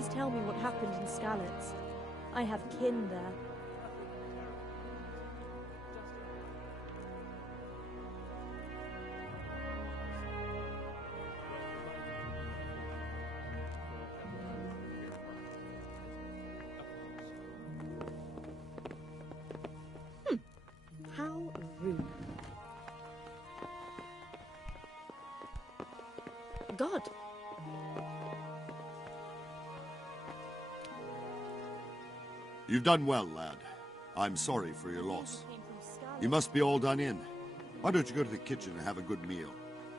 Please tell me what happened in Skalitz. I have kin there. How rude. God. You've done well, lad. I'm sorry for your loss. You must be all done in. Why don't you go to the kitchen and have a good meal?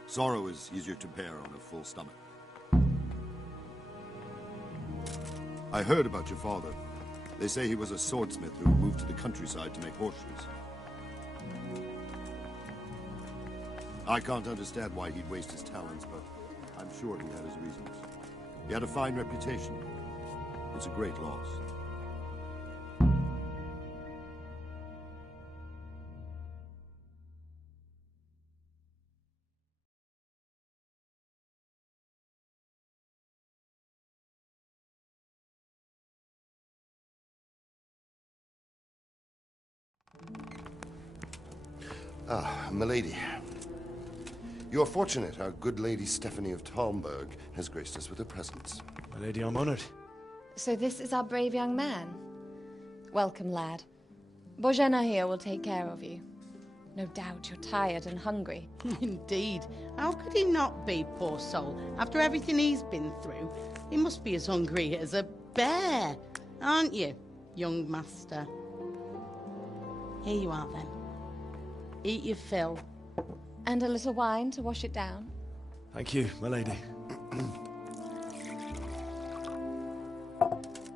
Sorrow is easier to bear on a full stomach. I heard about your father. They say he was a swordsmith who moved to the countryside to make horseshoes. I can't understand why he'd waste his talents, but I'm sure he had his reasons. He had a fine reputation. It's a great loss. Ah, milady. You are fortunate our good lady Stephanie of Talmberg has graced us with her presence. My lady, I'm honored. So this is our brave young man. Welcome, lad. Bozhena here will take care of you. No doubt you're tired and hungry. Indeed. How could he not be, poor soul? After everything he's been through, he must be as hungry as a bear. Aren't you, young master? Here you are, then. Eat your fill. And a little wine to wash it down. Thank you, my lady.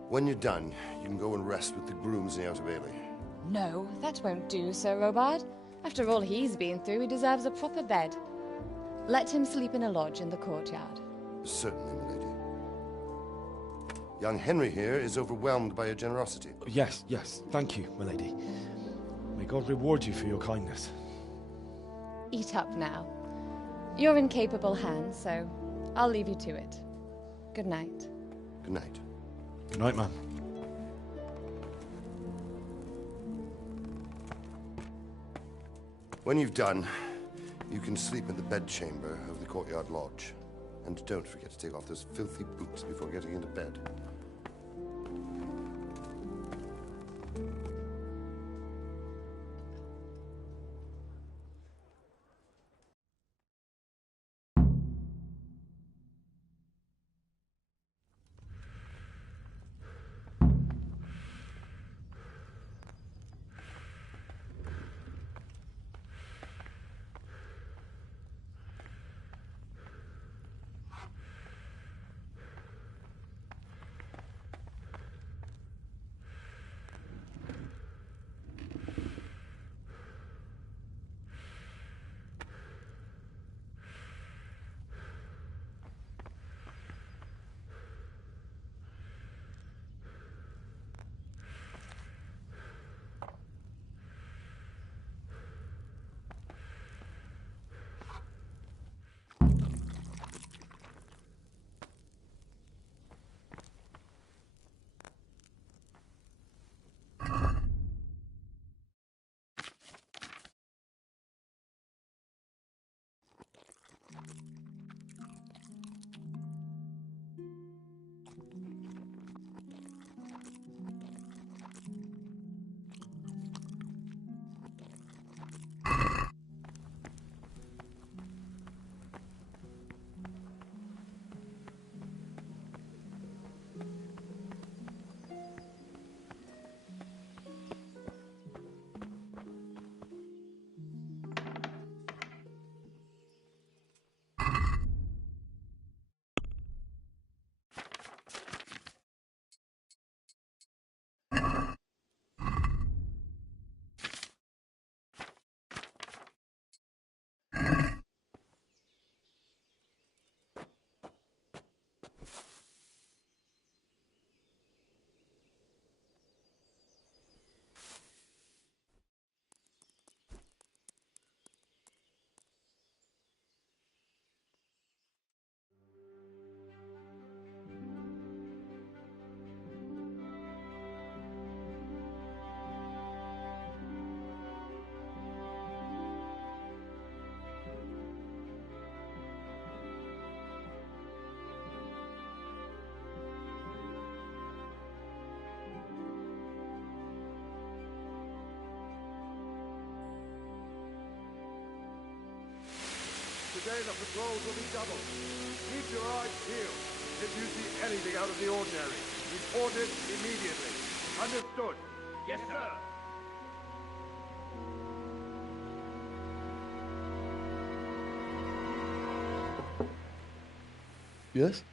When you're done, you can go and rest with the grooms in the Outer Bailey. No, that won't do, Sir Robard. After all he's been through, he deserves a proper bed. Let him sleep in a lodge in the courtyard. Certainly, milady. Young Henry here is overwhelmed by your generosity. Yes, yes, thank you, my lady. May God reward you for your kindness. Eat up now. You're in capable hands, so I'll leave you to it. Good night. Good night. Good night, ma'am. When you've done, you can sleep in the bedchamber of the courtyard lodge. And don't forget to take off those filthy boots before getting into bed. Today the patrols will be doubled. Keep your eyes peeled. If you see anything out of the ordinary, report it immediately. Understood? Yes, sir. Yes?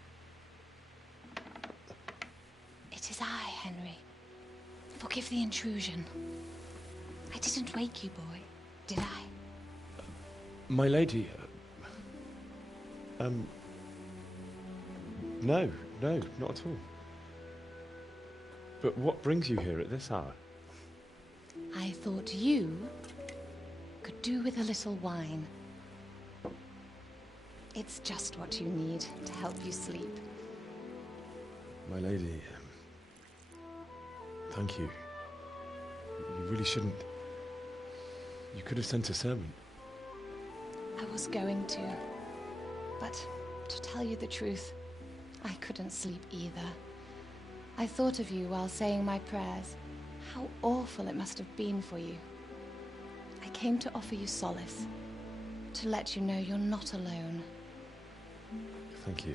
It is I, Henry. Forgive the intrusion. I didn't wake you, boy, did I? My lady, no, not at all. But what brings you here at this hour? I thought you could do with a little wine. It's just what you need to help you sleep. My lady, thank you. You really shouldn't. You could have sent a servant. I was going to, but to tell you the truth, I couldn't sleep either. I thought of you while saying my prayers. How awful it must have been for you. I came to offer you solace, to let you know you're not alone. Thank you.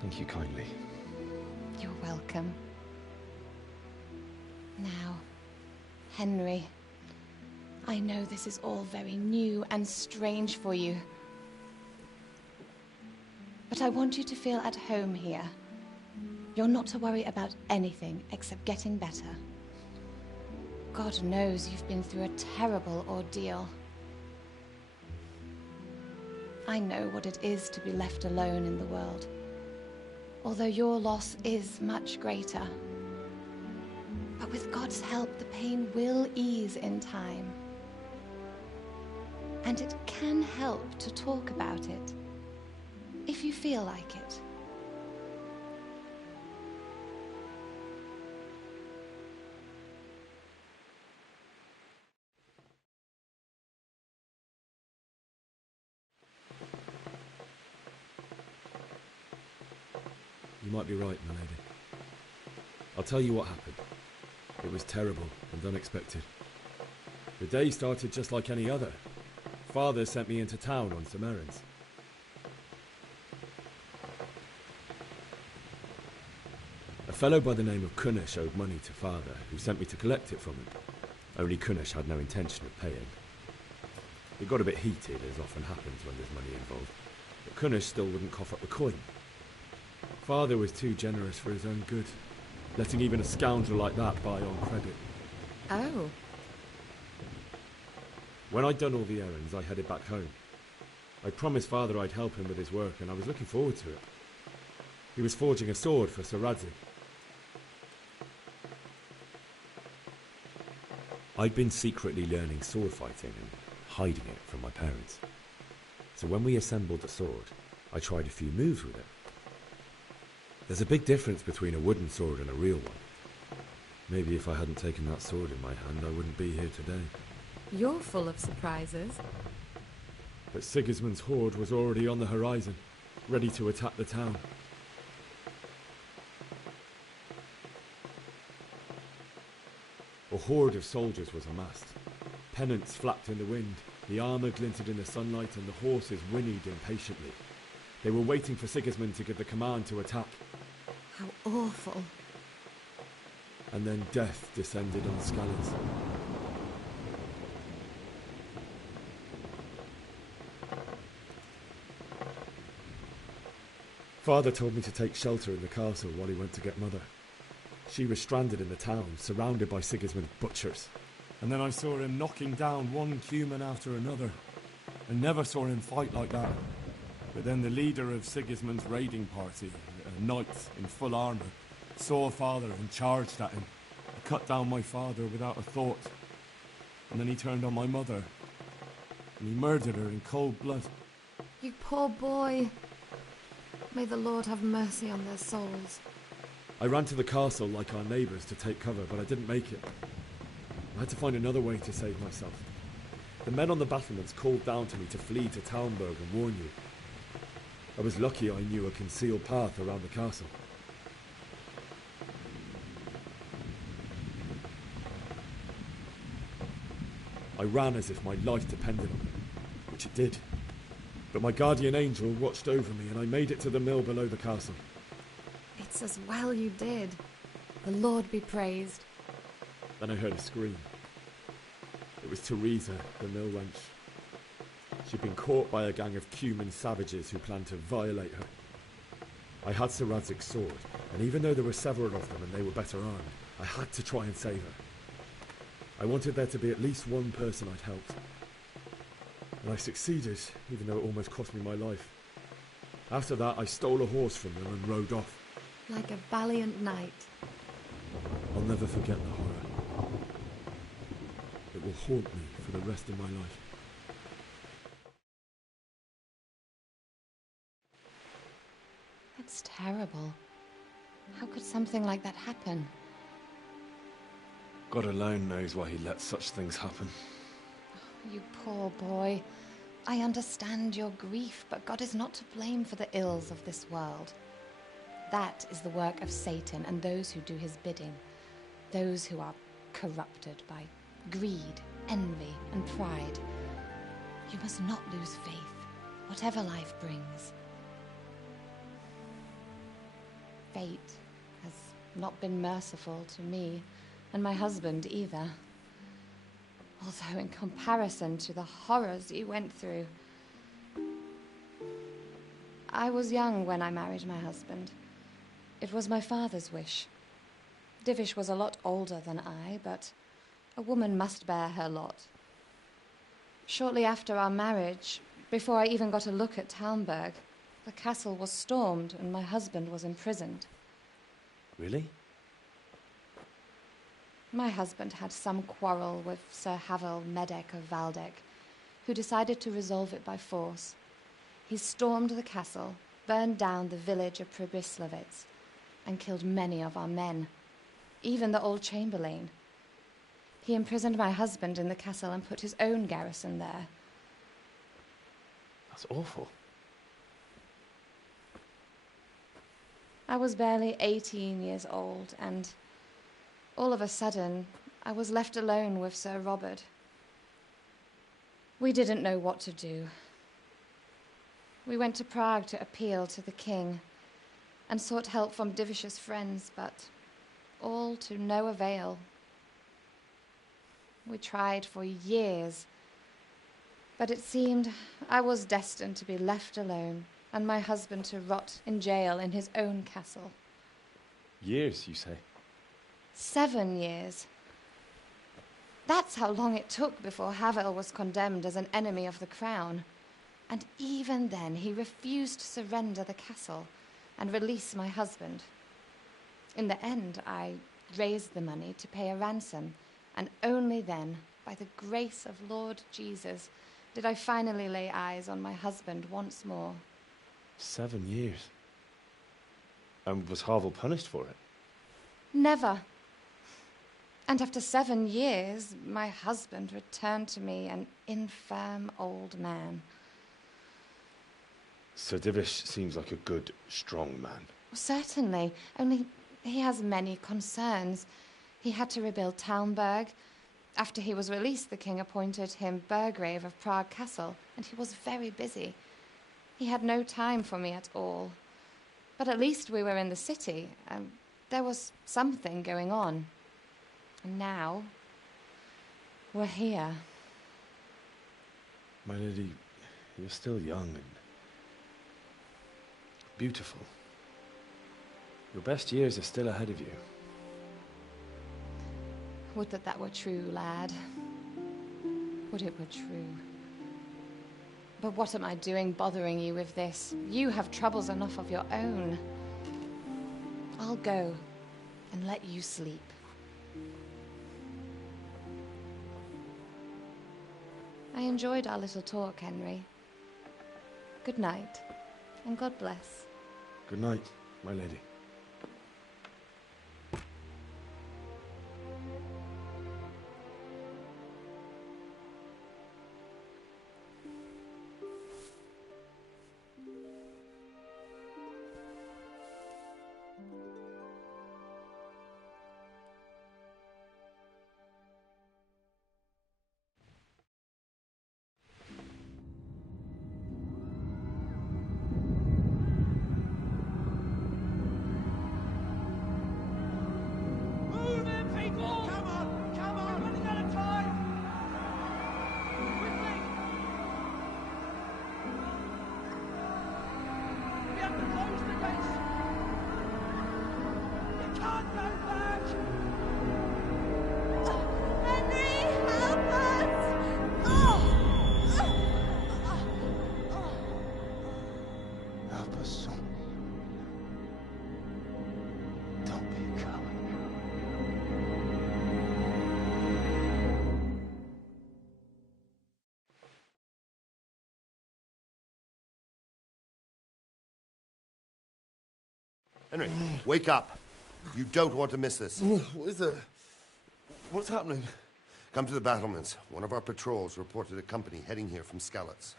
Thank you kindly. You're welcome. Now, Henry, I know this is all very new and strange for you. But I want you to feel at home here. You're not to worry about anything except getting better. God knows you've been through a terrible ordeal. I know what it is to be left alone in the world, although your loss is much greater. But with God's help, the pain will ease in time. And it can help to talk about it, if you feel like it. You might be right, my lady. I'll tell you what happened. It was terrible and unexpected. The day started just like any other. Father sent me into town on some errands. A fellow by the name of Kunnish owed money to Father, who sent me to collect it from him. Only Kunnish had no intention of paying. It got a bit heated, as often happens when there's money involved, but Kunnish still wouldn't cough up the coin. Father was too generous for his own good, letting even a scoundrel like that buy on credit. Oh. When I'd done all the errands, I headed back home. I promised Father I'd help him with his work, and I was looking forward to it. He was forging a sword for Sir Radzi. I'd been secretly learning sword fighting and hiding it from my parents. So when we assembled the sword, I tried a few moves with it. There's a big difference between a wooden sword and a real one. Maybe if I hadn't taken that sword in my hand, I wouldn't be here today. You're full of surprises. But Sigismund's horde was already on the horizon, ready to attack the town. A horde of soldiers was amassed. Pennants flapped in the wind, the armour glinted in the sunlight, and the horses whinnied impatiently. They were waiting for Sigismund to give the command to attack. How awful. And then death descended on Skalitz. Father told me to take shelter in the castle while he went to get Mother. She was stranded in the town, surrounded by Sigismund's butchers. And then I saw him knocking down one human after another. I never saw him fight like that. But then the leader of Sigismund's raiding party, a knight in full armour, saw Father and charged at him. He cut down my father without a thought. And then he turned on my mother. And he murdered her in cold blood. You poor boy. May the Lord have mercy on their souls. I ran to the castle like our neighbours to take cover, but I didn't make it. I had to find another way to save myself. The men on the battlements called down to me to flee to Talmberg and warn you. I was lucky I knew a concealed path around the castle. I ran as if my life depended on it. which it did. But my guardian angel watched over me, and I made it to the mill below the castle. It's as well you did. The Lord be praised. Then I heard a scream. It was Teresa, the mill wench. She'd been caught by a gang of Cuman savages who planned to violate her. I had Sir Radzig's sword, and even though there were several of them and they were better armed, I had to try and save her. I wanted there to be at least one person I'd helped. And I succeeded, even though it almost cost me my life. After that, I stole a horse from them and rode off. Like a valiant knight. I'll never forget the horror. It will haunt me for the rest of my life. That's terrible. How could something like that happen? God alone knows why he lets such things happen. You poor boy. I understand your grief, but God is not to blame for the ills of this world. That is the work of Satan and those who do his bidding. Those who are corrupted by greed, envy, and pride. You must not lose faith, whatever life brings. Fate has not been merciful to me, and my husband either. Although in comparison to the horrors you went through. I was young when I married my husband. It was my father's wish. Divish was a lot older than I, but a woman must bear her lot. Shortly after our marriage, before I even got a look at Talmberg, the castle was stormed and my husband was imprisoned. Really? My husband had some quarrel with Sir Havel Medek of Valdek, who decided to resolve it by force. He stormed the castle, burned down the village of Pribyslavitz, and killed many of our men, even the old chamberlain. He imprisoned my husband in the castle and put his own garrison there. That's awful. I was barely 18 years old, and all of a sudden, I was left alone with Sir Robert. We didn't know what to do. We went to Prague to appeal to the king and sought help from Divish's friends, but all to no avail. We tried for years, but it seemed I was destined to be left alone and my husband to rot in jail in his own castle. Years, you say? 7 years. That's how long it took before Havel was condemned as an enemy of the crown. And even then, he refused to surrender the castle and release my husband. In the end, I raised the money to pay a ransom, and only then, by the grace of Lord Jesus, did I finally lay eyes on my husband once more. 7 years? And was Havel punished for it? Never. And after 7 years, my husband returned to me an infirm old man. Sir Divish seems like a good, strong man. Certainly, only he has many concerns. He had to rebuild Talmberg. After he was released, the king appointed him Burgrave of Prague Castle, and he was very busy. He had no time for me at all. But at least we were in the city, and there was something going on. And now, we're here. My lady, you're still young and beautiful. Your best years are still ahead of you. Would that were true, lad. Would it were true. But what am I doing bothering you with this? You have troubles enough of your own. I'll go and let you sleep. I enjoyed our little talk, Henry. Good night, and God bless. Good night, my lady. have to close the gates! You can't go back! Henry, help us! Help us, son. Don't be a coward. Henry, wake up. You don't want to miss this. What is it? What's happening? Come to the battlements. One of our patrols reported a company heading here from Skalitz.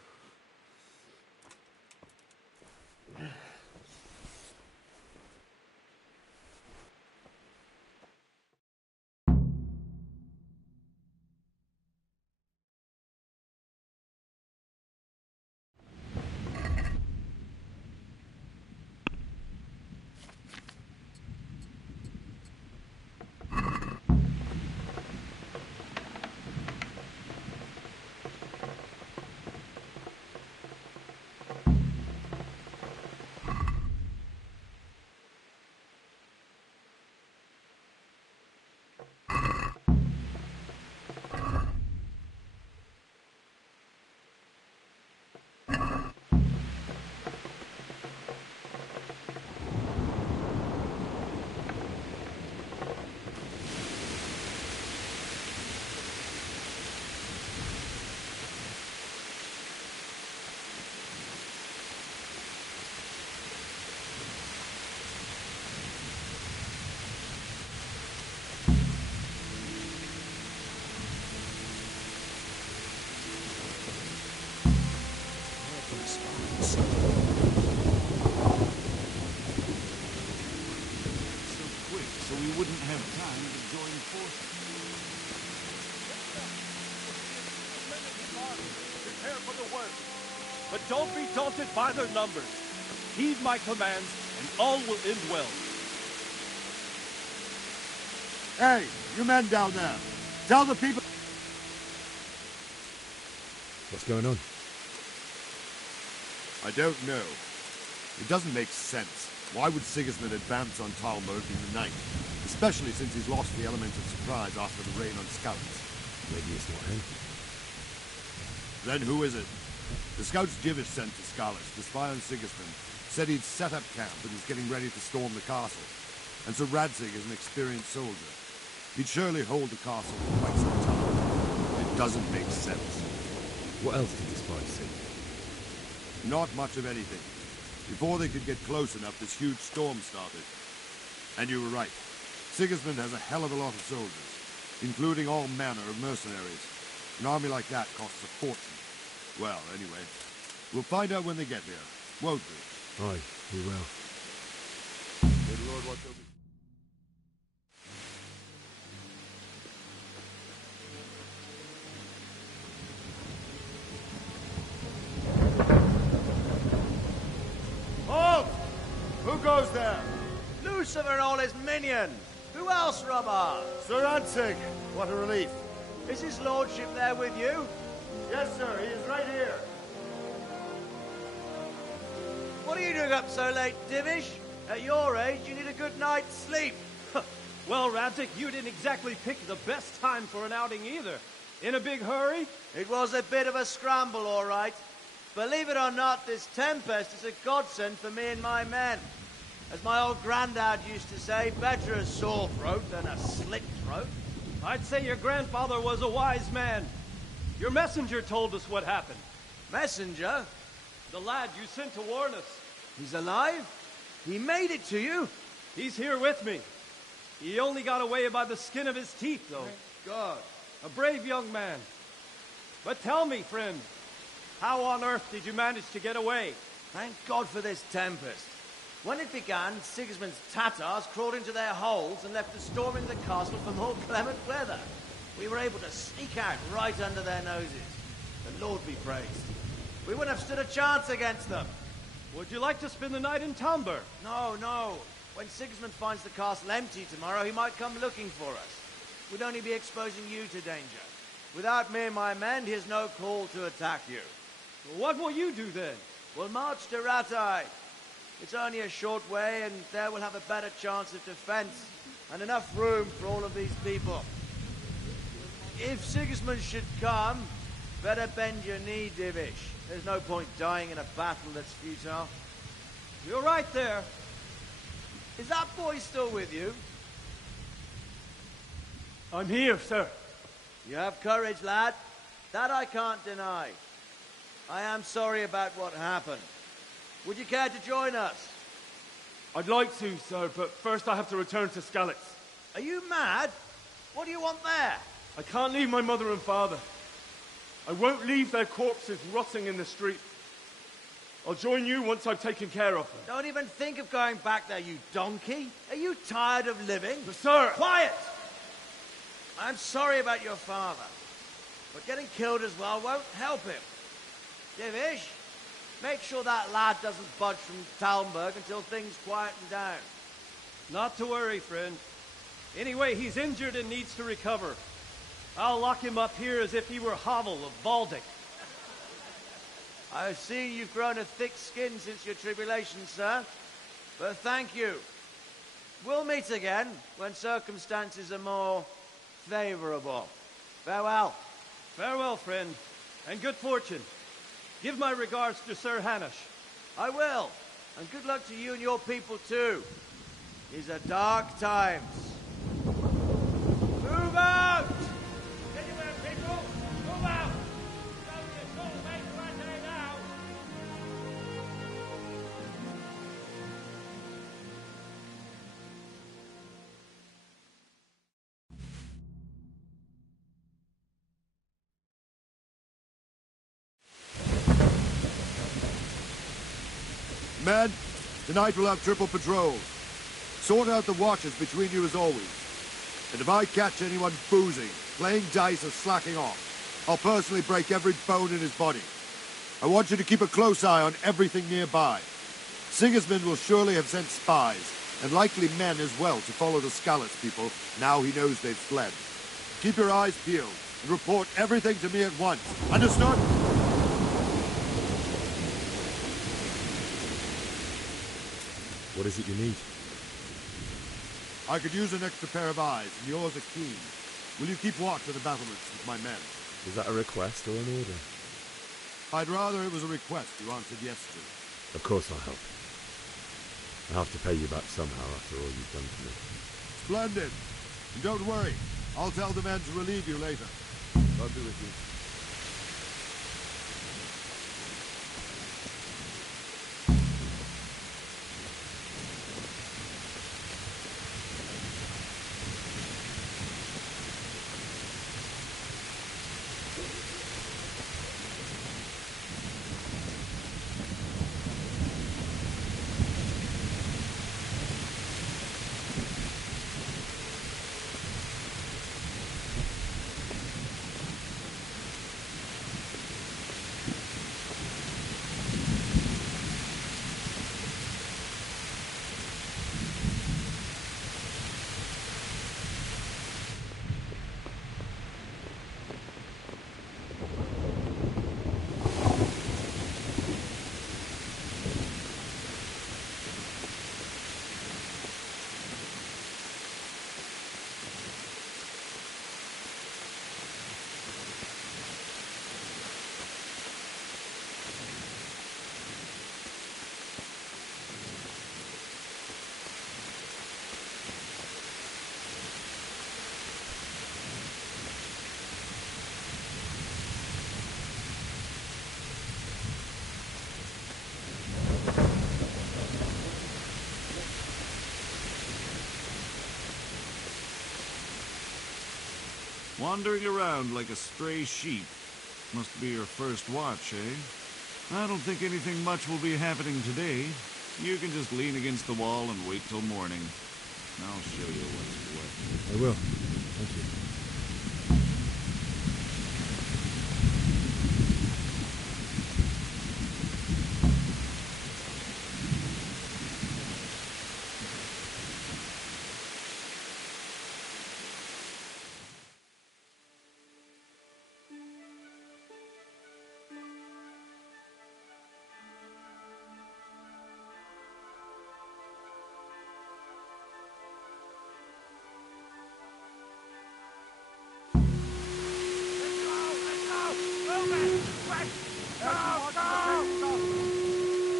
So we wouldn't have time to join forces. Prepare for the worst. But don't be daunted by their numbers. Heed my commands, and all will end well. Hey, you men down there. Tell the people... What's going on? I don't know. It doesn't make sense. Why would Sigismund advance on Talmberg in the night? Especially since he's lost the element of surprise after the rain on scouts. Maybe it's not him. Then who is it? The scouts Jivish sent to Skalitz to spy on Sigismund said he'd set up camp and was getting ready to storm the castle. And so Radzig is an experienced soldier. He'd surely hold the castle for quite some time. It doesn't make sense. What else did the spies see? Not much of anything. Before they could get close enough, this huge storm started. And you were right. Sigismund has a hell of a lot of soldiers, including all manner of mercenaries. An army like that costs a fortune. Well, anyway, we'll find out when they get here, won't we? Aye, we will. Good Lord, what they'll be. Halt! Who goes there? Lucifer and all his minions. Who else, Robber? Sir Radzig, what a relief. Is his lordship there with you? Yes, sir. He is right here. What are you doing up so late, Divish? At your age, you need a good night's sleep. Well, Radzig, you didn't exactly pick the best time for an outing either. In a big hurry? It was a bit of a scramble, all right. Believe it or not, this tempest is a godsend for me and my men. As my old granddad used to say, better a sore throat than a slit throat. I'd say your grandfather was a wise man. Your messenger told us what happened. Messenger? The lad you sent to warn us. He's alive? He made it to you? He's here with me. He only got away by the skin of his teeth, though. Thank God. A brave young man. But tell me, friend, how on earth did you manage to get away? Thank God for this tempest. When it began, Sigismund's Tatars crawled into their holes and left us storming the castle for more clement weather. We were able to sneak out right under their noses. The Lord be praised. We wouldn't have stood a chance against them. Would you like to spend the night in Talmberg? No, no. When Sigismund finds the castle empty tomorrow, he might come looking for us. We'd only be exposing you to danger. Without me and my men, he has no call to attack you. What will you do then? We'll march to Ratai. It's only a short way, and there we'll have a better chance of defense, and enough room for all of these people. If Sigismund should come, better bend your knee, Divish. There's no point dying in a battle that's futile. You're right there. Is that boy still with you? I'm here, sir. You have courage, lad. That I can't deny. I am sorry about what happened. Would you care to join us? I'd like to, sir, but first I have to return to Skalitz. Are you mad? What do you want there? I can't leave my mother and father. I won't leave their corpses rotting in the street. I'll join you once I've taken care of them. Don't even think of going back there, you donkey. Are you tired of living? But sir! Quiet! I'm sorry about your father, but getting killed as well won't help him. Divish, make sure that lad doesn't budge from Talmberg until things quieten down. Not to worry, friend. Anyway, he's injured and needs to recover. I'll lock him up here as if he were Havel of Baldic. I see you've grown a thick skin since your tribulation, sir. But thank you. We'll meet again when circumstances are more favorable. Farewell. Farewell, friend, and good fortune. Give my regards to Sir Hanush. I will, and good luck to you and your people too. These are dark times. Move out! Anywhere, people! Move out! Don't make Latte now! Men, tonight we'll have triple patrol. Sort out the watches between you as always. And if I catch anyone boozing, playing dice or slacking off, I'll personally break every bone in his body. I want you to keep a close eye on everything nearby. Sigismund will surely have sent spies, and likely men as well, to follow the Skalitz people now he knows they've fled. Keep your eyes peeled, and report everything to me at once. Understood? What is it you need? I could use an extra pair of eyes, and yours are keen. Will you keep watch of the battlements with my men? Is that a request or an order? I'd rather it was a request you answered yes to. Of course I'll help. I have to pay you back somehow after all you've done for me. Splendid. And don't worry, I'll tell the men to relieve you later. I'll be with you. Wandering around like a stray sheep. Must be your first watch, eh? I don't think anything much will be happening today. You can just lean against the wall and wait till morning. I'll show you what's what. I will. Thank you.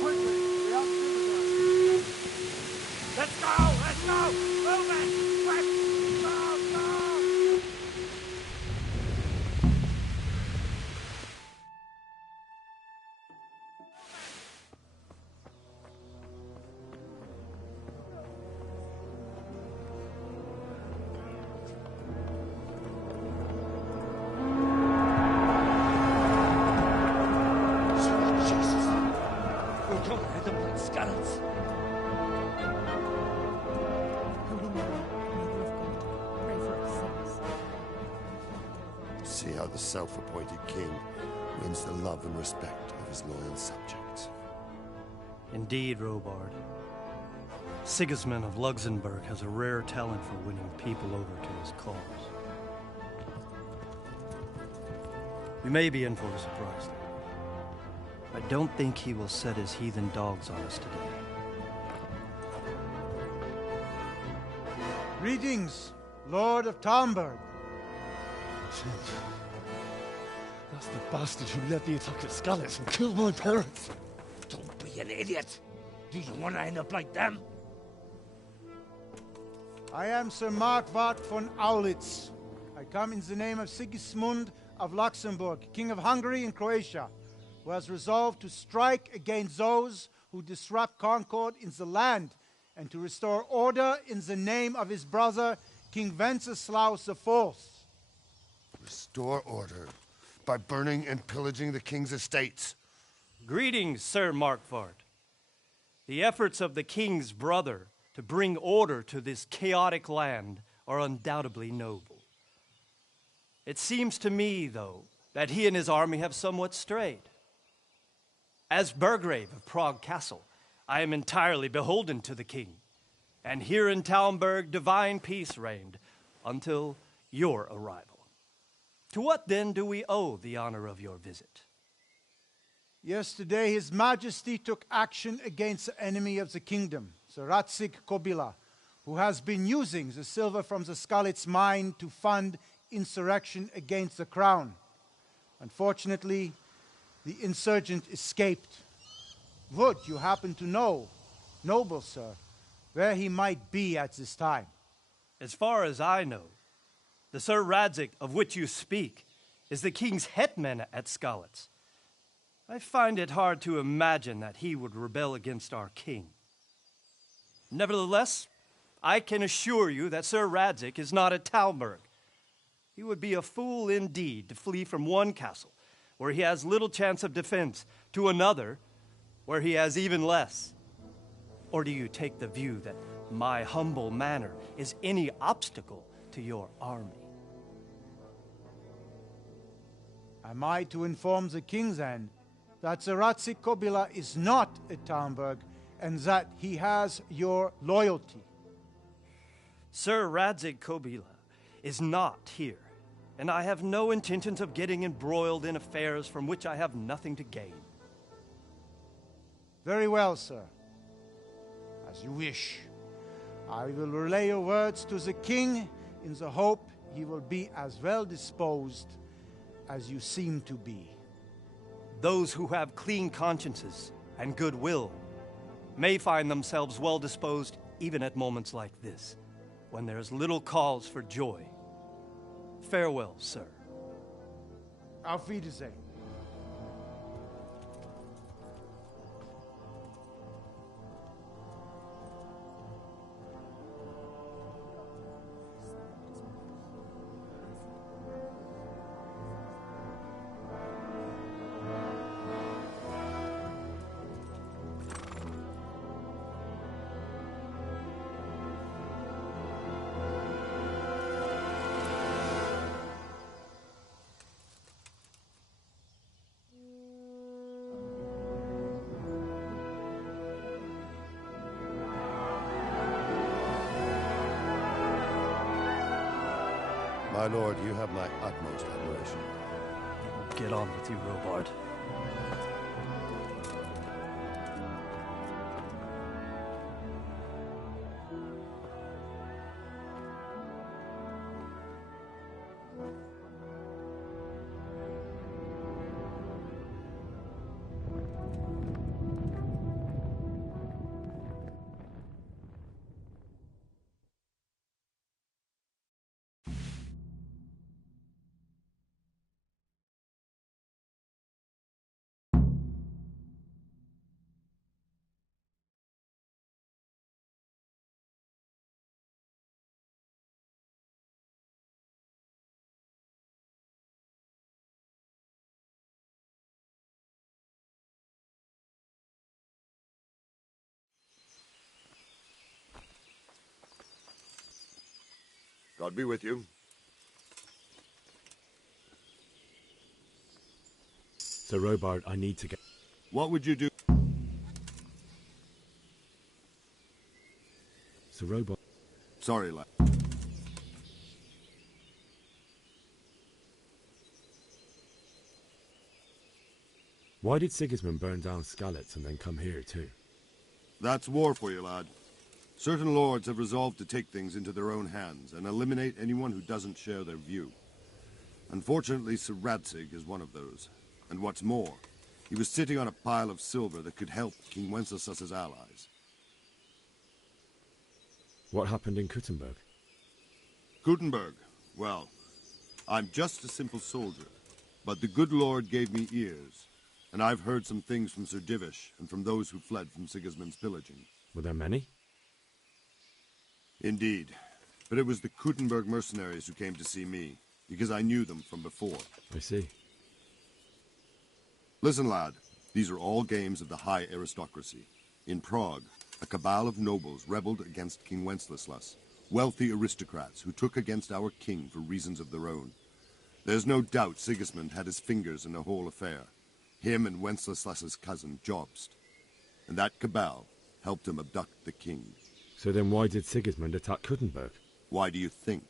Quickly, we have visitors. Let's go! Let's go! Move it! Quick! Go! Go! See how the self-appointed king wins the love and respect of his loyal subjects. Indeed, Robard. Sigismund of Luxembourg has a rare talent for winning people over to his cause. You may be in for a surprise, though. I don't think he will set his heathen dogs on us today. Greetings, Lord of Talmberg. That's the bastard who led the attack at Skalitz and killed my parents. Don't be an idiot. Do you want to end up like them? I am Sir Markwart von Aulitz. I come in the name of Sigismund of Luxembourg, King of Hungary and Croatia, who has resolved to strike against those who disrupt concord in the land and to restore order in the name of his brother, King Wenceslaus IV. Restore order by burning and pillaging the king's estates. Greetings, Sir Markwart. The efforts of the king's brother to bring order to this chaotic land are undoubtedly noble. It seems to me, though, that he and his army have somewhat strayed. As Burgrave of Prague Castle, I am entirely beholden to the king, and here in Talmberg divine peace reigned until your arrival. To what then do we owe the honor of your visit? Yesterday, His Majesty took action against the enemy of the kingdom, Sir Radzig Kobyla, who has been using the silver from the Skalitz mine to fund insurrection against the crown. Unfortunately, the insurgent escaped. Would you happen to know, noble sir, where he might be at this time? As far as I know, the Sir Radzig of which you speak is the king's hetman at Skalitz. I find it hard to imagine that he would rebel against our king. Nevertheless, I can assure you that Sir Radzig is not at Talmberg. He would be a fool indeed to flee from one castle where he has little chance of defense to another where he has even less. Or do you take the view that my humble manner is any obstacle to your army? Am I to inform the king then that Sir Radzig Kobyla is not at Talmberg and that he has your loyalty? Sir Radzig Kobyla is not here, and I have no intentions of getting embroiled in affairs from which I have nothing to gain. Very well, sir. As you wish. I will relay your words to the king in the hope he will be as well disposed as you seem to be. Those who have clean consciences and goodwill may find themselves well disposed even at moments like this, when there is little cause for joy. Farewell, sir. Auf Wiedersehen. My lord, you have my utmost admiration. Get on with you, Robard. God be with you. Sir Robard, I need to get... What would you do? Sir Robard... Sorry, lad. Why did Sigismund burn down Skalitz and then come here too? That's war for you, lad. Certain lords have resolved to take things into their own hands and eliminate anyone who doesn't share their view. Unfortunately, Sir Radzig is one of those. And what's more, he was sitting on a pile of silver that could help King Wenceslas's allies. What happened in Kuttenberg? Kuttenberg? Well, I'm just a simple soldier, but the good Lord gave me ears, and I've heard some things from Sir Divish and from those who fled from Sigismund's pillaging. Were there many? Indeed, but it was the Kuttenberg mercenaries who came to see me, because I knew them from before. I see. Listen, lad, these are all games of the high aristocracy. In Prague, a cabal of nobles rebelled against King Wenceslas, wealthy aristocrats who took against our king for reasons of their own. There's no doubt Sigismund had his fingers in the whole affair. Him and Wenceslas's cousin, Jobst. And that cabal helped him abduct the king. So then why did Sigismund attack Kuttenberg? Why do you think?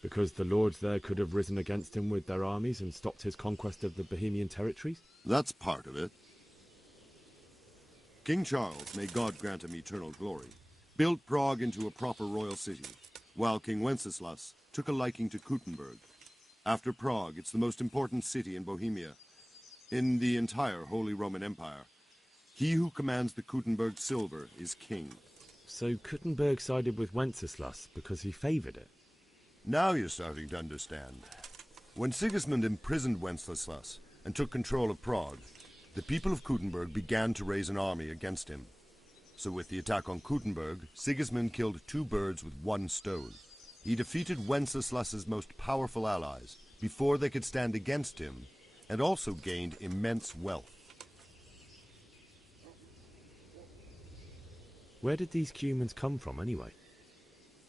Because the lords there could have risen against him with their armies and stopped his conquest of the Bohemian territories? That's part of it. King Charles, may God grant him eternal glory, built Prague into a proper royal city, while King Wenceslas took a liking to Kuttenberg. After Prague, it's the most important city in Bohemia, in the entire Holy Roman Empire. He who commands the Kuttenberg silver is king. So Kuttenberg sided with Wenceslas because he favoured it? Now you're starting to understand. When Sigismund imprisoned Wenceslas and took control of Prague, the people of Kuttenberg began to raise an army against him. So with the attack on Kuttenberg, Sigismund killed two birds with one stone. He defeated Wenceslas's most powerful allies before they could stand against him, and also gained immense wealth. Where did these Cumans come from anyway?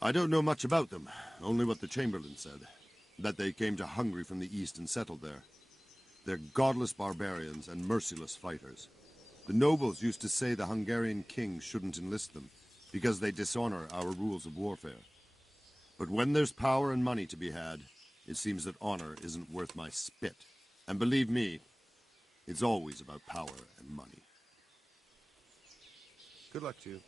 I don't know much about them, only what the Chamberlain said, that they came to Hungary from the east and settled there. They're godless barbarians and merciless fighters. The nobles used to say the Hungarian king shouldn't enlist them, because they dishonor our rules of warfare. But when there's power and money to be had, it seems that honor isn't worth my spit. And believe me, it's always about power and money. Good luck to you.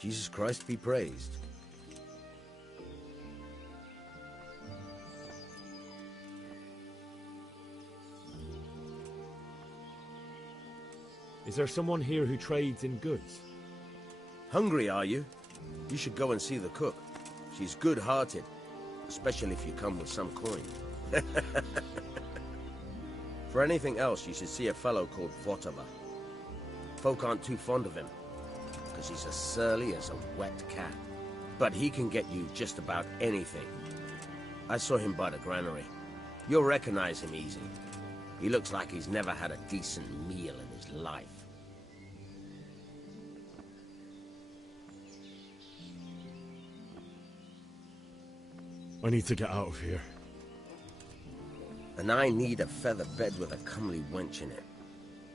Jesus Christ be praised. Is there someone here who trades in goods? Hungry, are you? You should go and see the cook. She's good-hearted, especially if you come with some coin. For anything else, you should see a fellow called Votava. Folk aren't too fond of him, because he's as surly as a wet cat. But he can get you just about anything. I saw him by the granary. You'll recognize him easy. He looks like he's never had a decent meal in his life. I need to get out of here. And I need a feather bed with a comely wench in it.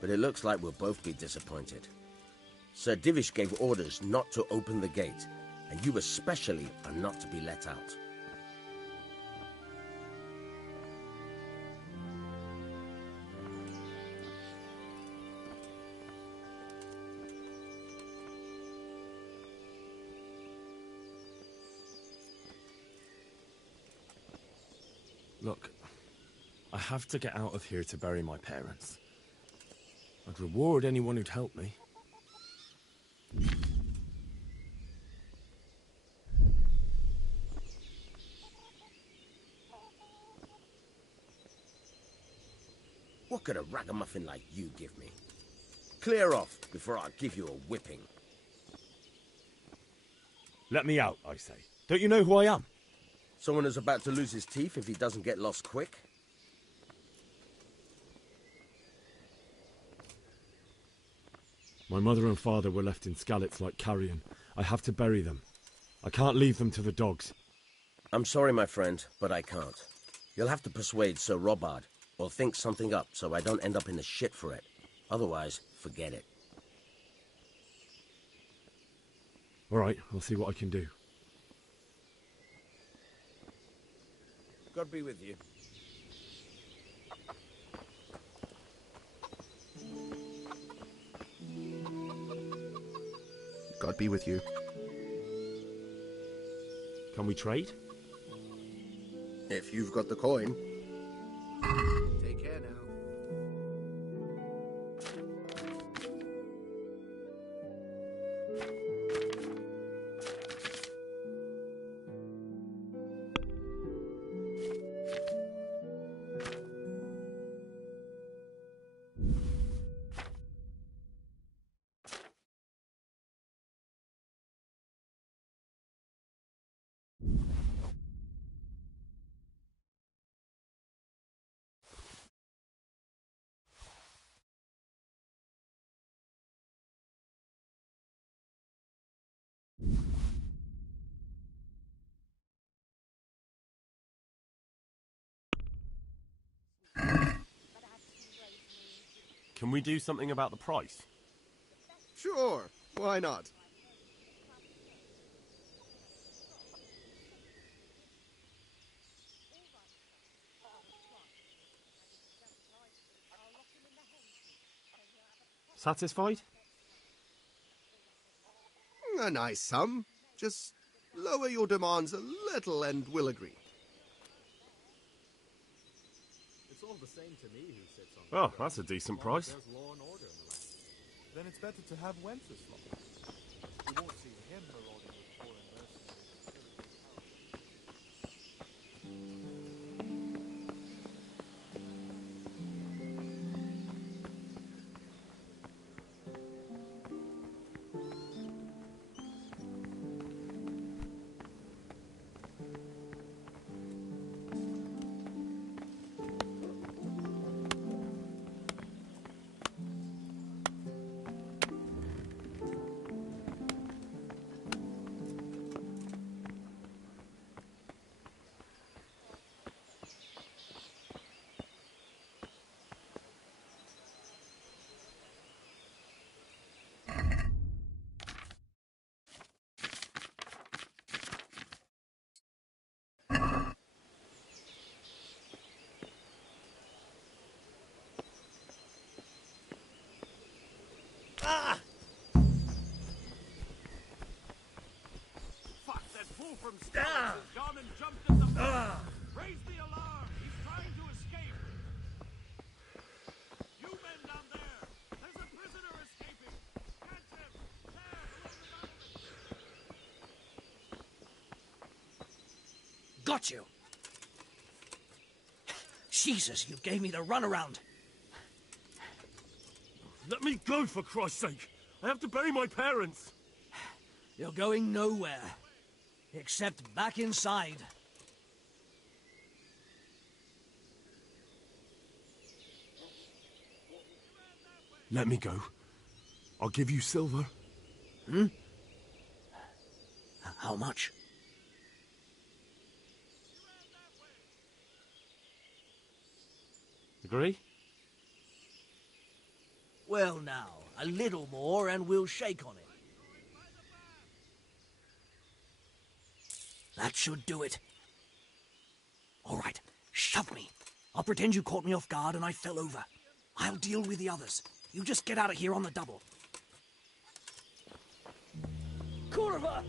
But it looks like we'll both be disappointed. Sir Divish gave orders not to open the gate, and you especially are not to be let out. Look, I have to get out of here to bury my parents. I'd reward anyone who'd help me. What could a ragamuffin like you give me? Clear off before I give you a whipping. Let me out, I say. Don't you know who I am? Someone who's about to lose his teeth if he doesn't get lost quick? My mother and father were left in Skalitz like carrion. I have to bury them. I can't leave them to the dogs. I'm sorry, my friend, but I can't. You'll have to persuade Sir Robard, or think something up so I don't end up in the shit for it. Otherwise, forget it. All right, I'll see what I can do. God be with you. God be with you. Can we trade? If you've got the coin. Take care now. Can we do something about the price? Sure, why not? Satisfied? A nice sum. Just lower your demands a little and we'll agree. It's all the same to me who sits on Oh, that's a decent price. There's law and order in the land. Then it's better to have Wenceslas. You won't see him marauding with foreign mercenaries and pillaging towns. Ah! Fuck, that fool from Skalitz has gone and jumped at the front. Raise the alarm. He's trying to escape. You men down there. There's a prisoner escaping. Catch him. There, along the battlement. Got you. Jesus, you gave me the runaround. Let me go, for Christ's sake! I have to bury my parents! You're going nowhere. Except back inside. Let me go. I'll give you silver. Hmm? How much? Agree? Well now, a little more and we'll shake on it. That should do it. All right, shove me. I'll pretend you caught me off guard and I fell over. I'll deal with the others. You just get out of here on the double. Kurva!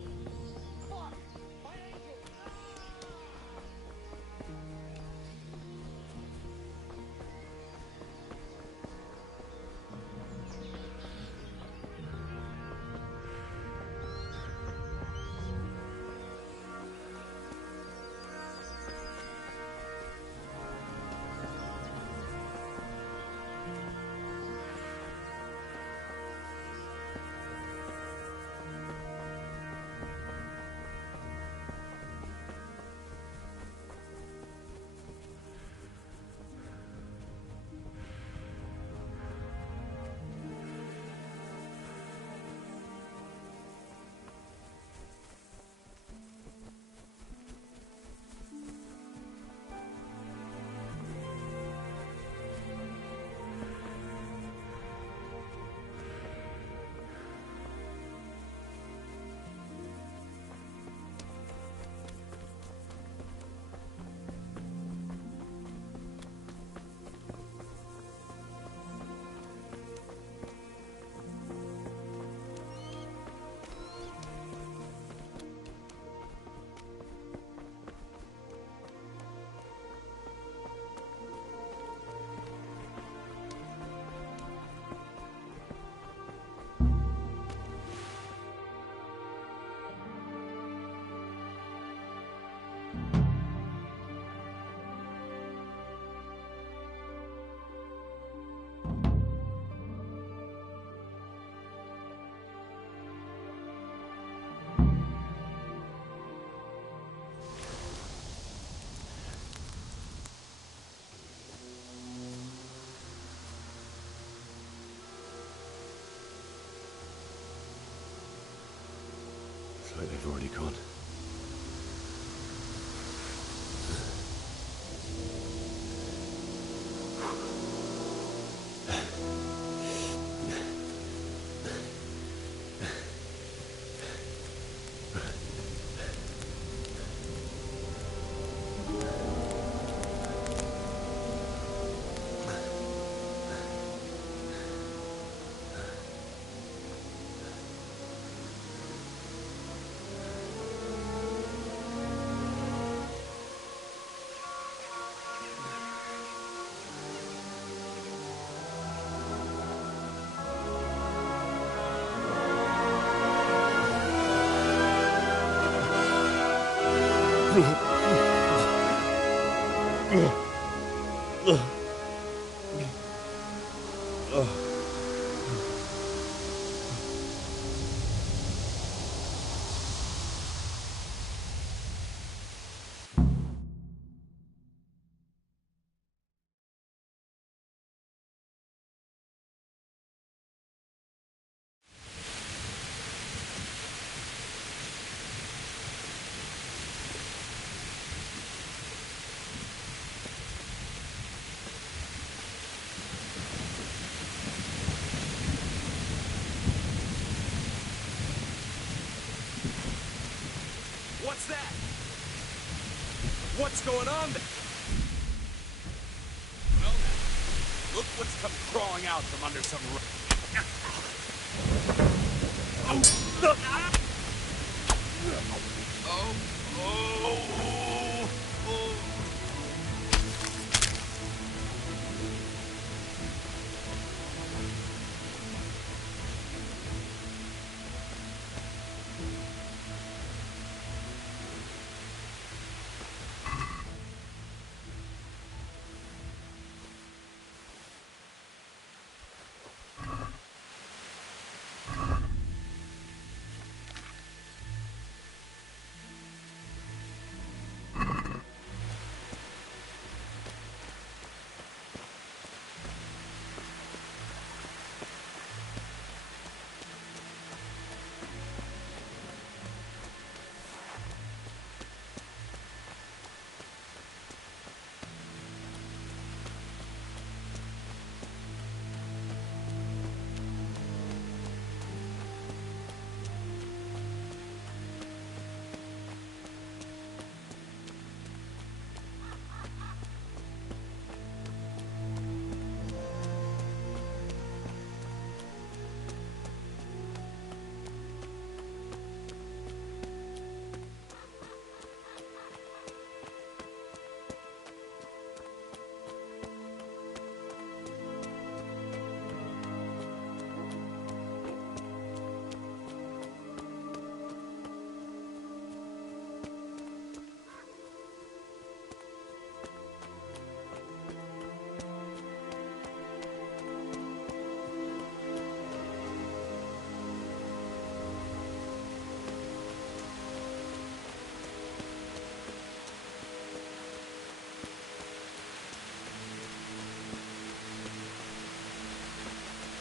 like they've already gone. What's that? What's going on there? Well, now, look what's come crawling out from under some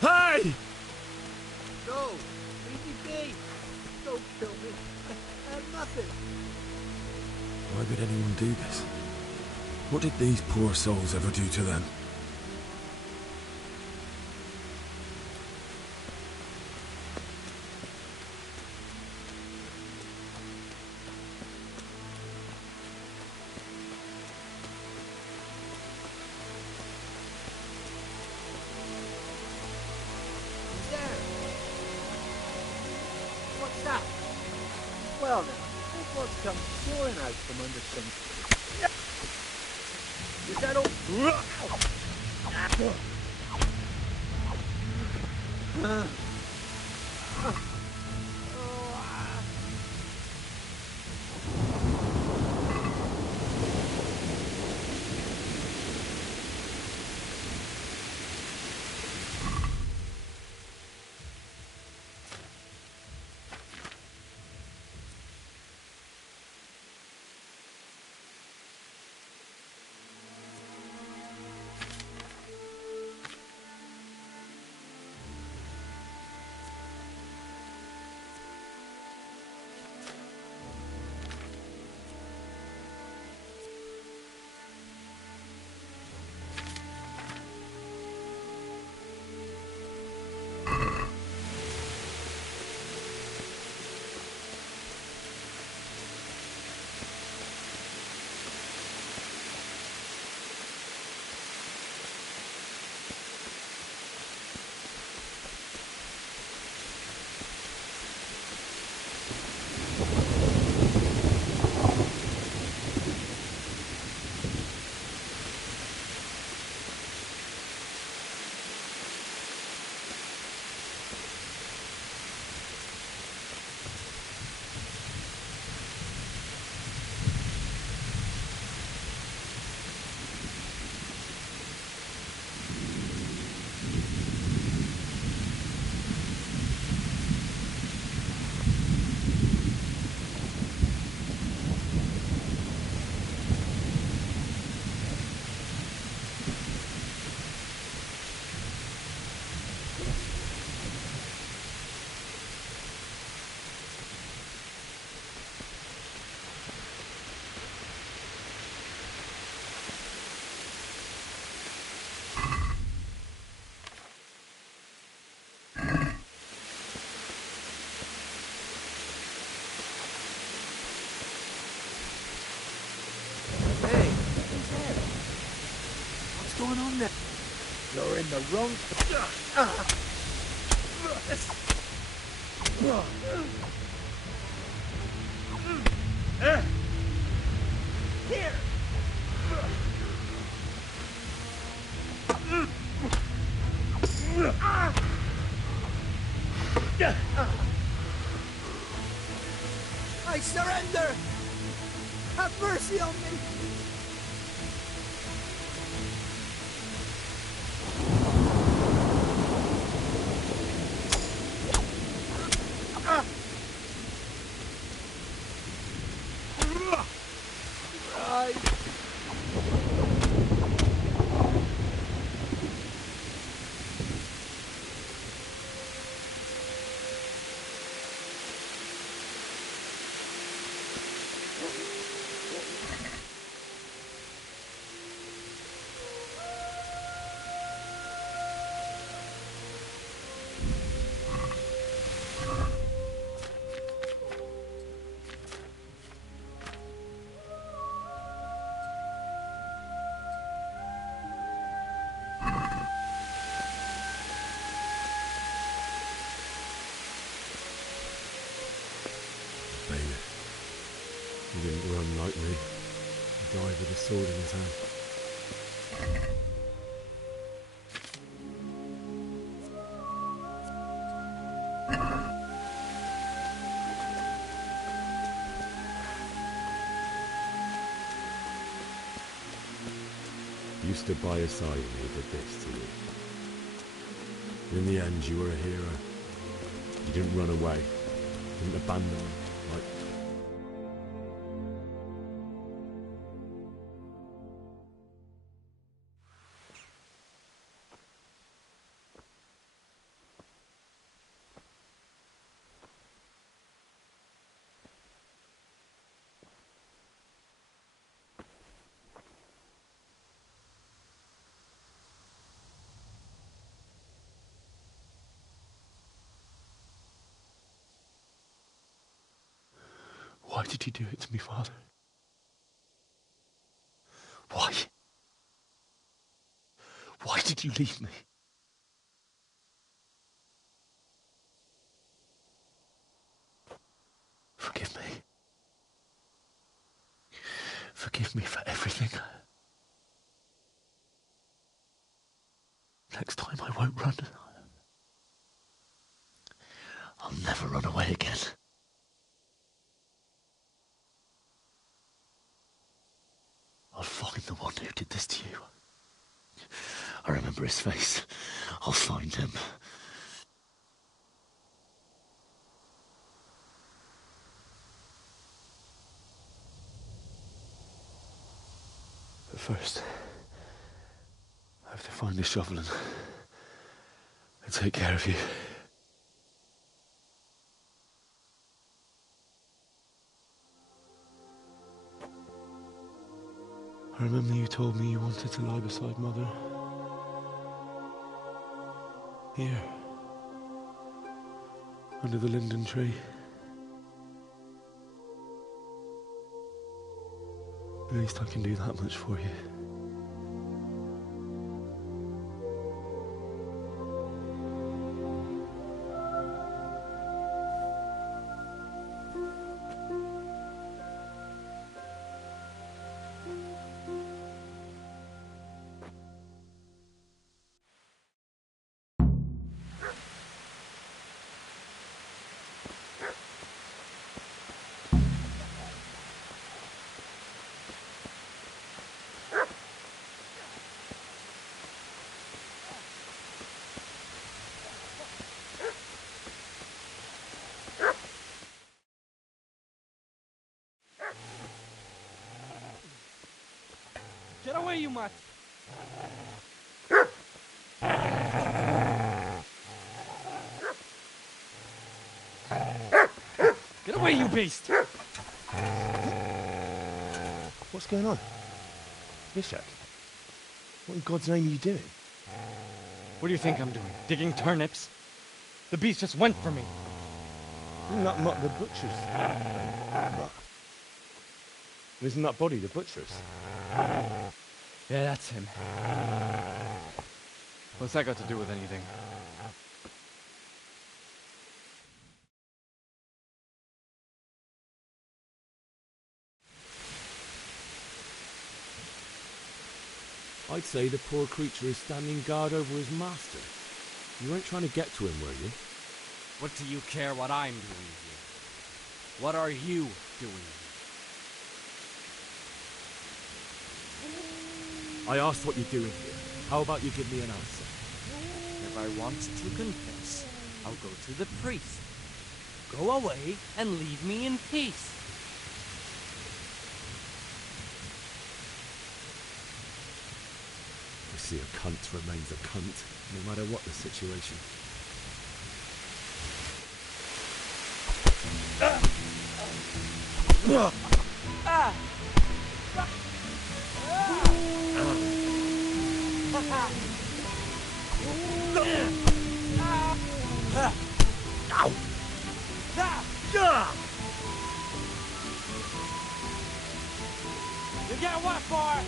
Hey! No! Leave me be! Don't kill me! I have nothing! Why would anyone do this? What did these poor souls ever do to them? What's that? Well now, that blood's come pouring out from under some... Is that all? You're in the wrong... Here! I surrender! Have mercy on me! He didn't run like me. He died with a sword in his hand. You stood by his side when he did this to you. In the end, you were a hero. You didn't run away. You didn't abandon him. Like... Why did you do it to me, Father? Why? Why did you leave me? Forgive me. Forgive me for everything. Next time I won't run. I'll never run away again. I'll find the one who did this to you. I remember his face. I'll find him. But first, I have to find a shovel and take care of you. I remember you told me you wanted to lie beside Mother. Here. Under the linden tree. At least I can do that much for you. Get away, you mutt! Get away, you beast! What's going on? Bishak? What in God's name are you doing? What do you think I'm doing? Digging turnips? The beast just went for me. Isn't that not the butcher's? Isn't that body the butcher's? Yeah, that's him. What's that got to do with anything? I'd say the poor creature is standing guard over his master. You weren't trying to get to him, were you? What do you care what I'm doing here? What are you doing here? I asked what you're doing here. How about you give me an answer? If I want to confess, I'll go to the priest. Go away and leave me in peace. I see a cunt remains a cunt, no matter what the situation. You get what for?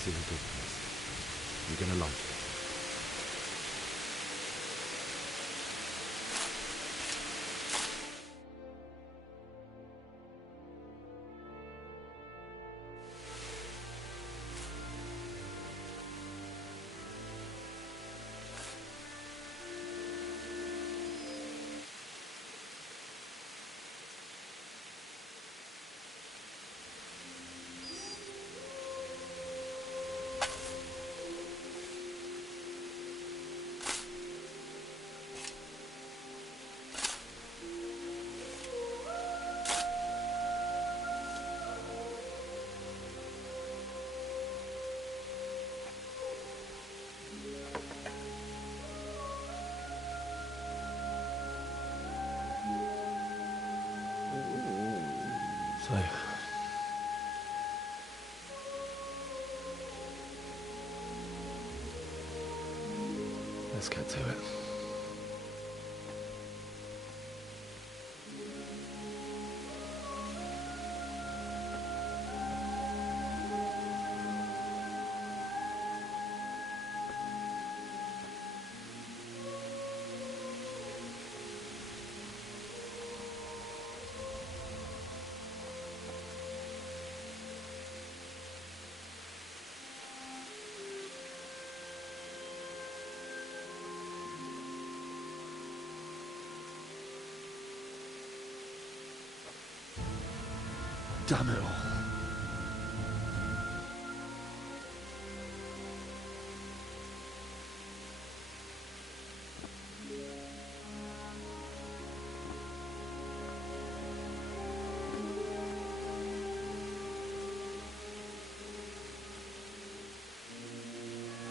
This is a good place. You're gonna like it. So, let's get to it. Damn it all.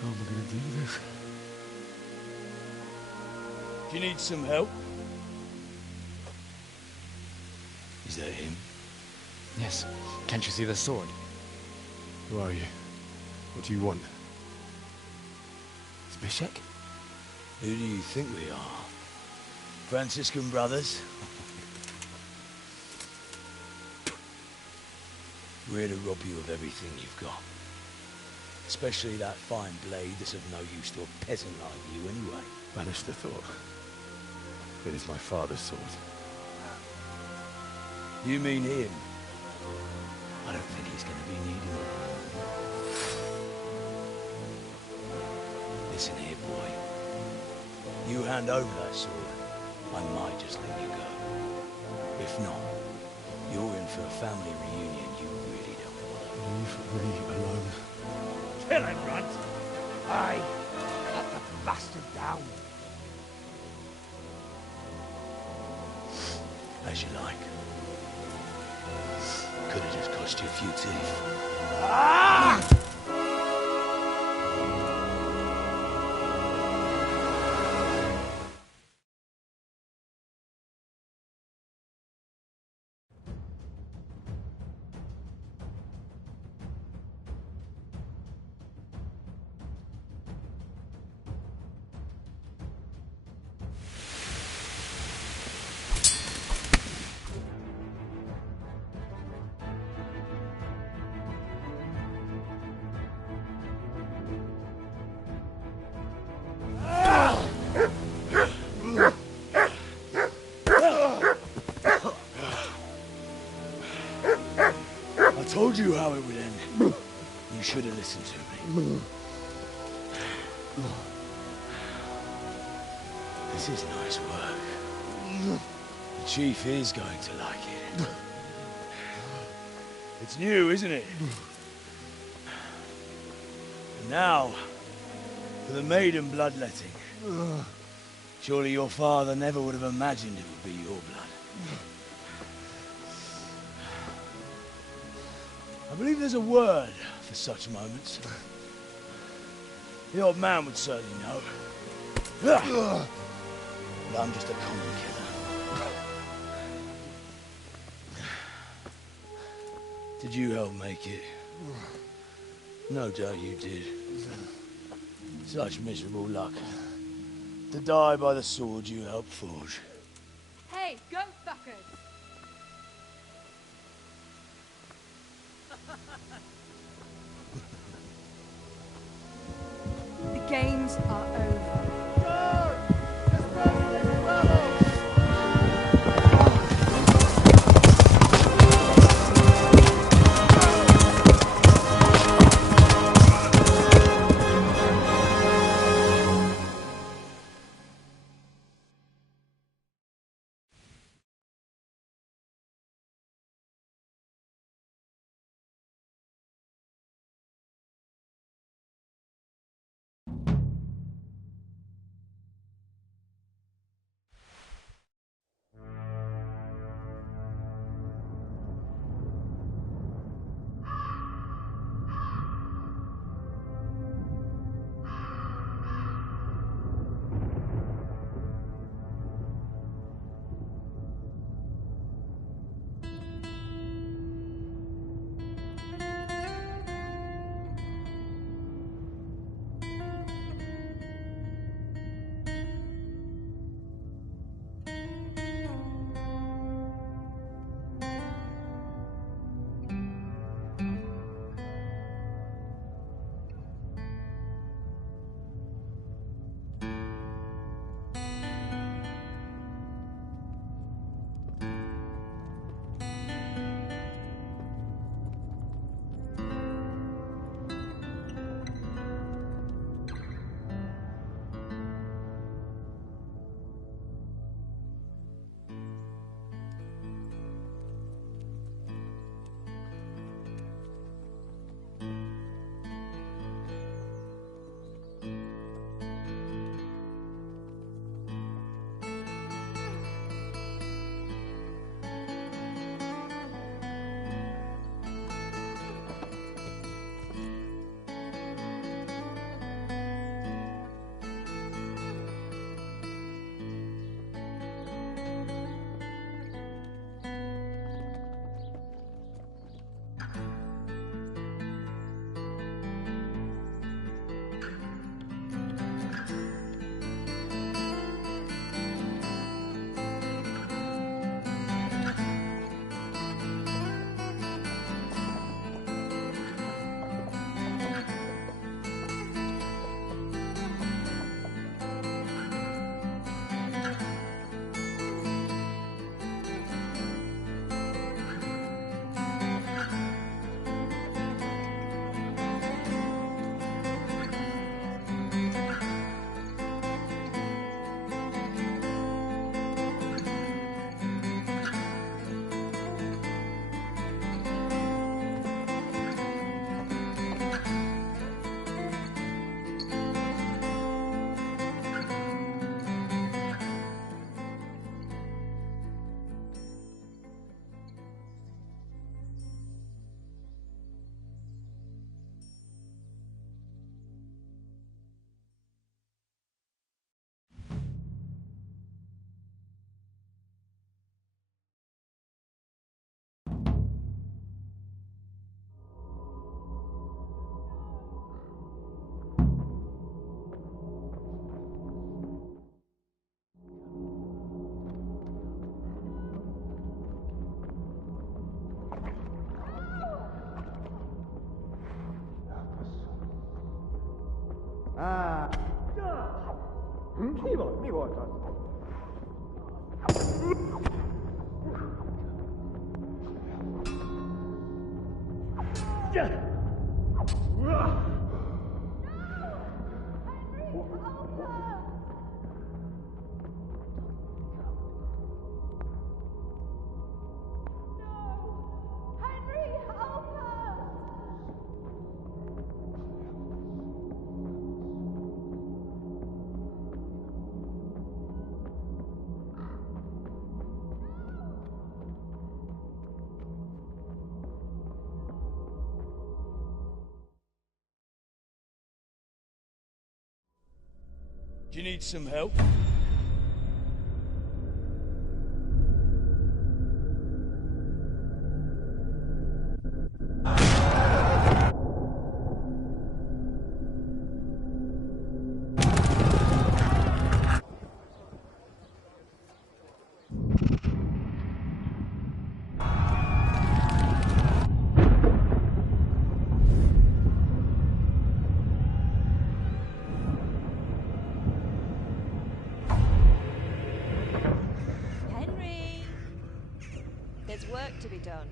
How am I going to do this? Do you need some help? Is that him? Yes. Can't you see the sword? Who are you? What do you want? Zbyszek? Who do you think we are? Franciscan brothers? We're here to rob you of everything you've got. Especially that fine blade that's of no use to a peasant like you anyway. Banish the thought. It is my father's sword. You mean him? I don't think he's going to be needing it. Listen here, boy. You hand over that sword, I might just let you go. If not, you're in for a family reunion you really don't want. Leave me alone. Kill him, Runt! Aye, cut the bastard down. As you like. Could have just cost you a few teeth. Ah! I told you how it would end. You should have listened to me. This is nice work. The chief is going to like it. It's new, isn't it? And now, for the maiden bloodletting. Surely your father never would have imagined it would be your blood. I believe there's a word for such moments. The old man would certainly know. But I'm just a common killer. Did you help make it? No doubt you did. Such miserable luck. To die by the sword you helped forge. Hey, go fuckers! The games are over. Do you need some help? There's work to be done.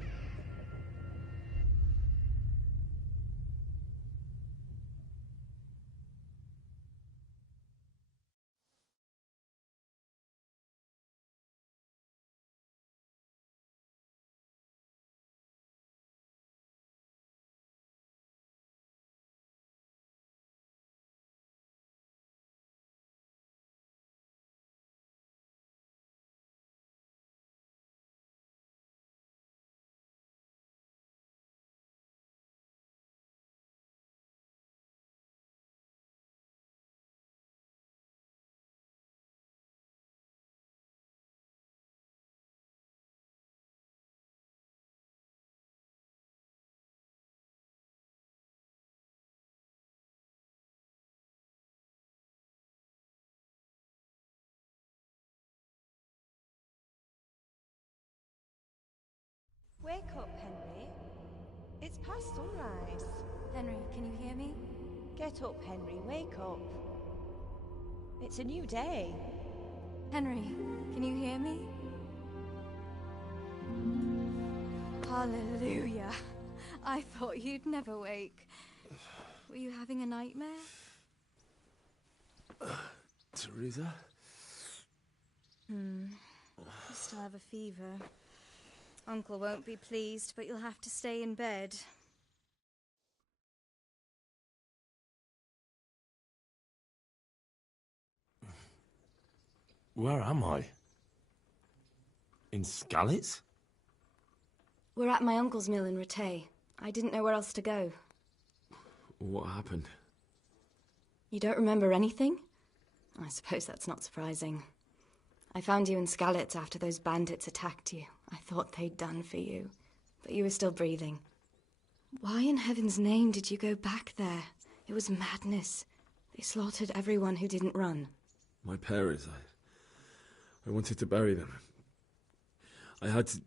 Wake up, Henry. It's past sunrise. Henry, can you hear me? Get up, Henry. Wake up. It's a new day. Henry, can you hear me? Hallelujah. I thought you'd never wake. Were you having a nightmare? Teresa? You still have a fever. Uncle won't be pleased, but you'll have to stay in bed. Where am I? In Skalitz? We're at my uncle's mill in Rattay. I didn't know where else to go. What happened? You don't remember anything? I suppose that's not surprising. I found you in Skalitz after those bandits attacked you. I thought they'd done for you, but you were still breathing. Why in heaven's name did you go back there? It was madness. They slaughtered everyone who didn't run. My parents, I wanted to bury them. I had to...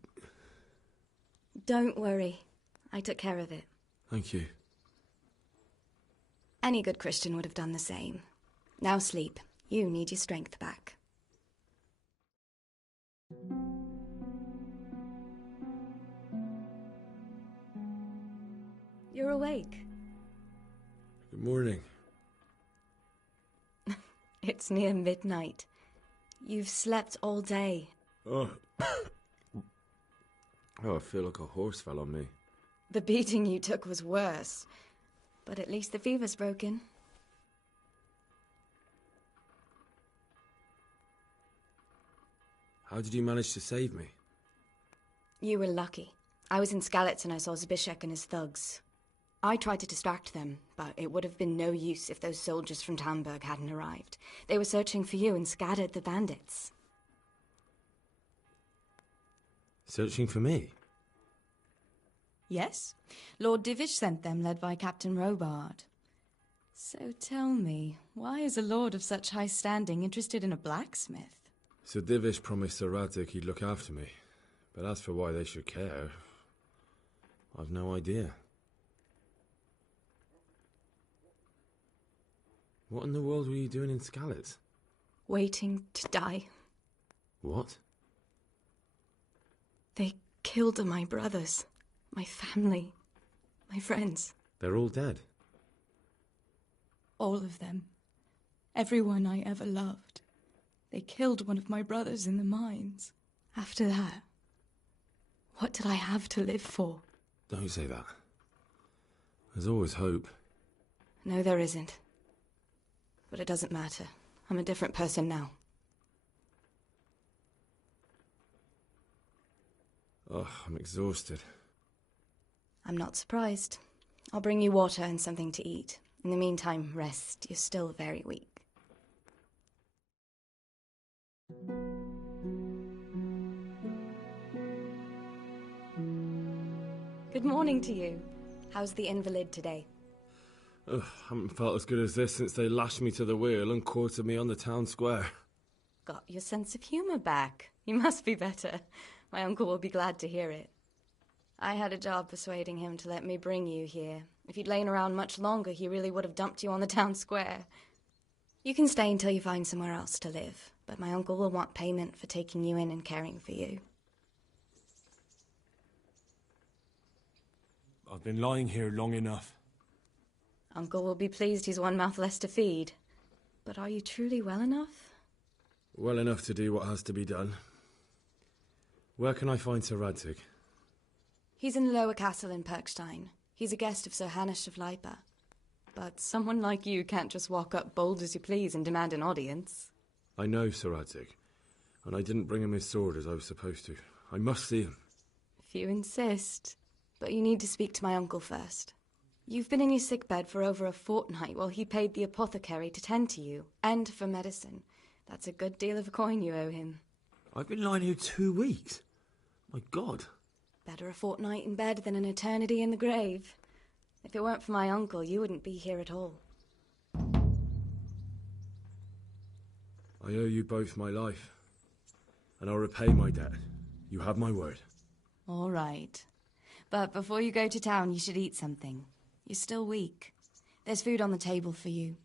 Don't worry. I took care of it. Thank you. Any good Christian would have done the same. Now sleep. You need your strength back. You're awake. Good morning. It's near midnight. You've slept all day. Oh. Oh, I feel like a horse fell on me. The beating you took was worse. But at least the fever's broken. How did you manage to save me? You were lucky. I was in Skalitz and I saw Zbyszek and his thugs. I tried to distract them, but it would have been no use if those soldiers from Tamburg hadn't arrived. They were searching for you and scattered the bandits. Searching for me? Yes. Lord Divish sent them, led by Captain Robard. So tell me, why is a lord of such high standing interested in a blacksmith? Sir Divish promised Sir Radzig he'd look after me. But as for why they should care, I've no idea. What in the world were you doing in Skalitz? Waiting to die. What? They killed my brothers, my family, my friends. They're all dead. All of them. Everyone I ever loved. They killed one of my brothers in the mines. After that, what did I have to live for? Don't say that. There's always hope. No, there isn't. But it doesn't matter. I'm a different person now. Oh, I'm exhausted. I'm not surprised. I'll bring you water and something to eat. In the meantime, rest. You're still very weak. Good morning to you. How's the invalid today? Ugh, haven't felt as good as this since they lashed me to the wheel and quartered me on the town square. Got your sense of humour back. You must be better. My uncle will be glad to hear it. I had a job persuading him to let me bring you here. If you'd lain around much longer, he really would have dumped you on the town square. You can stay until you find somewhere else to live, but my uncle will want payment for taking you in and caring for you. I've been lying here long enough. Uncle will be pleased he's one mouth less to feed. But are you truly well enough? Well enough to do what has to be done. Where can I find Sir Radzig? He's in the lower castle in Perkstein. He's a guest of Sir Hanush of Leipa. But someone like you can't just walk up bold as you please and demand an audience. I know Sir Radzig, and I didn't bring him his sword as I was supposed to. I must see him. If you insist. But you need to speak to my uncle first. You've been in your sickbed for over a fortnight while he paid the apothecary to tend to you, and for medicine. That's a good deal of a coin you owe him. I've been lying here 2 weeks. My God. Better a fortnight in bed than an eternity in the grave. If it weren't for my uncle, you wouldn't be here at all. I owe you both my life, and I'll repay my debt. You have my word. All right. But before you go to town, you should eat something. You're still weak. There's food on the table for you.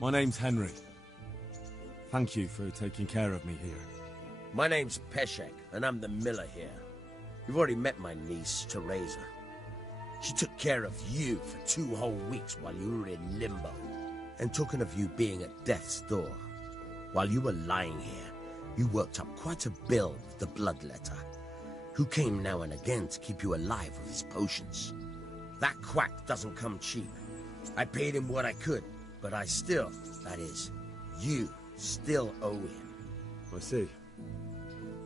My name's Henry. Thank you for taking care of me here. My name's Peshek, and I'm the miller here. You've already met my niece, Teresa. She took care of you for 2 whole weeks while you were in limbo. And talking of you being at death's door, while you were lying here, you worked up quite a bill with the bloodletter, who came now and again to keep you alive with his potions. That quack doesn't come cheap. I paid him what I could, but I still, that is, you still owe him. I see.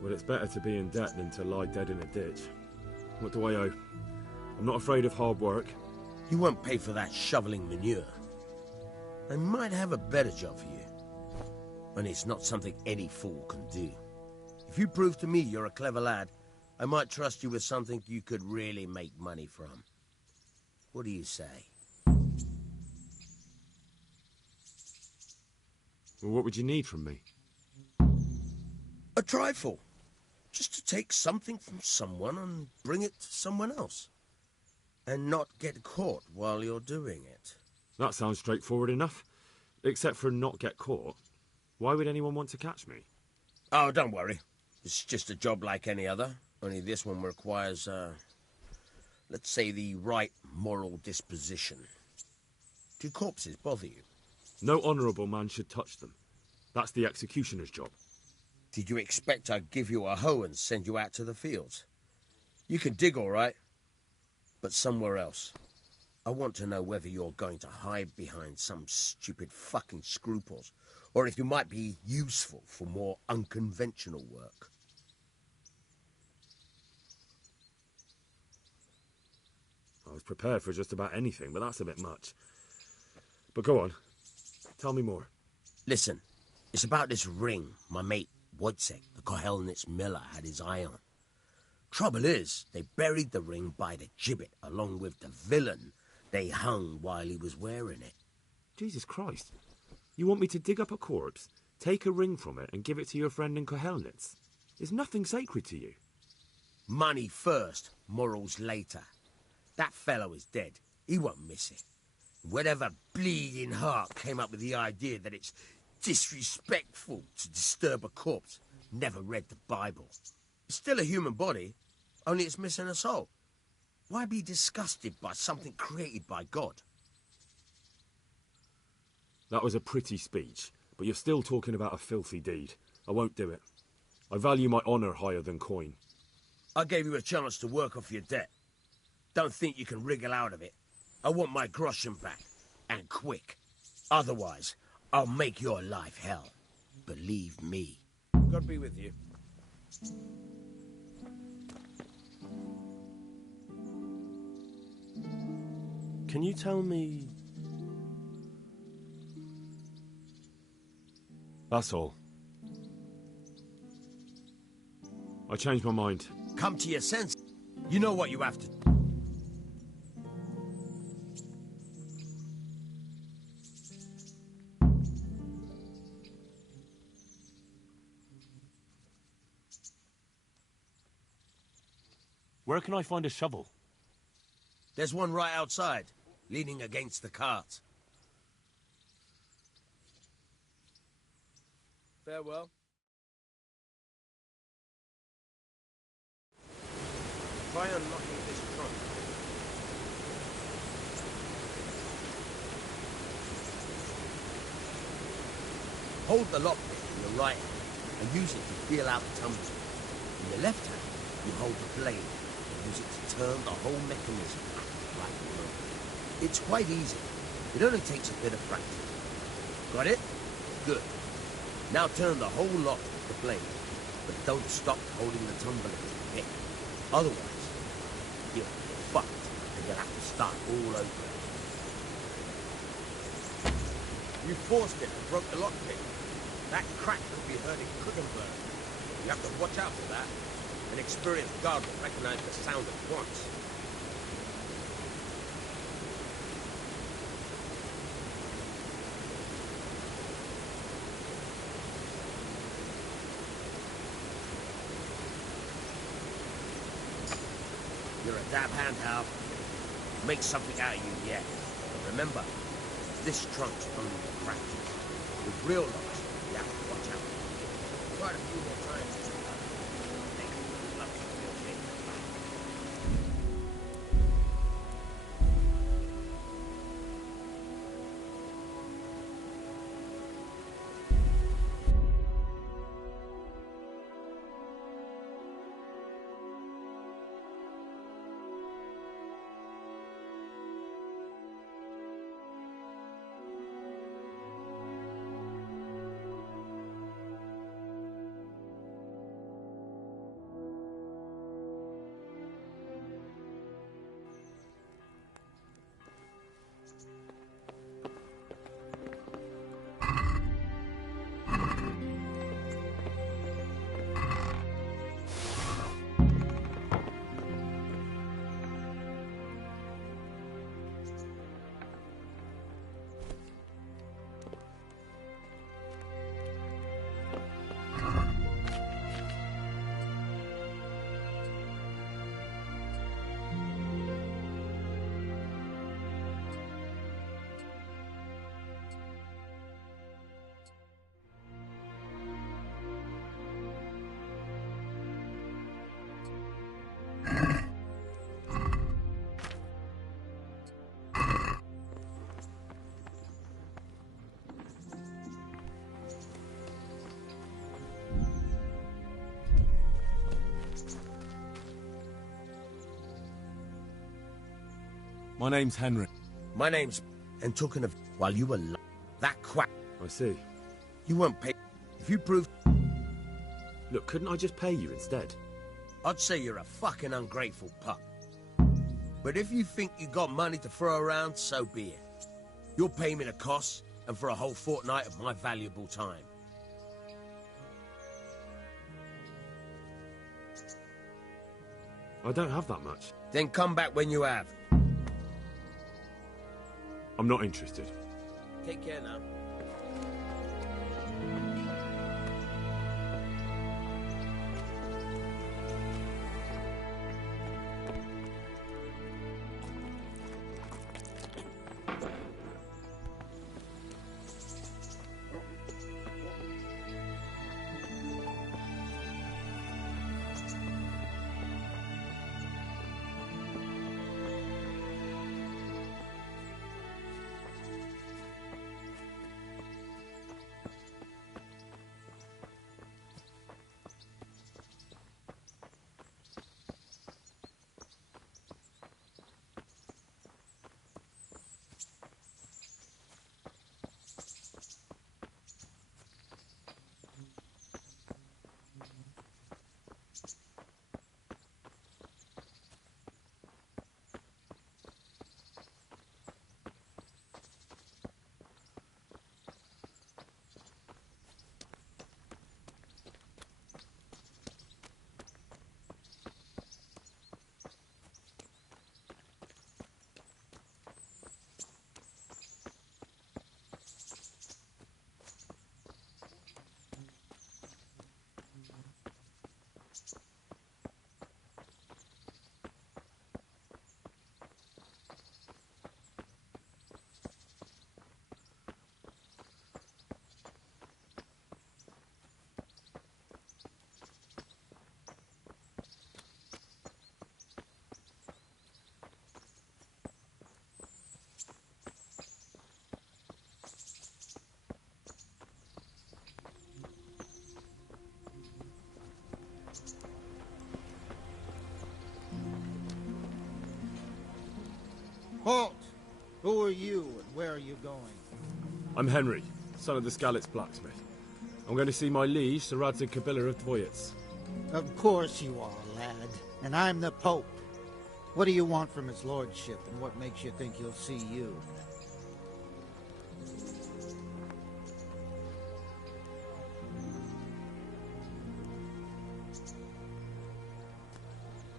Well, it's better to be in debt than to lie dead in a ditch. What do I owe? I'm not afraid of hard work. You won't pay for that shoveling manure. I might have a better job for you. And it's not something any fool can do. If you prove to me you're a clever lad, I might trust you with something you could really make money from. What do you say? Well, what would you need from me? A trifle. Just to take something from someone and bring it to someone else. And not get caught while you're doing it. That sounds straightforward enough. Except for not get caught. Why would anyone want to catch me? Oh, don't worry. It's just a job like any other. Only this one requires, let's say, the right moral disposition. Do corpses bother you? No honourable man should touch them. That's the executioner's job. Did you expect I'd give you a hoe and send you out to the fields? You can dig all right, but somewhere else. I want to know whether you're going to hide behind some stupid fucking scruples, or if you might be useful for more unconventional work. I was prepared for just about anything, but that's a bit much. But go on. Tell me more. Listen, it's about this ring my mate Wojciech, the Kohelnitz miller, had his eye on. Trouble is, they buried the ring by the gibbet along with the villain they hung while he was wearing it. Jesus Christ. You want me to dig up a corpse, take a ring from it, and give it to your friend in Kohelnitz? Is nothing sacred to you? Money first, morals later. That fellow is dead. He won't miss it. Whatever bleeding heart came up with the idea that it's disrespectful to disturb a corpse never read the Bible. It's still a human body, only it's missing a soul. Why be disgusted by something created by God? That was a pretty speech, but you're still talking about a filthy deed. I won't do it. I value my honour higher than coin. I gave you a chance to work off your debt. Don't think you can wriggle out of it. I want my groschen back, and quick. Otherwise, I'll make your life hell. Believe me. God be with you. Can you tell me... That's all. I changed my mind. Come to your senses. You know what you have to do. Where can I find a shovel? There's one right outside, leaning against the cart. Farewell. Try unlocking this trunk. Hold the lockpick in your right hand and use it to feel out the tumbles. In your left hand, you hold the blade and use it to turn the whole mechanism like a rope. It's quite easy. It only takes a bit of practice. Got it? Good. Now turn the whole lock with the blade, but don't stop holding the tumbler to the pick. Otherwise, you'll get fucked and you'll have to start all over. You forced it and broke the lockpick. That crack could be heard in Kuggenberg. You have to watch out for that. An experienced guard will recognize the sound at once. You're a dab hand, Hal. Make something out of you yet. But remember, This trunk's only the practice. With real locks, you have to watch out. Quite a few more times as we go. Make lucky you'll make them back. My name's Henry. My name's... And talking of... While you were... That quack... I see. You won't pay... If you prove... Look, couldn't I just pay you instead? I'd say you're a fucking ungrateful pup. But if you think you got money to throw around, so be it. You'll pay me the costs, and for a whole fortnight of my valuable time. I don't have that much. Then come back when you have. I'm not interested. Take care now. Halt! Who are you and where are you going? I'm Henry, son of the Skalitz blacksmith. I'm going to see my liege, Sir Radzig Kobyla of Dvoyitz. Of course you are, lad. And I'm the Pope. What do you want from his lordship, and what makes you think he'll see you?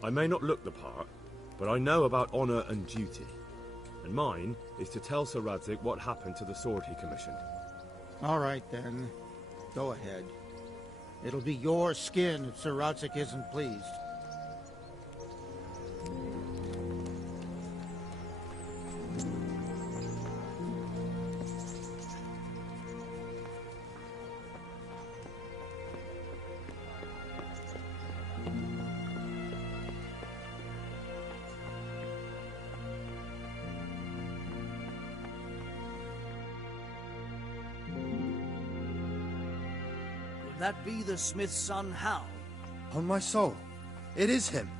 I may not look the part, but I know about honour and duty. And mine is to tell Sir Radzig what happened to the sword he commissioned. All right, then. Go ahead. It'll be your skin if Sir Radzig isn't pleased. Could that be the smith's son, Hal? On my soul, it is him.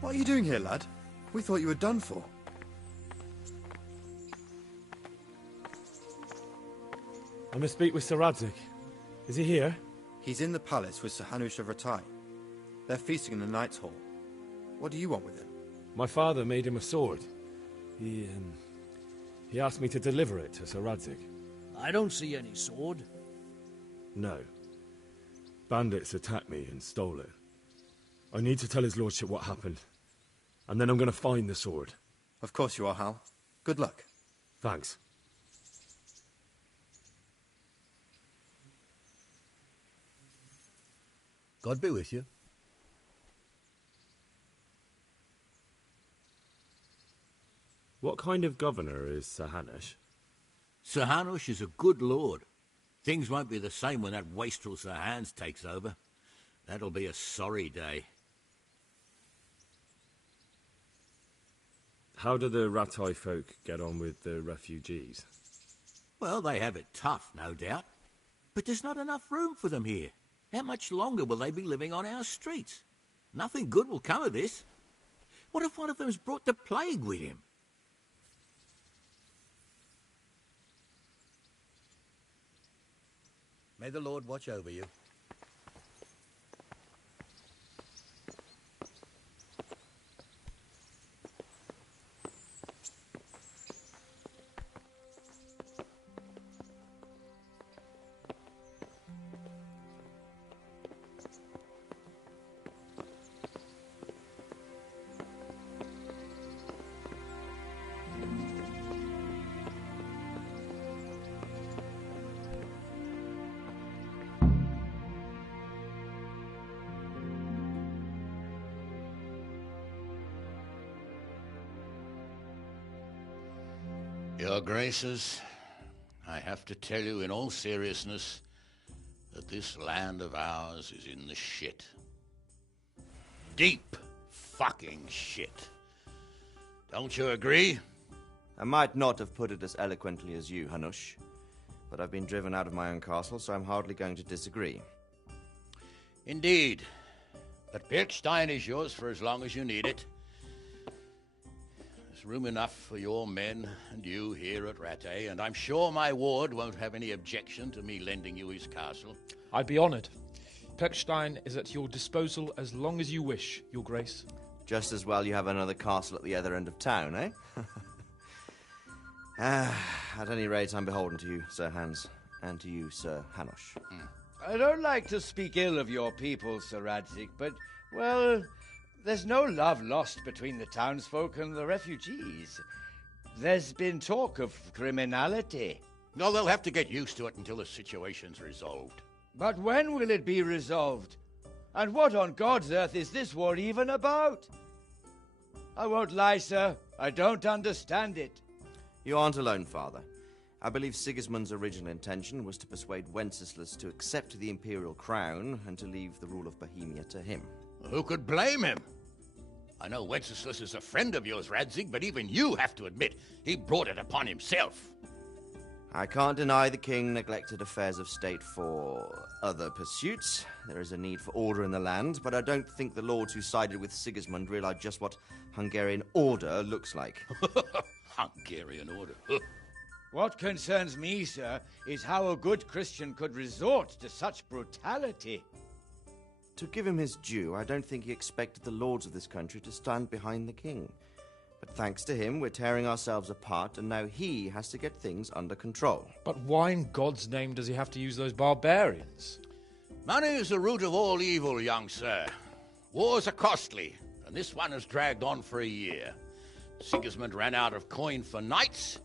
What are you doing here, lad? We thought you were done for. I must speak with Sir Radzig. Is he here? He's in the palace with Sir Hanush of Rattay. They're feasting in the Knight's Hall. What do you want with him? My father made him a sword. He asked me to deliver it to Sir Radzig. I don't see any sword. No. Bandits attacked me and stole it. I need to tell his lordship what happened. And then I'm going to find the sword. Of course you are, Hal. Good luck. Thanks. God be with you. What kind of governor is Sir Hanush? Sir Hanush is a good lord. Things won't be the same when that wastrel Sir Hans takes over. That'll be a sorry day. How do the Rattay folk get on with the refugees? Well, they have it tough, no doubt. But there's not enough room for them here. How much longer will they be living on our streets? Nothing good will come of this. What if one of them's brought the plague with him? May the Lord watch over you. Your Graces, I have to tell you in all seriousness that this land of ours is in the shit. Deep fucking shit. Don't you agree? I might not have put it as eloquently as you, Hanush, but I've been driven out of my own castle, so I'm hardly going to disagree. Indeed. But Birkstein is yours for as long as you need it. There's room enough for your men and you here at Rattay, and I'm sure my ward won't have any objection to me lending you his castle. I'd be honoured. Birkstein is at your disposal as long as you wish, Your Grace. Just as well you have another castle at the other end of town, eh? At any rate, I'm beholden to you, Sir Hans, and to you, Sir Hanush. I don't like to speak ill of your people, Sir Radzig, but, well, there's no love lost between the townsfolk and the refugees. There's been talk of criminality. No, they'll have to get used to it until the situation's resolved. But when will it be resolved? And what on God's earth is this war even about? I won't lie, sir. I don't understand it. You aren't alone, Father. I believe Sigismund's original intention was to persuade Wenceslas to accept the imperial crown and to leave the rule of Bohemia to him. Who could blame him? I know Wenceslas is a friend of yours, Radzig, but even you have to admit he brought it upon himself. I can't deny the king neglected affairs of state for other pursuits. There is a need for order in the land, but I don't think the lords who sided with Sigismund realized just what Hungarian order looks like. Hungarian order? What concerns me, sir, is how a good Christian could resort to such brutality. To give him his due, I don't think he expected the lords of this country to stand behind the king. But thanks to him, we're tearing ourselves apart, and now he has to get things under control. But why in God's name does he have to use those barbarians? Money is the root of all evil, young sir. Wars are costly, and this one has dragged on for a year. Sigismund ran out of coin for knights,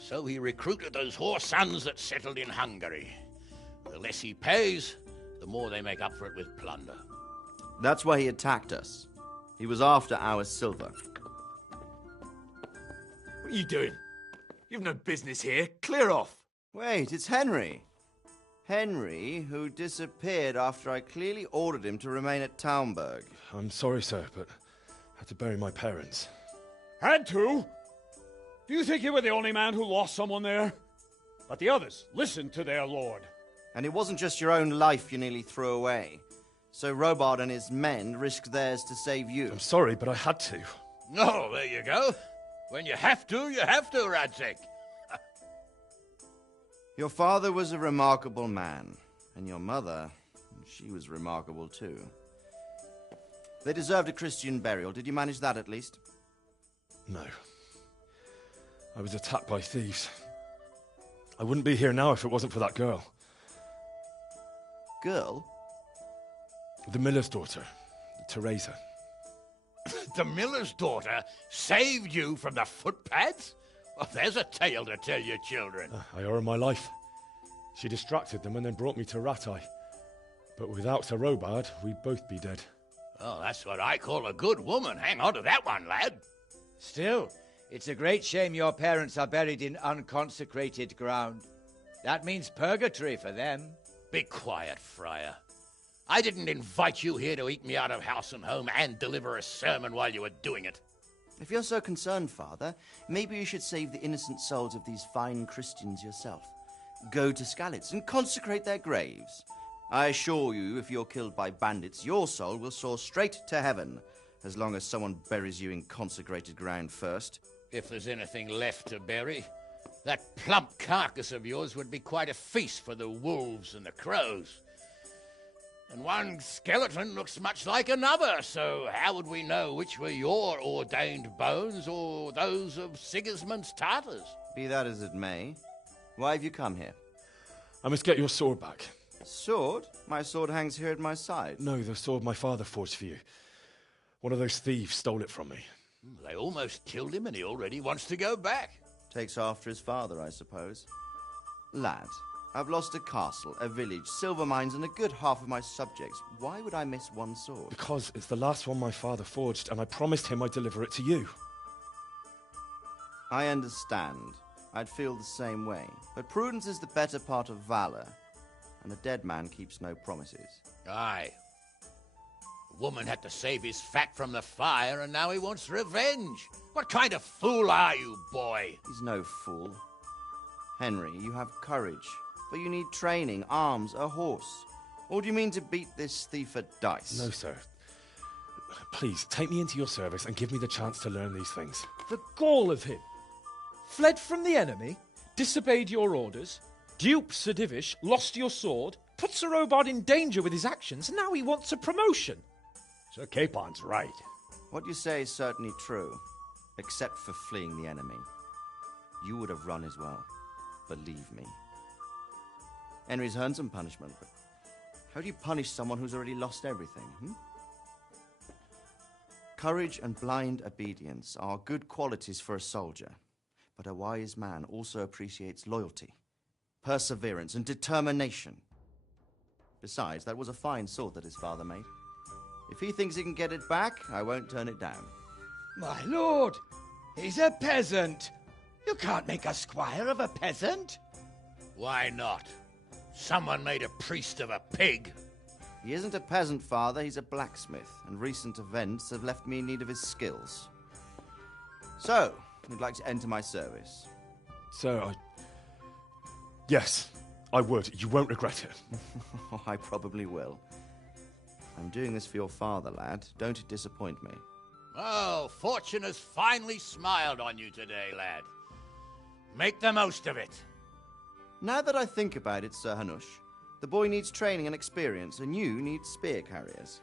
so he recruited those whore sons that settled in Hungary. The less he pays, the more they make up for it with plunder. That's why he attacked us. He was after our silver. What are you doing? You've no business here. Clear off. Wait, it's Henry. Henry, who disappeared after I clearly ordered him to remain at Taunberg. I'm sorry, sir, but I had to bury my parents. Had to? Do you think you were the only man who lost someone there? But the others listened to their lord. And it wasn't just your own life you nearly threw away. So Robard and his men risked theirs to save you. I'm sorry, but I had to. Oh, there you go. When you have to, Radzig. Your father was a remarkable man, and your mother, she was remarkable too. They deserved a Christian burial. Did you manage that at least? No. I was attacked by thieves. I wouldn't be here now if it wasn't for that girl. Girl? The miller's daughter, Teresa. The miller's daughter saved you from the footpads? Well, there's a tale to tell your children. I owe her my life. She distracted them and then brought me to Ratai. But without Sir Robard, we'd both be dead. Oh, that's what I call a good woman. Hang on to that one, lad. Still, it's a great shame your parents are buried in unconsecrated ground. That means purgatory for them. Be quiet, Friar. I didn't invite you here to eat me out of house and home and deliver a sermon while you were doing it. If you're so concerned, Father, maybe you should save the innocent souls of these fine Christians yourself. Go to Skalitz and consecrate their graves. I assure you, if you're killed by bandits, your soul will soar straight to heaven, as long as someone buries you in consecrated ground first. If there's anything left to bury, that plump carcass of yours would be quite a feast for the wolves and the crows. And one skeleton looks much like another, so how would we know which were your ordained bones or those of Sigismund's Tartars? Be that as it may, why have you come here? I must get your sword back. Sword? My sword hangs here at my side. No, the sword my father forged for you. One of those thieves stole it from me. They almost killed him and he already wants to go back. Takes after his father, I suppose. Lad, I've lost a castle, a village, silver mines, and a good half of my subjects. Why would I miss one sword? Because it's the last one my father forged, and I promised him I'd deliver it to you. I understand. I'd feel the same way. But prudence is the better part of valor, and a dead man keeps no promises. Aye. The woman had to save his fat from the fire, and now he wants revenge. What kind of fool are you, boy? He's no fool. Henry, you have courage, but you need training, arms, a horse. Or do you mean to beat this thief at dice? No, sir. Please, take me into your service and give me the chance to learn these things. The gall of him! Fled from the enemy, disobeyed your orders, duped Sir Divish, lost your sword, put Sir Robard in danger with his actions, and now he wants a promotion. Sir Capon's right. What you say is certainly true, except for fleeing the enemy. You would have run as well, believe me. Henry's earned some punishment, but how do you punish someone who's already lost everything, Courage and blind obedience are good qualities for a soldier, but a wise man also appreciates loyalty, perseverance, and determination. Besides, that was a fine sword that his father made. If he thinks he can get it back, I won't turn it down. My lord, he's a peasant. You can't make a squire of a peasant. Why not? Someone made a priest of a pig. He isn't a peasant, Father. He's a blacksmith, and recent events have left me in need of his skills. So, would like to enter my service? Sir, Yes, I would. You won't regret it. I probably will. I'm doing this for your father, lad. Don't disappoint me. Oh, fortune has finally smiled on you today, lad. Make the most of it. Now that I think about it, Sir Hanush, the boy needs training and experience, and you need spear carriers.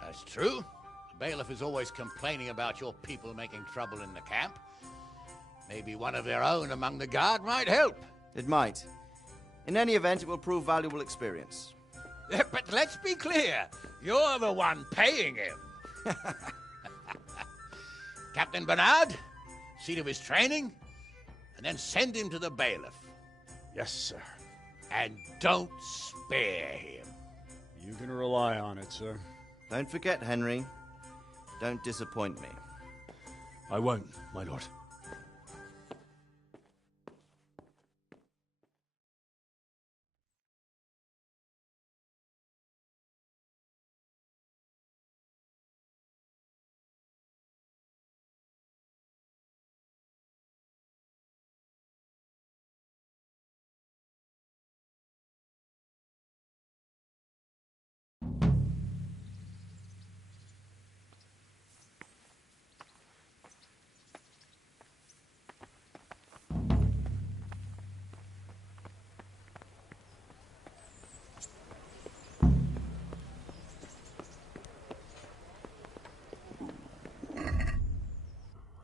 That's true. The bailiff is always complaining about your people making trouble in the camp. Maybe one of their own among the guard might help. It might. In any event, it will prove valuable experience. But let's be clear. You're the one paying him. Captain Bernard, see to his training, and then send him to the bailiff. Yes, sir. And don't spare him. You can rely on it, sir. Don't forget, Henry. Don't disappoint me. I won't, my lord.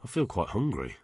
feel quite hungry.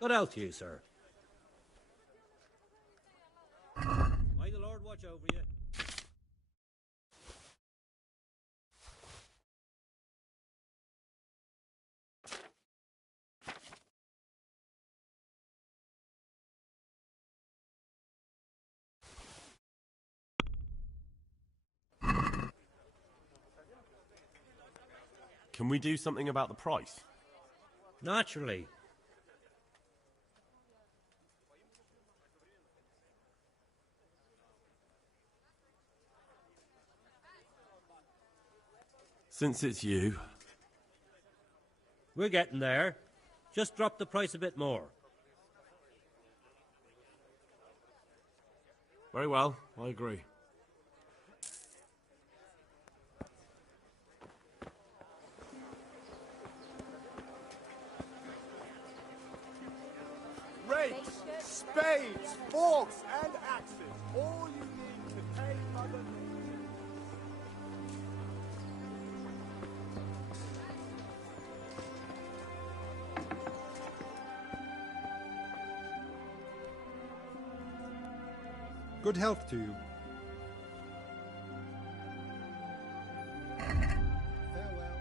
Good health to you, sir. May the Lord watch over you. Can we do something about the price? Naturally. Since it's you. We're getting there. Just drop the price a bit more. Very well, I agree. Rakes, spades, forks, and axes. All you need to pay Mother Nature. Good health to you. Farewell.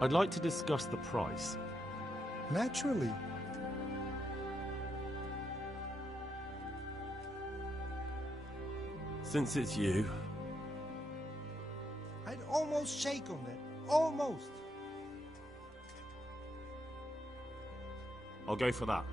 I'd like to discuss the price. Naturally. Since it's you, I'd almost shake on that. Almost. I'll go for that.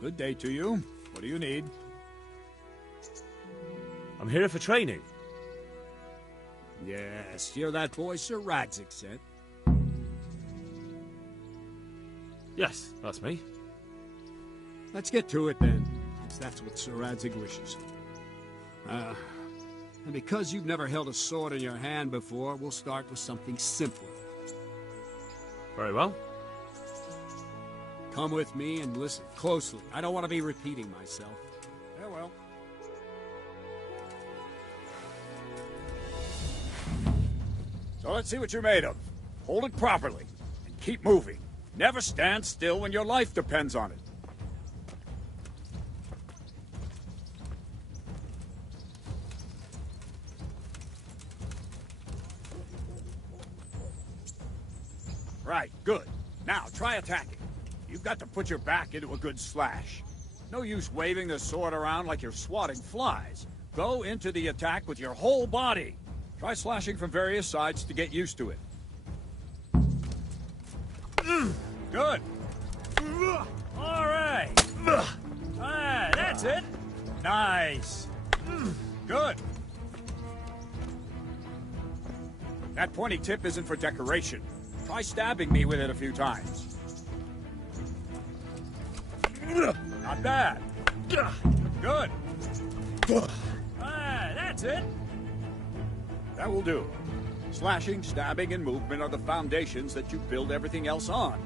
Good day to you. What do you need? I'm here for training. Yes, you're that boy Sir Radzig sent. Yes, that's me. Let's get to it then, since that's what Sir Radzig wishes. And because you've never held a sword in your hand before, we'll start with something simpler. Very well. Come with me and listen closely. I don't want to be repeating myself. Farewell. So let's see what you're made of. Hold it properly, and keep moving. Never stand still when your life depends on it. Right, good. Now, try attacking. You've got to put your back into a good slash. No use waving the sword around like you're swatting flies. Go into the attack with your whole body. Try slashing from various sides to get used to it. Good. All right. That's it. Nice. Good. That pointy tip isn't for decoration. Try stabbing me with it a few times. Not bad. Good. That's it. That will do. Slashing, stabbing, and movement are the foundations that you build everything else on.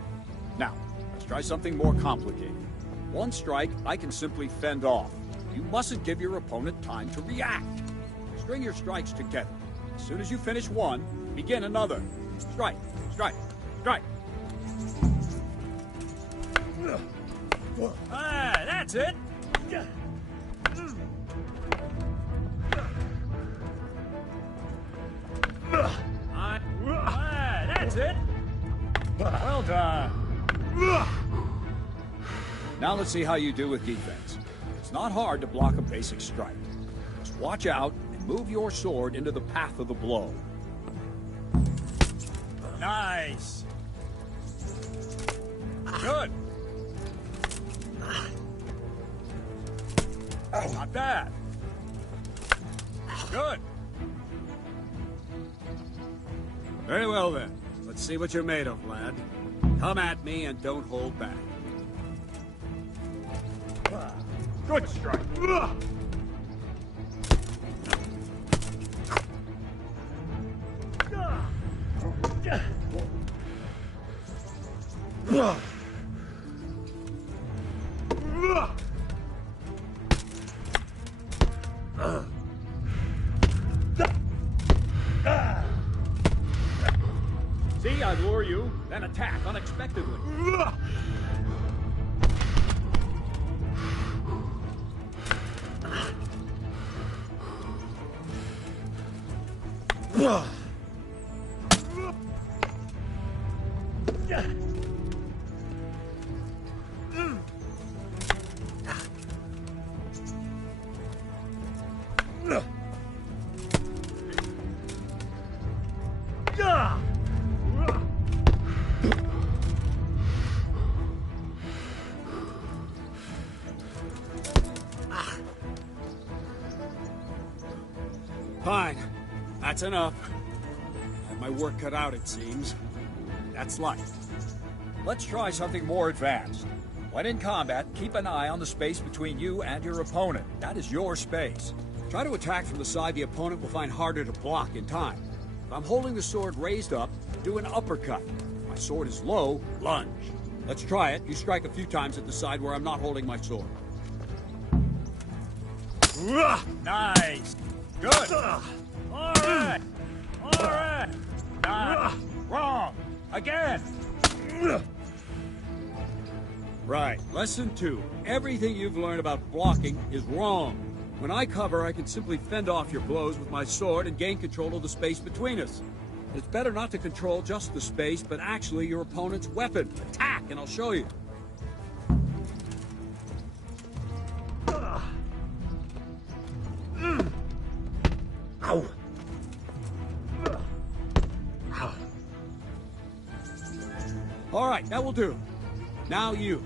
Now, let's try something more complicated. One strike, I can simply fend off. You mustn't give your opponent time to react. String your strikes together. As soon as you finish one, begin another. Strike, strike, strike. That's it. That's it. Well done. Now let's see how you do with defense. It's not hard to block a basic strike. Just watch out and move your sword into the path of the blow. Nice. Good. Not bad. Good. Very well then. Let's see what you're made of, lad. Come at me and don't hold back. Good strike. you, then attack unexpectedly. Fine. That's enough. I have my work cut out, it seems. That's life. Let's try something more advanced. When in combat, keep an eye on the space between you and your opponent. That is your space. Try to attack from the side the opponent will find harder to block in time. If I'm holding the sword raised up, do an uppercut. If my sword is low, lunge. Let's try it. You strike a few times at the side where I'm not holding my sword. Nice! Good! Alright! Alright! Wrong! Again! Right. Lesson 2. Everything you've learned about blocking is wrong. When I cover, I can simply fend off your blows with my sword and gain control of the space between us. It's better not to control just the space, but actually your opponent's weapon. Attack, and I'll show you. Ow! All right, that will do. Now you.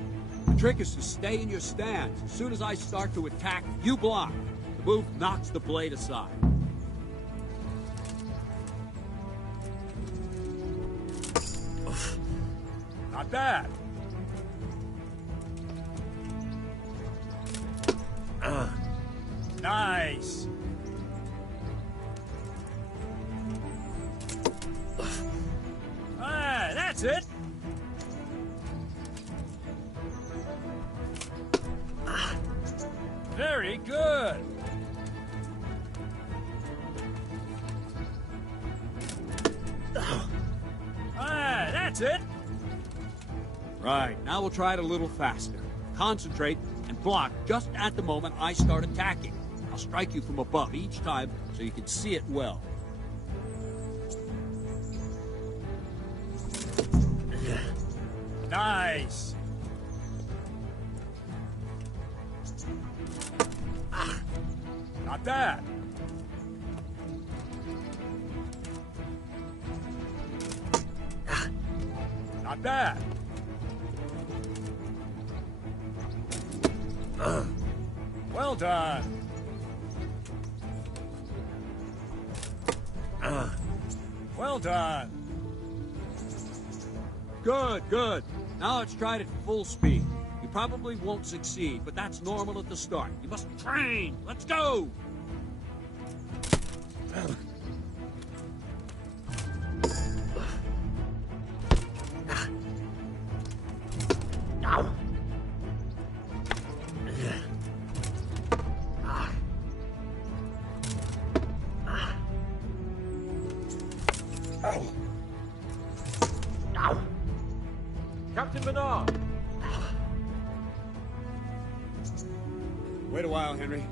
The trick is to stay in your stance. As soon as I start to attack, you block. The move knocks the blade aside. Not bad. Nice. That's it. Very good. That's it. Right, now we'll try it a little faster. Concentrate and block just at the moment I start attacking. I'll strike you from above each time so you can see it well. Nice. Not bad. Not bad. Well done. Well done. Good, good. Now let's try it at full speed. You probably won't succeed, but that's normal at the start. You must train. Let's go! Captain Bernard! Wait a while, Henry.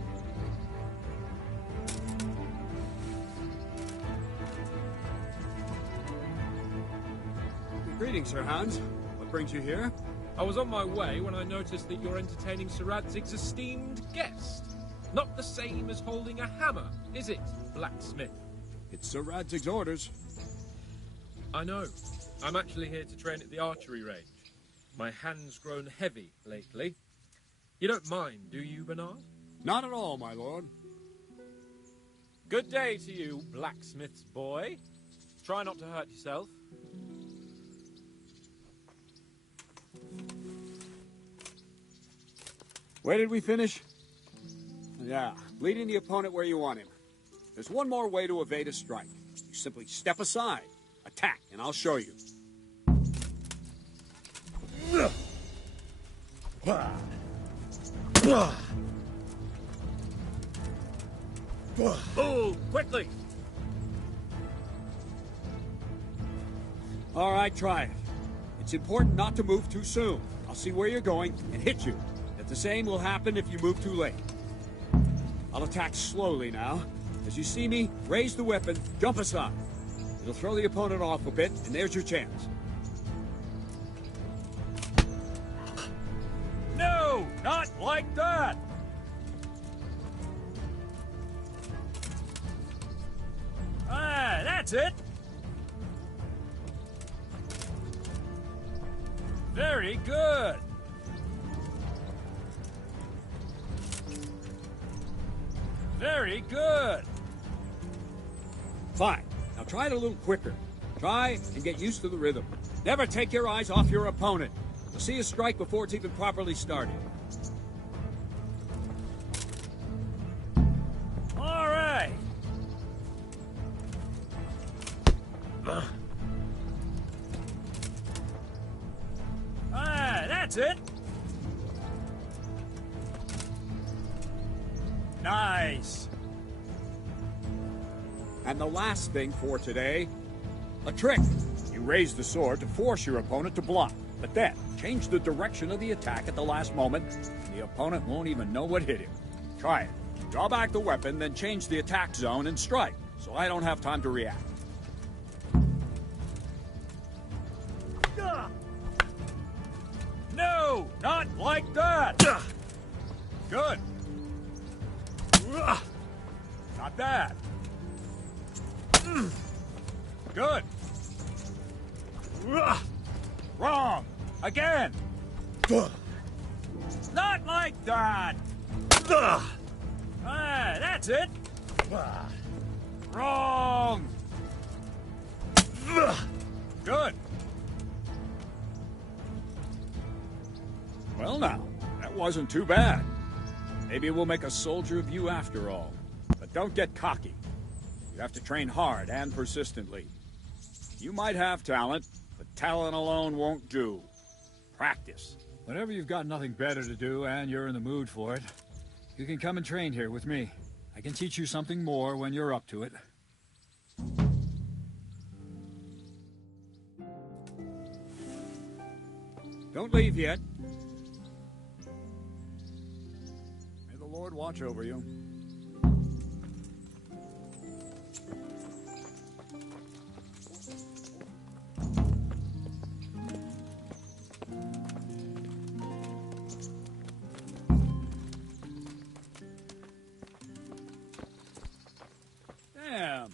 Greetings, Sir Hans. What brings you here? I was on my way when I noticed that you're entertaining Sir Radzig's esteemed guest. Not the same as holding a hammer, is it, blacksmith? It's Sir Radzig's orders. I know. I'm actually here to train at the archery range. My hand's grown heavy lately. You don't mind, do you, Bernard? Not at all, my lord. Good day to you, blacksmith's boy. Try not to hurt yourself. Where did we finish? Yeah, leading the opponent where you want him. There's one more way to evade a strike. You simply step aside, attack, and I'll show you. Move, quickly! All right, try it. It's important not to move too soon. I'll see where you're going and hit you. But the same will happen if you move too late. I'll attack slowly now. As you see me, raise the weapon, jump aside. It'll throw the opponent off a bit, and there's your chance. No, not like that! Ah, that's it! Very good! Very good! Fine. Now try it a little quicker. Try and get used to the rhythm. Never take your eyes off your opponent. You'll see a strike before it's even properly started. All right! Ah, that's it! Nice! And the last thing for today, a trick. You raise the sword to force your opponent to block, but then change the direction of the attack at the last moment, and the opponent won't even know what hit him. Try it. Draw back the weapon, then change the attack zone and strike, so I don't have time to react. No, not like that! Good. Not bad. Good. Wrong. Again. Not like that. Ah, that's it. Wrong. Good. Well now, that wasn't too bad. Maybe we'll make a soldier of you after all. But don't get cocky. You have to train hard and persistently. You might have talent, but talent alone won't do. Practice. Whenever you've got nothing better to do and you're in the mood for it, you can come and train here with me. I can teach you something more when you're up to it. Don't leave yet. May the Lord watch over you. Damn.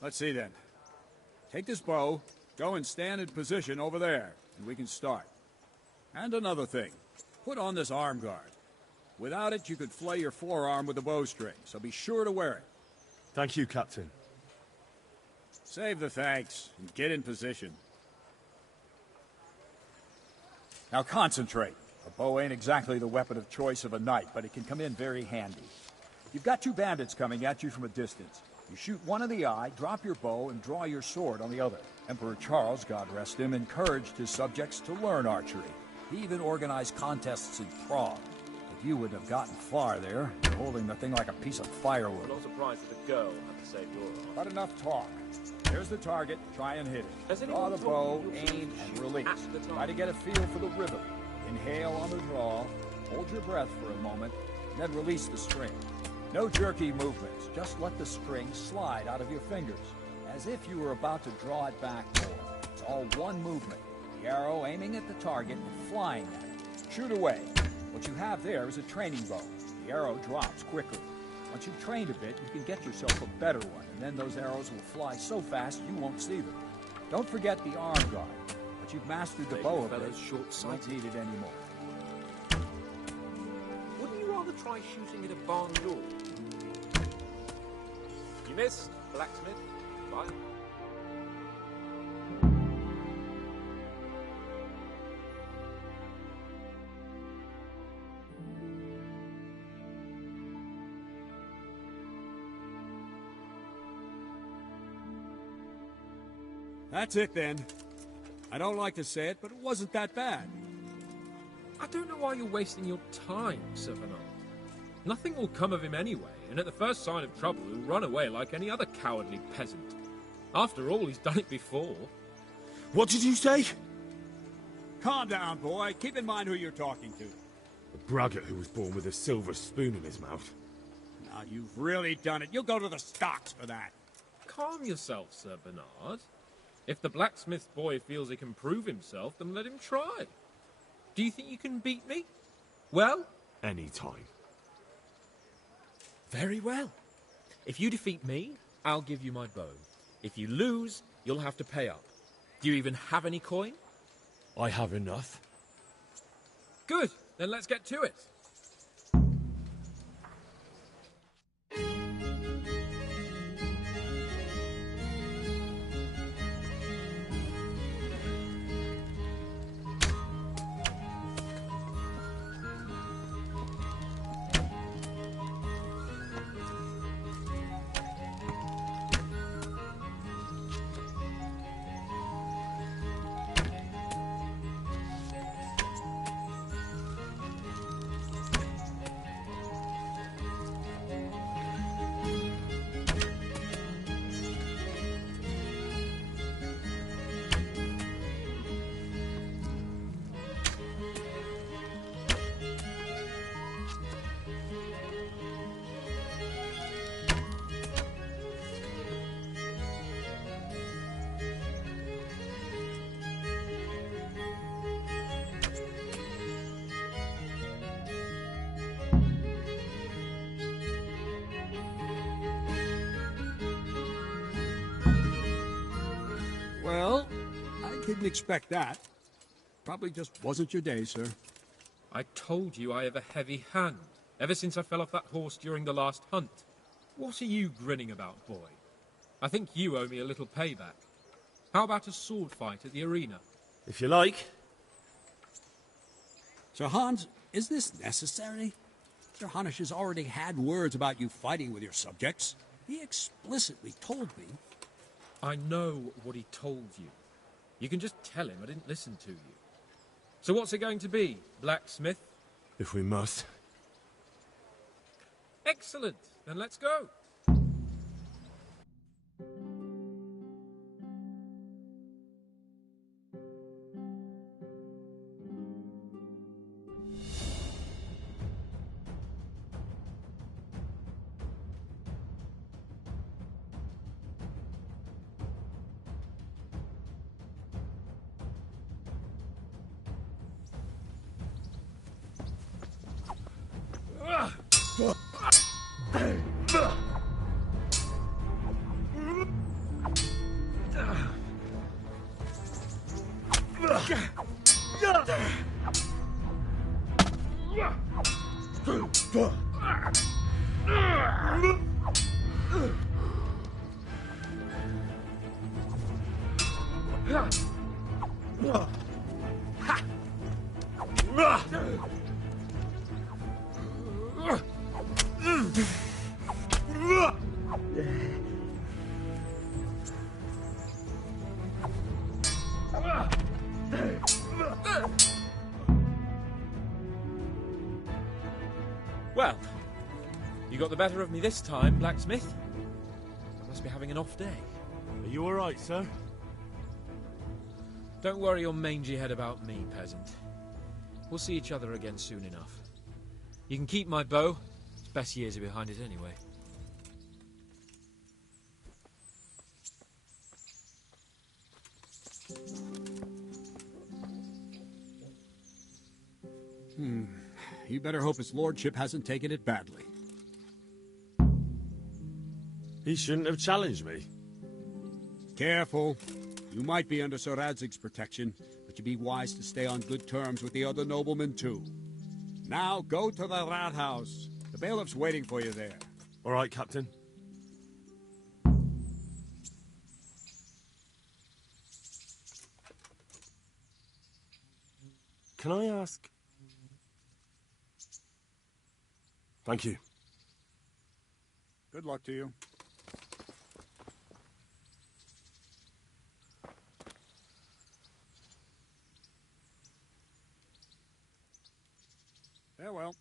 Let's see then. Take this bow, go and stand in position over there, and we can start. And another thing, put on this arm guard. Without it, you could flay your forearm with a bowstring, so be sure to wear it. Thank you, Captain. Save the thanks, and get in position. Now concentrate. A bow ain't exactly the weapon of choice of a knight, but it can come in very handy. You've got two bandits coming at you from a distance. You shoot one in the eye, drop your bow, and draw your sword on the other. Emperor Charles, God rest him, encouraged his subjects to learn archery. He even organized contests in Prague. But you wouldn't have gotten far there. You're holding the thing like a piece of firewood. I'm not surprised that a girl had to save your life. But enough talk. There's the target. Try and hit it. Has Draw anyone the bow, told you aim, and release. at the target? Try to get a feel for the rhythm. Inhale on the draw, hold your breath for a moment, then release the string. No jerky movements, just let the string slide out of your fingers, as if you were about to draw it back more. It's all one movement, the arrow aiming at the target and flying at it. Shoot away. What you have there is a training bow. The arrow drops quickly. Once you've trained a bit, you can get yourself a better one, and then those arrows will fly so fast you won't see them. Don't forget the arm guard. But you've mastered the bow a bit, won't need it anymore. Wouldn't you rather try shooting at a barn door? You missed, blacksmith. Bye. That's it then. I don't like to say it, but it wasn't that bad. I don't know why you're wasting your time, Sir Bernard. Nothing will come of him anyway, and at the first sign of trouble, he'll run away like any other cowardly peasant. After all, he's done it before. What did you say? Calm down, boy. Keep in mind who you're talking to. A braggart who was born with a silver spoon in his mouth. Now, you've really done it. You'll go to the stocks for that. Calm yourself, Sir Bernard. If the blacksmith boy feels he can prove himself, then let him try. Do you think you can beat me? Well? Any time. Very well. If you defeat me, I'll give you my bow. If you lose, you'll have to pay up. Do you even have any coin? I have enough. Good. Then let's get to it. Well, I didn't expect that. Probably just wasn't your day, sir. I told you I have a heavy hand, ever since I fell off that horse during the last hunt. What are you grinning about, boy? I think you owe me a little payback. How about a sword fight at the arena? If you like. Sir Hans, is this necessary? Sir Hanush has already had words about you fighting with your subjects. He explicitly told me. I know what he told you. You can just tell him I didn't listen to you. So what's it going to be, blacksmith? If we must. Excellent. Then let's go. Well, you got the better of me this time, blacksmith. I must be having an off day. Are you all right, sir? Don't worry your mangy head about me, peasant. We'll see each other again soon enough. You can keep my bow. Its best years are behind it anyway. You better hope his lordship hasn't taken it badly. He shouldn't have challenged me. Careful. You might be under Sir Radzig's protection, but you'd be wise to stay on good terms with the other noblemen too. Now go to the rat house. The bailiff's waiting for you there. All right, Captain. Can I ask? Thank you. Good luck to you. Farewell.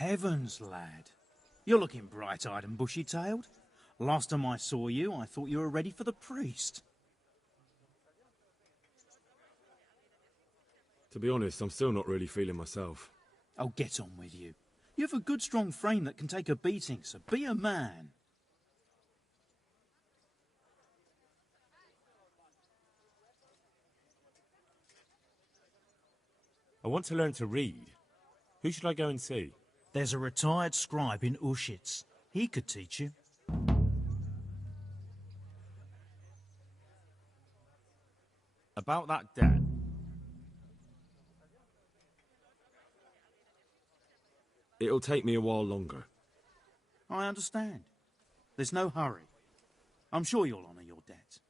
Heavens, lad. You're looking bright-eyed and bushy-tailed. Last time I saw you, I thought you were ready for the priest. To be honest, I'm still not really feeling myself. Oh, get on with you. You have a good, strong frame that can take a beating, so be a man. I want to learn to read. Who should I go and see? There's a retired scribe in Ushitz. He could teach you. About that debt. It'll take me a while longer. I understand. There's no hurry. I'm sure you'll honour your debt.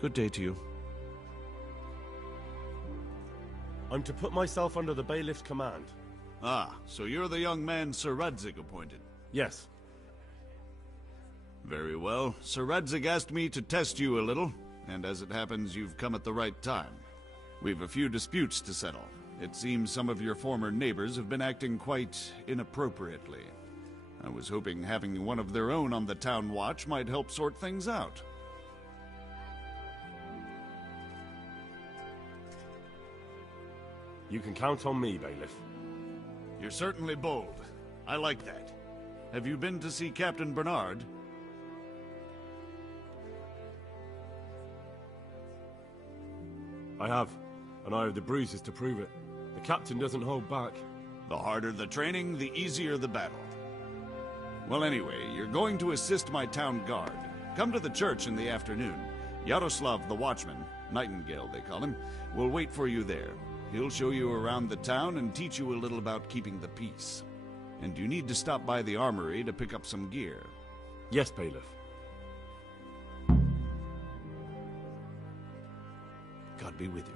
Good day to you. I'm to put myself under the bailiff's command. Ah, so you're the young man Sir Radzig appointed? Yes. Very well. Sir Radzig asked me to test you a little, and as it happens, you've come at the right time. We've a few disputes to settle. It seems some of your former neighbors have been acting quite inappropriately. I was hoping having one of their own on the town watch might help sort things out. You can count on me, bailiff. You're certainly bold. I like that. Have you been to see Captain Bernard? I have, and I have the bruises to prove it. The captain doesn't hold back. The harder the training, the easier the battle. Well, anyway, you're going to assist my town guard. Come to the church in the afternoon. Yaroslav the watchman, Nightingale they call him, will wait for you there. He'll show you around the town and teach you a little about keeping the peace. And you need to stop by the armory to pick up some gear. Yes, bailiff. God be with you.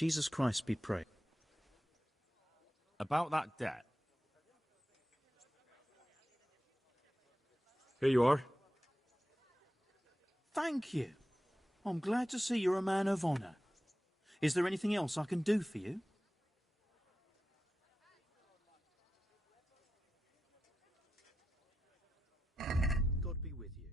Jesus Christ be praised. About that debt. Here you are. Thank you. I'm glad to see you're a man of honour. Is there anything else I can do for you? God be with you.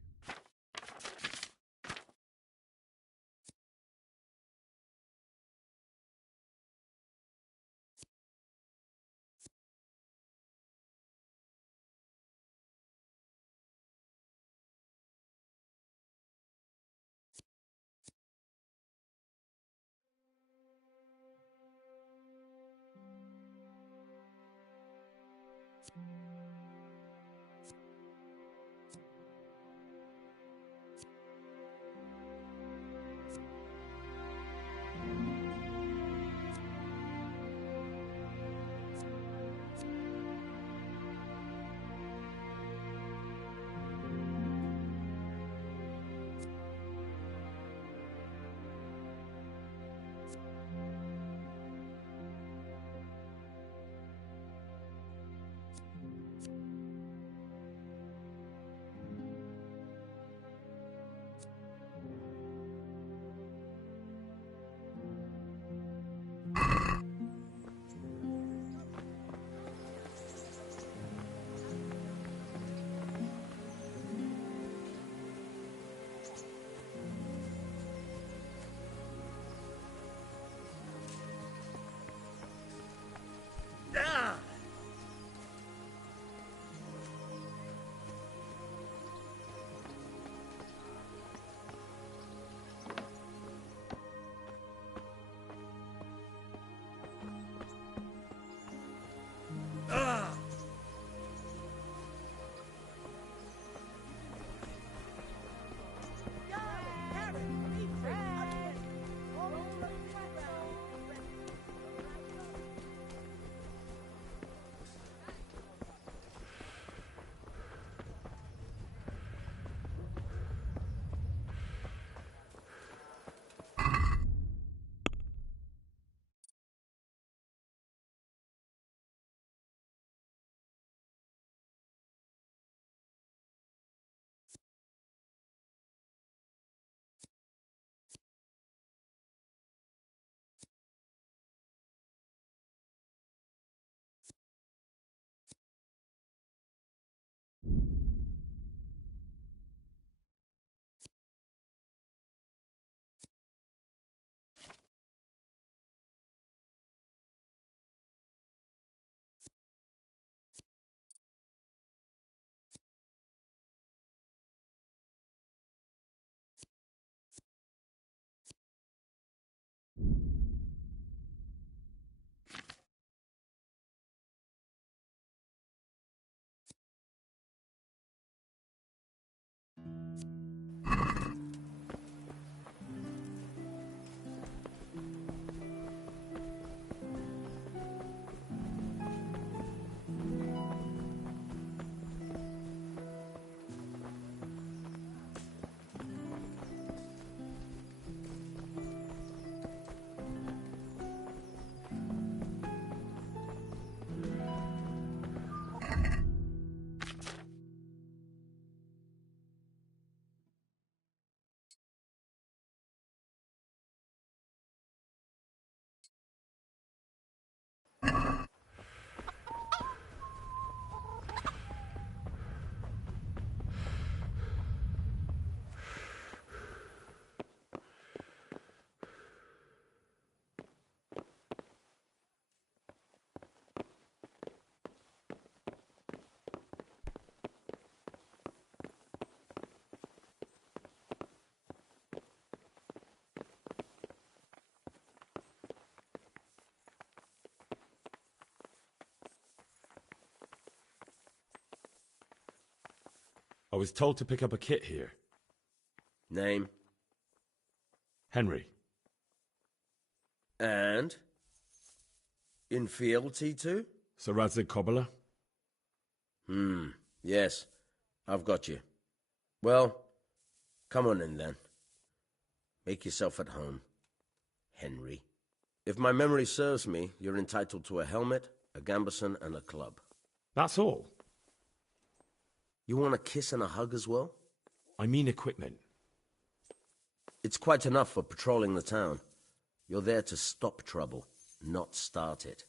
I was told to pick up a kit here. Name? Henry. And? In field, T2? Sir Radzig Cobbler? Yes. I've got you. Well, come on in then. Make yourself at home, Henry. If my memory serves me, you're entitled to a helmet, a gambeson, and a club. That's all? You want a kiss and a hug as well? I mean equipment. It's quite enough for patrolling the town. You're there to stop trouble, not start it.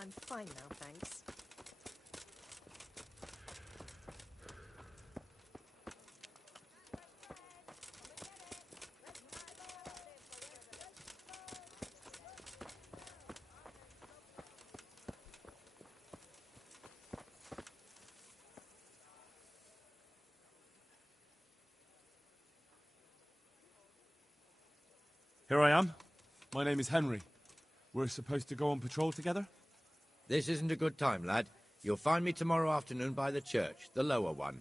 I'm fine now, thanks. Here I am. My name is Henry. We're supposed to go on patrol together? This isn't a good time, lad. You'll find me tomorrow afternoon by the church, the lower one.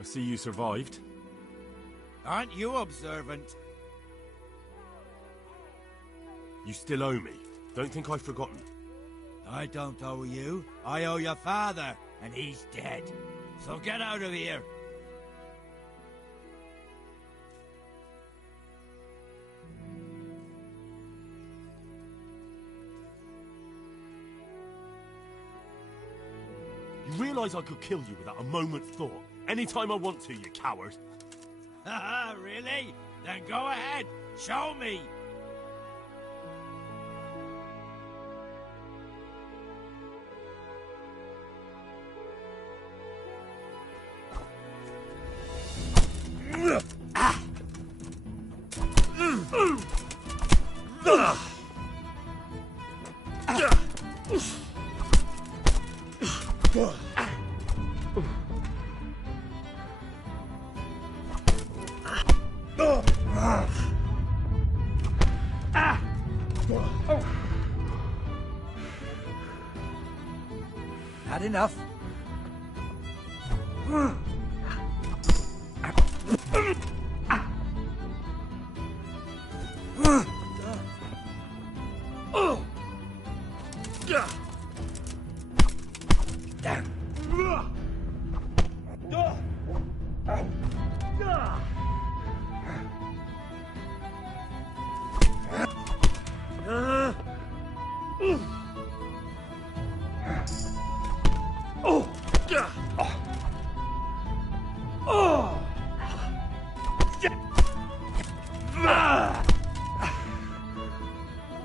I see you survived. Aren't you observant? You still owe me. Don't think I've forgotten. I don't owe you. I owe your father, and he's dead. So get out of here. You realise I could kill you without a moment's thought? Anytime I want to, you coward. Haha, really? Then go ahead. Show me. Had enough?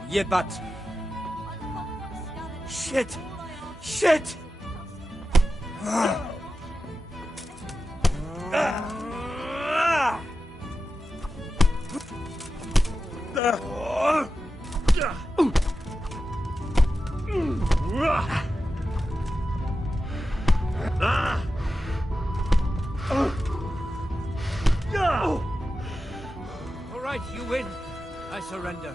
Yeah, but... Shit! Shit! All right, you win. I surrender.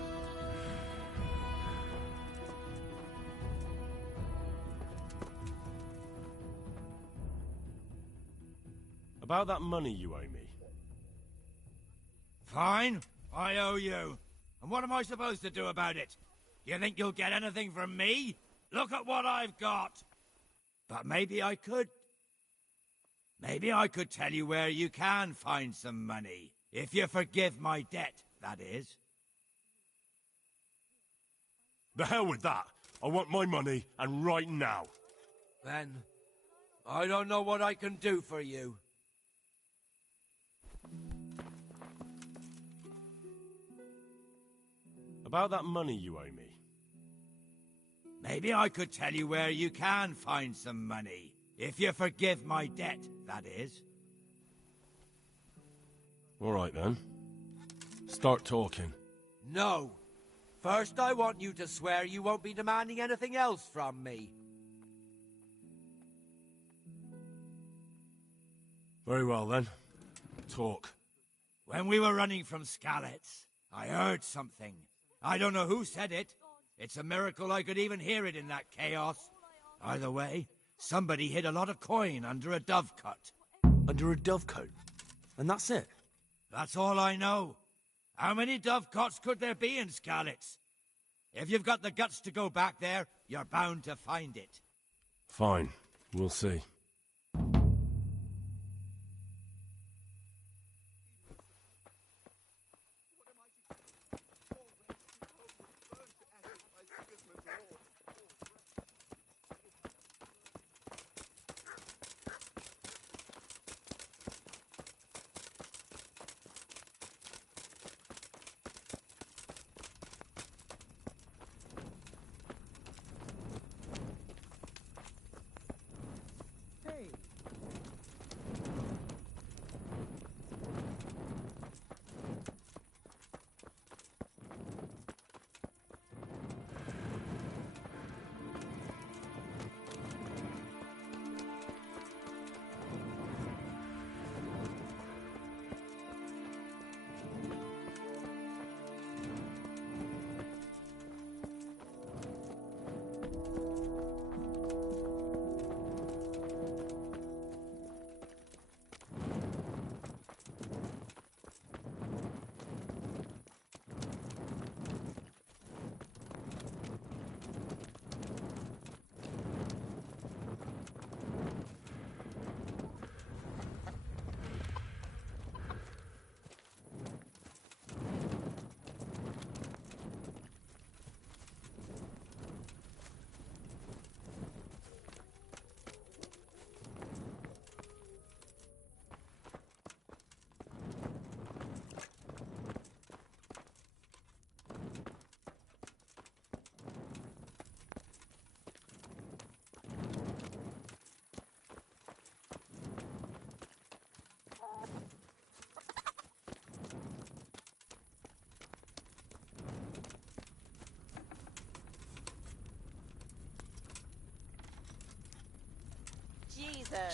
About that money you owe me. Fine. I owe you. And what am I supposed to do about it? You think you'll get anything from me? Look at what I've got. But maybe I could... Maybe I could tell you where you can find some money. If you forgive my debt, that is. The hell with that. I want my money, and right now. Then, I don't know what I can do for you. About that money you owe me. Maybe I could tell you where you can find some money. If you forgive my debt, that is. All right, then. Start talking. No. First, I want you to swear you won't be demanding anything else from me. Very well, then. Talk. When we were running from Skalitz, I heard something. I don't know who said it. It's a miracle I could even hear it in that chaos. Either way, somebody hid a lot of coin under a dovecot. Under a dovecote? And that's it? That's all I know. How many dovecots could there be in Skalitz? If you've got the guts to go back there, you're bound to find it. Fine. We'll see.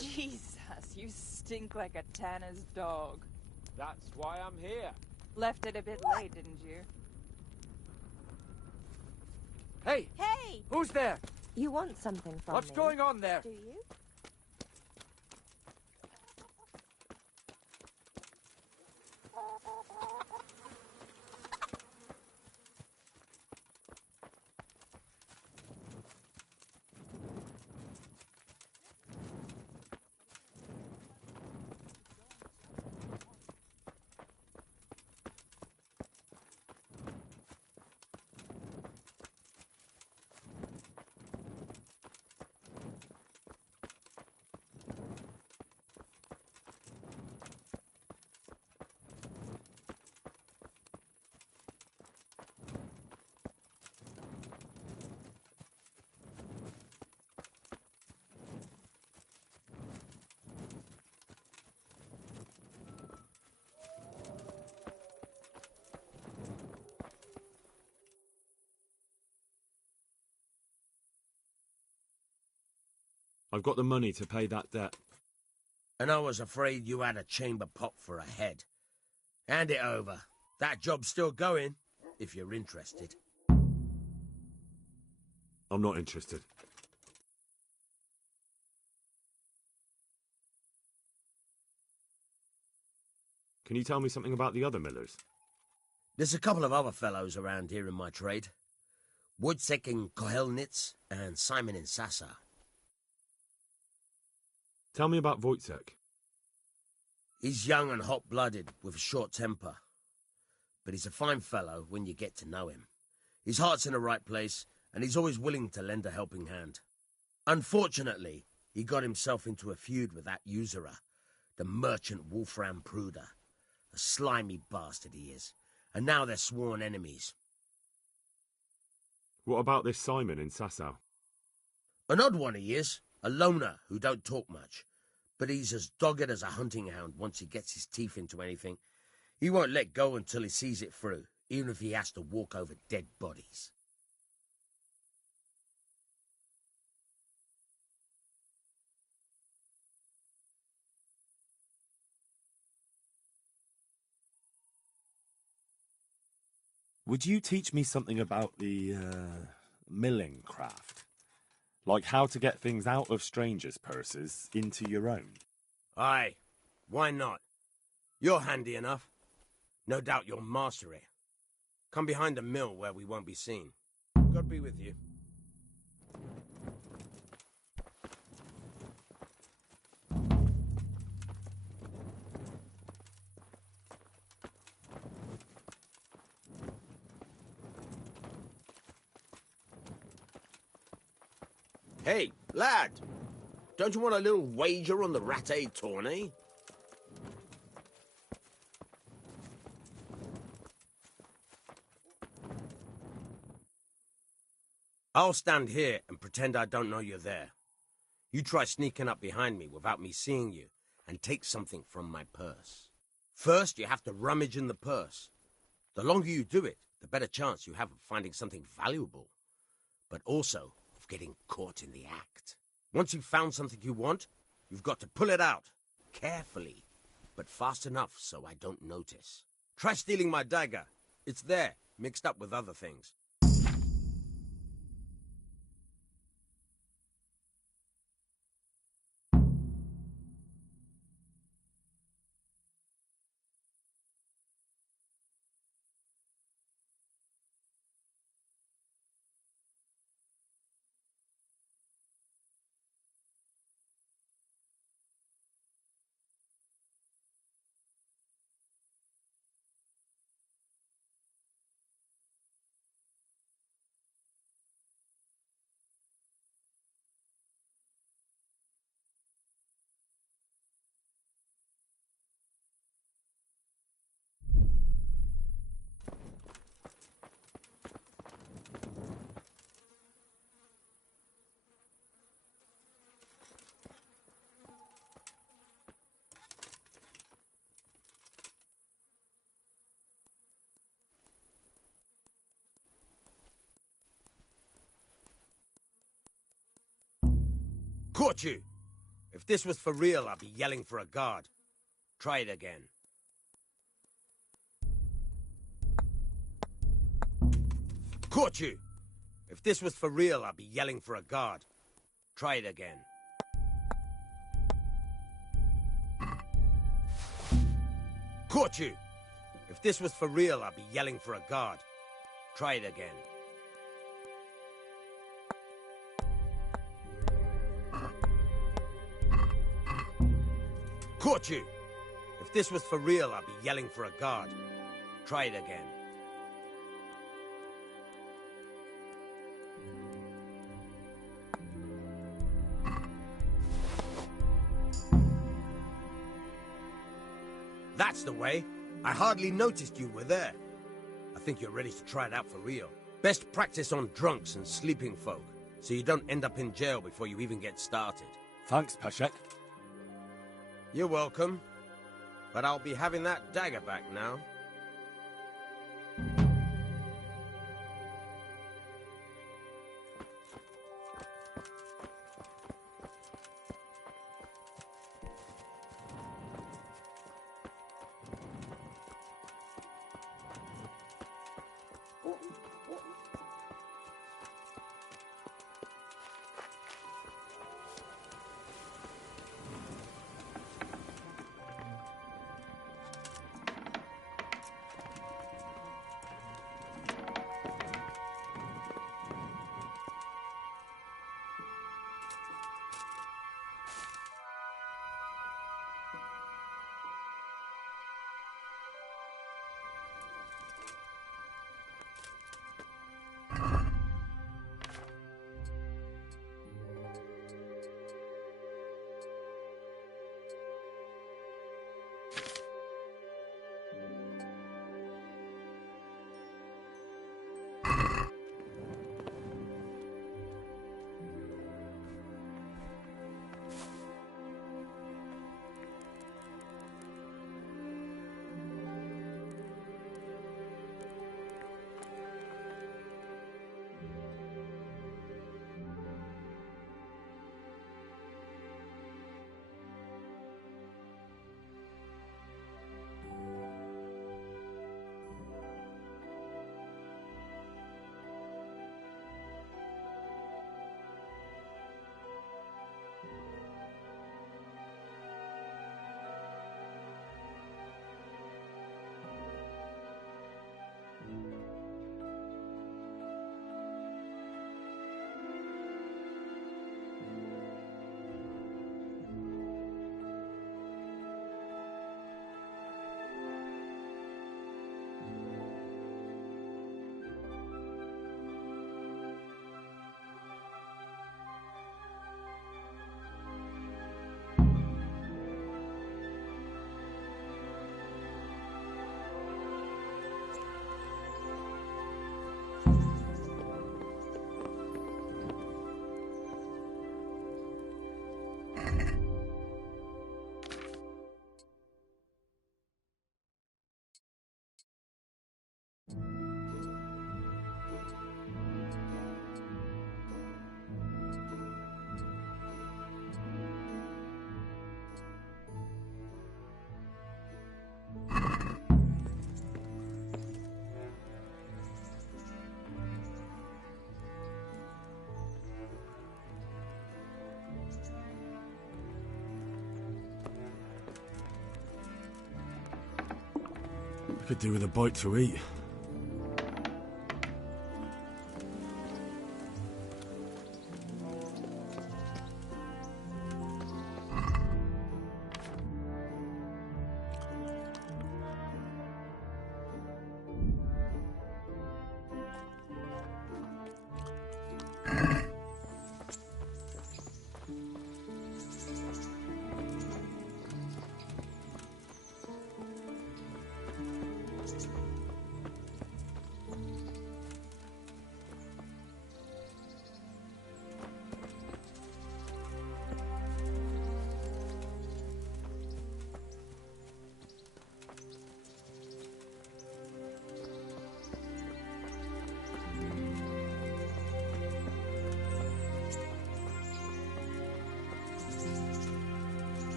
Jesus, you stink like a tanner's dog. That's why I'm here. Left it a bit late, didn't you? Hey! Hey! Who's there? You want something from What's me? going on there? Do you? I've got the money to pay that debt. And I was afraid you had a chamber pot for a head. Hand it over. That job's still going, if you're interested. I'm not interested. Can you tell me something about the other millers? There's a couple of other fellows around here in my trade. Wojciech in Kohelnitz and Simon in Sasa. Tell me about Wojciech. He's young and hot-blooded, with a short temper. But he's a fine fellow when you get to know him. His heart's in the right place, and he's always willing to lend a helping hand. Unfortunately, he got himself into a feud with that usurer, the merchant Wolfram Pruder. A slimy bastard he is, and now they're sworn enemies. What about this Simon in Sasau? An odd one he is, a loner who don't talk much. But he's as dogged as a hunting hound once he gets his teeth into anything. He won't let go until he sees it through, even if he has to walk over dead bodies. Would you teach me something about the milling craft? Like how to get things out of strangers' purses into your own? Aye, why not? You're handy enough. No doubt you'll master it. Come behind the mill where we won't be seen. God be with you. Hey, lad! Don't you want a little wager on the Rattay tourney? I'll stand here and pretend I don't know you're there. You try sneaking up behind me without me seeing you, and take something from my purse. First, you have to rummage in the purse. The longer you do it, the better chance you have of finding something valuable, but also of getting caught in the act. Once you've found something you want, you've got to pull it out, carefully, but fast enough so I don't notice. Try stealing my dagger. It's there, mixed up with other things. Caught you! If this was for real, I'd be yelling for a guard. Try it again. Caught you! If this was for real, I'd be yelling for a guard. Try it again. Caught you! If this was for real, I'd be yelling for a guard. Try it again. Caught you! If this was for real, I'd be yelling for a guard. Try it again. That's the way. I hardly noticed you were there. I think you're ready to try it out for real. Best practice on drunks and sleeping folk, so you don't end up in jail before you even get started. Thanks, Peshek. You're welcome. But I'll be having that dagger back now. Could do with a bite to eat.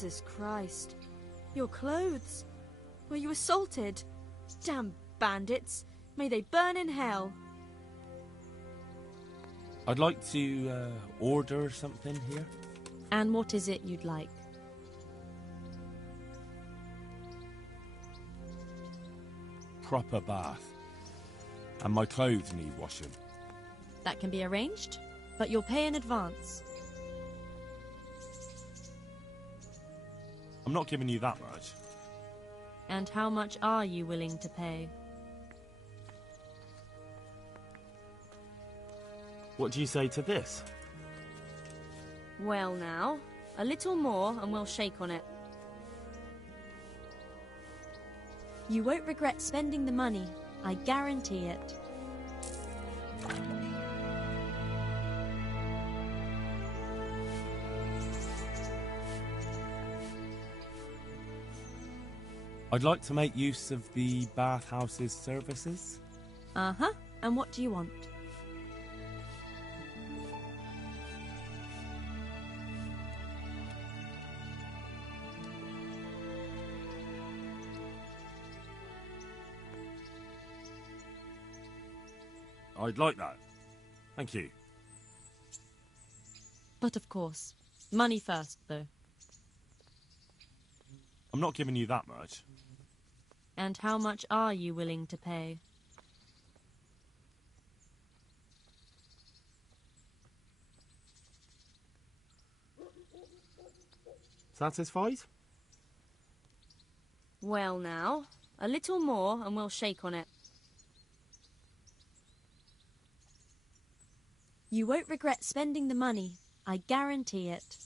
Jesus Christ. Your clothes. Were you assaulted? Damn bandits. May they burn in hell. I'd like to order something here. And what is it you'd like? Proper bath. And my clothes need washing. That can be arranged, but you'll pay in advance. I'm not giving you that much. And how much are you willing to pay? What do you say to this? Well now, a little more and we'll shake on it. You won't regret spending the money, I guarantee it. I'd like to make use of the bathhouse's services. Uh-huh. And what do you want? I'd like that. Thank you. But of course, money first, though. I'm not giving you that much. And how much are you willing to pay? Satisfied? Well now, a little more and we'll shake on it. You won't regret spending the money, I guarantee it.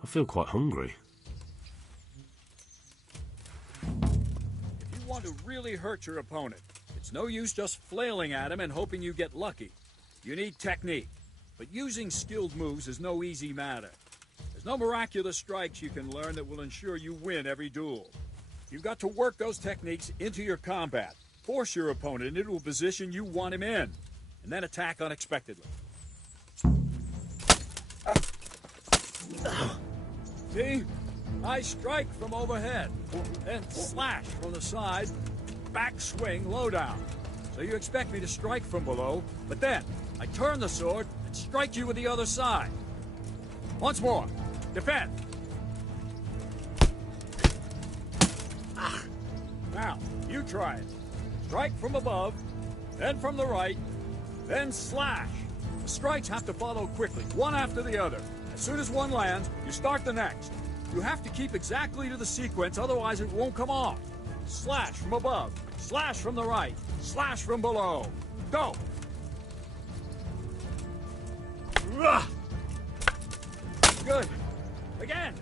I feel quite hungry. If you want to really hurt your opponent, it's no use just flailing at him and hoping you get lucky. You need technique, but using skilled moves is no easy matter. There's no miraculous strikes you can learn that will ensure you win every duel. You've got to work those techniques into your combat, force your opponent into a position you want him in, and then attack unexpectedly. See? I strike from overhead, then slash from the side, back swing low down. So you expect me to strike from below, but then I turn the sword and strike you with the other side. Once more. Defend. Now, you try it. Strike from above, then from the right, then slash. The strikes have to follow quickly, one after the other. As soon as one lands, you start the next. You have to keep exactly to the sequence, otherwise it won't come off. Slash from above, slash from the right, slash from below. Go! Good. Again.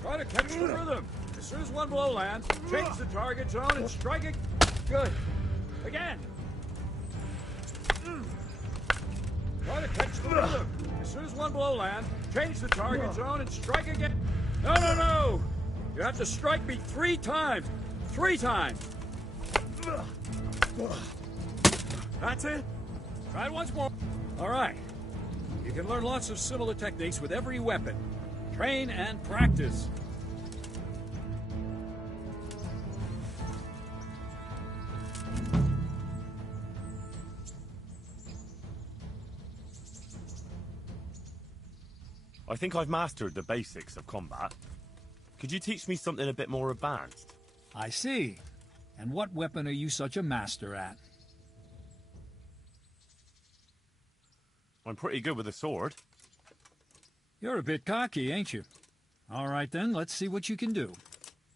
Try to catch the rhythm. As soon as one blow lands, change the target zone and strike it. Good. Again. Try to catch the rhythm. As soon as one blow lands, change the target zone and strike again. No, no, no! You have to strike me 3 times. 3 times. That's it. Try it once more. All right. You can learn lots of similar techniques with every weapon. Train and practice. I think I've mastered the basics of combat. Could you teach me something a bit more advanced? I see. And what weapon are you such a master at? I'm pretty good with a sword. You're a bit cocky, ain't you? All right then, let's see what you can do.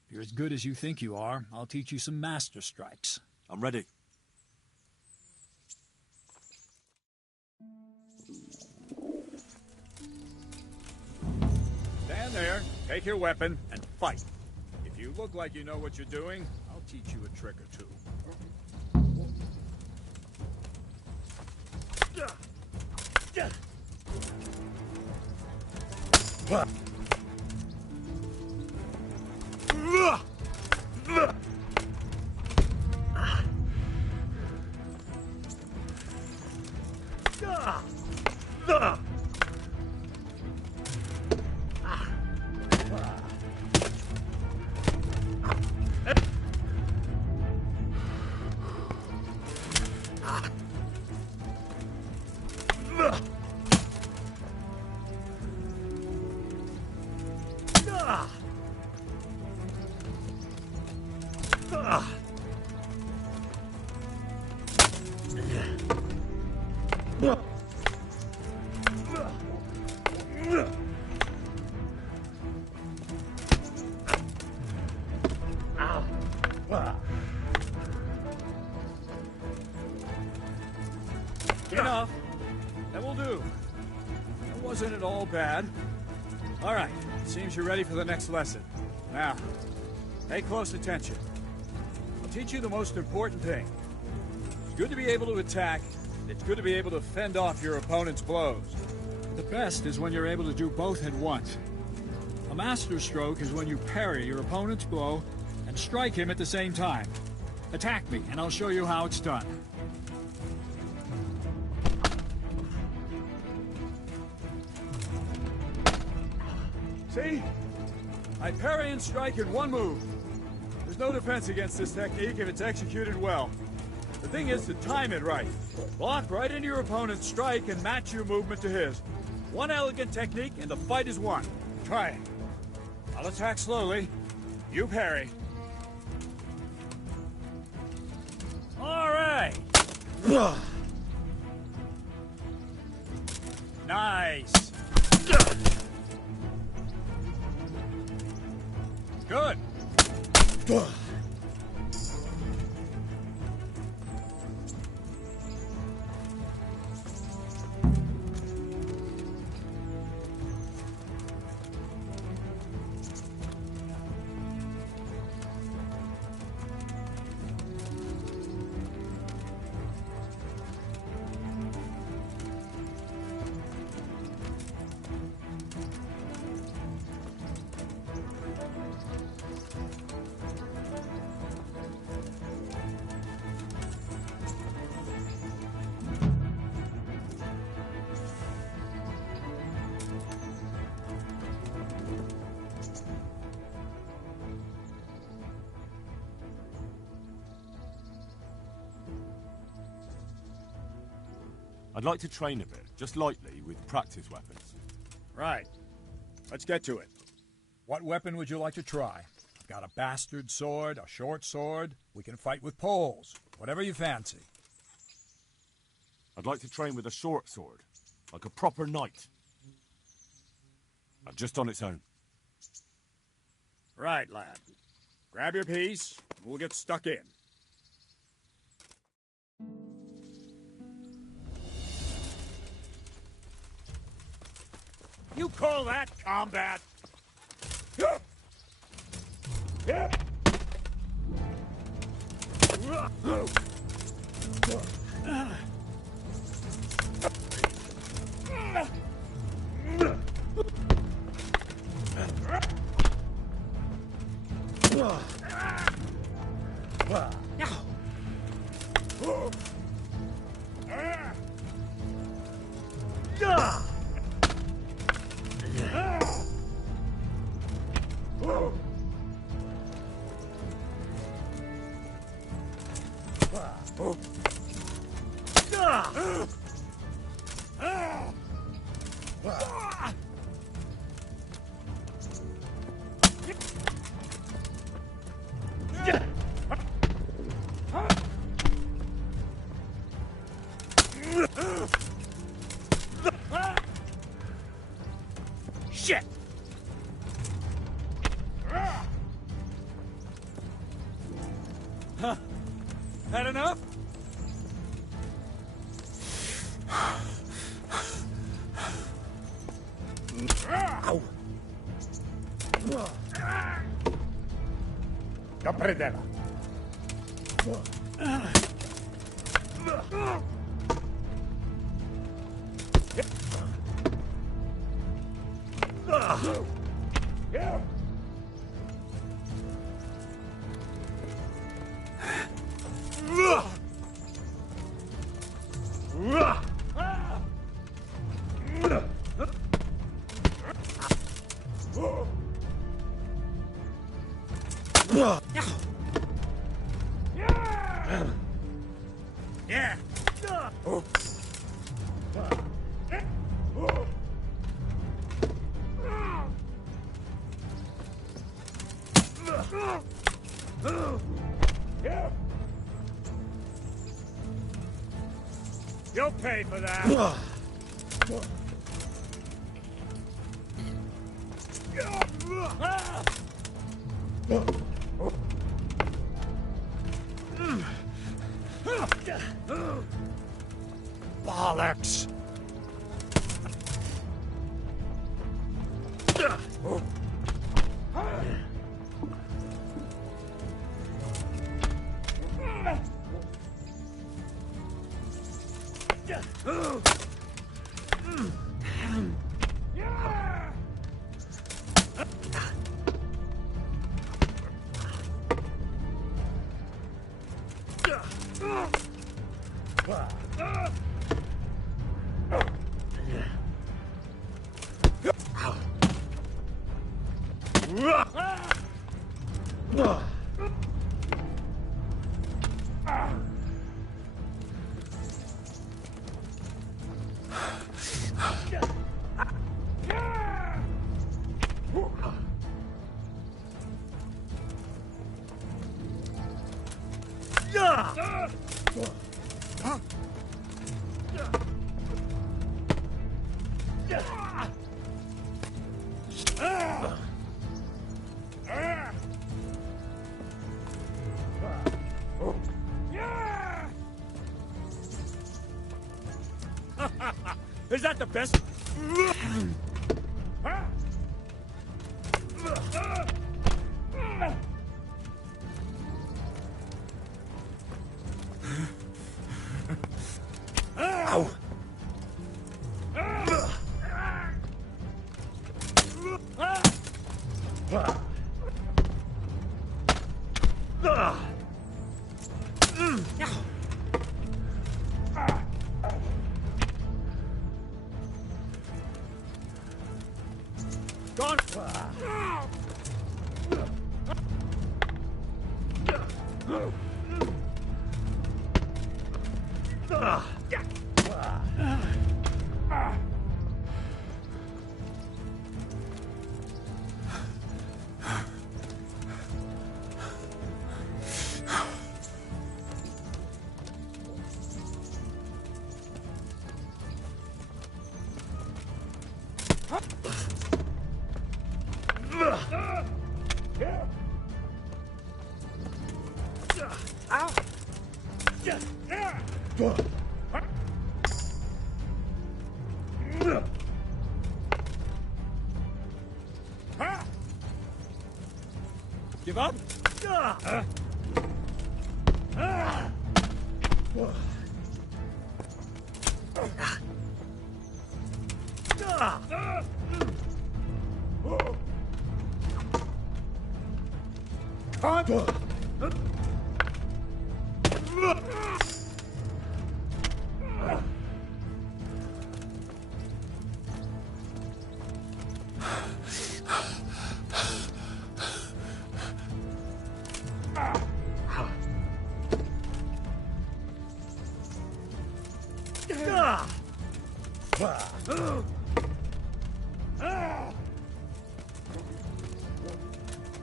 If you're as good as you think you are, I'll teach you some master strikes. I'm ready. Stand there, take your weapon, and fight. If you look like you know what you're doing, I'll teach you a trick or two. Enough. That will do. That wasn't at all bad. All right. Seems you're ready for the next lesson. Now, pay close attention. I'll teach you the most important thing. It's good to be able to attack. It's good to be able to fend off your opponent's blows. The best is when you're able to do both at once. A master stroke is when you parry your opponent's blow and strike him at the same time. Attack me, and I'll show you how it's done. See? I parry and strike in one move. There's no defense against this technique if it's executed well. The thing is to time it right. Block right into your opponent's strike and match your movement to his. One elegant technique and the fight is won. Try it. I'll attack slowly. You parry. All right. Nice. Good. I'd like to train a bit, just lightly, with practice weapons. Right. Let's get to it. What weapon would you like to try? I've got a bastard sword, a short sword. We can fight with poles. Whatever you fancy. I'd like to train with a short sword, like a proper knight. Just on its own. Right, lad. Grab your piece, and we'll get stuck in. You call that combat? Shit! Huh? Had enough? Capredela. Yeah. You'll pay for that. Bollocks! Is that the best? Ow! Gone. Give up?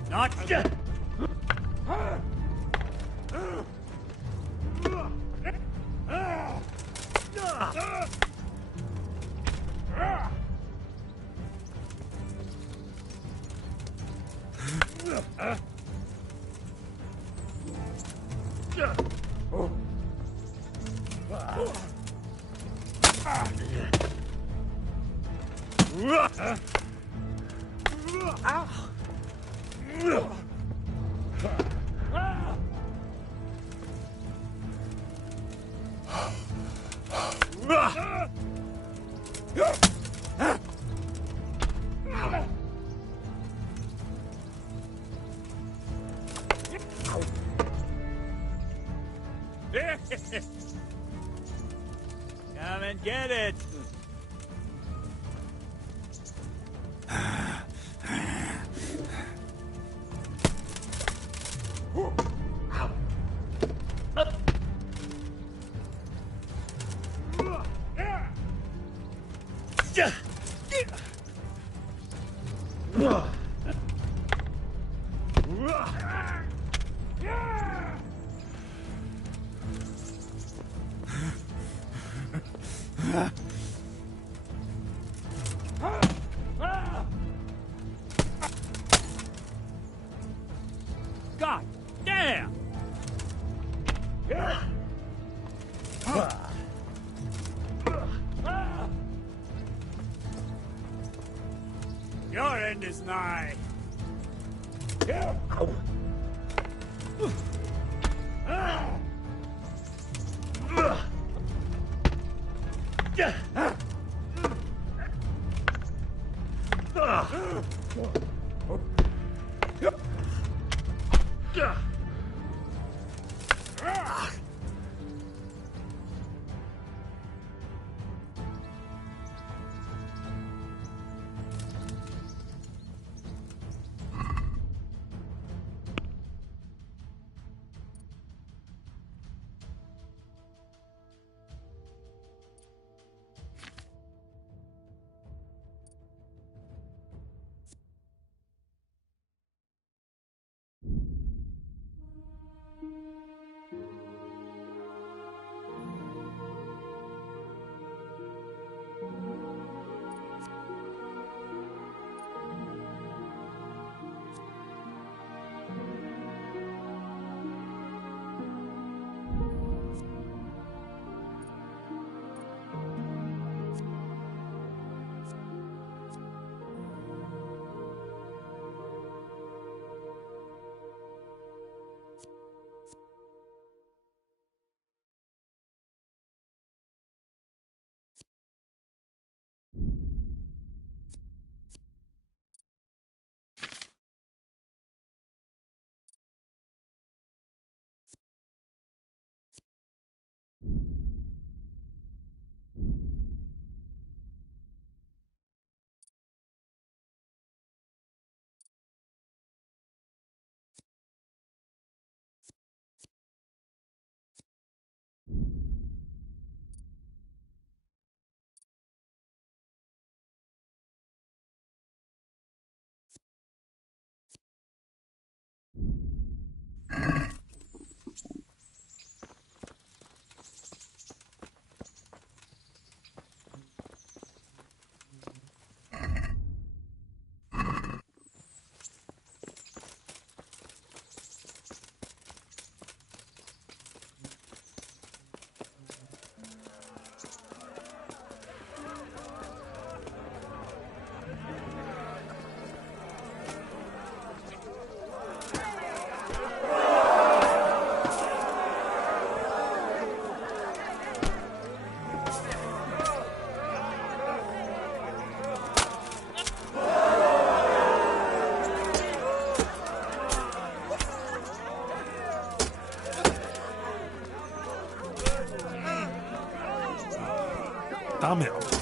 Not yet. Come and get it. God damn! Your end is nigh. Damn it.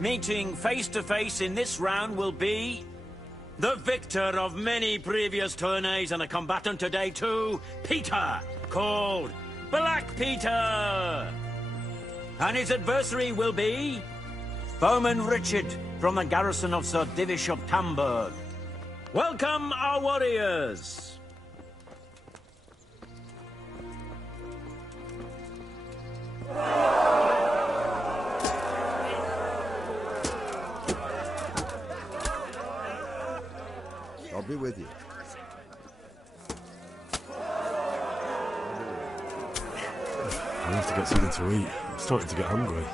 Meeting face to face in this round will be the victor of many previous tourneys and a combatant today too, Peter, called Black Peter. And his adversary will be Bowman Richard from the garrison of Sir Divish of Tamburg. Welcome, our warriors. I'll be with you. I'll have to get something to eat. I'm starting to get hungry.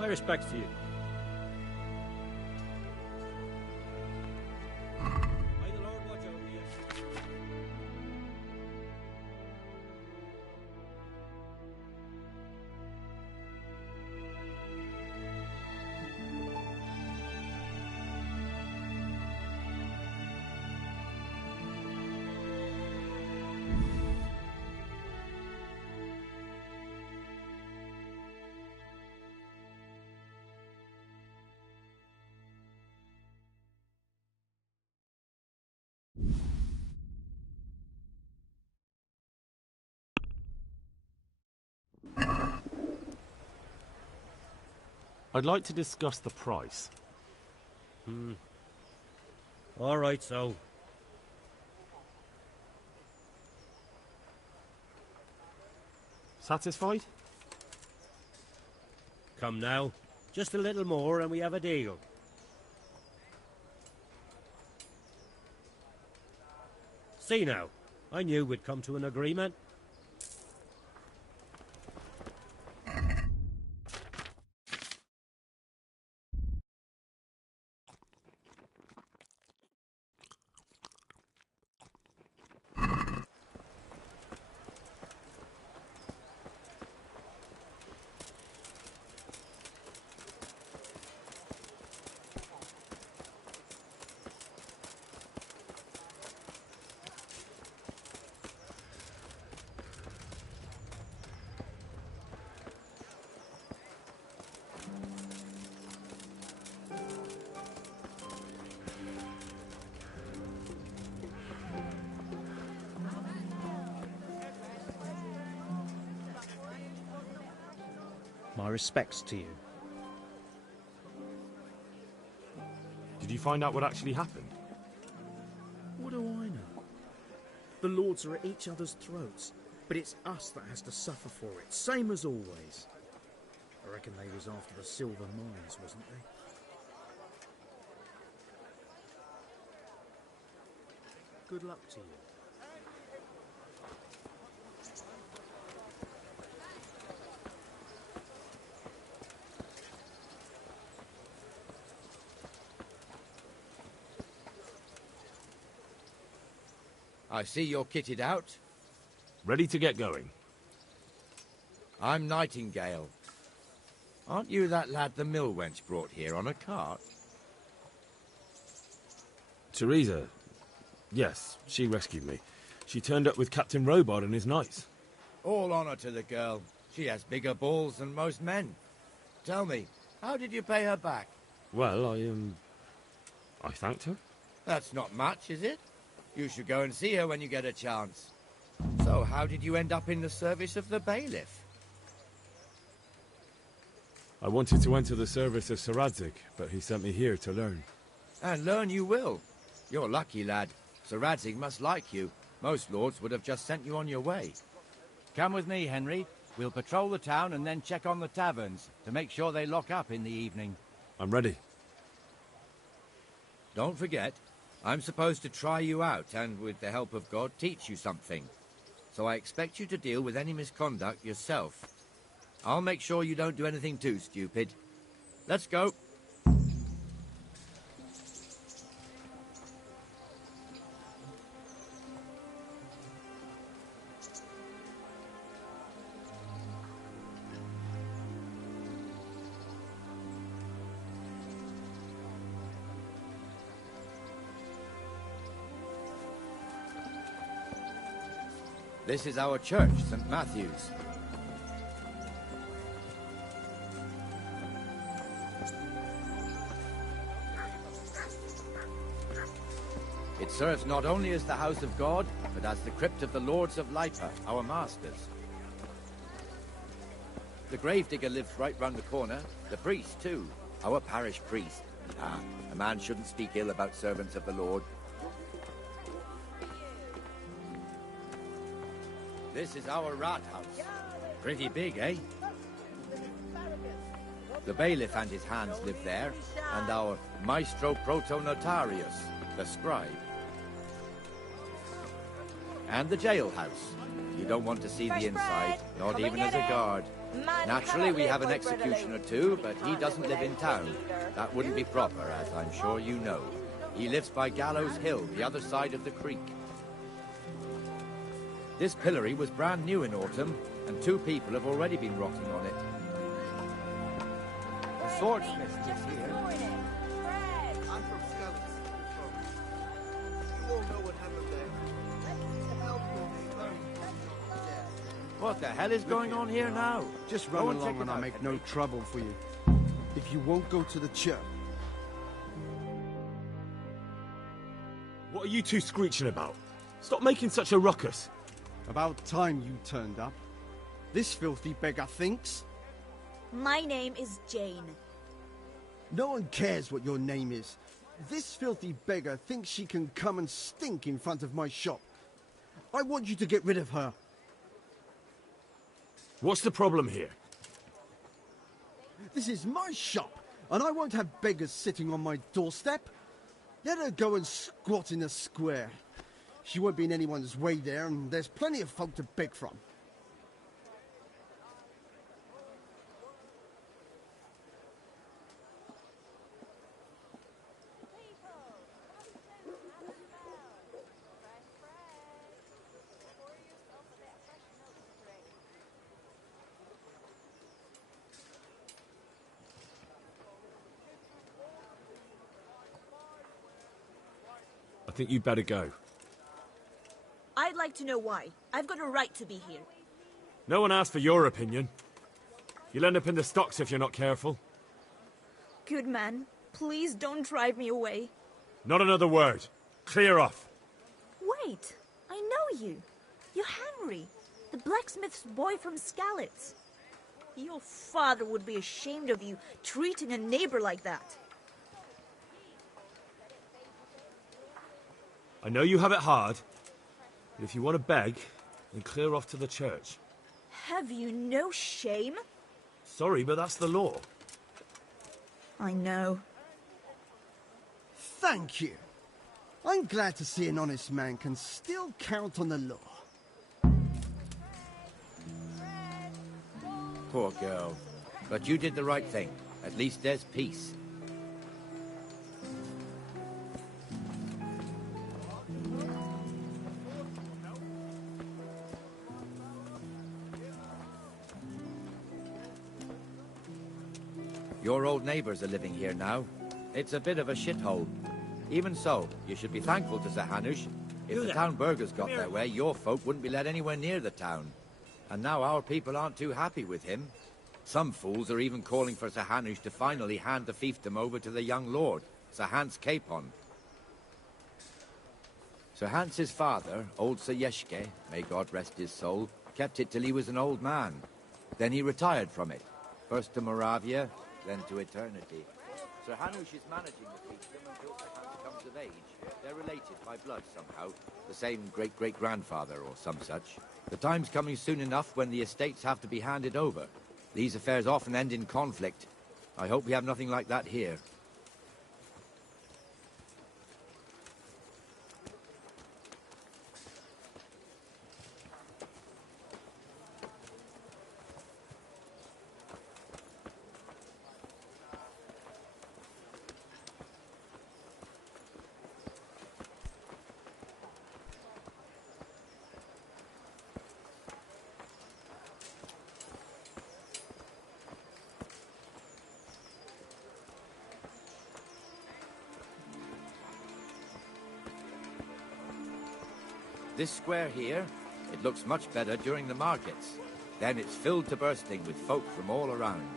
My respects to you. May the Lord watch over you. I'd like to discuss the price. All right, so. Satisfied? Come now. Just a little more and we have a deal. See now. I knew we'd come to an agreement. My respects to you. Did you find out what actually happened? What do I know? The lords are at each other's throats, but it's us that has to suffer for it, same as always. I reckon they was after the silver mines, wasn't they? Good luck to you. I see you're kitted out. Ready to get going. I'm Nightingale. Aren't you that lad the mill wench brought here on a cart? Teresa. Yes, she rescued me. She turned up with Captain Robard and his knights. All honour to the girl. She has bigger balls than most men. Tell me, how did you pay her back? Well, I thanked her. That's not much, is it? You should go and see her when you get a chance. So, how did you end up in the service of the bailiff? I wanted to enter the service of Sir Radzig, but he sent me here to learn. And learn you will. You're lucky, lad. Sir Radzig must like you. Most lords would have just sent you on your way. Come with me, Henry. We'll patrol the town and then check on the taverns to make sure they lock up in the evening. I'm ready. Don't forget, I'm supposed to try you out and, with the help of God, teach you something. So I expect you to deal with any misconduct yourself. I'll make sure you don't do anything too stupid. Let's go. This is our church, St. Matthew's. It serves not only as the house of God, but as the crypt of the lords of Lipa, our masters. The gravedigger lives right round the corner. The priest, too. Our parish priest. A man shouldn't speak ill about servants of the Lord. This is our rat house. Pretty big, eh? The bailiff and his hands live there, and our maestro protonotarius, the scribe. And the jailhouse. You don't want to see the inside, not even as a guard. Naturally, we have an executioner too, but he doesn't live in town. That wouldn't be proper, as I'm sure you know. He lives by Gallows Hill, the other side of the creek. This pillory was brand new in autumn, and 2 people have already been rotting on it. The swordsmith lives here. I'm from Scouts. You all know what happened there. Help me. What the hell is going on here now? Just Go run and along check and it I'll out, make Henry. no trouble for you. If you won't go to the church. What are you two screeching about? Stop making such a ruckus. About time you turned up. This filthy beggar thinks. My name is Jane. No one cares what your name is. This filthy beggar thinks she can come and stink in front of my shop. I want you to get rid of her. What's the problem here? This is my shop, and I won't have beggars sitting on my doorstep. Let her go and squat in the square. She won't be in anyone's way there, and there's plenty of folk to beg from. I think you'd better go. I'd like to know why. I've got a right to be here. No one asked for your opinion. You'll end up in the stocks if you're not careful. Good man, please don't drive me away. Not another word. Clear off. Wait, I know you. You're Henry, the blacksmith's boy from Skalitz. Your father would be ashamed of you treating a neighbor like that. I know you have it hard, but if you want to beg, then clear off to the church. Have you no shame? Sorry, but that's the law. I know. Thank you. I'm glad to see an honest man can still count on the law. Poor girl. But you did the right thing. At least there's peace. Your old neighbours are living here now. It's a bit of a shithole. Even so, you should be thankful to Sir Hanush. If the town burghers got their way, your folk wouldn't be let anywhere near the town. And now our people aren't too happy with him. Some fools are even calling for Sir Hanush to finally hand the fiefdom over to the young lord, Sir Hans Capon. Sir Hans's father, old Sir Yeshke, may God rest his soul, kept it till he was an old man. Then he retired from it, first to Moravia, then to eternity. Sir Hanush is managing the fiefdom until Sir Hans comes of age. They're related by blood somehow, the same great-great-grandfather or some such. The time's coming soon enough when the estates have to be handed over. These affairs often end in conflict. I hope we have nothing like that here. This square here, it looks much better during the markets. Then it's filled to bursting with folk from all around.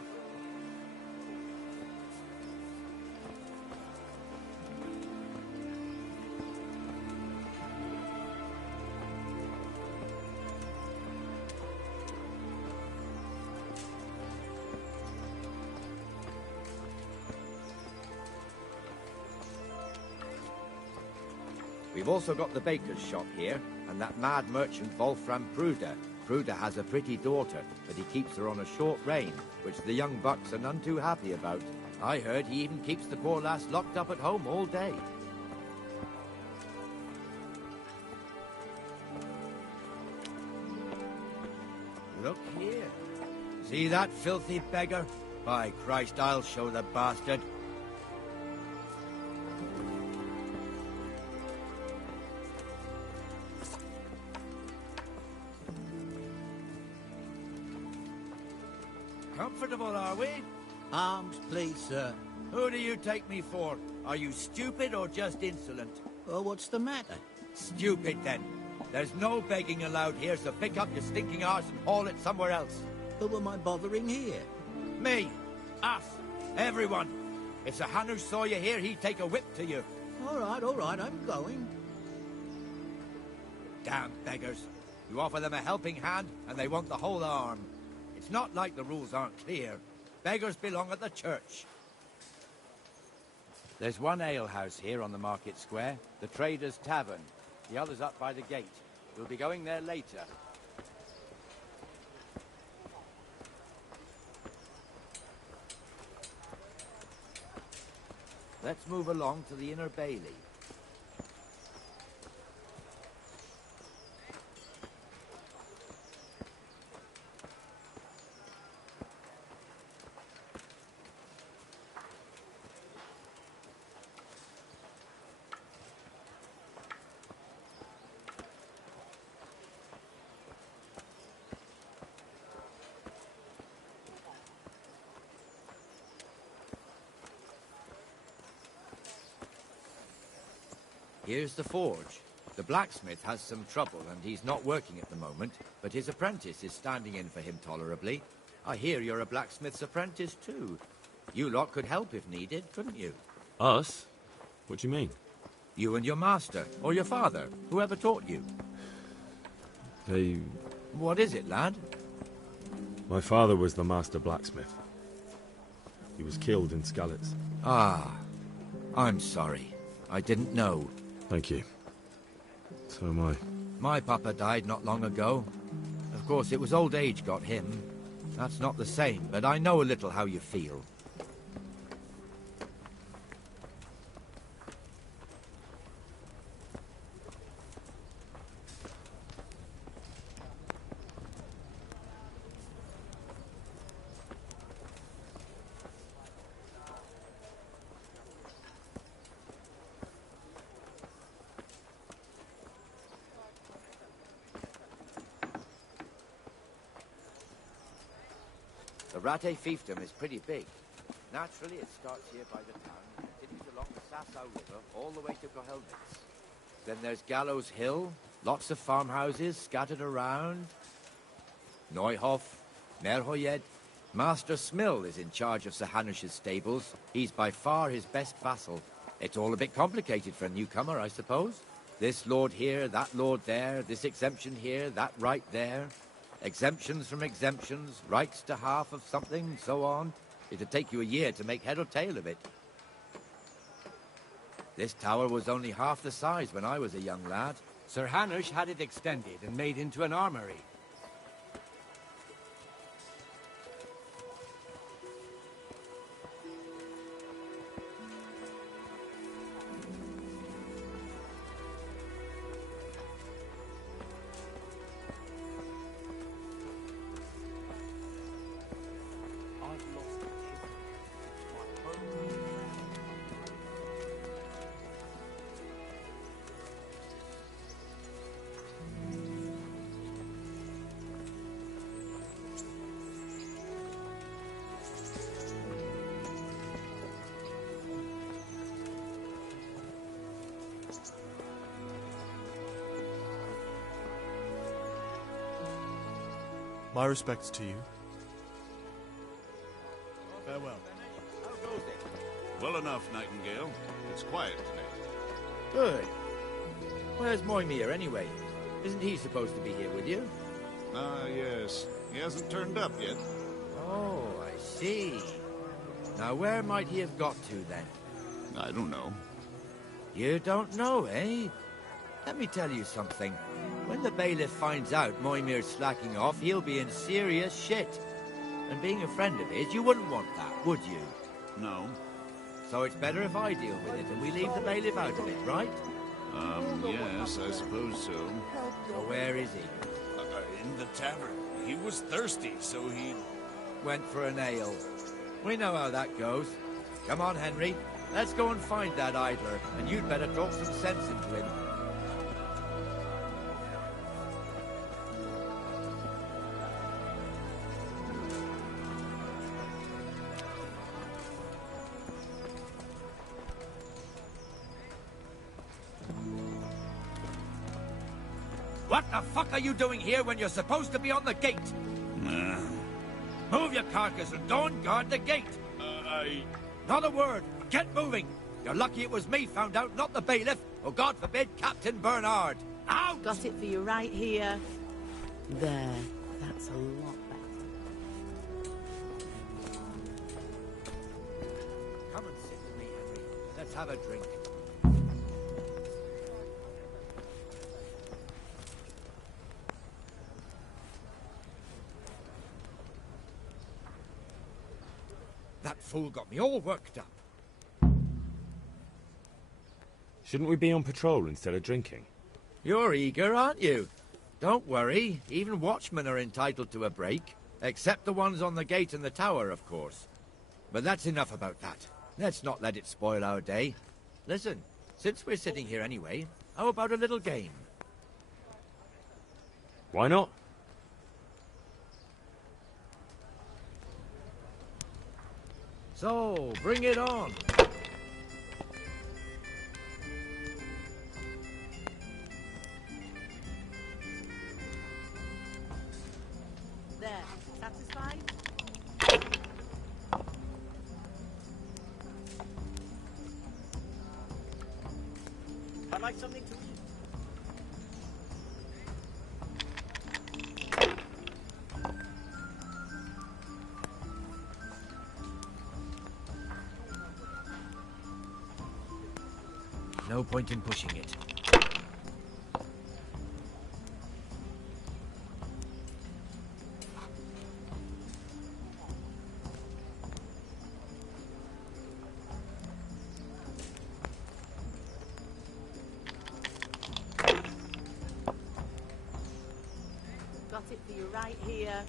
We've also got the baker's shop here, and that mad merchant Wolfram Pruder. Pruder has a pretty daughter, but he keeps her on a short rein, which the young bucks are none too happy about. I heard he even keeps the poor lass locked up at home all day. Look here. See that filthy beggar? By Christ, I'll show the bastard. Comfortable, are we? Arms, please, sir. Who do you take me for? Are you stupid or just insolent? Oh, what's the matter? Stupid, then. There's no begging allowed here, so pick up your stinking arse and haul it somewhere else. Who am I bothering here? Me. Us. Everyone. If Sir Hanush saw you here, he'd take a whip to you. All right, I'm going. Damn beggars. You offer them a helping hand, and they want the whole arm. It's not like the rules aren't clear. Beggars belong at the church. There's one alehouse here on the market square, the Trader's Tavern. The other's up by the gate. We'll be going there later. Let's move along to the Inner Bailey. Here's the forge. The blacksmith has some trouble and he's not working at the moment, but his apprentice is standing in for him tolerably. I hear you're a blacksmith's apprentice too. You lot could help if needed, couldn't you? Us? What do you mean? You and your master, or your father, whoever taught you. They... What is it, lad? My father was the master blacksmith. He was killed in Skalitz. Ah, I'm sorry. I didn't know. Thank you. So am I. My papa died not long ago. Of course, it was old age got him. That's not the same, but I know a little how you feel. The Rate fiefdom is pretty big. Naturally, it starts here by the town and continues along the Sassau River all the way to Kohelnitz. Then there's Gallows Hill, lots of farmhouses scattered around. Neuhof, Merhoyed. Master Smill is in charge of Sir Hanush's stables. He's by far his best vassal. It's all a bit complicated for a newcomer, I suppose. This lord here, that lord there, this exemption here, that right there. Exemptions from exemptions, rights to half of something, so on. It'd take you a year to make head or tail of it. This tower was only half the size when I was a young lad. Sir Hanush had it extended and made into an armory. My respects to you. Farewell. How goes it? Well enough, Nightingale. It's quiet today. Good. Where's Moimir, anyway? Isn't he supposed to be here with you? Ah, yes. He hasn't turned up yet. Oh, I see. Now, where might he have got to, then? I don't know. You don't know, eh? Let me tell you something. When the bailiff finds out Moimir's slacking off, he'll be in serious shit. And being a friend of his, you wouldn't want that, would you? No. So it's better if I deal with it and we leave the bailiff out of it, right? Yes, I suppose so. So where is he? In the tavern. He was thirsty, so he... went for an ale. We know how that goes. Come on, Henry. Let's go and find that idler, and you'd better talk some sense into him. What the fuck are you doing here when you're supposed to be on the gate? Move your carcass and go and guard the gate. Not a word. Get moving. You're lucky it was me found out, not the bailiff, or God forbid, Captain Bernard. Out! Got it for you right here. There. That's a lot better. Come and sit with me, Henry. Let's have a drink. That fool got me all worked up. Shouldn't we be on patrol instead of drinking? You're eager, aren't you? Don't worry, even watchmen are entitled to a break. Except the ones on the gate and the tower, of course. But that's enough about that. Let's not let it spoil our day. Listen, since we're sitting here anyway, how about a little game? Why not? So, bring it on. There. Satisfied? I'd like something to eat. No point in pushing it. Got it for you right here.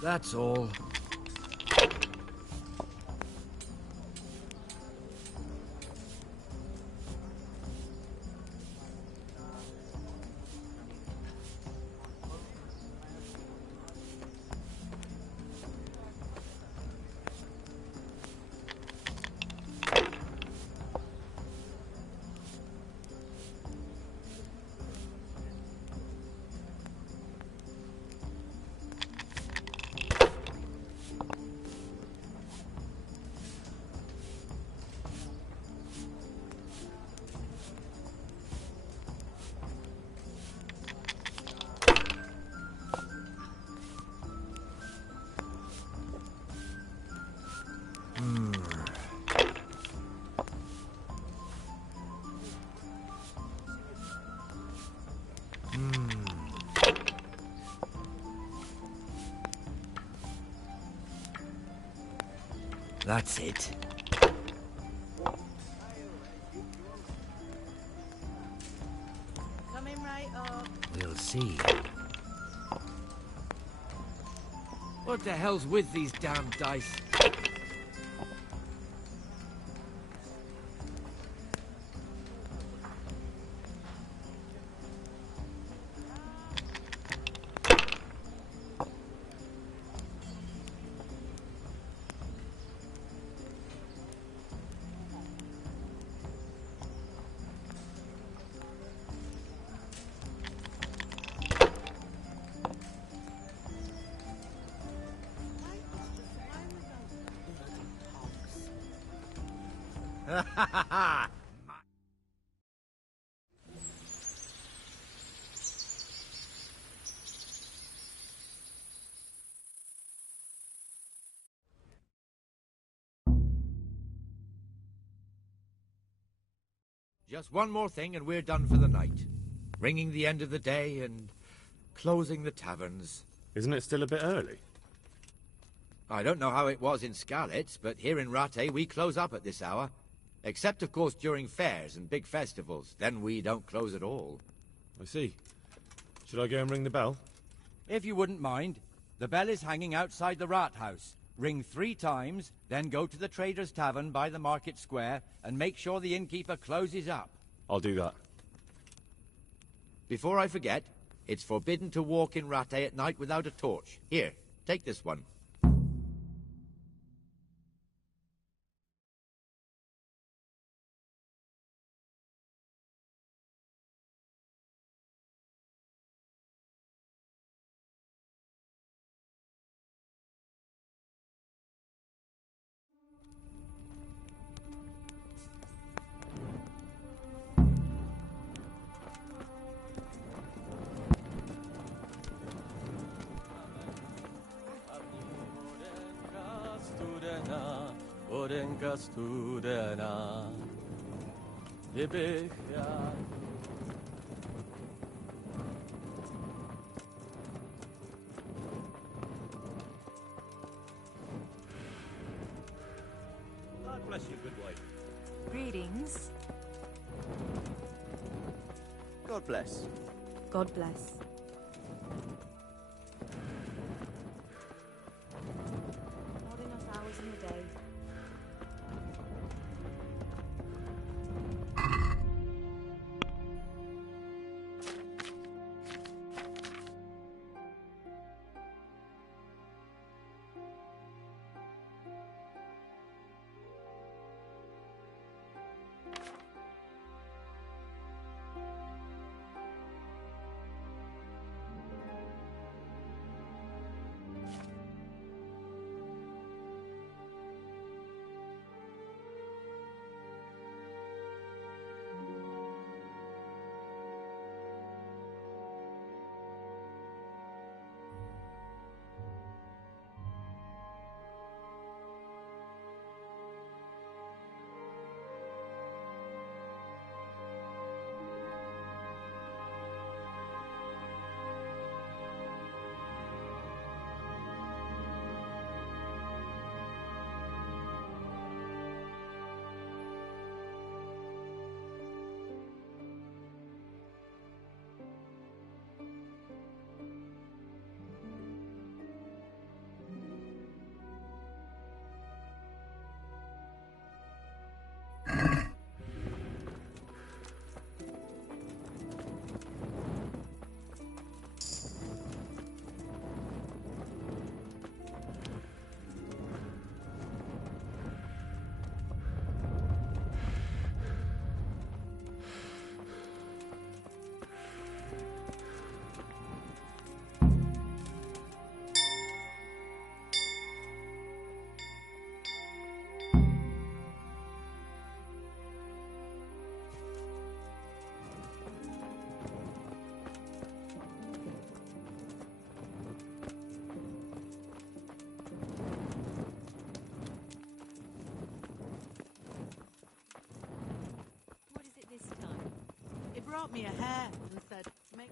That's all. That's it. Coming right up. We'll see. What the hell's with these damn dice? Just one more thing and we're done for the night. Ringing the end of the day and closing the taverns. Isn't it still a bit early? I don't know how it was in Skalitz, but here in Rattay we close up at this hour. Except, of course, during fairs and big festivals. Then we don't close at all. I see. Should I go and ring the bell? If you wouldn't mind. The bell is hanging outside the Rathouse. Ring 3 times, then go to the Trader's Tavern by the Market Square and make sure the innkeeper closes up. I'll do that. Before I forget, it's forbidden to walk in Rattay at night without a torch. Here, take this one. Orenka studena, kdybych já... God bless you, good wife. Greetings. God bless. God bless. Not enough hours in the day. Brought me a hat and said, make...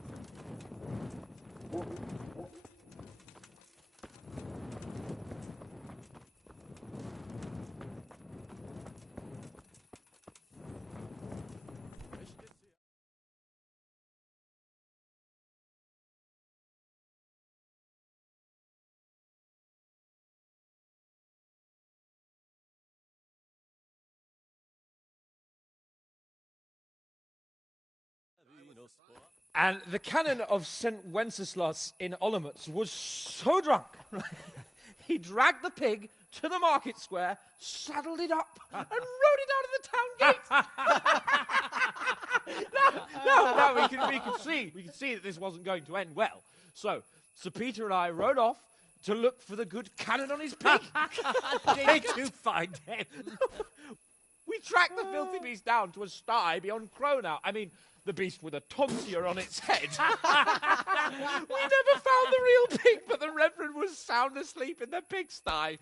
And the canon of St. Wenceslas in Olomouc was so drunk, he dragged the pig to the market square, saddled it up, and rode it out of the town gate. No, we can see that this wasn't going to end well. So, Sir Peter and I rode off to look for the good canon on his pig. Did you find him? We tracked the filthy beast down to a sty beyond Cronau. I mean, the beast with a tonsure on its head. We never found the real pig, but the Reverend was sound asleep in the pigsty.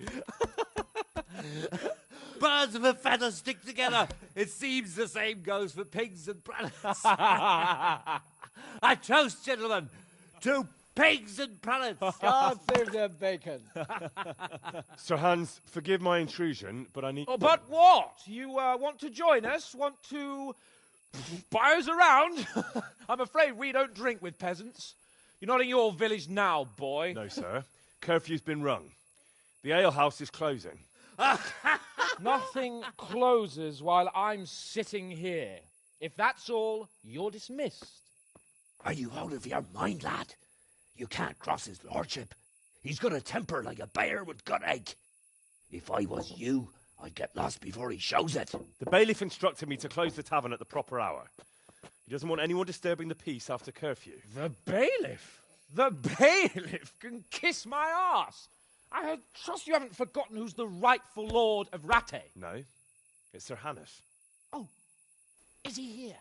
Birds of a feather stick together. It seems the same goes for pigs and brannets. I toast, gentlemen, to pigs and pullets. God save their bacon. Sir Hans, forgive my intrusion, but I need... Oh, but what? You want to join us? Want to buy us around? I'm afraid we don't drink with peasants. You're not in your village now, boy. No, sir. Curfew's been rung. The alehouse is closing. Nothing closes while I'm sitting here. If that's all, you're dismissed. Are you out of your mind, lad? You can't cross his lordship. He's got a temper like a bear with gut ache. If I was you, I'd get lost before he shows it. The bailiff instructed me to close the tavern at the proper hour. He doesn't want anyone disturbing the peace after curfew. The bailiff? The bailiff can kiss my arse. I trust you haven't forgotten who's the rightful lord of Rattay. No, it's Sir Hannes. Oh, is he here?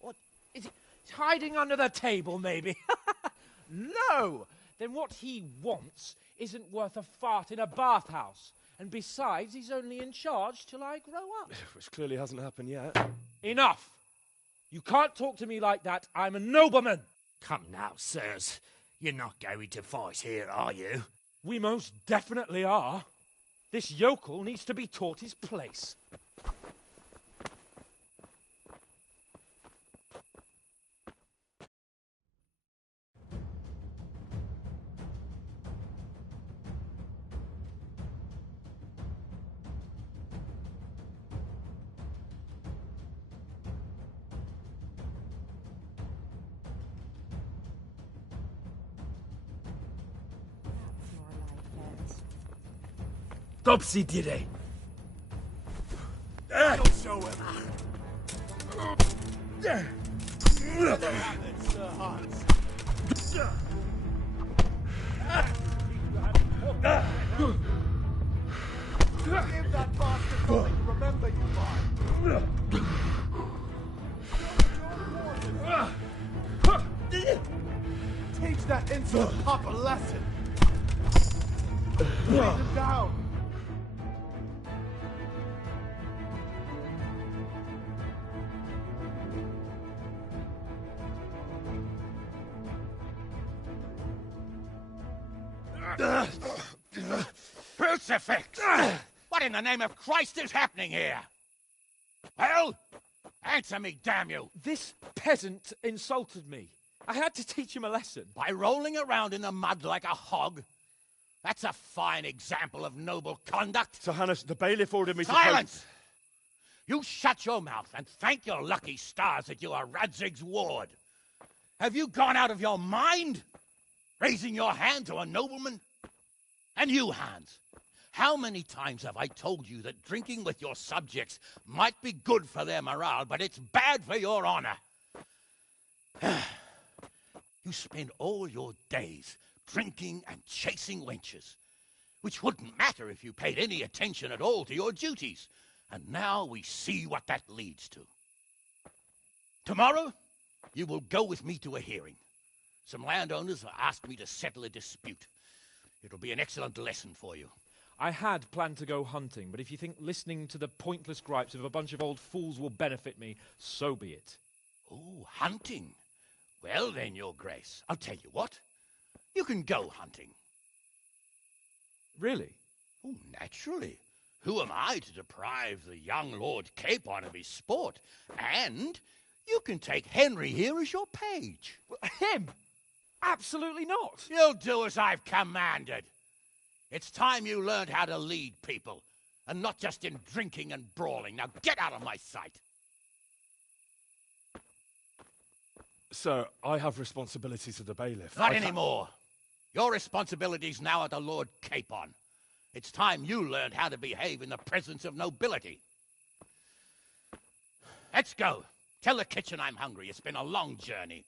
What, is he hiding under the table, maybe? No! Then what he wants isn't worth a fart in a bathhouse. And besides, he's only in charge till I grow up. Which clearly hasn't happened yet. Enough! You can't talk to me like that. I'm a nobleman. Come now, sirs. You're not going to fight here, are you? We most definitely are. This yokel needs to be taught his place. Dopsy did it. Don't show him. Sir Hans. Give that bastard something to remember you by. Teach that insolent pup a lesson. Bring him down. Crucifix! What in the name of Christ is happening here? Well, answer me, damn you! This peasant insulted me. I had to teach him a lesson. By rolling around in the mud like a hog? That's a fine example of noble conduct. Sir Hannes, the bailiff ordered me to... Silence! You shut your mouth and thank your lucky stars that you are Radzig's ward. Have you gone out of your mind? Raising your hand to a nobleman? And you, Hans, how many times have I told you that drinking with your subjects might be good for their morale, but it's bad for your honor? You spend all your days drinking and chasing wenches, which wouldn't matter if you paid any attention at all to your duties. And now we see what that leads to. Tomorrow, you will go with me to a hearing. Some landowners have asked me to settle a dispute. It'll be an excellent lesson for you. I had planned to go hunting, but if you think listening to the pointless gripes of a bunch of old fools will benefit me, so be it. Oh, hunting. Well then, Your Grace, I'll tell you what. You can go hunting. Really? Oh, naturally. Who am I to deprive the young Lord Capon of his sport? And you can take Henry here as your page. Him? Absolutely not. You'll do as I've commanded. It's time you learned how to lead people, and not just in drinking and brawling. Now get out of my sight. Sir, I have responsibilities to the bailiff. Not anymore. Your responsibilities now are to Lord Capon. It's time you learned how to behave in the presence of nobility. Let's go. Tell the kitchen I'm hungry. It's been a long journey.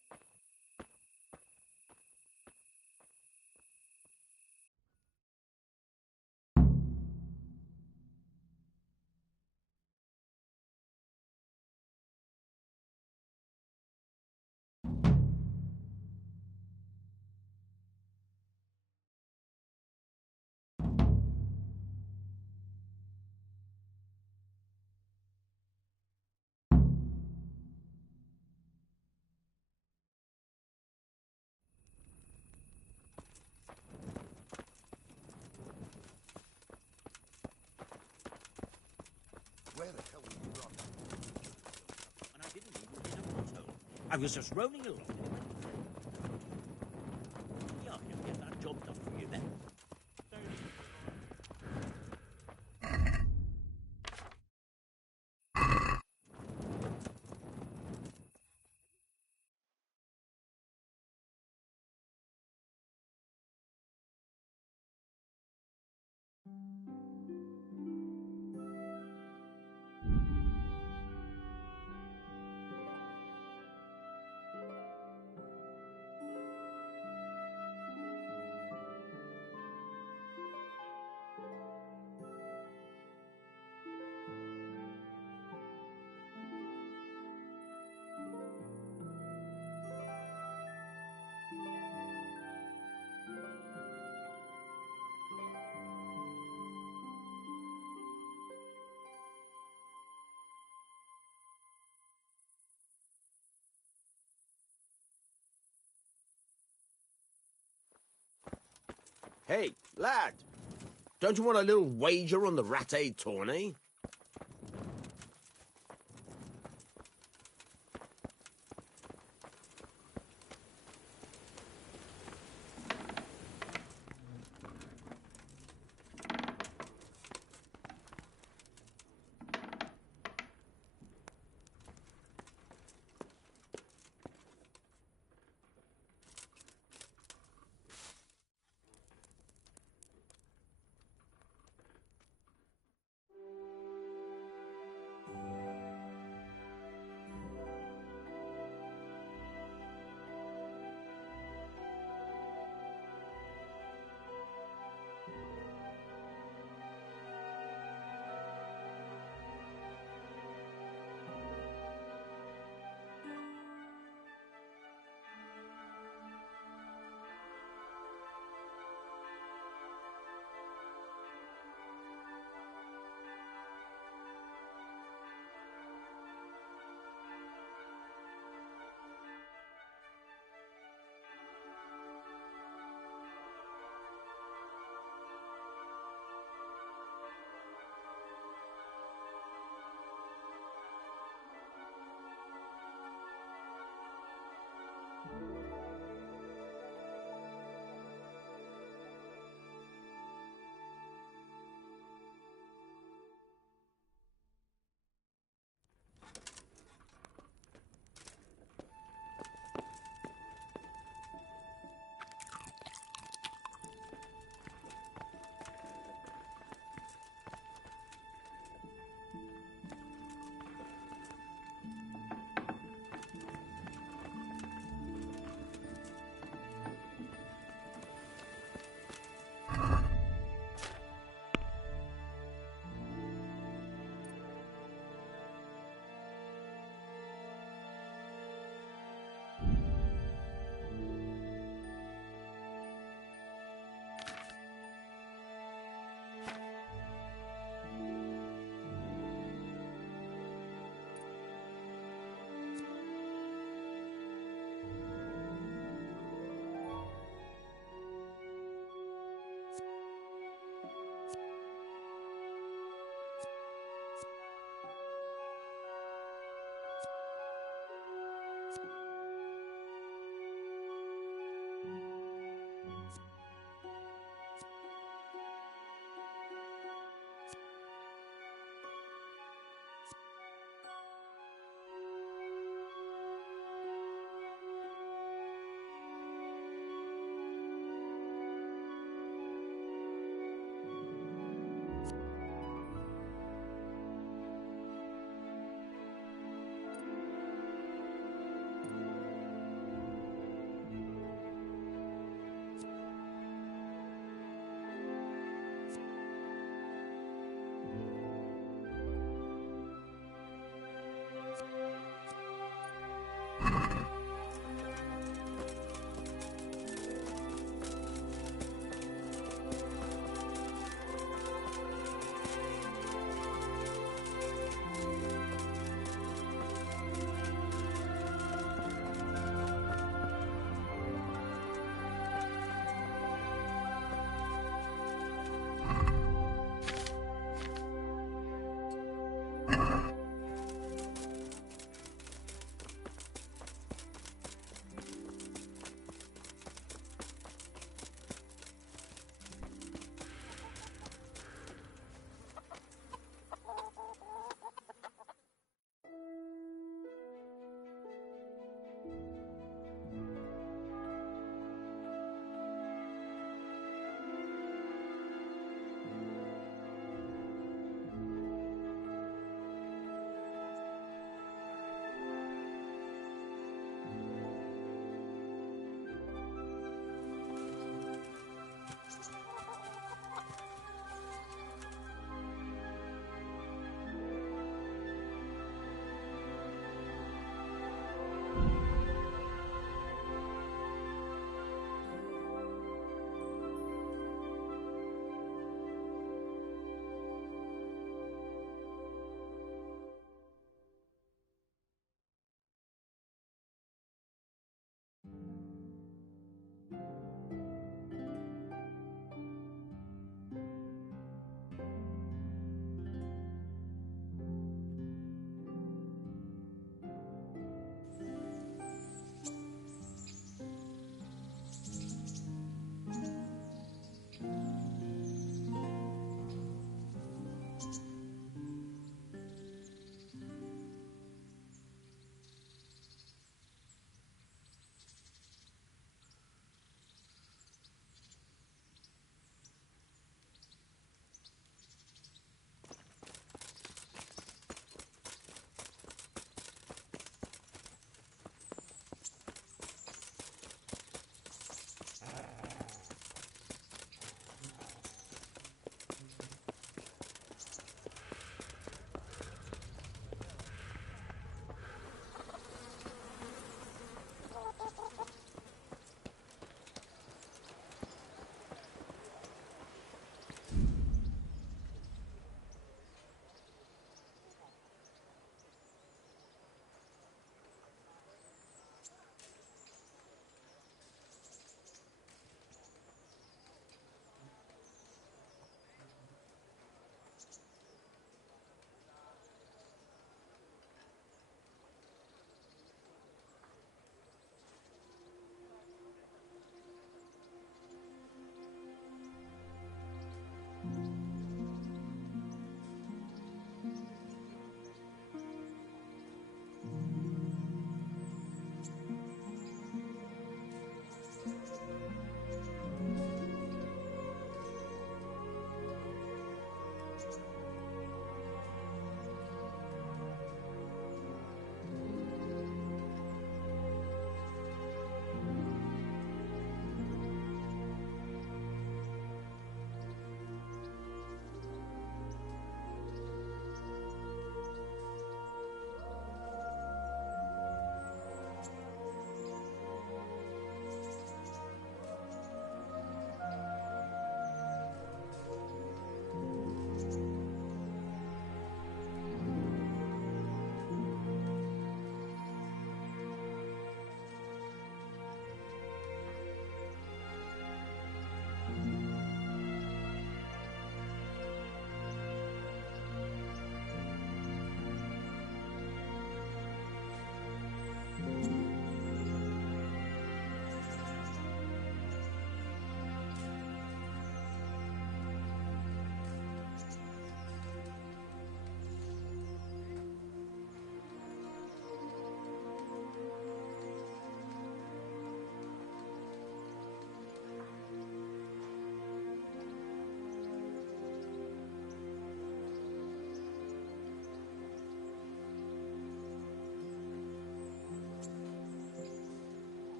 I was just rolling along. Yeah, I can get that job done for you then. Hey, lad! Don't you want a little wager on the Rattay tourney?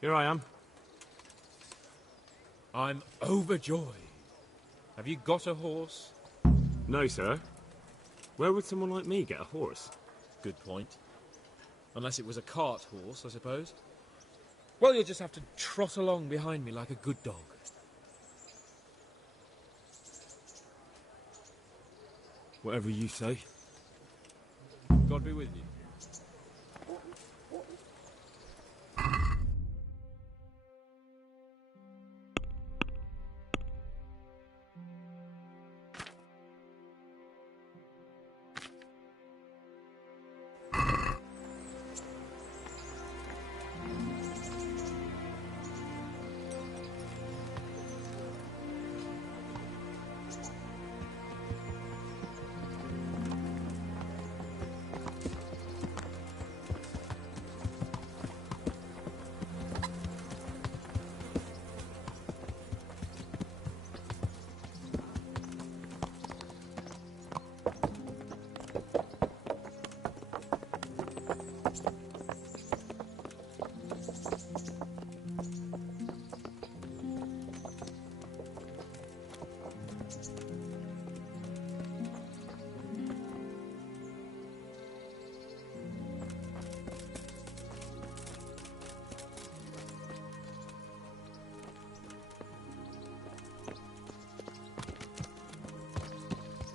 Here I am. I'm overjoyed. Have you got a horse? No, sir. Where would someone like me get a horse? Good point. Unless it was a cart horse, I suppose. Well, you'll just have to trot along behind me like a good dog. Whatever you say. God be with you.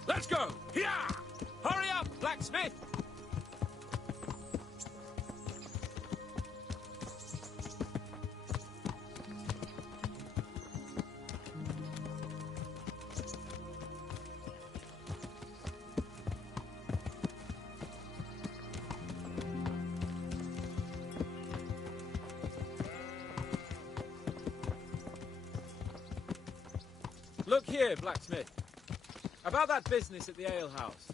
Let's go! Here! Hurry up, blacksmith! Look here, blacksmith. About that business at the alehouse.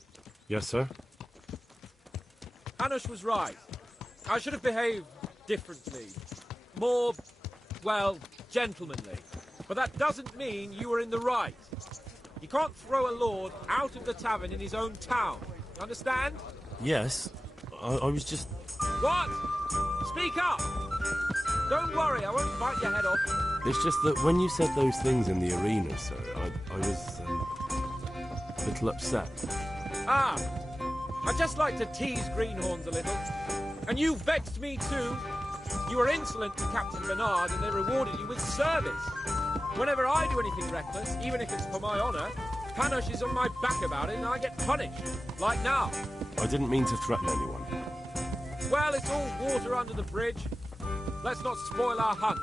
Yes, sir? Hanush was right. I should have behaved differently. More, well, gentlemanly. But that doesn't mean you were in the right. You can't throw a lord out of the tavern in his own town. Understand? Yes. I was just... What? Speak up! Don't worry, I won't bite your head off. It's just that when you said those things in the arena, sir, I was... a little upset. Ah, I just like to tease greenhorns a little. And you vexed me too. You were insolent to Captain Bernard and they rewarded you with service. Whenever I do anything reckless, even if it's for my honour, Hanush is on my back about it and I get punished. Like now. I didn't mean to threaten anyone. Well, it's all water under the bridge. Let's not spoil our hunt.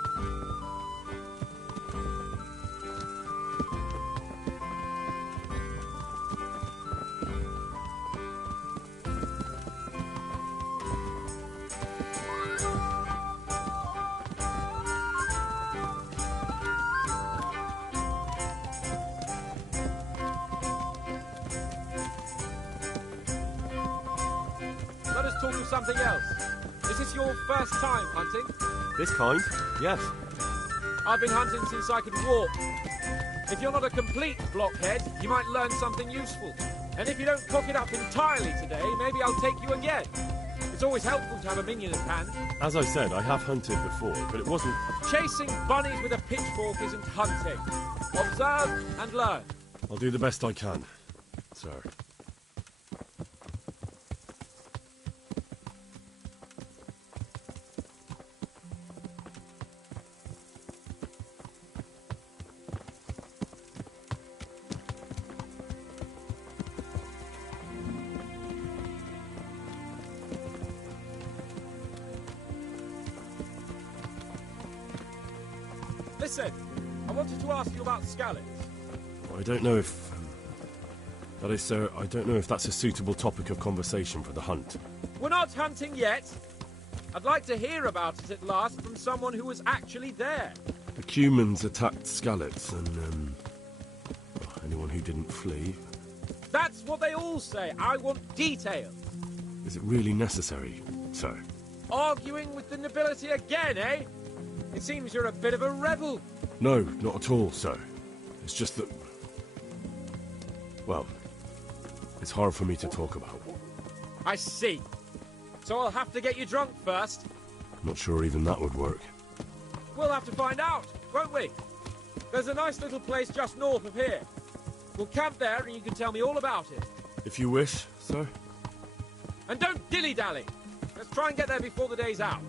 Let us talk of something else. Is this your first time hunting? This kind? Yes. I've been hunting since I could walk. If you're not a complete blockhead, you might learn something useful. And if you don't cock it up entirely today, maybe I'll take you again. It's always helpful to have a minion at hand. As I said, I have hunted before, but it wasn't... Chasing bunnies with a pitchfork isn't hunting. Observe and learn. I'll do the best I can, sir. Listen, I wanted to ask you about scallops. I don't know if... that is, sir, I don't know if that's a suitable topic of conversation for the hunt. We're not hunting yet. I'd like to hear about it at last from someone who was actually there. The Cumans attacked Skallets, and, well, anyone who didn't flee. That's what they all say. I want details. Is it really necessary, sir? Arguing with the nobility again, eh? It seems you're a bit of a rebel. No, not at all, sir. It's just that... well, it's hard for me to talk about. I see. So I'll have to get you drunk first. I'm not sure even that would work. we'll have to find out, won't we? There's a nice little place just north of here. We'll camp there and you can tell me all about it. If you wish, sir. And don't dilly-dally. Let's try and get there before the day's out.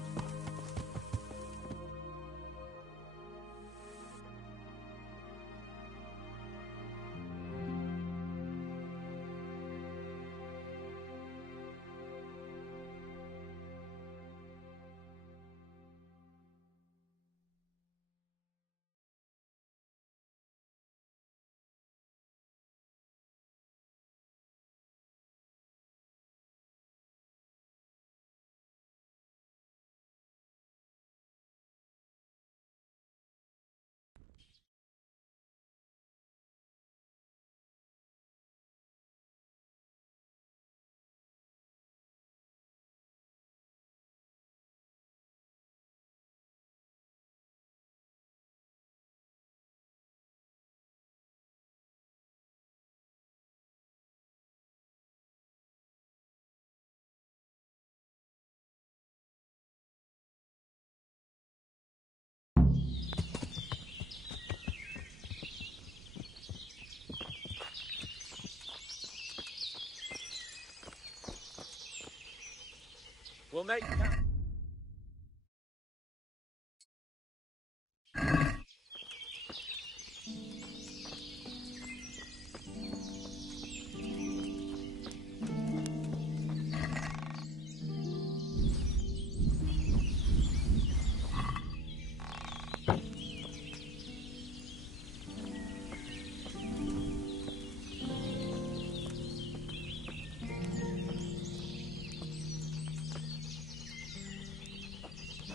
We'll make camp.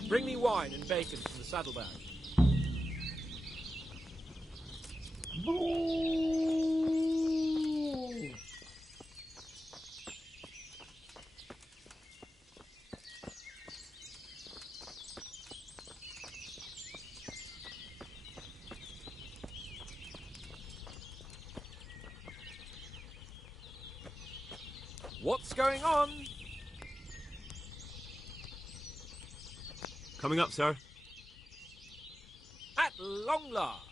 Bring me wine and bacon from the saddlebag. What's going on? Coming up, sir. At long last.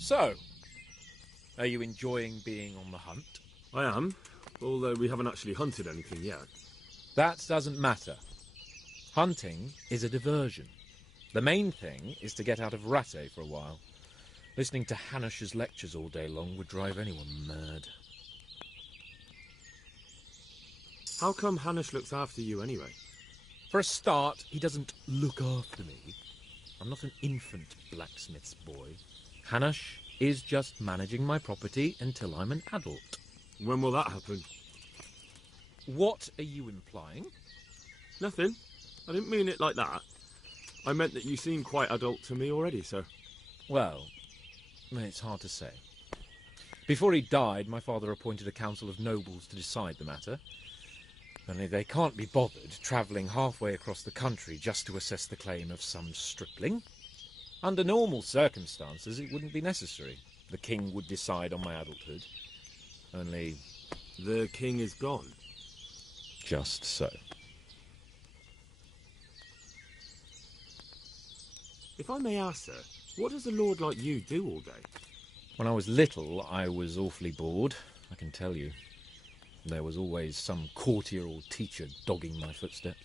So, are you enjoying being on the hunt? I am, although we haven't actually hunted anything yet. That doesn't matter. Hunting is a diversion. The main thing is to get out of Rattay for a while. Listening to Hanush's lectures all day long would drive anyone mad. How come Hanush looks after you anyway? For a start, he doesn't look after me. I'm not an infant blacksmith's boy. Hanush is just managing my property until I'm an adult. When will that happen? What are you implying? Nothing. I didn't mean it like that. I meant that you seem quite adult to me already, sir. Well, it's hard to say. Before he died, my father appointed a council of nobles to decide the matter. Only they can't be bothered travelling halfway across the country just to assess the claim of some stripling. Under normal circumstances, it wouldn't be necessary. The king would decide on my adulthood. Only... The king is gone. Just so. If I may ask, sir, what does a lord like you do all day? When I was little, I was awfully bored, I can tell you. There was always some courtier or teacher dogging my footsteps.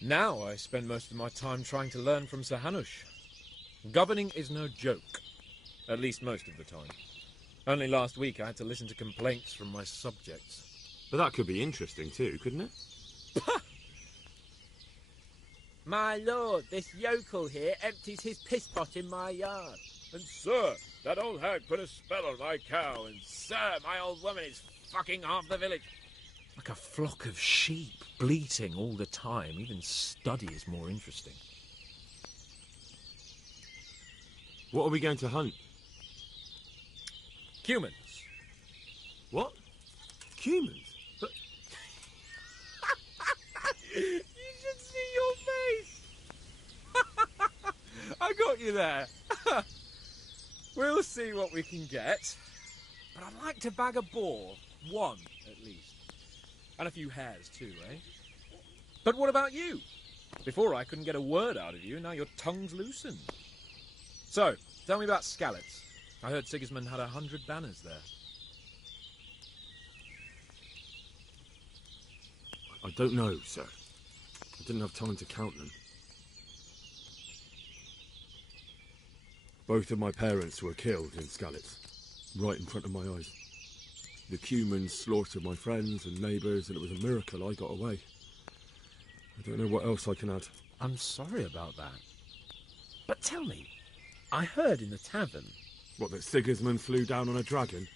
Now I spend most of my time trying to learn from Sir Hanush. Governing is no joke, at least most of the time. Only last week I had to listen to complaints from my subjects. But that could be interesting too, couldn't it? My lord, this yokel here empties his piss pot in my yard. And sir, that old hag put a spell on my cow, and sir, my old woman is fucking half the village. Like a flock of sheep, bleating all the time. Even study is more interesting. What are we going to hunt? Humans. What? Humans? But... You should see your face! I got you there. We'll see what we can get. But I'd like to bag a boar. One, at least. And a few hairs too, eh? But what about you? Before I couldn't get a word out of you, now your tongue's loosened. So, tell me about Skalitz. I heard Sigismund had 100 banners there. I don't know, sir. I didn't have time to count them. Both of my parents were killed in Skalitz, right in front of my eyes. The Cumans slaughtered my friends and neighbours, and it was a miracle I got away. I don't know what else I can add. I'm sorry about that. But tell me, I heard in the tavern... What, that Sigismund flew down on a dragon?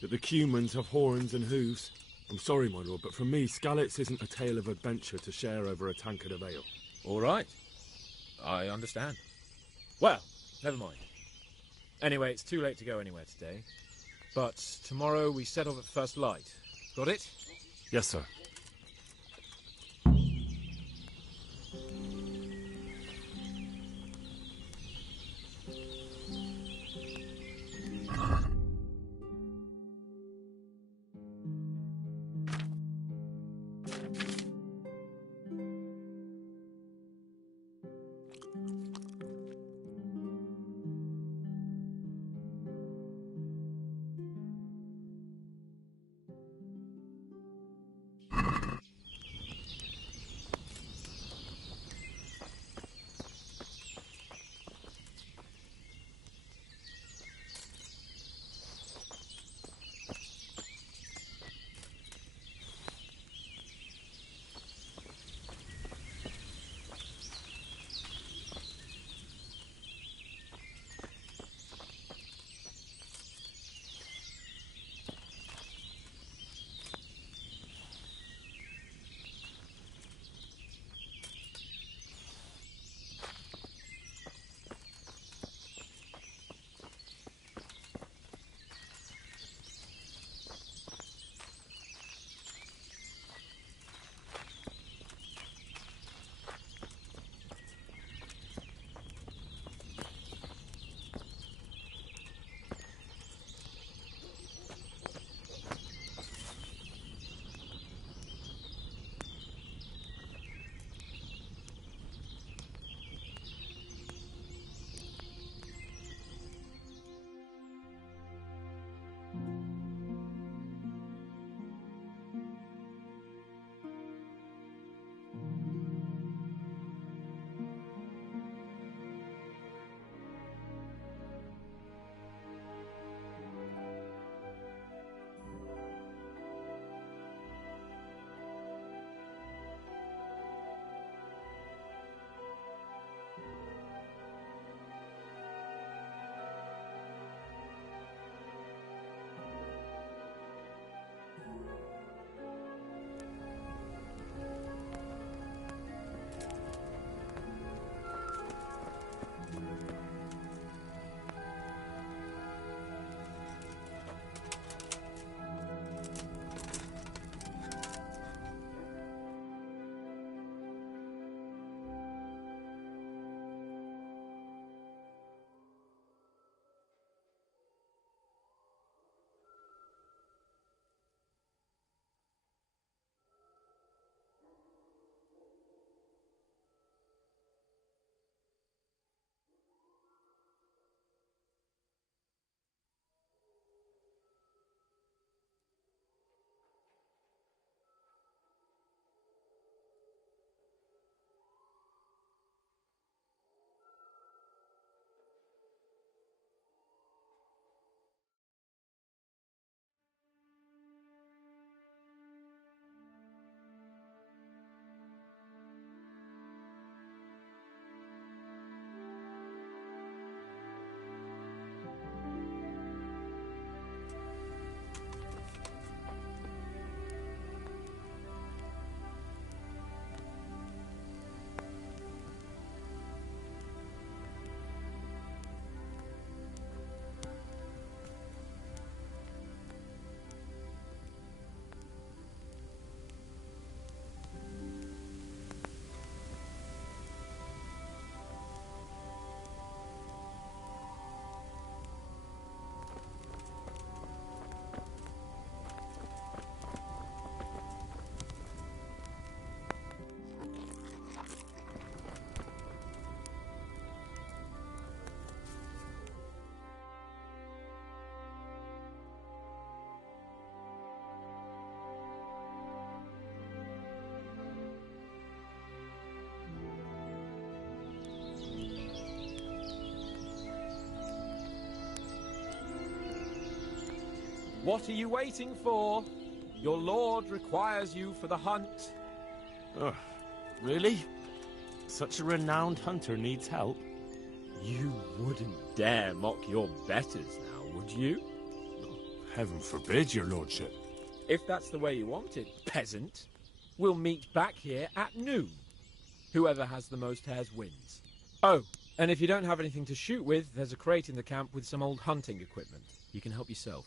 That the Cumans have horns and hooves? I'm sorry, my lord, but for me, Skalitz isn't a tale of adventure to share over a tankard of ale. All right. I understand. Well, never mind. Anyway, it's too late to go anywhere today. But tomorrow we set off at first light. Got it? Yes, sir. What are you waiting for? Your lord requires you for the hunt. Oh, really? Such a renowned hunter needs help? You wouldn't dare mock your betters now, would you? Heaven forbid, your lordship. If that's the way you want it, peasant, we'll meet back here at noon. Whoever has the most hares wins. Oh, and if you don't have anything to shoot with, there's a crate in the camp with some old hunting equipment. You can help yourself.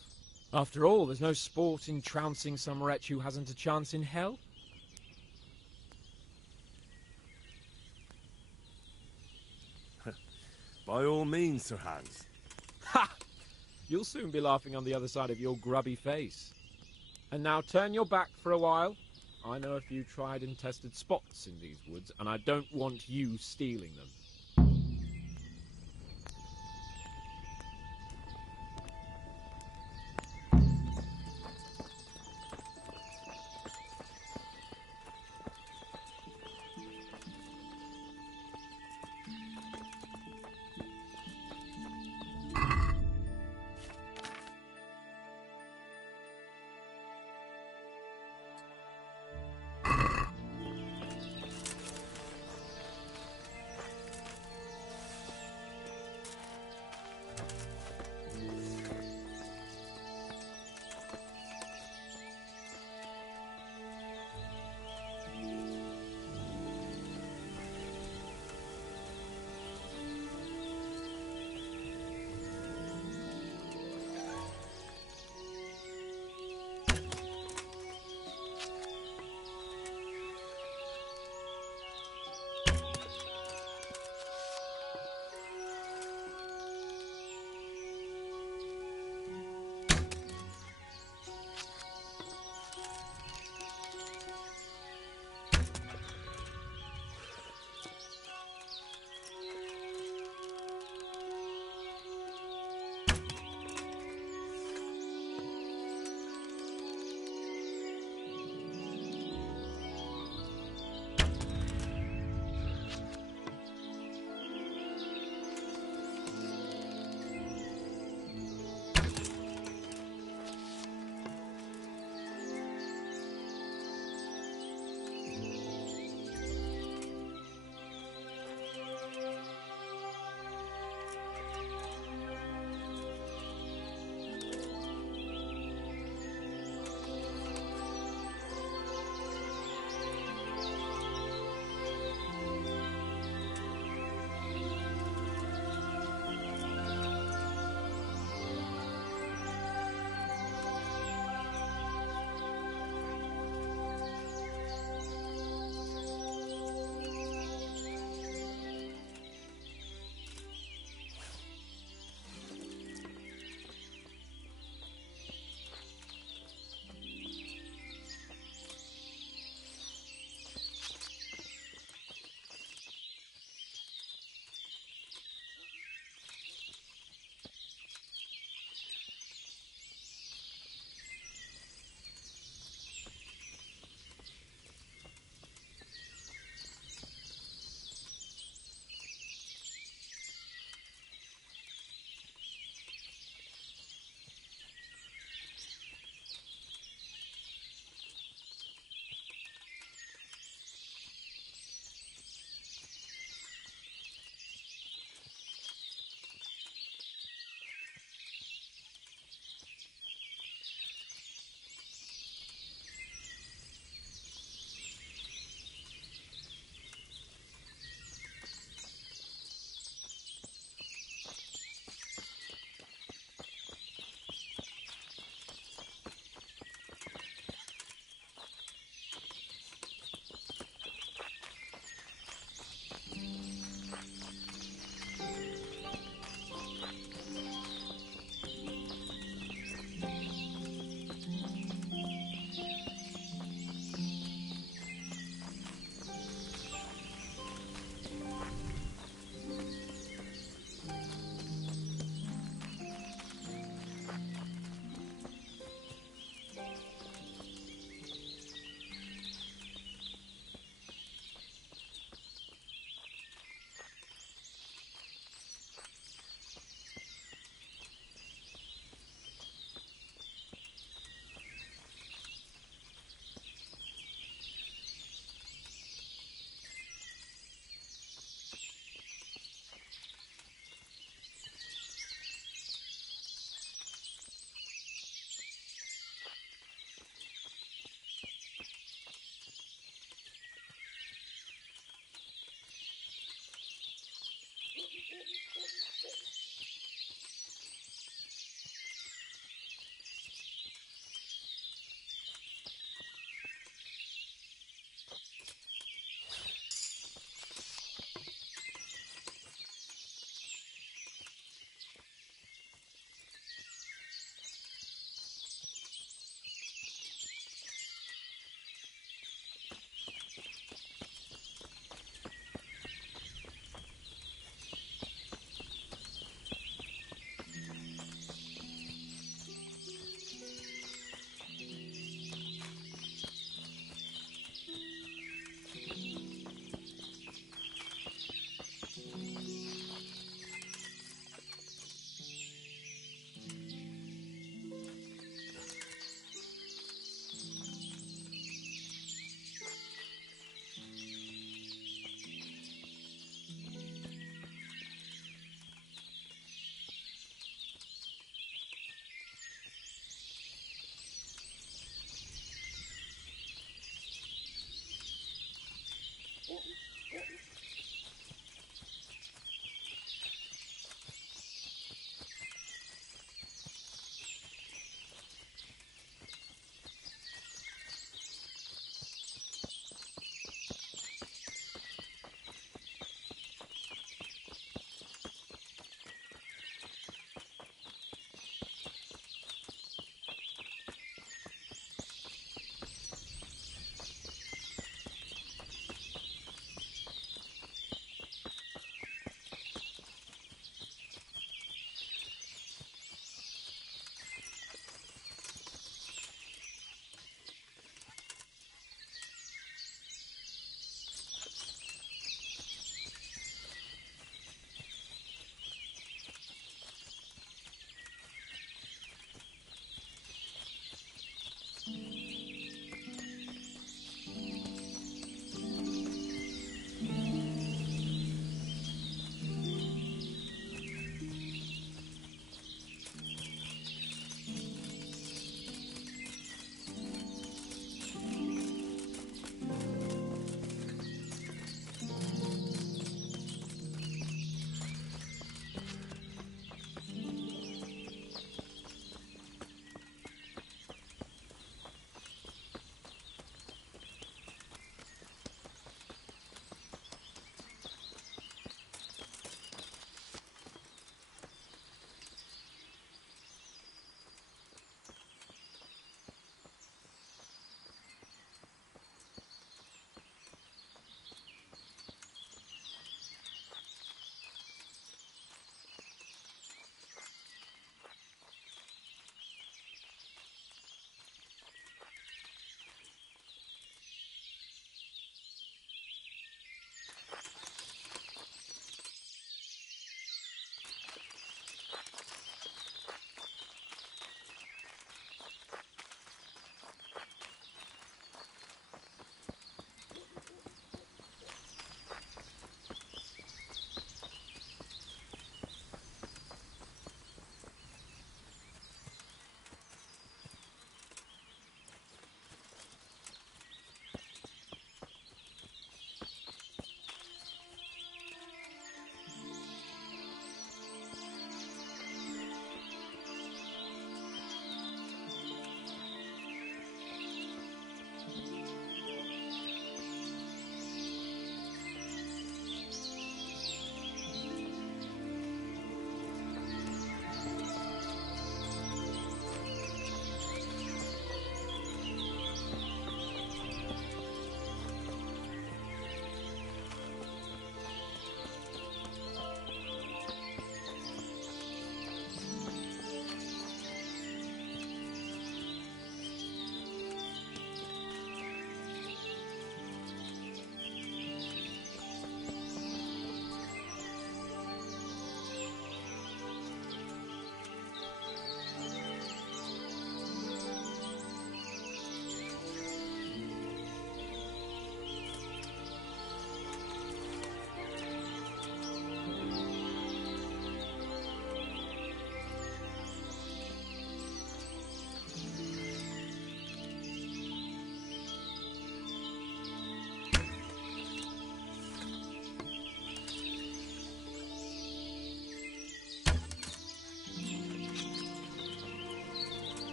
After all, there's no sport in trouncing some wretch who hasn't a chance in hell. By all means, Sir Hans. Ha! You'll soon be laughing on the other side of your grubby face. And now turn your back for a while. I know a few tried and tested spots in these woods, and I don't want you stealing them.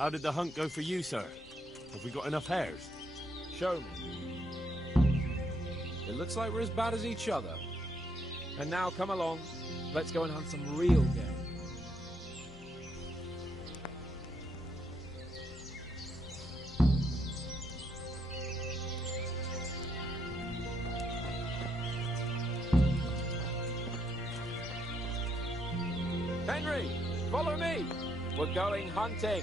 How did the hunt go for you, sir? Have we got enough hares? Show me. It looks like we're as bad as each other. And now come along. Let's go and hunt some real game. Henry, follow me. We're going hunting.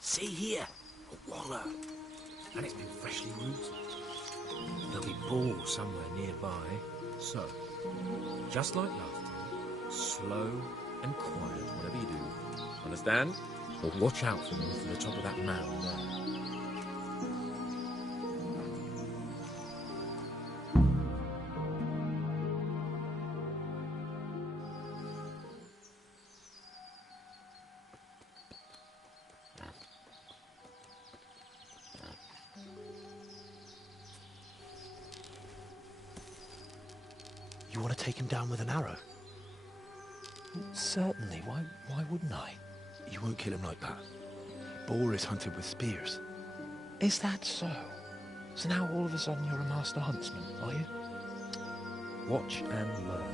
See here, a wallow. And it's been freshly rooted. There'll be balls somewhere nearby. So, just like last time, slow and quiet, whatever you do. Understand? But watch out for them from the top of that mound there. You want to take him down with an arrow? Certainly. Why wouldn't I? You won't kill him like that. Boar is hunted with spears. Is that so? So now all of a sudden you're a master huntsman, are you? Watch and learn.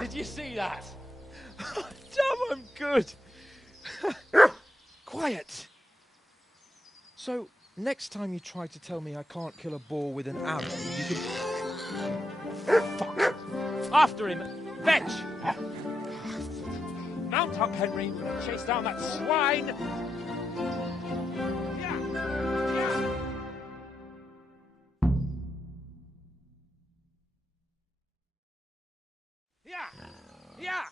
Did you see that? Damn, I'm good. Quiet. So, next time you try to tell me I can't kill a boar with an arrow, you can... Fuck! After him! Fetch! Mount up, Henry. We're gonna chase down that swine! Yeah!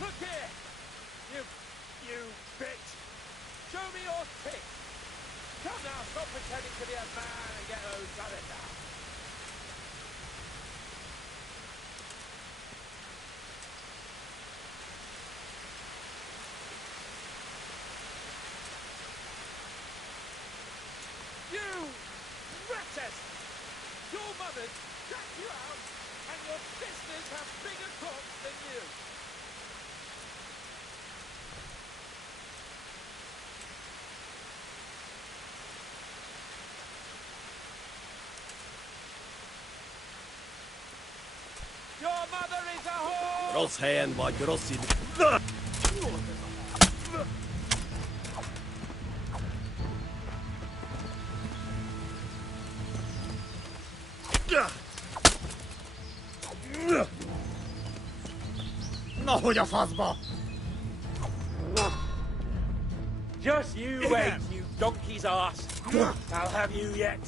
Look here! You bitch! Show me your teeth! Come now, stop pretending to be a man and get those done now. You wretches! Your mother's dragged you out, and your sisters have bigger cocks than you! Your mother is a whore! Roshen var grossid. No, jag fastbar! Just you wait, you donkey's ass! I'll have you yet!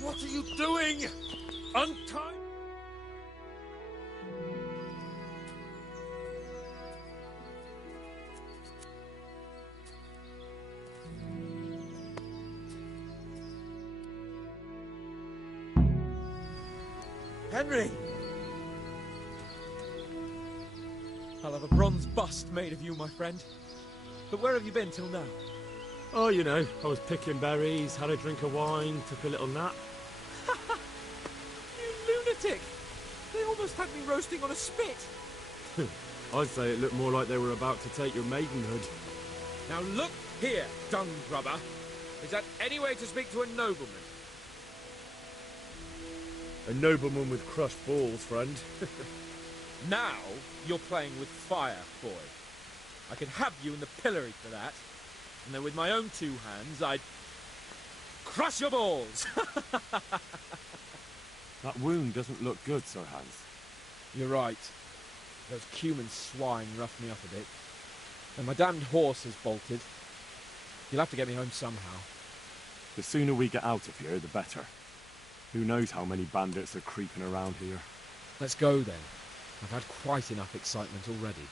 What are you doing? Untie... Henry! I'll have a bronze bust made of you, my friend. But where have you been till now? Oh, you know, I was picking berries, had a drink of wine, took a little nap. You lunatic! They almost had me roasting on a spit! I'd say it looked more like they were about to take your maidenhood. Now look here, dung grubber. Is that any way to speak to a nobleman? A nobleman with crushed balls, friend. Now you're playing with fire, boy. I could have you in the pillory for that. And then with my own two hands, I'd crush your balls! That wound doesn't look good, Sir Hans. You're right. Those cumin swine roughed me up a bit. And my damned horse has bolted. You'll have to get me home somehow. The sooner we get out of here, the better. Who knows how many bandits are creeping around here. Let's go then. I've had quite enough excitement already.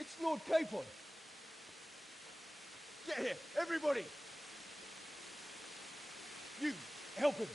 It's Lord Capon. Get here, everybody! You, help him!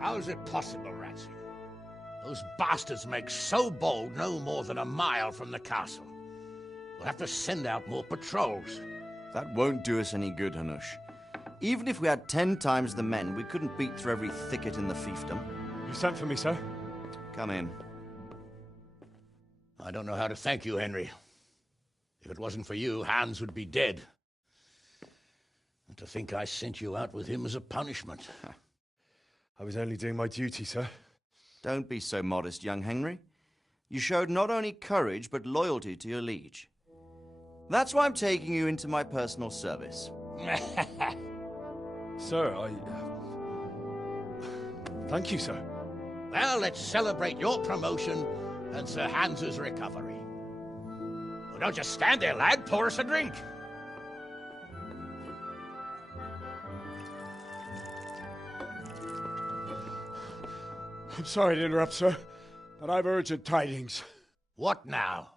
How is it possible, Ratsey? Those bastards make so bold no more than a mile from the castle. We'll have to send out more patrols. That won't do us any good, Hanush. Even if we had 10 times the men, we couldn't beat through every thicket in the fiefdom. You sent for me, sir? Come in. I don't know how to thank you, Henry. If it wasn't for you, Hans would be dead. And to think I sent you out with him as a punishment. I was only doing my duty, sir. Don't be so modest, young Henry. You showed not only courage, but loyalty to your liege. That's why I'm taking you into my personal service. Sir, thank you, sir. Well, let's celebrate your promotion and Sir Hans's recovery. Well, don't just stand there, lad. Pour us a drink. I'm sorry to interrupt, sir, but I've urgent tidings. What now?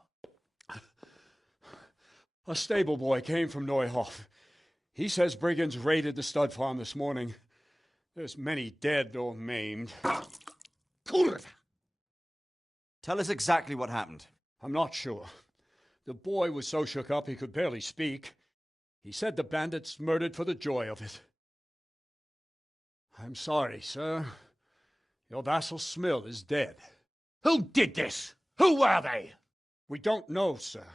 A stable boy came from Neuhof. He says brigands raided the stud farm this morning. There's many dead or maimed. Tell us exactly what happened. I'm not sure. The boy was so shook up he could barely speak. He said the bandits murdered for the joy of it. I'm sorry, sir. Your vassal Smill is dead. Who did this? Who were they? We don't know, sir.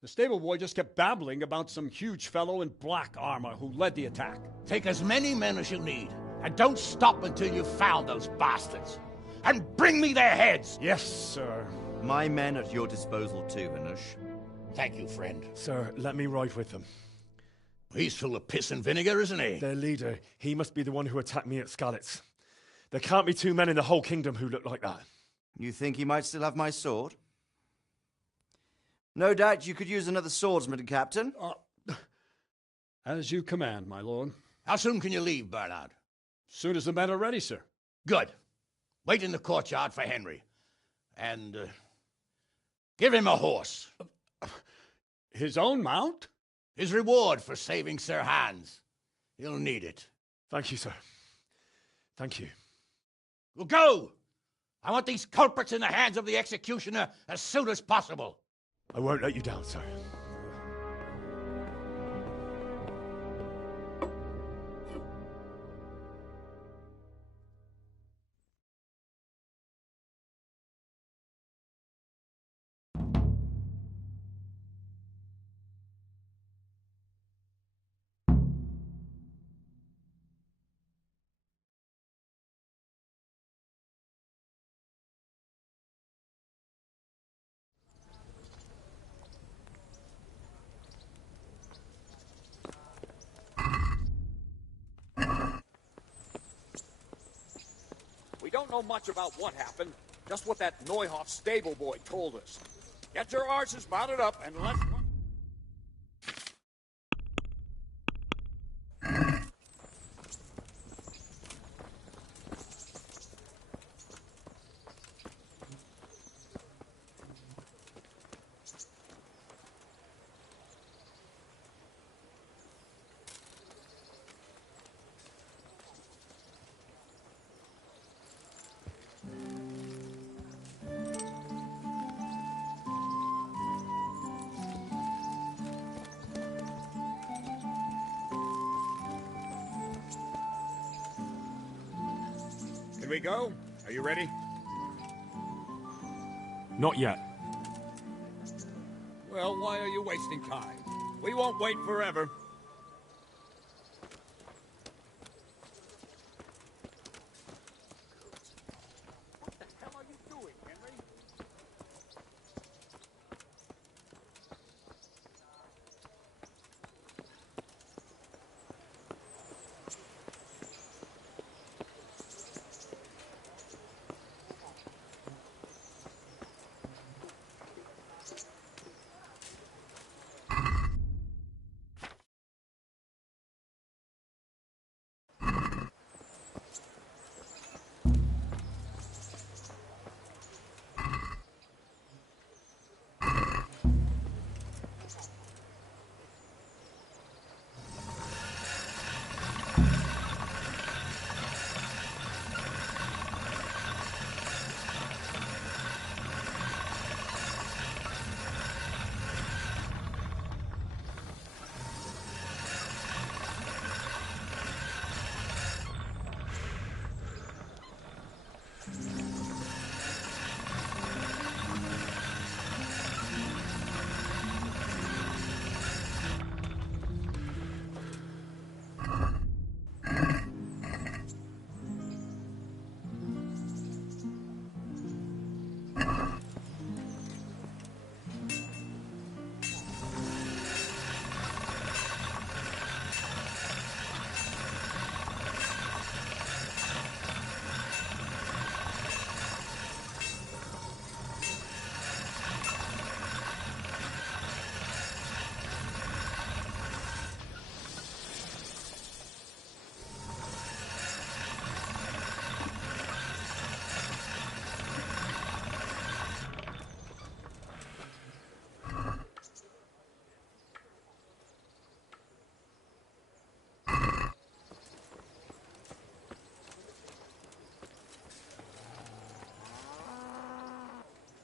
The stable boy just kept babbling about some huge fellow in black armor who led the attack. Take as many men as you need, and don't stop until you've found those bastards. And bring me their heads! Yes, sir. My men at your disposal too, Hanush. Thank you, friend. Sir, let me ride with them. He's full of piss and vinegar, isn't he? Their leader, he must be the one who attacked me at Skalitz. There can't be 2 men in the whole kingdom who look like that. You think he might still have my sword? No doubt you could use another swordsman, Captain. As you command, my lord. How soon can you leave, Bernard? Soon as the men are ready, sir. Good. Wait in the courtyard for Henry. And give him a horse. His own mount? His reward for saving Sir Hans. He'll need it. Thank you, sir. Thank you. Well, go! I want these culprits in the hands of the executioner as soon as possible. I won't let you down, sir. know much about what happened, just what that Neuhoff stable boy told us. Get your horses mounted up and let's... Can we go? Are you ready? Not yet. Well, why are you wasting time? We won't wait forever. What the hell are you doing, Henry?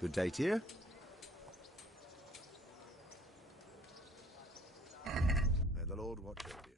Good day to you. May the Lord watch over you.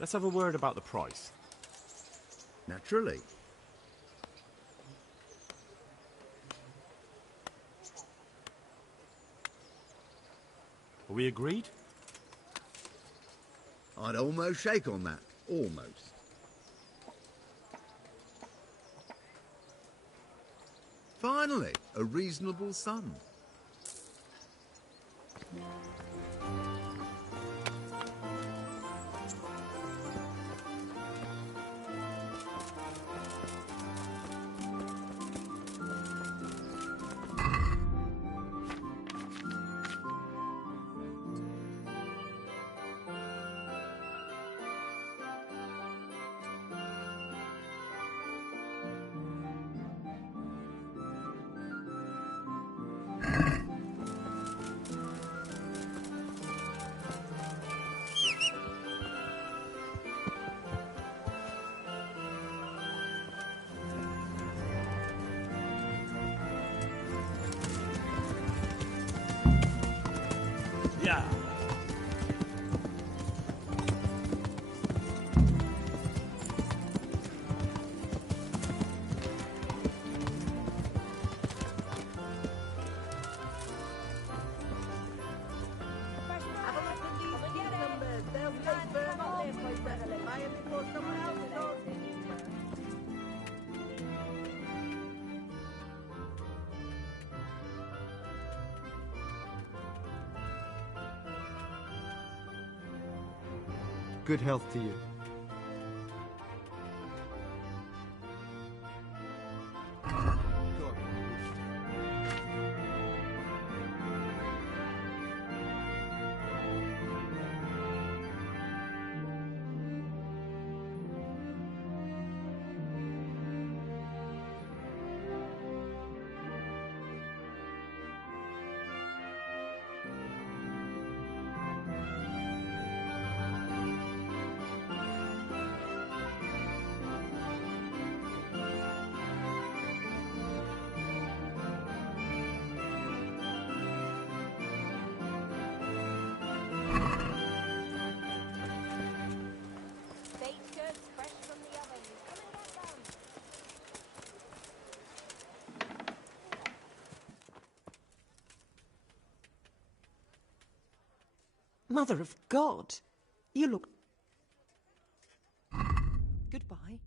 Let's have a word about the price. Naturally. Are we agreed? I'd almost shake on that. Almost. Finally, a reasonable sum. Yeah. Good health to you. Mother of God, you look... Goodbye.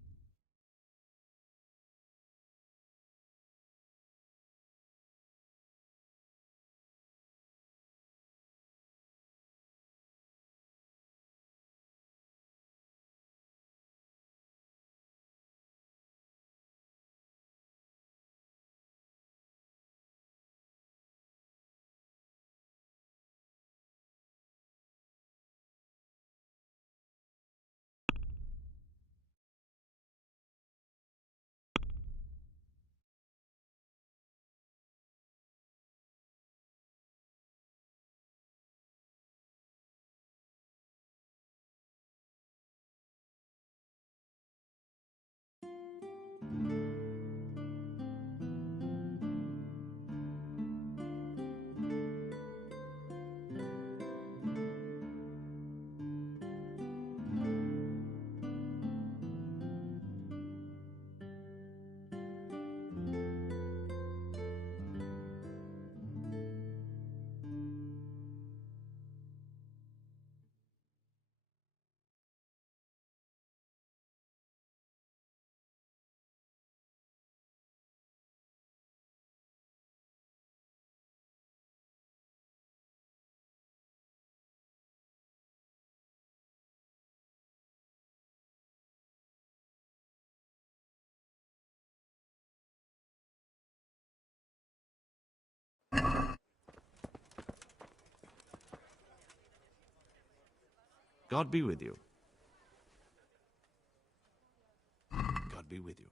God be with you. God be with you.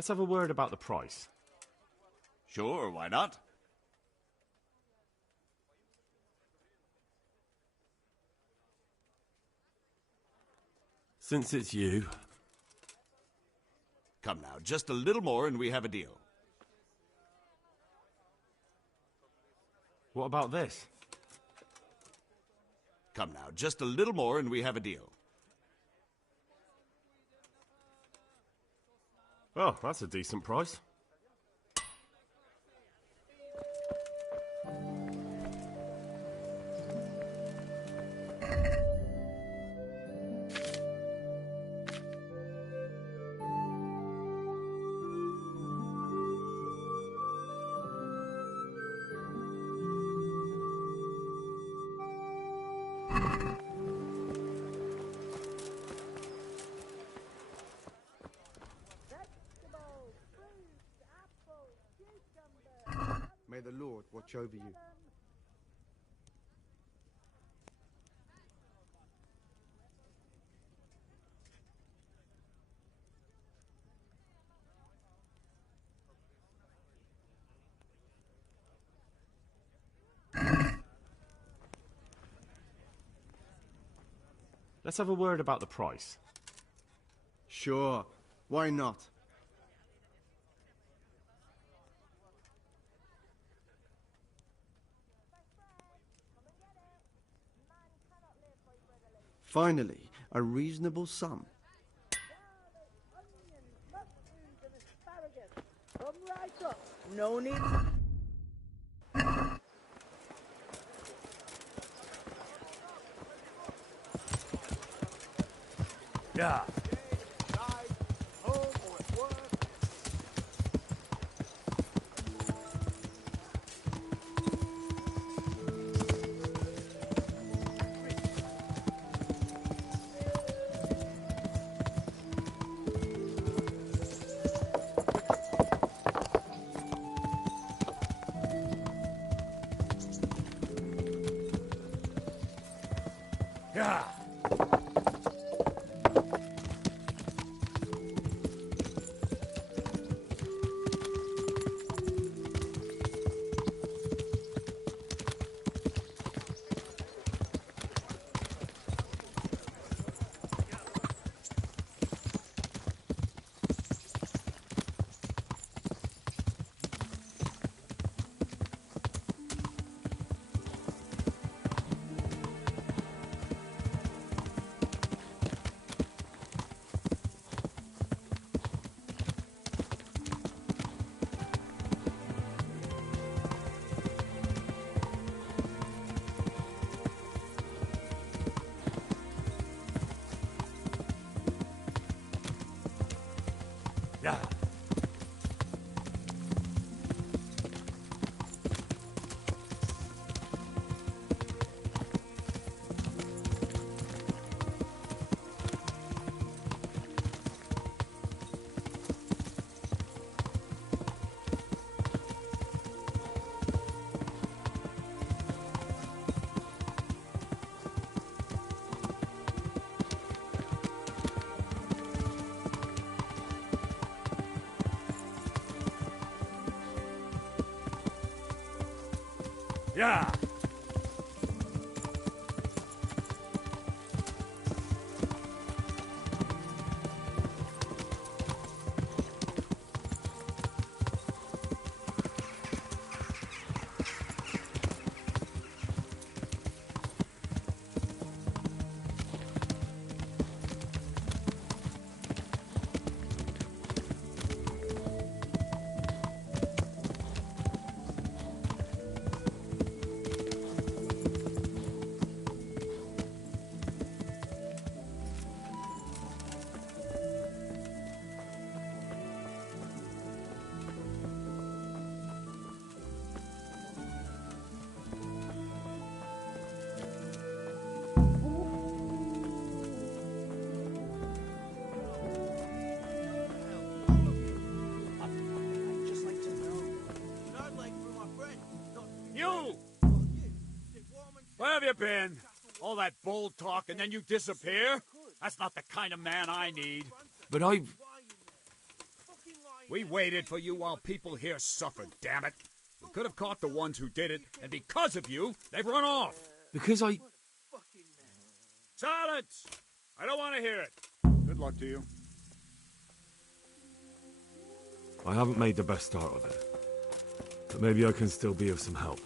Let's have a word about the price. Sure, why not? Since it's you, Come now, just a little more and we have a deal. What about this? Come now, just a little more and we have a deal. Oh, that's a decent price. May the Lord watch over you. Let's have a word about the price. Sure, why not? Finally, a reasonable sum. Come right up. No need. Yeah. Yeah. Yeah. Yeah. You! Where have you been? All that bold talk and then you disappear? That's not the kind of man I need. But I've... We waited for you while people here suffered, damn it. We could have caught the ones who did it, and because of you, they've run off. Because I... Silence! I don't want to hear it. Good luck to you. I haven't made the best start of it. But maybe I can still be of some help.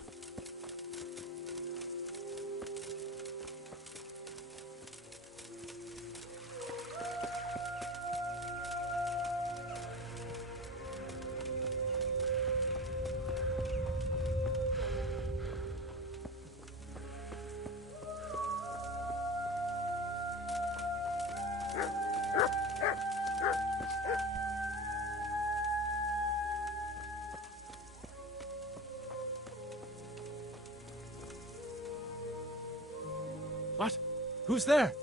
What? Who's there?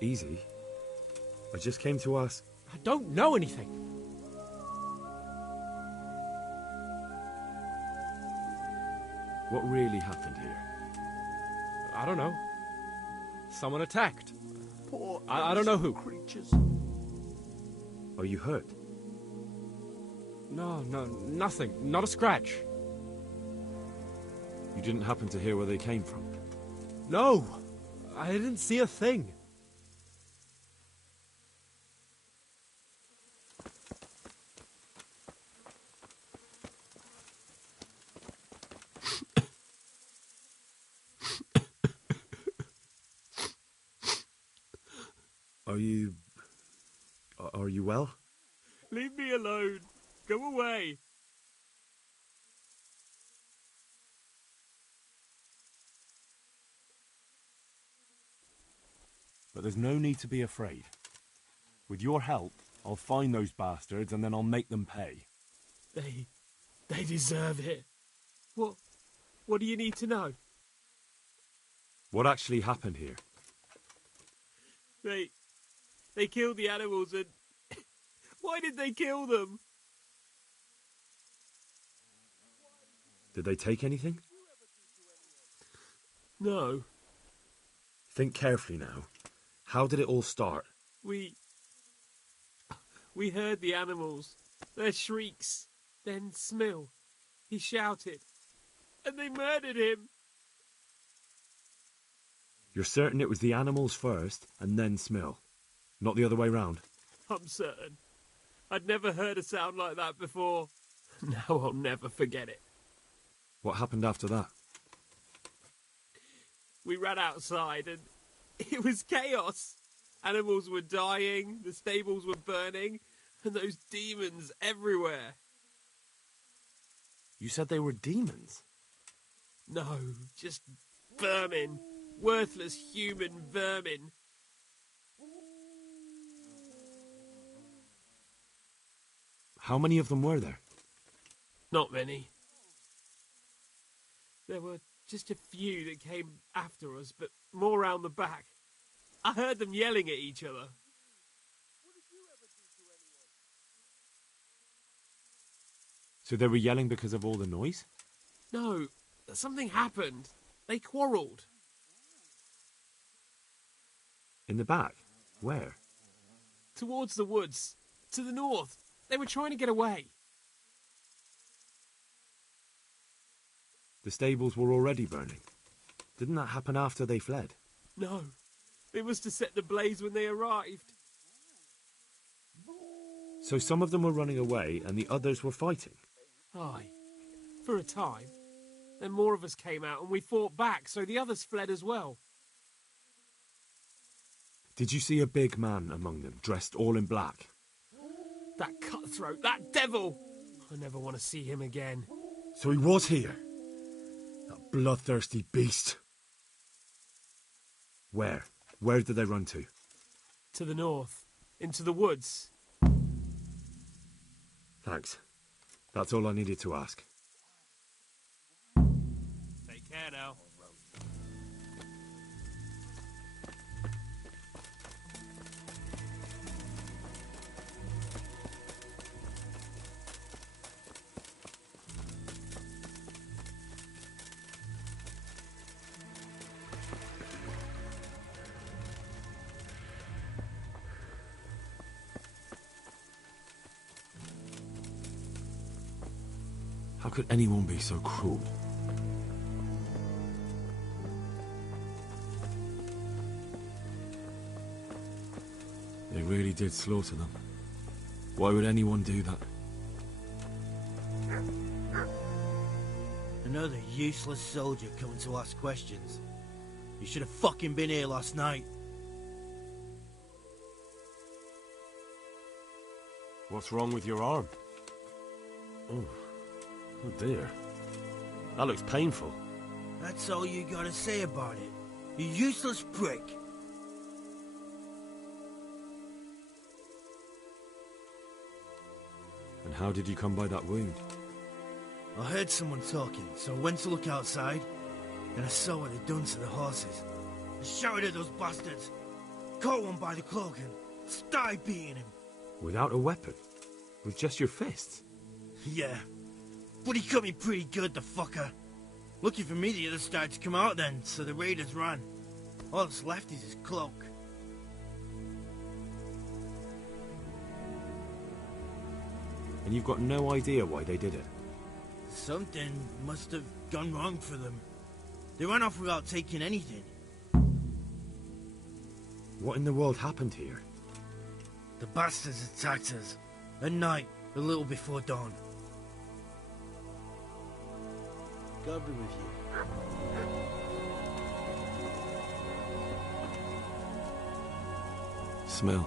Easy. I just came to ask... I don't know anything. What really happened here? I don't know. Someone attacked. Poor I don't know who. creatures. Are you hurt? No, nothing. Not a scratch. You didn't happen to hear where they came from? No, I didn't see a thing. Are you well? Leave me alone. Go away. But there's no need to be afraid. With your help, I'll find those bastards and then I'll make them pay. They deserve it. What do you need to know? What actually happened here? They killed the animals and... Why did they kill them? Did they take anything? No. Think carefully now. How did it all start? We heard the animals, their shrieks, then Smill. He shouted, and they murdered him. You're certain it was the animals first, and then Smill? Not the other way round? I'm certain. I'd never heard a sound like that before. Now I'll never forget it. What happened after that? We ran outside and it was chaos. Animals were dying, the stables were burning, and those demons everywhere. You said they were demons? No, just vermin. Worthless human vermin. How many of them were there? Not many. There were just a few that came after us, but more round the back. I heard them yelling at each other. So they were yelling because of all the noise? No, something happened. They quarrelled. In the back? Where? Towards the woods. To the north. They were trying to get away. The stables were already burning. Didn't that happen after they fled? No. They must have set the blaze when they arrived. So some of them were running away and the others were fighting? Aye. For a time. Then more of us came out and we fought back, so the others fled as well. Did you see a big man among them, dressed all in black? That cutthroat, that devil! I never want to see him again. So he was here? That bloodthirsty beast? Where? Where did they run to? To the north. Into the woods. Thanks. That's all I needed to ask. Take care now. How could anyone be so cruel? They really did slaughter them. Why would anyone do that? Another useless soldier coming to ask questions. You should have fucking been here last night. What's wrong with your arm? Oh dear. That looks painful. That's all you gotta say about it. You useless prick. And how did you come by that wound? I heard someone talking, so I went to look outside, and I saw what they'd done to the horses. I shouted at those bastards, caught one by the cloak, and started beating him. Without a weapon? With just your fists? Yeah, but he cut me pretty good, the fucker. Lucky for me, the others started to come out then, so the raiders ran. All that's left is his cloak. And you've got no idea why they did it? Something must have gone wrong for them. They ran off without taking anything. What in the world happened here? The bastards attacked us. At night, a little before dawn. God be with you. Smell.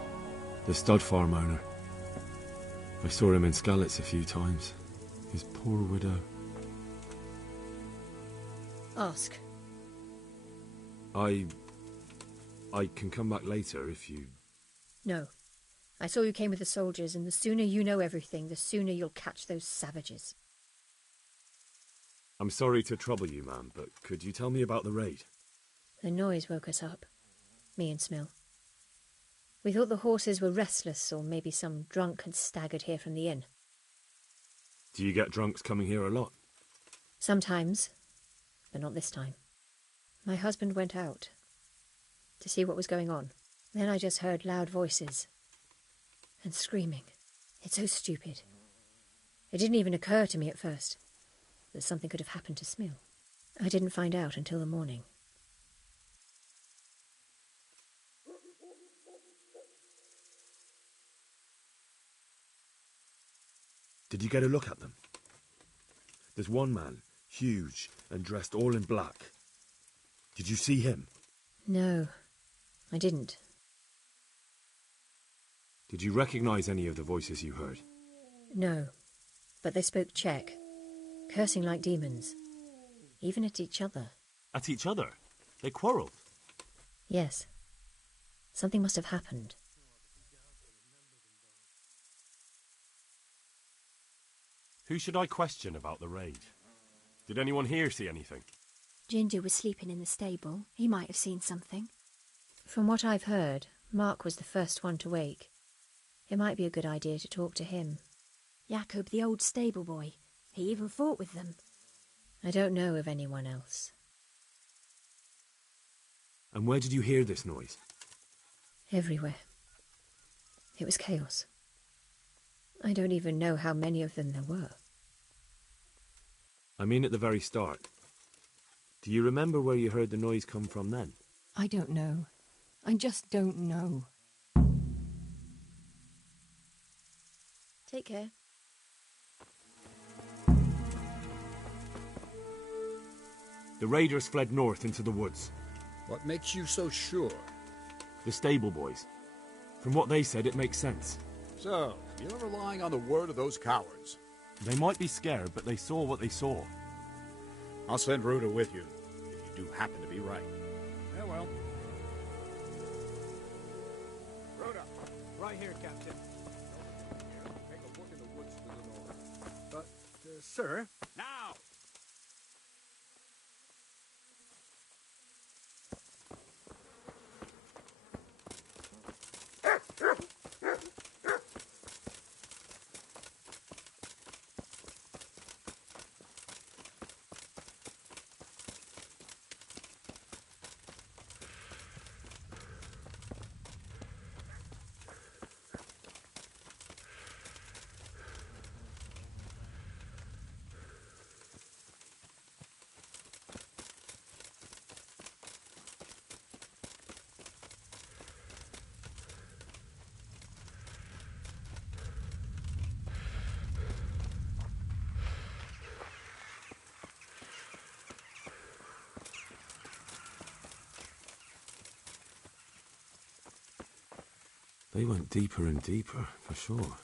The stud farm owner. I saw him in Skalitz a few times. His poor widow. Ask. I can come back later if you... No. I saw you came with the soldiers, and the sooner you know everything, the sooner you'll catch those savages. I'm sorry to trouble you, ma'am, but could you tell me about the raid? The noise woke us up. Me and Smill. We thought the horses were restless, or maybe some drunk had staggered here from the inn. Do you get drunks coming here a lot? Sometimes, but not this time. My husband went out to see what was going on. Then I just heard loud voices and screaming. It's so stupid. It didn't even occur to me at first that something could have happened to Smill. I didn't find out until the morning. Did you get a look at them? There's one man, huge and dressed all in black. Did you see him? No, I didn't. Did you recognize any of the voices you heard? No, but they spoke Czech, cursing like demons, even at each other. At each other? They quarrelled? Yes. Something must have happened. Who should I question about the raid? Did anyone here see anything? Ginger was sleeping in the stable. He might have seen something. From what I've heard, Mark was the first one to wake. It might be a good idea to talk to him. Jacob, the old stable boy. He even fought with them. I don't know of anyone else. And where did you hear this noise? Everywhere. It was chaos. I don't even know how many of them there were. I mean at the very start. Do you remember where you heard the noise come from then? I don't know. I just don't know. Take care. The raiders fled north into the woods. What makes you so sure? The stable boys. From what they said, it makes sense. So, you're relying on the word of those cowards. They might be scared, but they saw what they saw. I'll send Rhoda with you, if you do happen to be right. Yeah, well. Rhoda, right here, Captain. Take a look in the woods to the north. Sir? Now! They went deeper and deeper, for sure.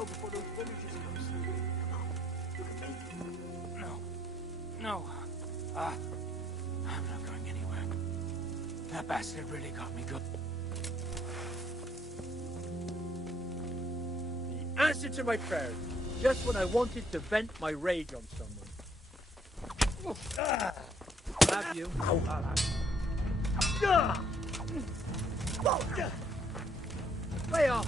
Before those villagers come snooping. Come on. No. I'm not going anywhere. That bastard really got me good. The answer to my prayers, just when I wanted to vent my rage on someone. Have you? Lay off!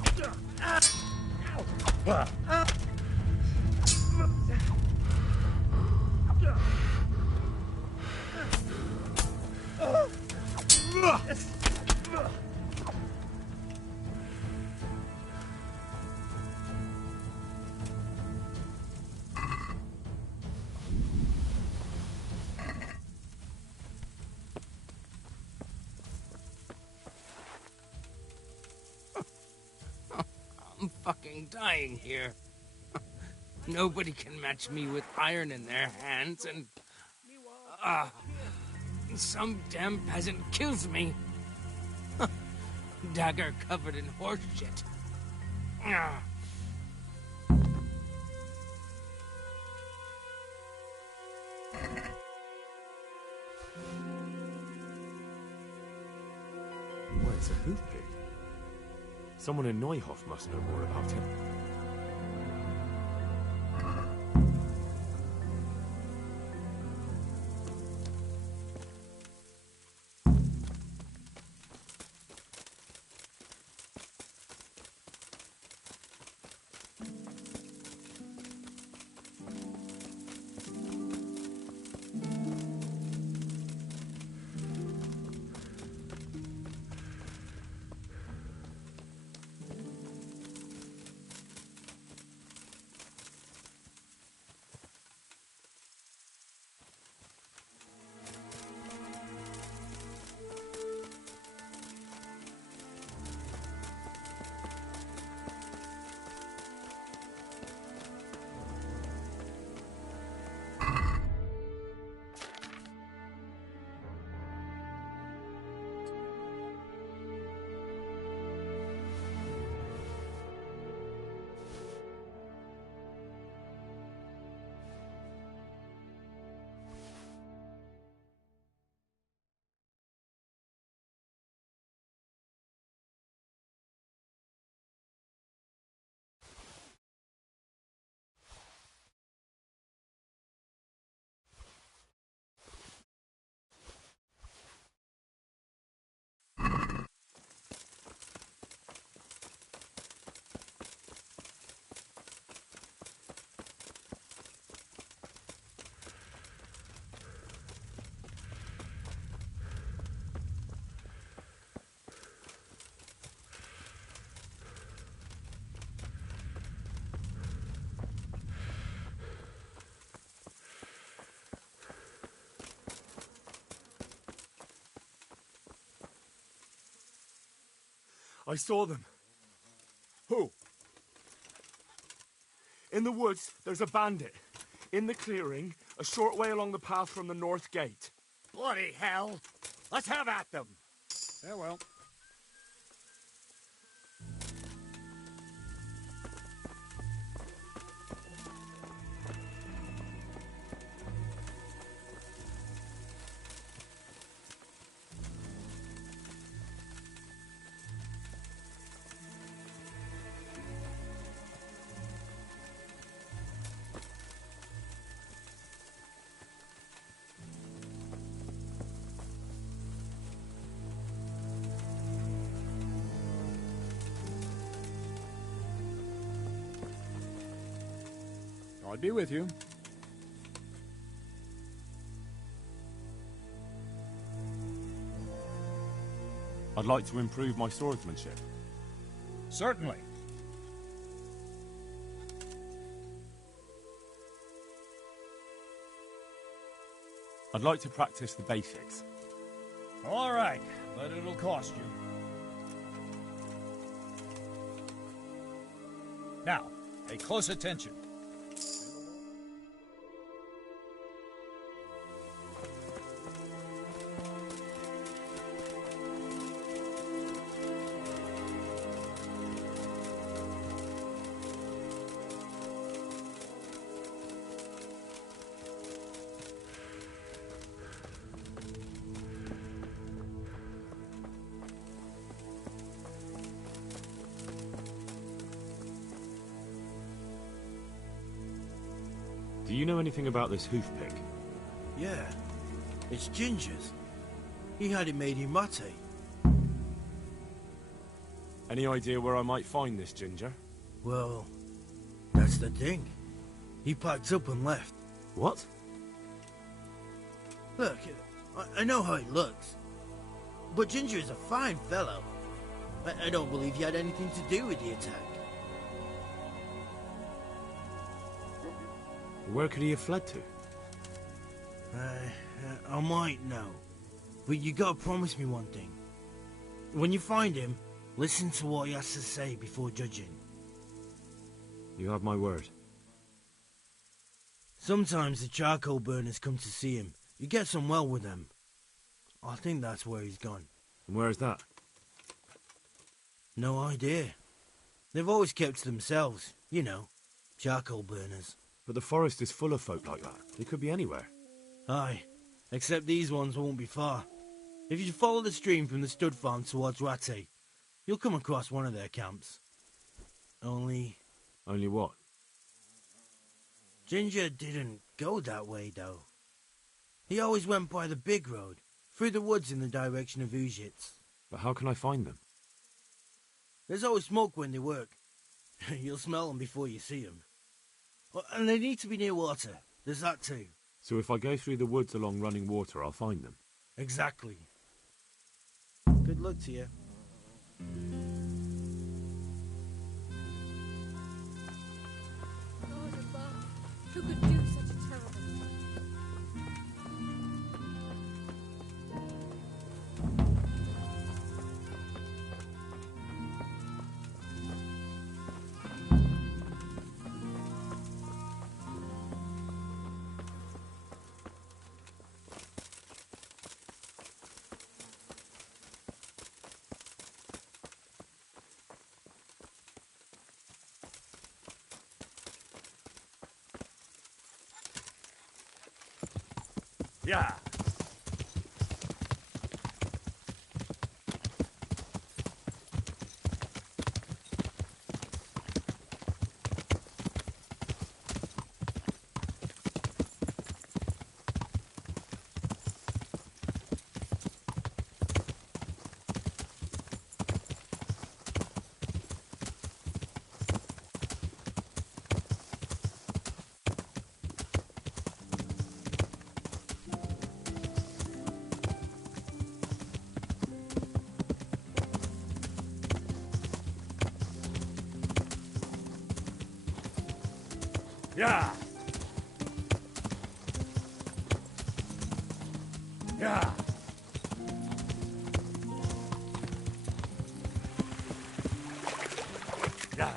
I'm fucking dying here. Nobody can match me with iron in their hands, and some damn peasant kills me. Dagger covered in horse shit. Well, it's a hoof pig. Someone in Neuhof must know more about him. I saw them. Who? In the woods, there's a bandit. In the clearing, a short way along the path from the north gate. Bloody hell! Let's have at them! Farewell. I'll be with you. I'd like to improve my swordsmanship. Certainly. I'd like to practice the basics. All right, but it'll cost you. Now, pay close attention. Do you know anything about this hoof pick? Yeah, it's Ginger's. He had it made in Mate. Any idea where I might find this Ginger? Well, that's the thing. He packed up and left. What? Look, I know how he looks. But Ginger is a fine fellow. I don't believe he had anything to do with the attack. Where could he have fled to? I might know. But you gotta promise me one thing. When you find him, listen to what he has to say before judging. You have my word. Sometimes the charcoal burners come to see him. He gets on well with them. I think that's where he's gone. And where is that? No idea. They've always kept to themselves, you know, charcoal burners. But the forest is full of folk like that. They could be anywhere. Aye, except these ones won't be far. If you follow the stream from the stud farm towards Rate, you'll come across one of their camps. Only what? Ginger didn't go that way, though. He always went by the big road, through the woods in the direction of Ujits. But how can I find them? There's always smoke when they work. You'll smell them before you see them. And they need to be near water. There's that too. So if I go through the woods along running water, I'll find them? Exactly. Good luck to you. Who could do such a terrible thing? Yeah. Yeah. Yeah. Yeah.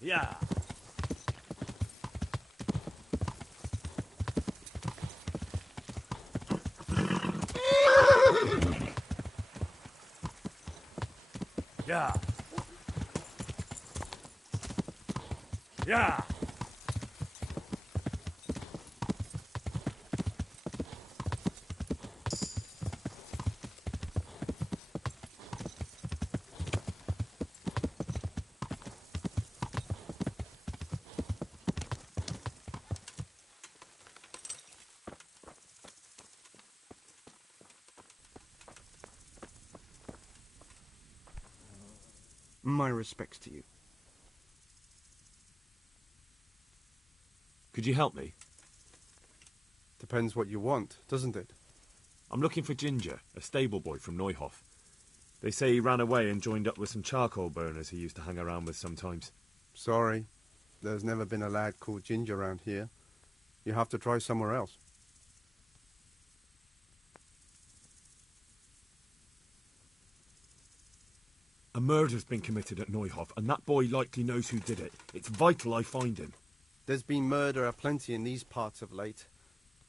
Yeah. Yeah. Yeah. My respects to you. Could you help me? Depends what you want, doesn't it? I'm looking for Ginger, a stable boy from Neuhof. They say he ran away and joined up with some charcoal burners he used to hang around with sometimes. Sorry, there's never been a lad called Ginger around here. You have to try somewhere else. A murder's been committed at Neuhof, and that boy likely knows who did it. It's vital I find him. There's been murder aplenty in these parts of late,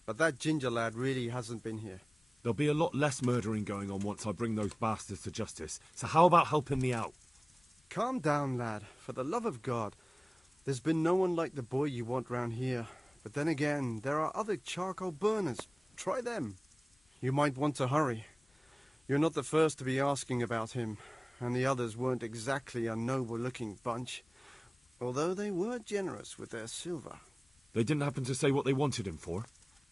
but that Ginger lad really hasn't been here. There'll be a lot less murdering going on once I bring those bastards to justice, so how about helping me out? Calm down, lad, for the love of God. There's been no one like the boy you want round here, but then again, there are other charcoal burners. Try them. You might want to hurry. You're not the first to be asking about him, and the others weren't exactly a noble-looking bunch, although they were generous with their silver. They didn't happen to say what they wanted him for?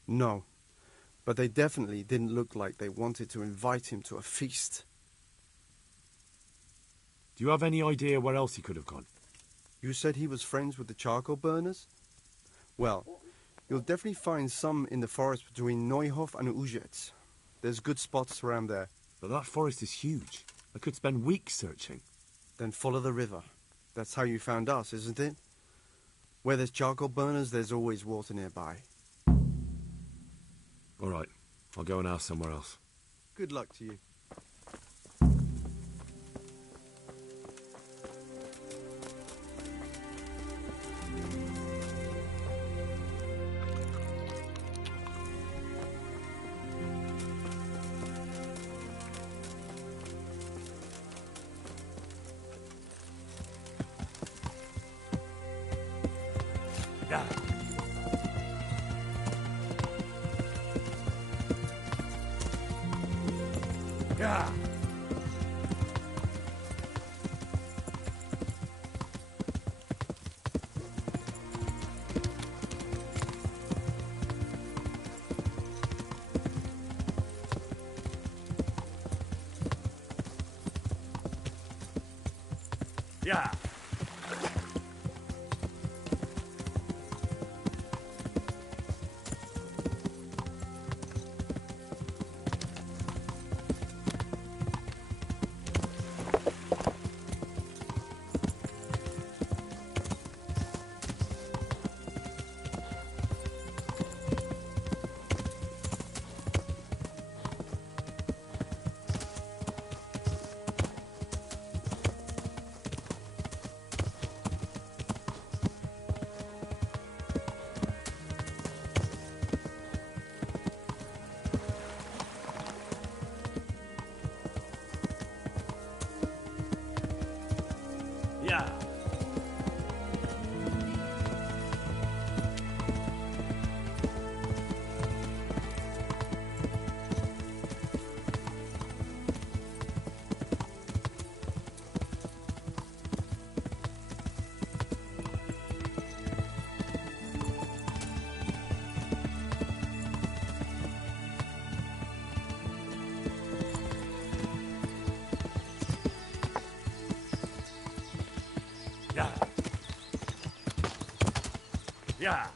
No, but they definitely didn't look like they wanted to invite him to a feast. Do you have any idea where else he could have gone? You said he was friends with the charcoal burners? Well, you'll definitely find some in the forest between Neuhof and Ujetz. There's good spots around there. But that forest is huge. I could spend weeks searching. Then follow the river. That's how you found us, isn't it? Where there's charcoal burners, there's always water nearby. All right, I'll go and ask somewhere else. Good luck to you. Yeah. Yeah. Yeah. Yeah. Yeah. Yeah.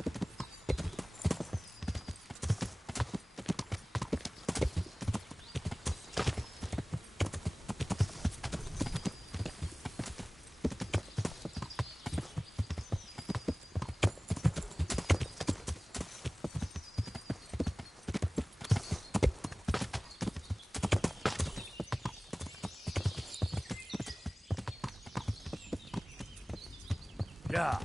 Yeah.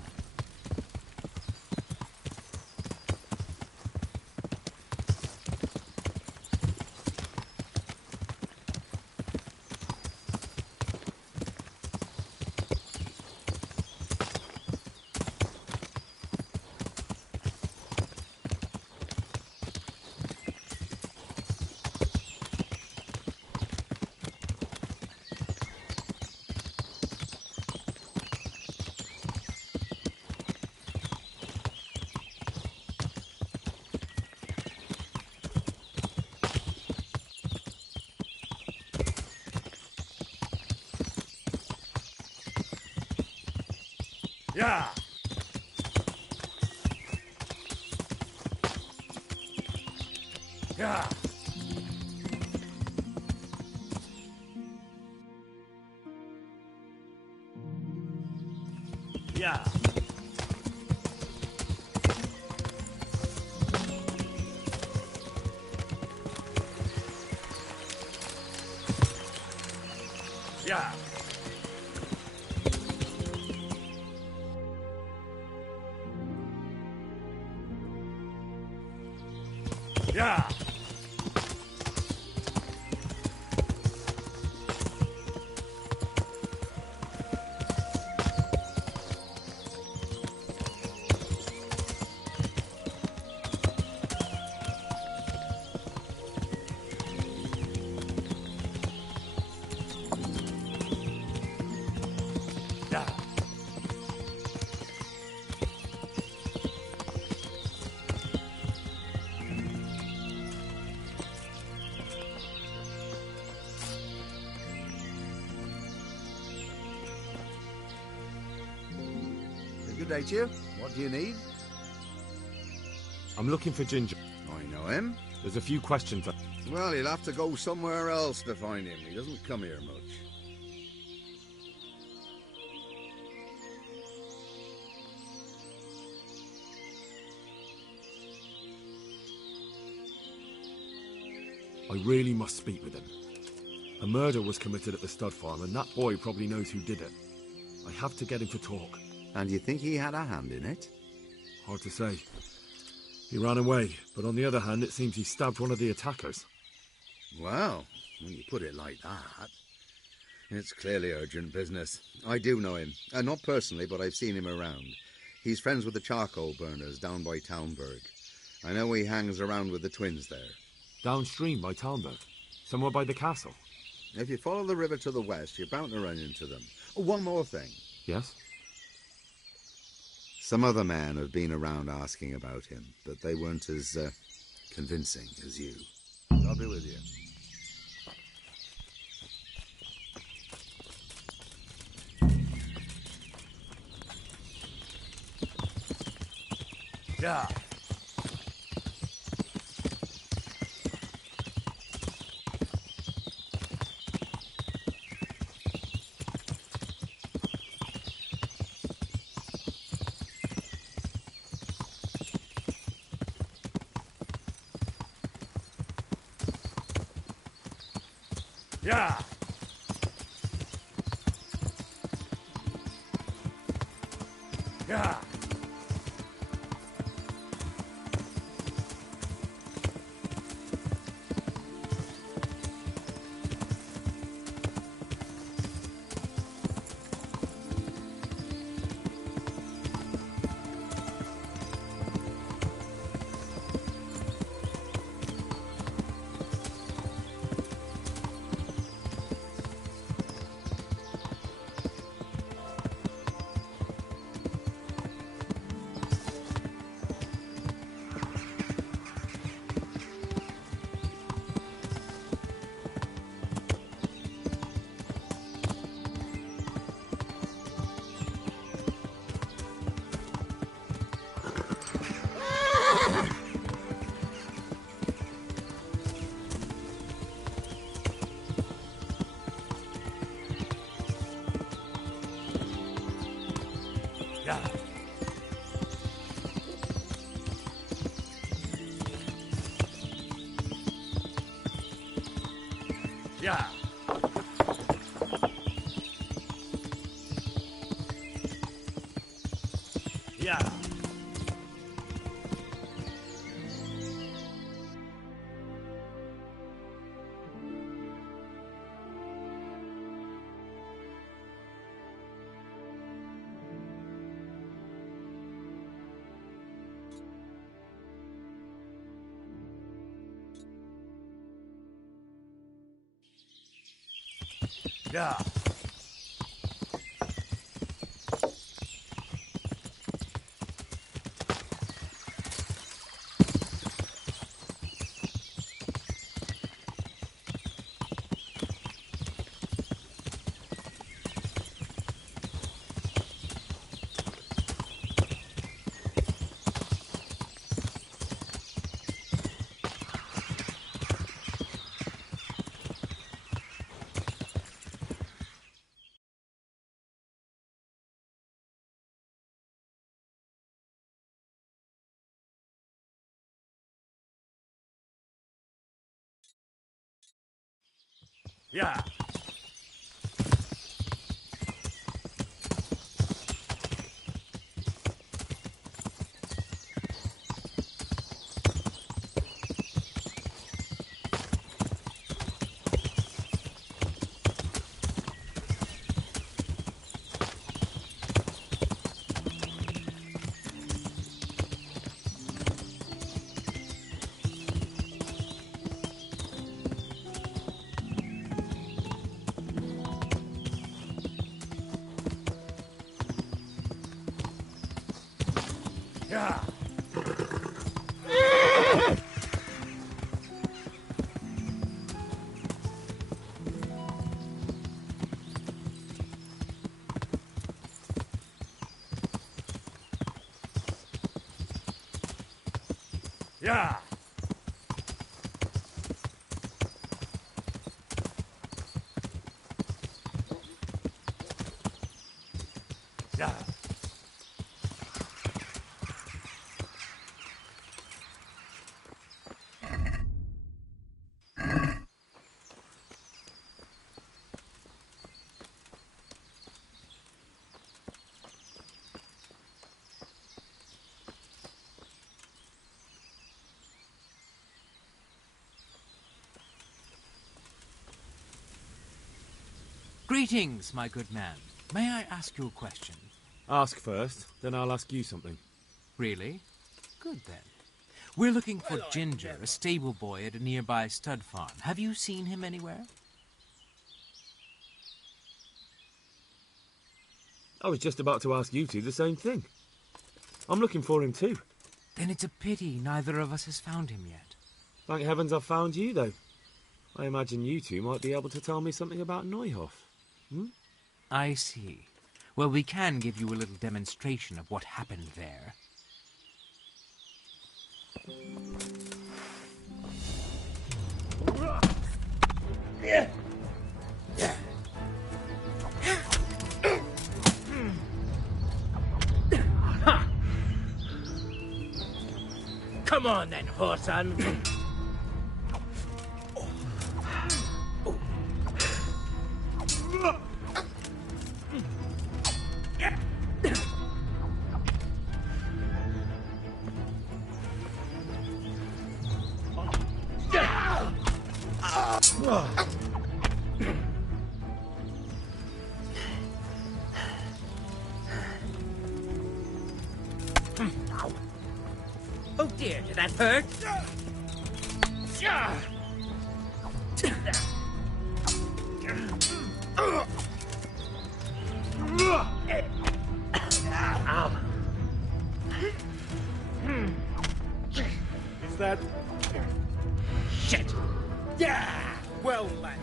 Yeah. Yeah. Yeah. Yeah. Yeah. Yeah. Good day to you. What do you need? I'm looking for Ginger. I know him. There's a few questions. Well, he'll have to go somewhere else to find him. He doesn't come here much. I really must speak with him. A murder was committed at the stud farm, and that boy probably knows who did it. I have to get him to talk. And you think he had a hand in it? Hard to say. He ran away, but on the other hand, it seems he stabbed one of the attackers. Well, when you put it like that, it's clearly urgent business. I do know him. Not personally, but I've seen him around. He's friends with the charcoal burners down by Townburg. I know he hangs around with the twins there. Downstream by Townburg? Somewhere by the castle? If you follow the river to the west, you're bound to run into them. Oh, one more thing. Yes? Some other men have been around asking about him, but they weren't as convincing as you. I'll be with you. Yeah. Yeah. Yeah. Yeah. Yeah. Yeah. Yeah. Yeah. Yeah. Yeah. Greetings, my good man. May I ask you a question? Ask first, then I'll ask you something. Really? Good then. We're looking for Ginger, a stable boy at a nearby stud farm. Have you seen him anywhere? I was just about to ask you two the same thing. I'm looking for him too. Then it's a pity neither of us has found him yet. Thank heavens I've found you, though. I imagine you two might be able to tell me something about Neuhof. Hmm? I see. Well, we can give you a little demonstration of what happened there. Come on then, Horson. Oh dear, did that hurt? Is that... Shit! Yeah! Well landed.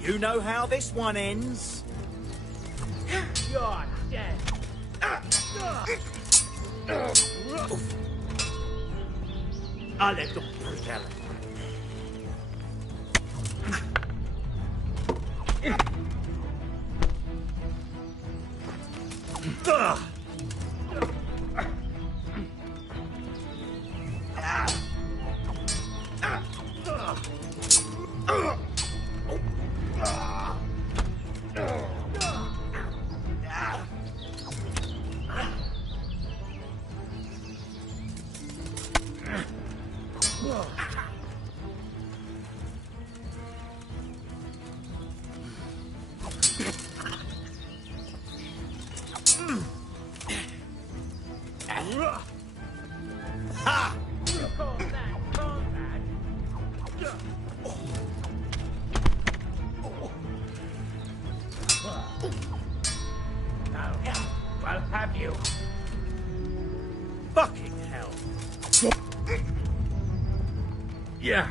You know how this one ends? You're dead. A little brutality. Ha! I'll have you. Fucking hell. Yeah.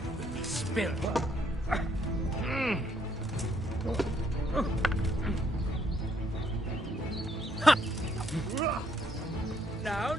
blood will be spilled. Now.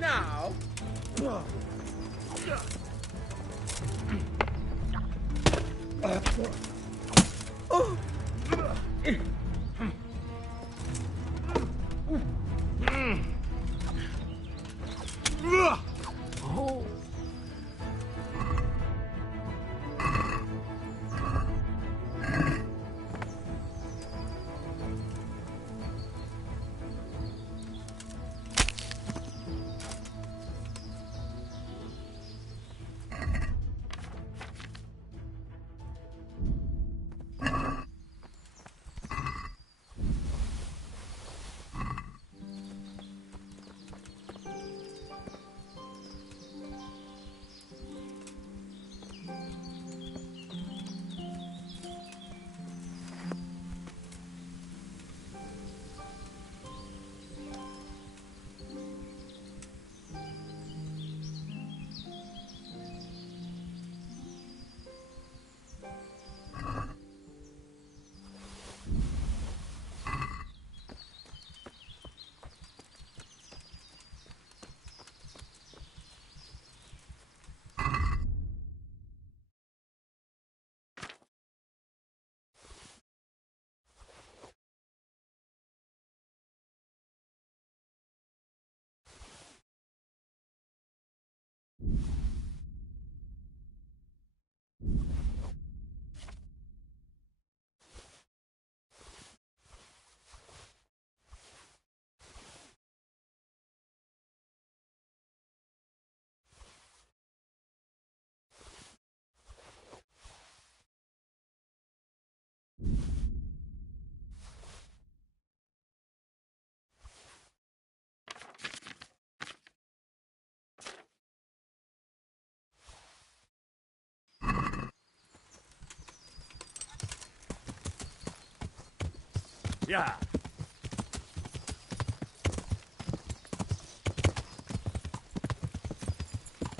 Yeah.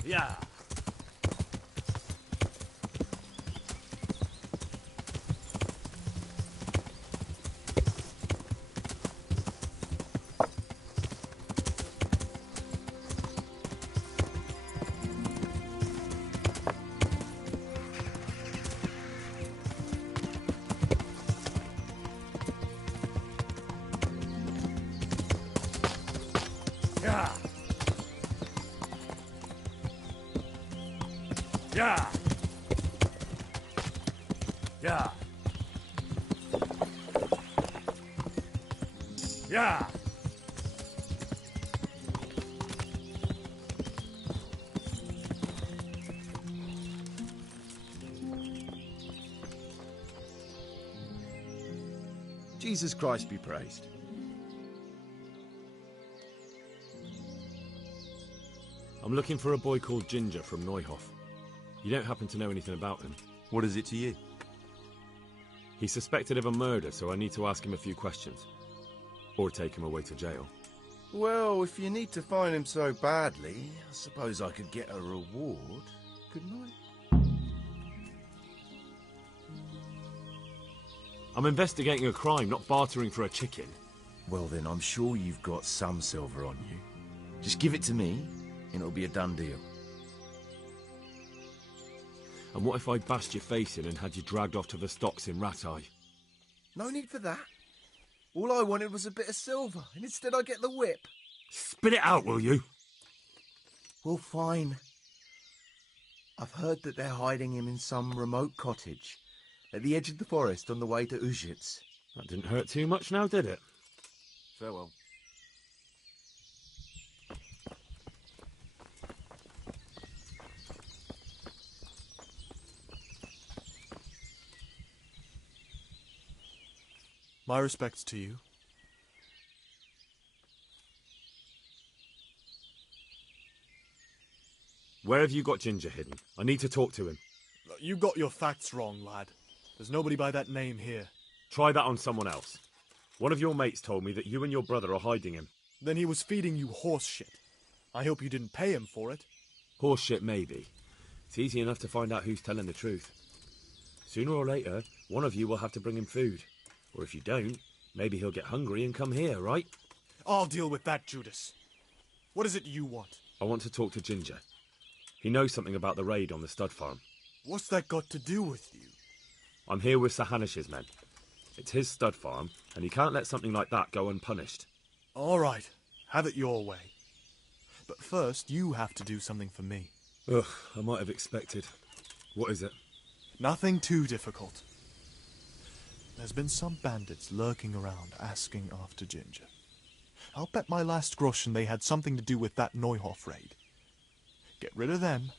Yeah. Yeah. Yeah. Yeah. Yeah. Jesus Christ be praised. I'm looking for a boy called Ginger from Neuhof. You don't happen to know anything about him? What is it to you? He's suspected of a murder, so I need to ask him a few questions. Or take him away to jail. Well, if you need to find him so badly, I suppose I could get a reward, couldn't I? I'm investigating a crime, not bartering for a chicken. Well then, I'm sure you've got some silver on you. Just give it to me, and it'll be a done deal. And what if I bashed your face in and had you dragged off to the stocks in Rat-Eye? No need for that. All I wanted was a bit of silver, and instead I get the whip. Spit it out, will you? Well, fine. I've heard that they're hiding him in some remote cottage at the edge of the forest on the way to Ujits. That didn't hurt too much now, did it? Farewell. My respects to you. Where have you got Ginger hidden? I need to talk to him. You got your facts wrong, lad. There's nobody by that name here. Try that on someone else. One of your mates told me that you and your brother are hiding him. Then he was feeding you horse shit. I hope you didn't pay him for it. Horse shit, maybe. It's easy enough to find out who's telling the truth. Sooner or later, one of you will have to bring him food. Or if you don't, maybe he'll get hungry and come here, right? I'll deal with that, Judas. What is it you want? I want to talk to Ginger. He knows something about the raid on the stud farm. What's that got to do with you? I'm here with Sir Hanish's men. It's his stud farm, and he can't let something like that go unpunished. All right, have it your way. But first, you have to do something for me. Ugh, I might have expected. What is it? Nothing too difficult. There's been some bandits lurking around asking after Ginger. I'll bet my last groschen they had something to do with that Neuhof raid. Get rid of them,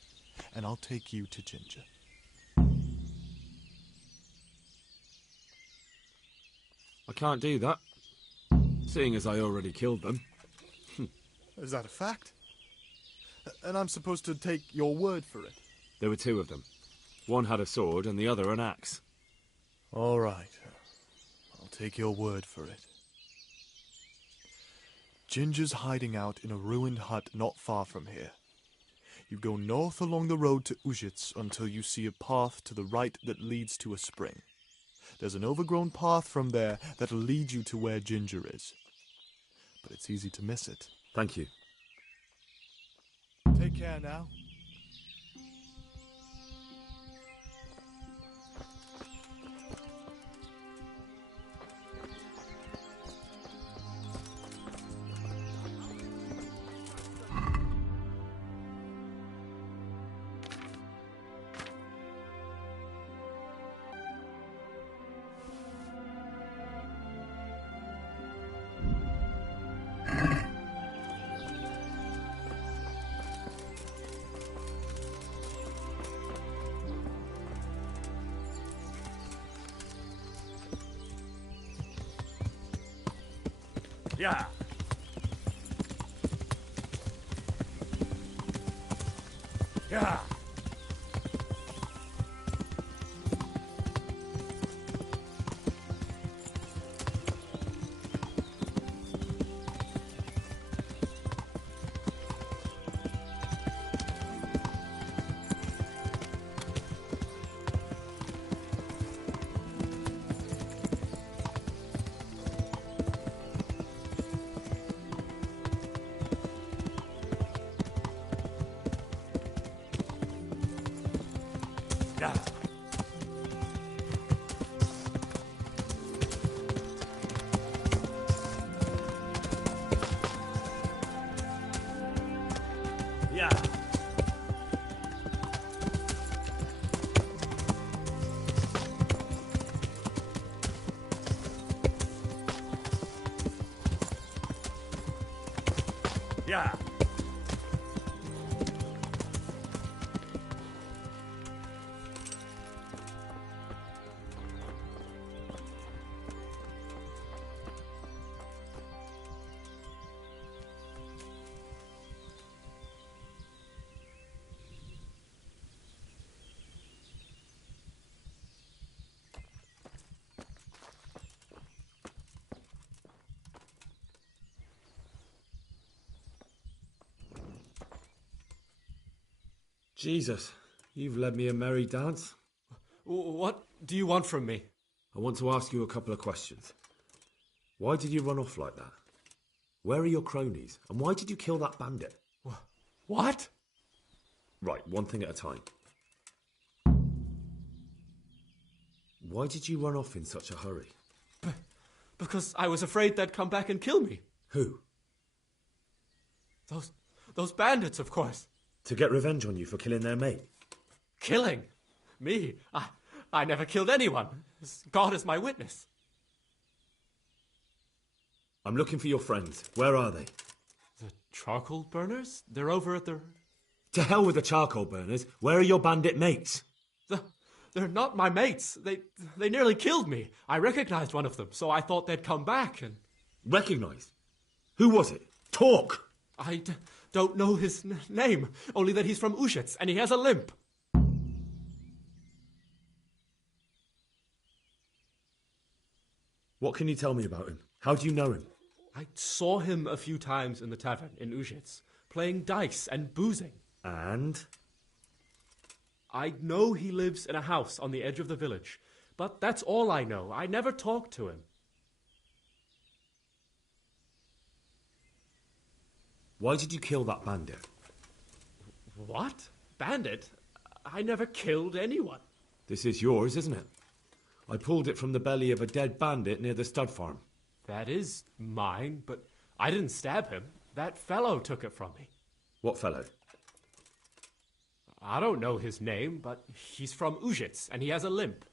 and I'll take you to Ginger. I can't do that, seeing as I already killed them. Is that a fact? And I'm supposed to take your word for it? There were two of them. One had a sword and the other an axe. All right. I'll take your word for it. Ginger's hiding out in a ruined hut not far from here. You go north along the road to Ujits until you see a path to the right that leads to a spring. There's an overgrown path from there that'll lead you to where Ginger is. But it's easy to miss it. Thank you. Take care now. Yeah. Yeah. Yeah. Yeah. Yeah. Jesus, you've led me a merry dance. What do you want from me? I want to ask you a couple of questions. Why did you run off like that? Where are your cronies? And why did you kill that bandit? What? Right, one thing at a time. Why did you run off in such a hurry? Because I was afraid they'd come back and kill me. Who? Those bandits, of course. To get revenge on you for killing their mate? Killing? Me? I never killed anyone. God is my witness. I'm looking for your friends. Where are they? The charcoal burners? They're over at the... To hell with the charcoal burners. Where are your bandit mates? They're not my mates. They nearly killed me. I recognized one of them, so I thought they'd come back and... Recognized? Who was it? Talk! I don't know his name, only that he's from Ujits and he has a limp. What can you tell me about him? How do you know him? I saw him a few times in the tavern in Ujits, playing dice and boozing. And? I know he lives in a house on the edge of the village, but that's all I know. I never talked to him. Why did you kill that bandit? What? Bandit? I never killed anyone. This is yours, isn't it? I pulled it from the belly of a dead bandit near the stud farm. That is mine, but I didn't stab him. That fellow took it from me. What fellow? I don't know his name, but he's from Ujits, and he has a limp.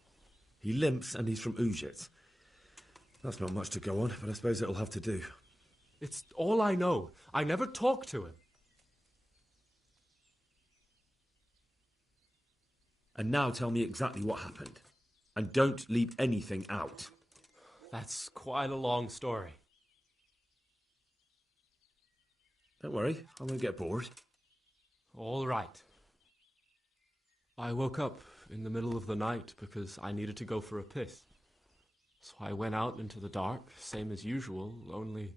He limps and he's from Ujits. That's not much to go on, but I suppose it'll have to do. It's all I know. I never talked to him. And now tell me exactly what happened. And don't leave anything out. That's quite a long story. Don't worry, I won't get bored. All right. I woke up in the middle of the night because I needed to go for a piss. So I went out into the dark, same as usual, only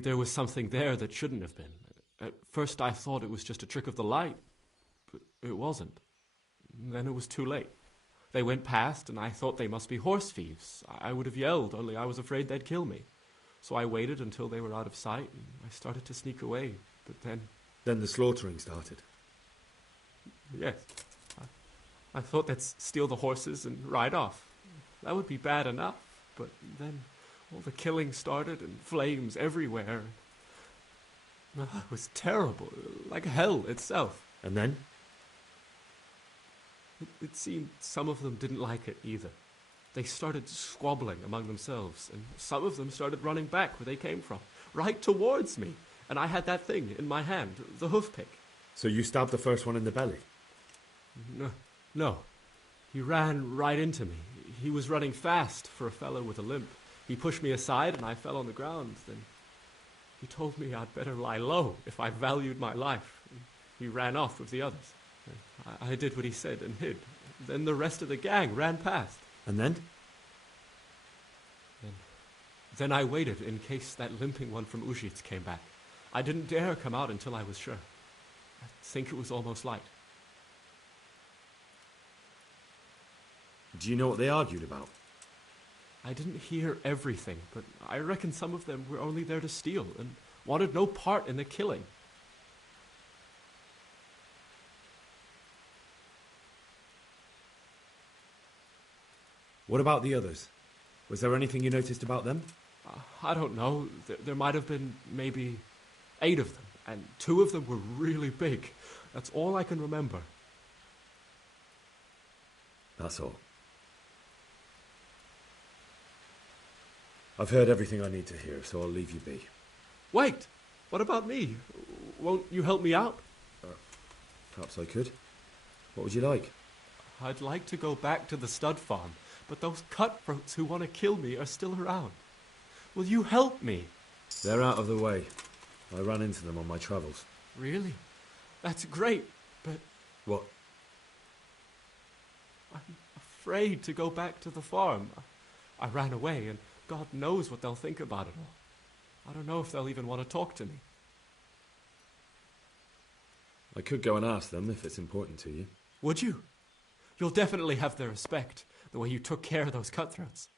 there was something there that shouldn't have been. At first I thought it was just a trick of the light, but it wasn't. Then it was too late. They went past, and I thought they must be horse thieves. I would have yelled, only I was afraid they'd kill me. So I waited until they were out of sight, and I started to sneak away, but then... Then the slaughtering started? Yes. I thought they'd steal the horses and ride off. That would be bad enough, but then all the killing started and flames everywhere. It was terrible, like hell itself. And then? It seemed some of them didn't like it either. They started squabbling among themselves, and some of them started running back where they came from, right towards me. And I had that thing in my hand, the hoof pick. So you stabbed the first one in the belly? No. He ran right into me. He was running fast for a fellow with a limp. He pushed me aside and I fell on the ground. Then he told me I'd better lie low if I valued my life. He ran off with the others. I did what he said and hid. Then the rest of the gang ran past. And then? Then I waited in case that limping one from Ujits came back. I didn't dare come out until I was sure. I think it was almost light. Do you know what they argued about? I didn't hear everything, but I reckon some of them were only there to steal and wanted no part in the killing. What about the others? Was there anything you noticed about them? I don't know. There might have been maybe 8 of them, and 2 of them were really big. That's all I can remember. That's all. I've heard everything I need to hear, so I'll leave you be. Wait! What about me? Won't you help me out? Perhaps I could. What would you like? I'd like to go back to the stud farm, but those cutthroats who want to kill me are still around. Will you help me? They're out of the way. I ran into them on my travels. Really? That's great, but... What? I'm afraid to go back to the farm. I ran away, and God knows what they'll think about it all. I don't know if they'll even want to talk to me. I could go and ask them if it's important to you. Would you? You'll definitely have their respect, the way you took care of those cutthroats.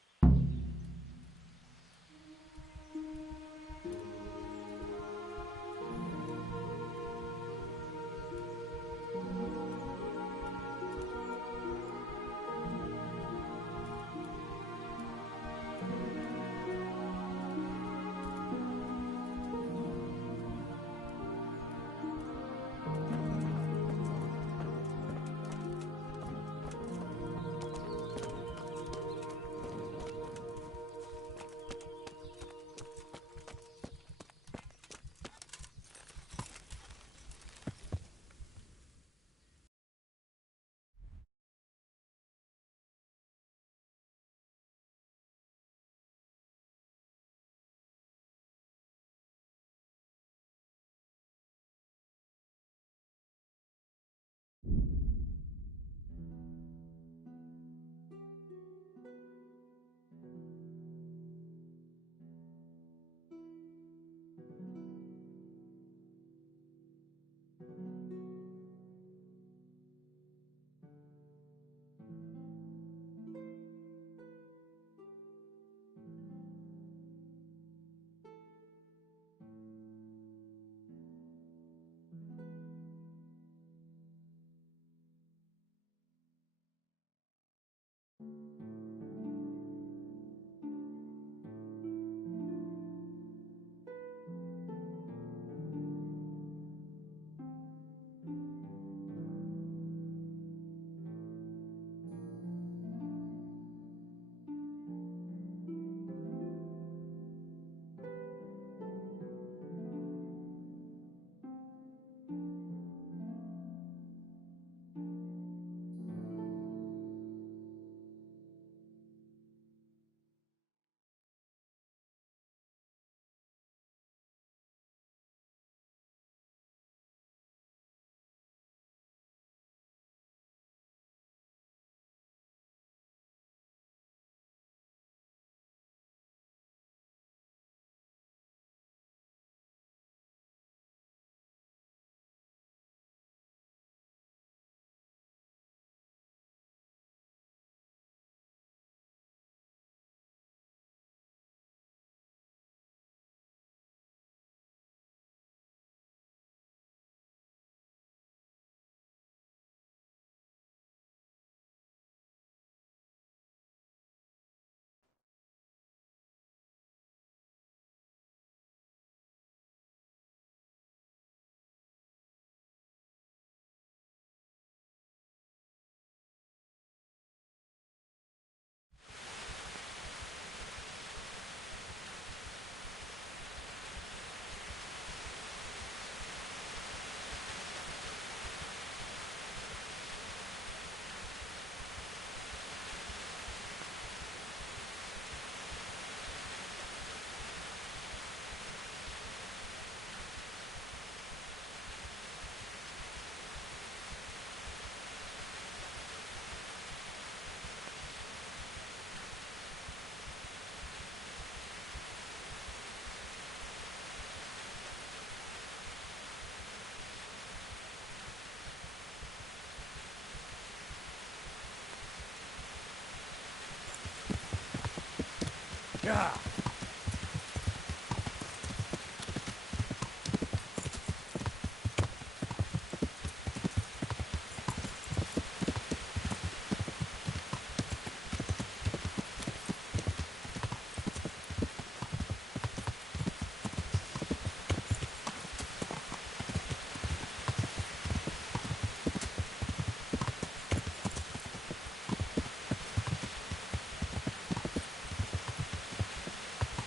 Yeah.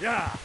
Yeah.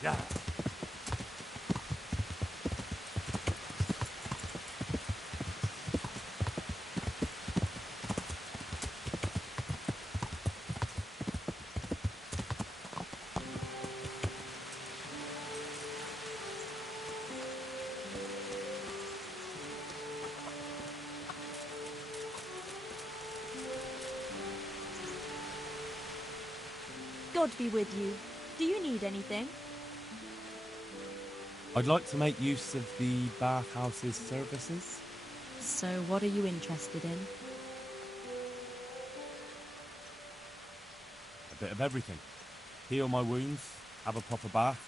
Yeah. God be with you. Do you need anything? I'd like to make use of the bathhouse's services. So what are you interested in? A bit of everything. Heal my wounds, have a proper bath.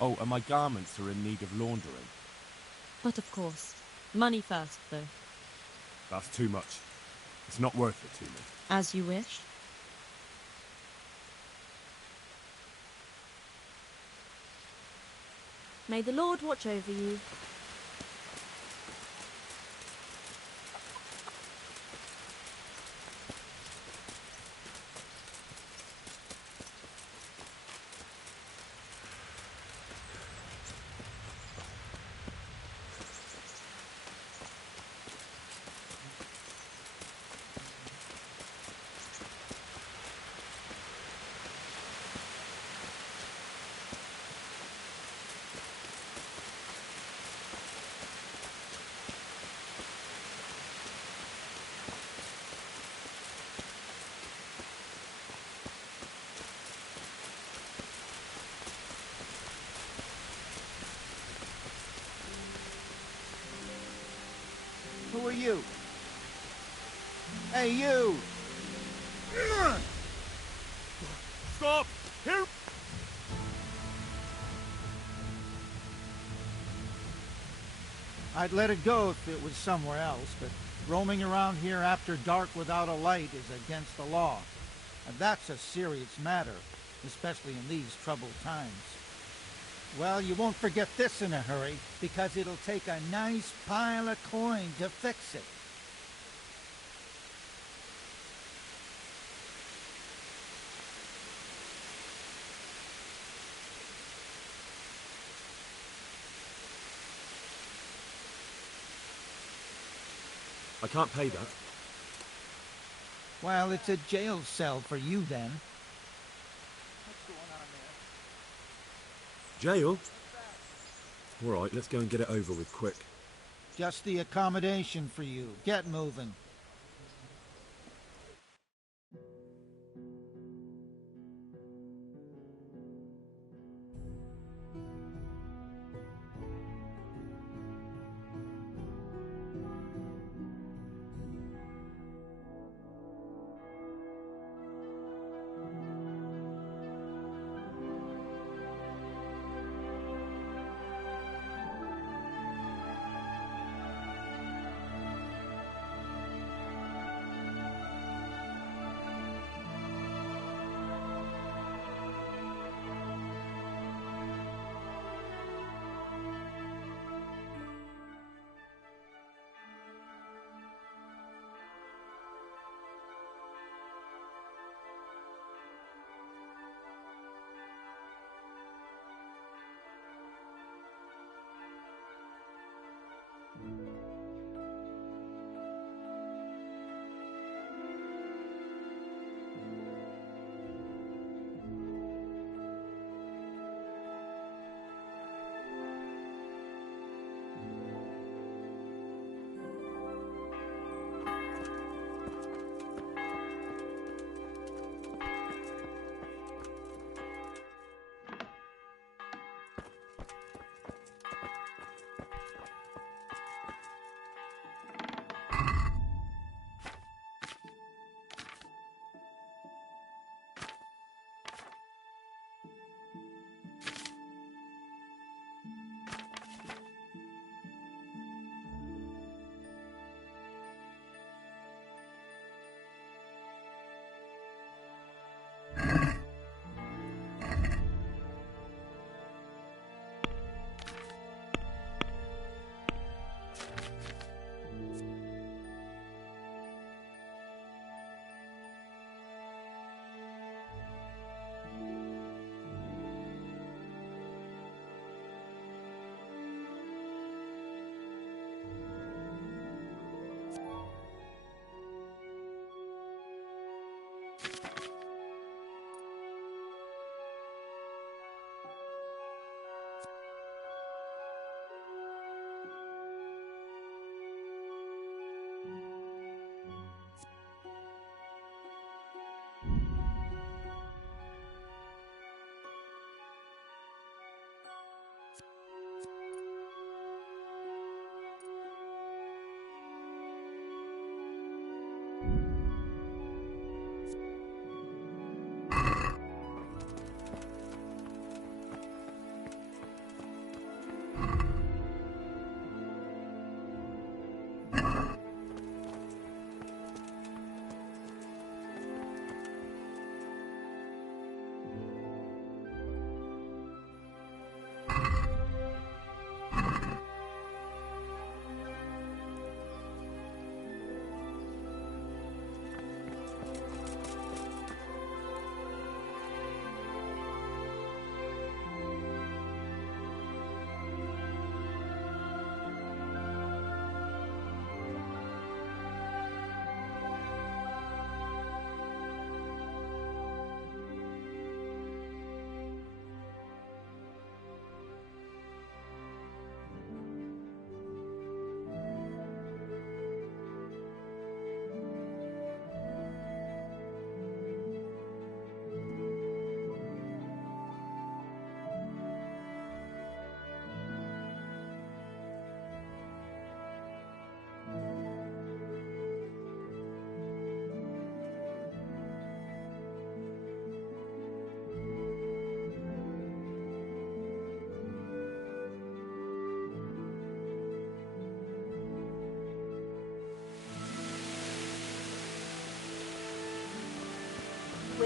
Oh, and my garments are in need of laundering. But of course. Money first, though. That's too much. It's not worth it to me. As you wish. May the Lord watch over you. Who are you? Hey, you! Stop! Here! I'd let it go if it was somewhere else, but roaming around here after dark without a light is against the law. And that's a serious matter, especially in these troubled times. Well, you won't forget this in a hurry, because it'll take a nice pile of coin to fix it. I can't pay that. Well, it's a jail cell for you then. Jail? Alright, let's go and get it over with quick. Just the accommodation for you. Get moving.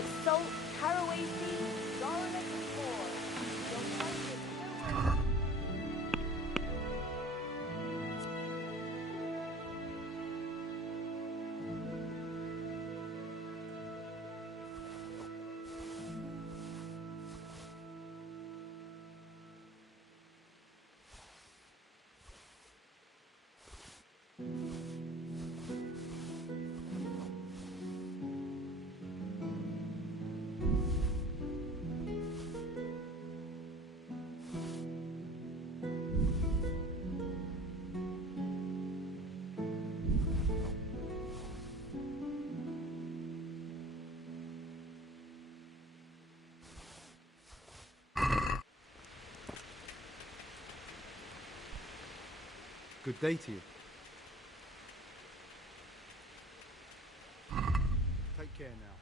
with salt, caraway seeds, garlic, and more. You'll find it nowhere. Good day to you. Take care now.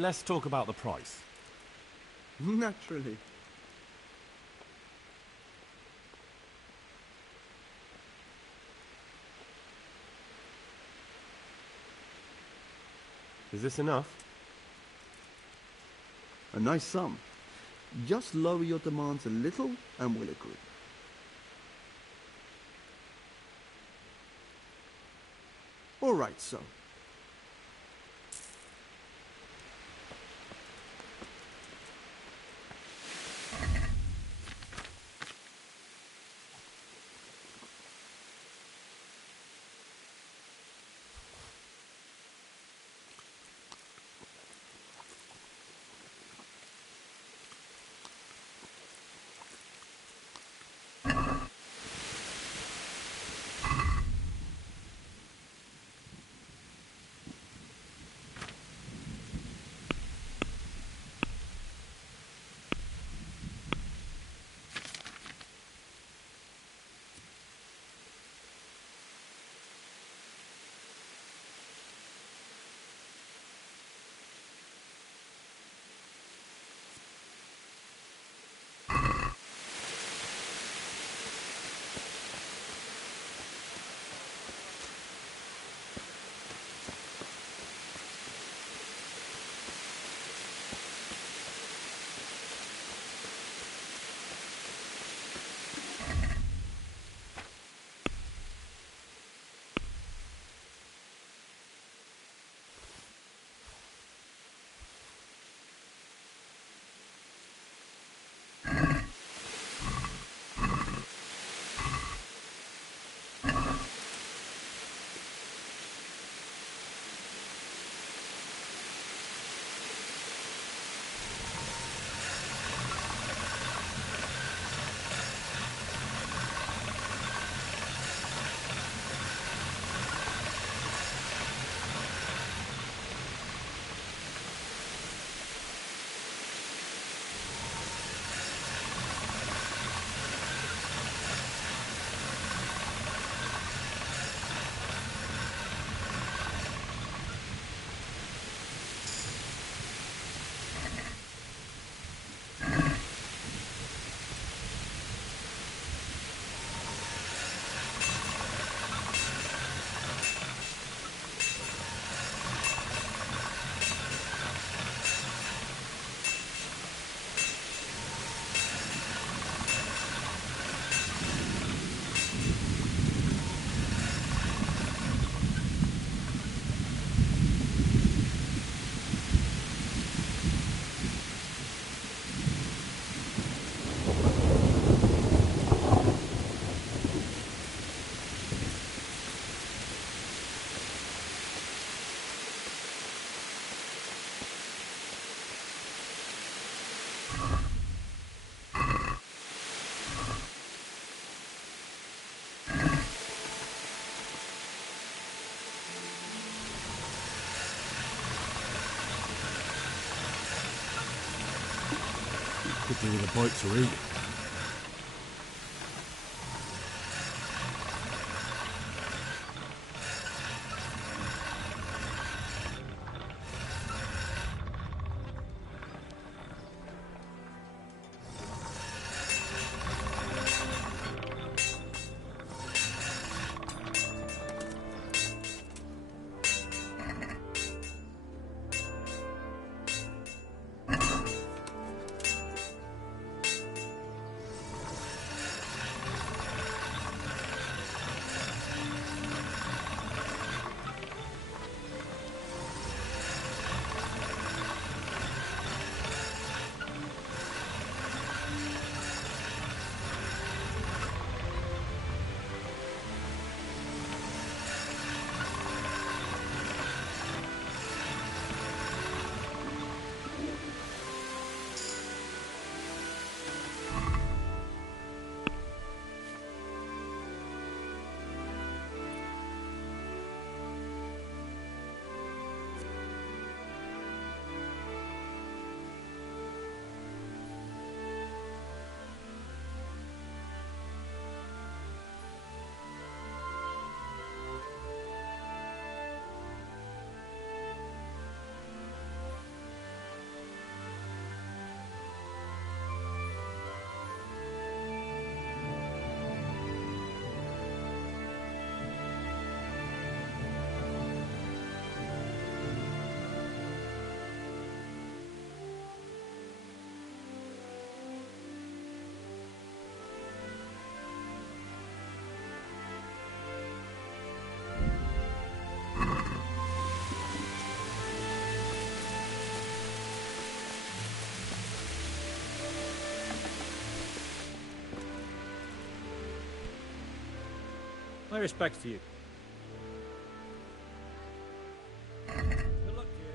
Let's talk about the price. Naturally. Is this enough? A nice sum. Just lower your demands a little and we'll agree. All right, so. to do with a bite to eat. My respects to you. Good luck to you.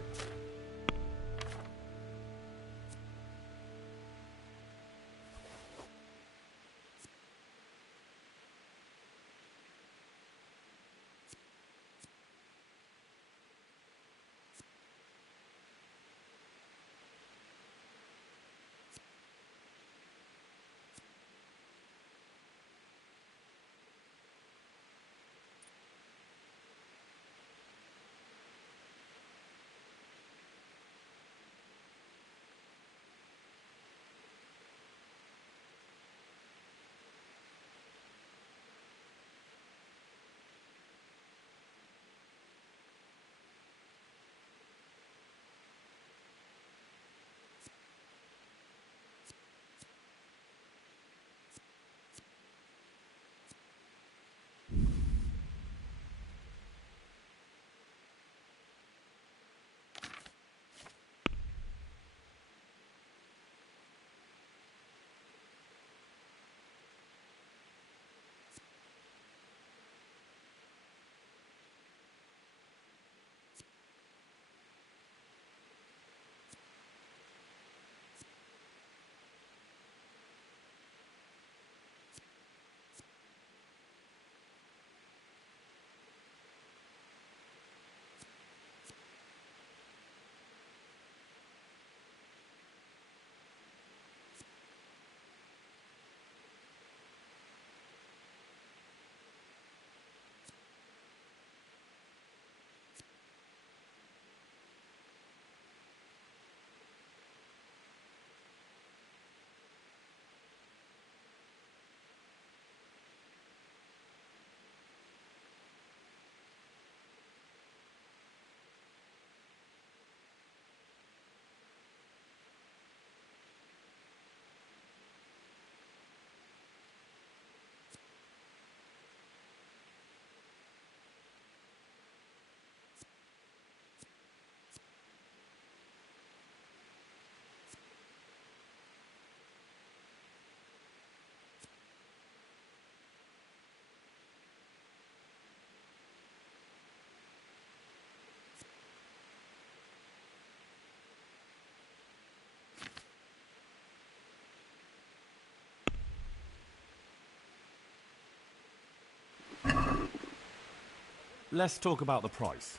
Let's talk about the price.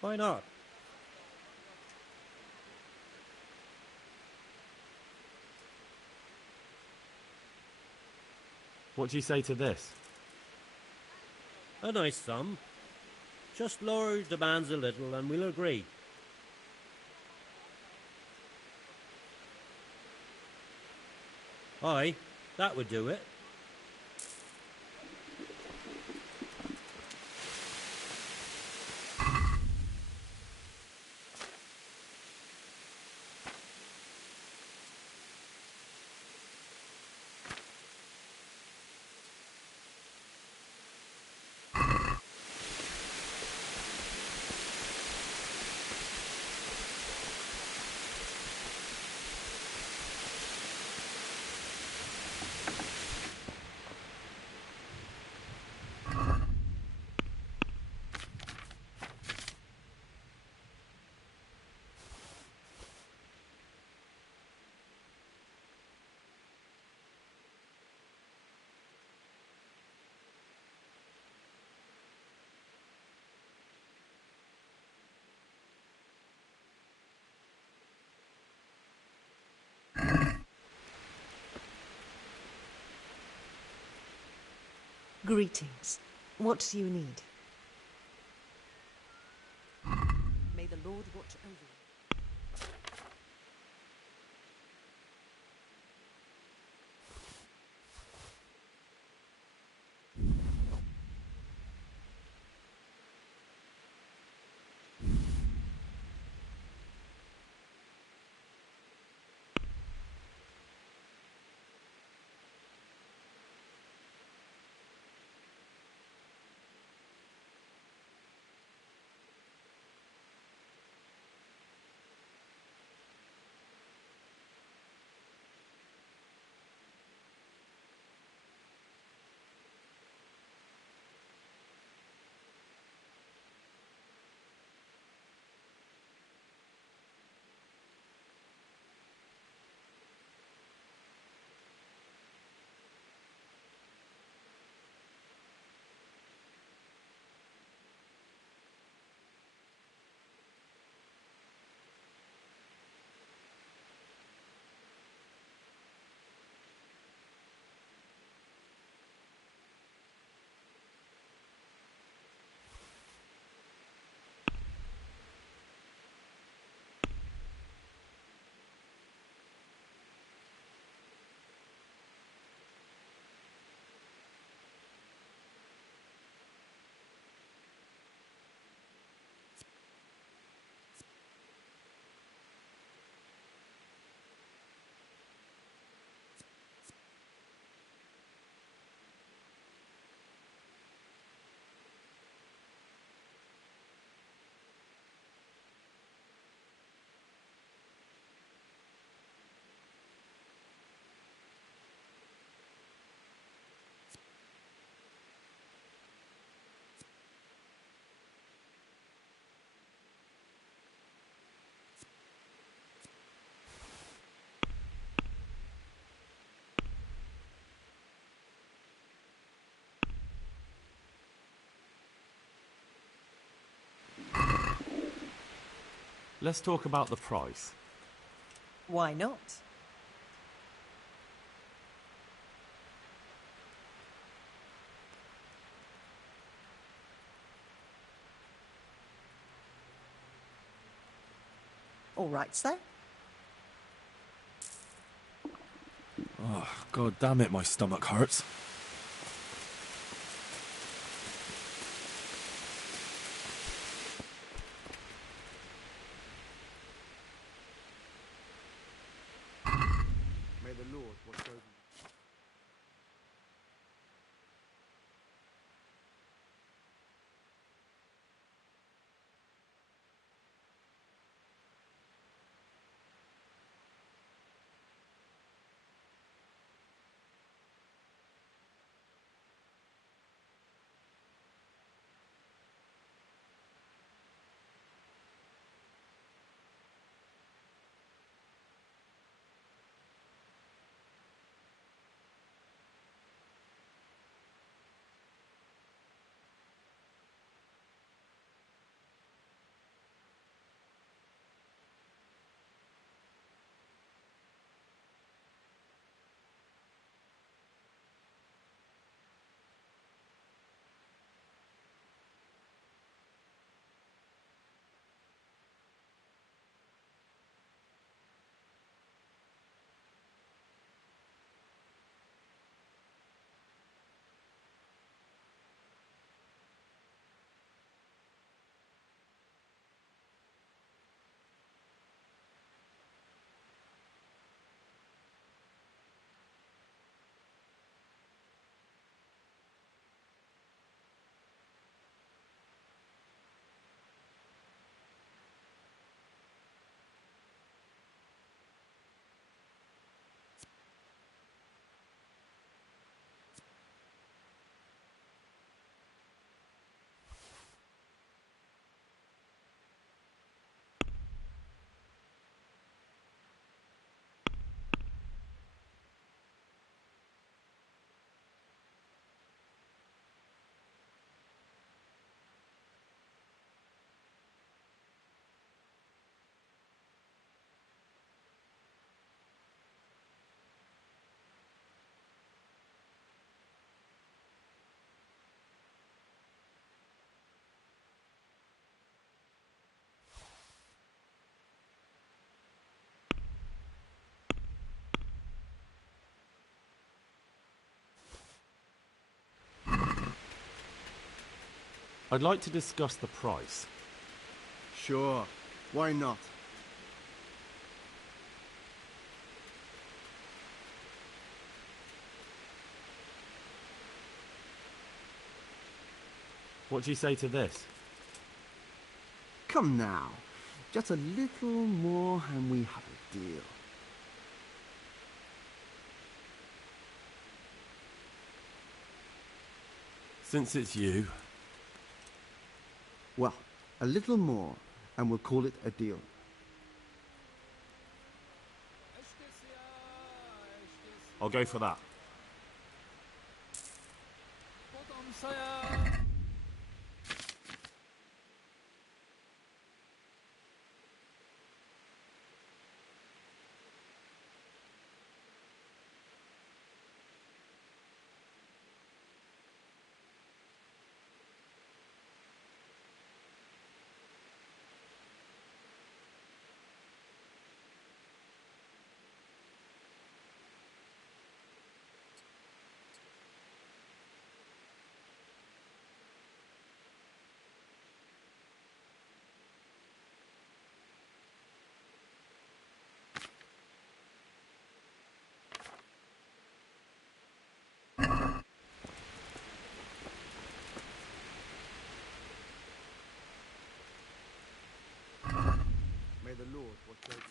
Why not? What do you say to this? A nice sum. Just lower your demands a little and we'll agree. Aye, that would do it. Greetings. What do you need? May the Lord watch over you. Let's talk about the price. Why not? All right, sir. Oh, God damn it, my stomach hurts. May the Lord watch over you. I'd like to discuss the price. Sure, why not? What do you say to this? Come now. Just a little more and we have a deal. Since it's you. Well, a little more and we'll call it a deal. I'll go for that. May the Lord watch over.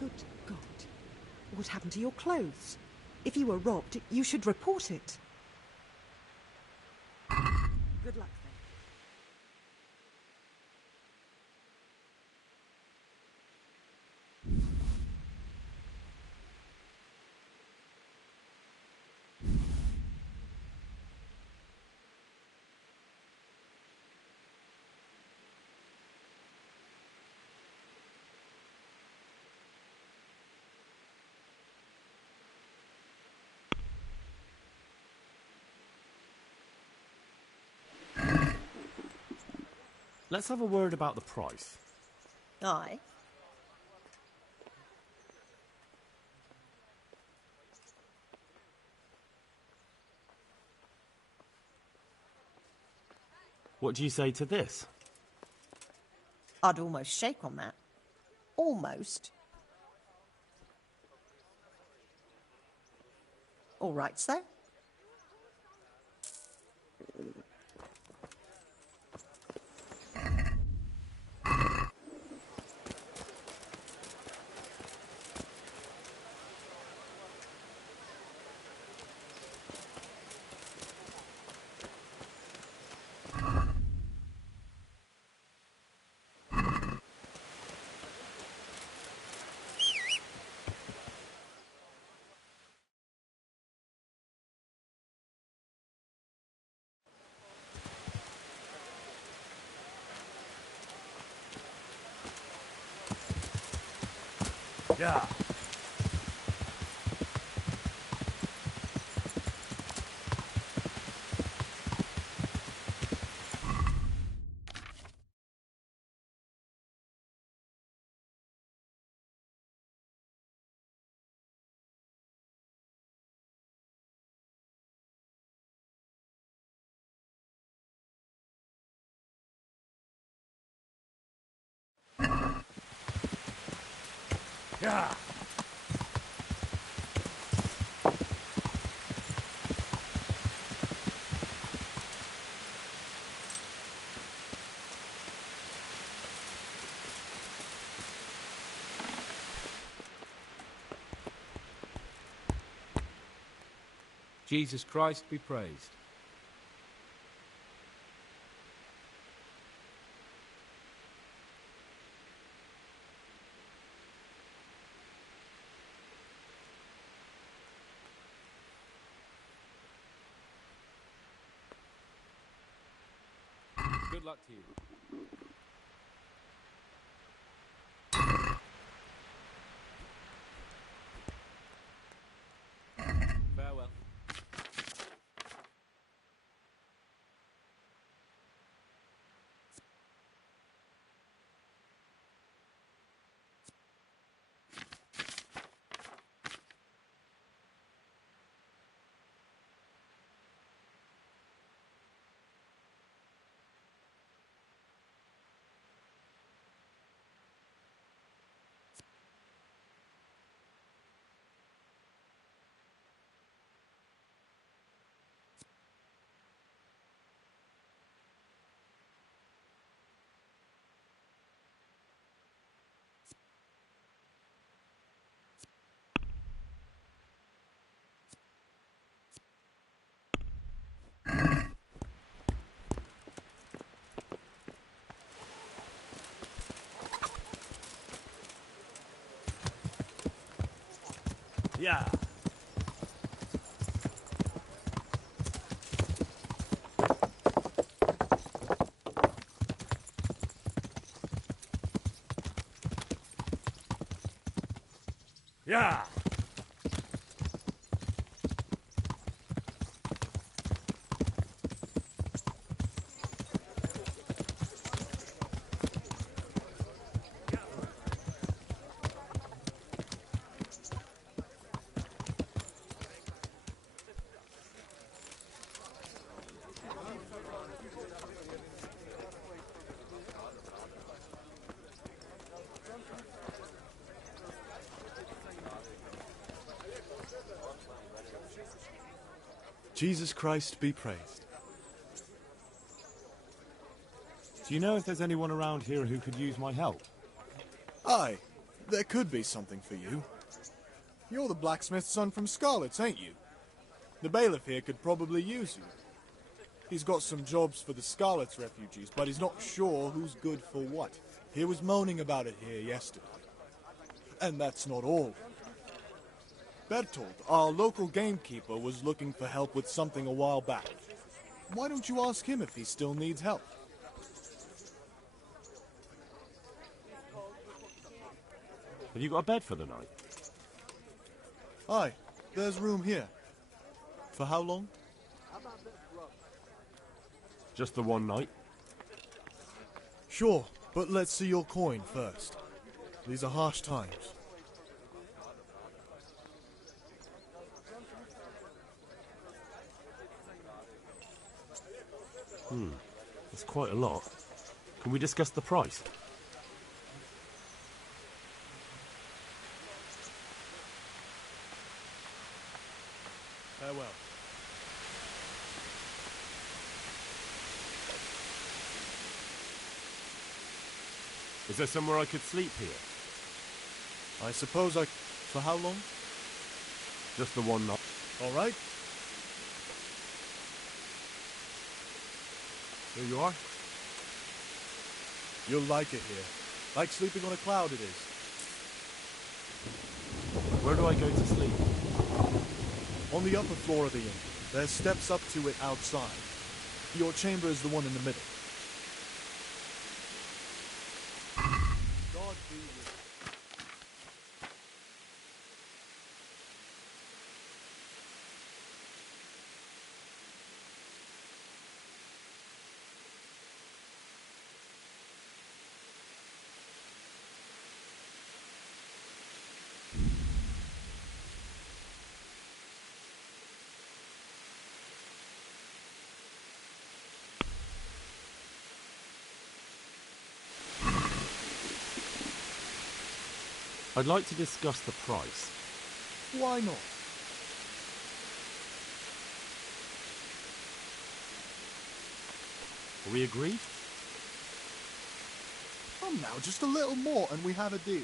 Good God. What happened to your clothes? If you were robbed, you should report it. Good luck, then. Let's have a word about the price. Aye. What do you say to this? I'd almost shake on that. Almost. All right, so. Yeah. Yeah. Jesus Christ be praised. Good luck to you. Farewell. Yeah. Yeah. Jesus Christ be praised. Do you know if there's anyone around here who could use my help? Aye, there could be something for you. You're the blacksmith's son from Scarlet's, ain't you? The bailiff here could probably use you. He's got some jobs for the Scarlet's refugees, but he's not sure who's good for what. He was moaning about it here yesterday. And that's not all. Bertold, our local gamekeeper, was looking for help with something a while back. Why don't you ask him if he still needs help? Have you got a bed for the night? Aye, there's room here. For how long? Just the one night? Sure, but let's see your coin first. These are harsh times. That's quite a lot. Can we discuss the price? Farewell. Is there somewhere I could sleep here? I suppose I... For how long? Just the one night. All right. Here you are. You'll like it here. Like sleeping on a cloud it is. Where do I go to sleep? On the upper floor of the inn. There's steps up to it outside. Your chamber is the one in the middle. God be with you. I'd like to discuss the price. Why not? Are we agreed? Come now, just a little more and we have a deal.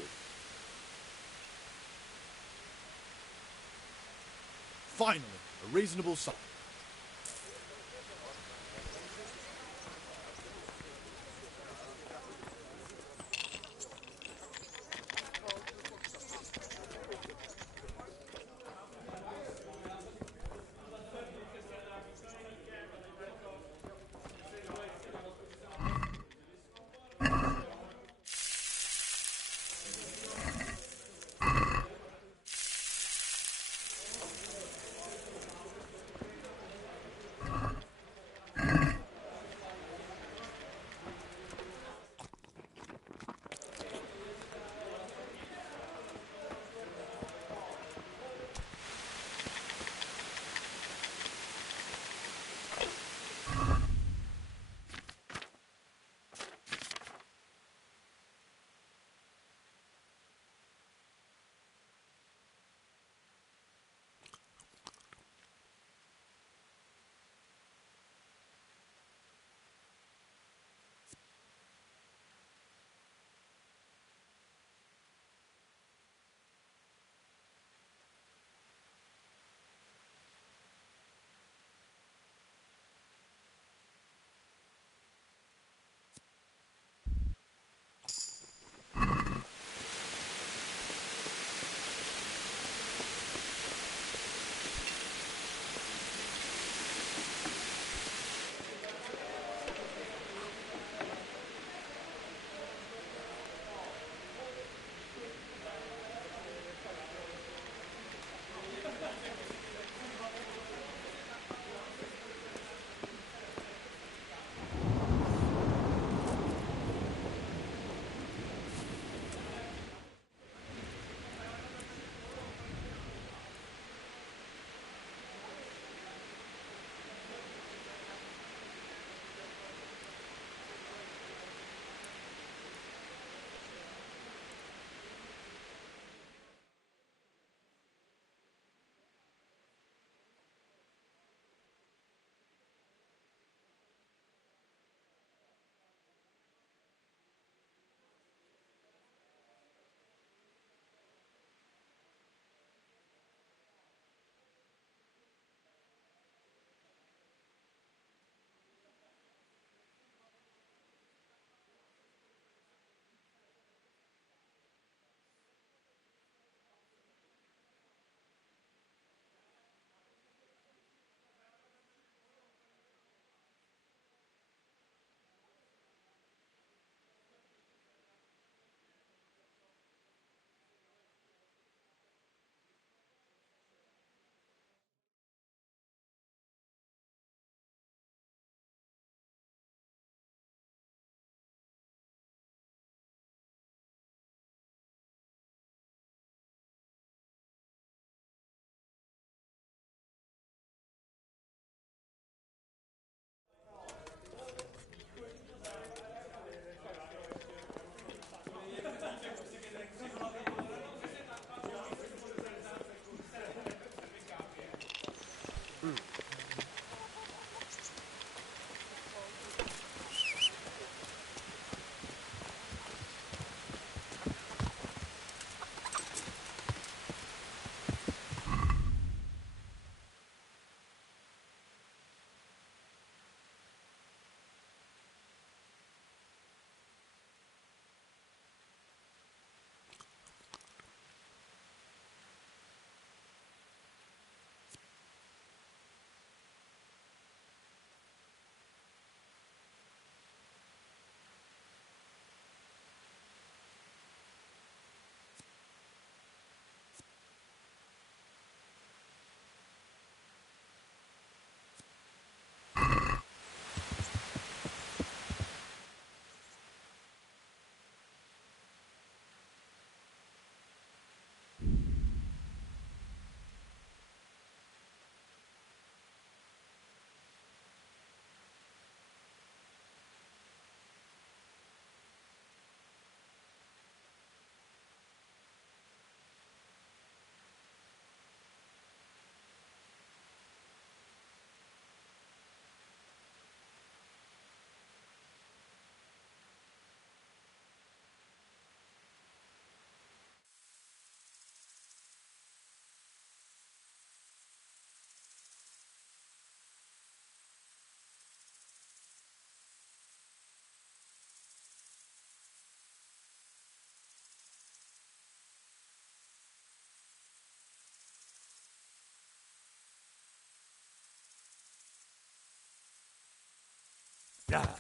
Finally, A reasonable sum. Ah.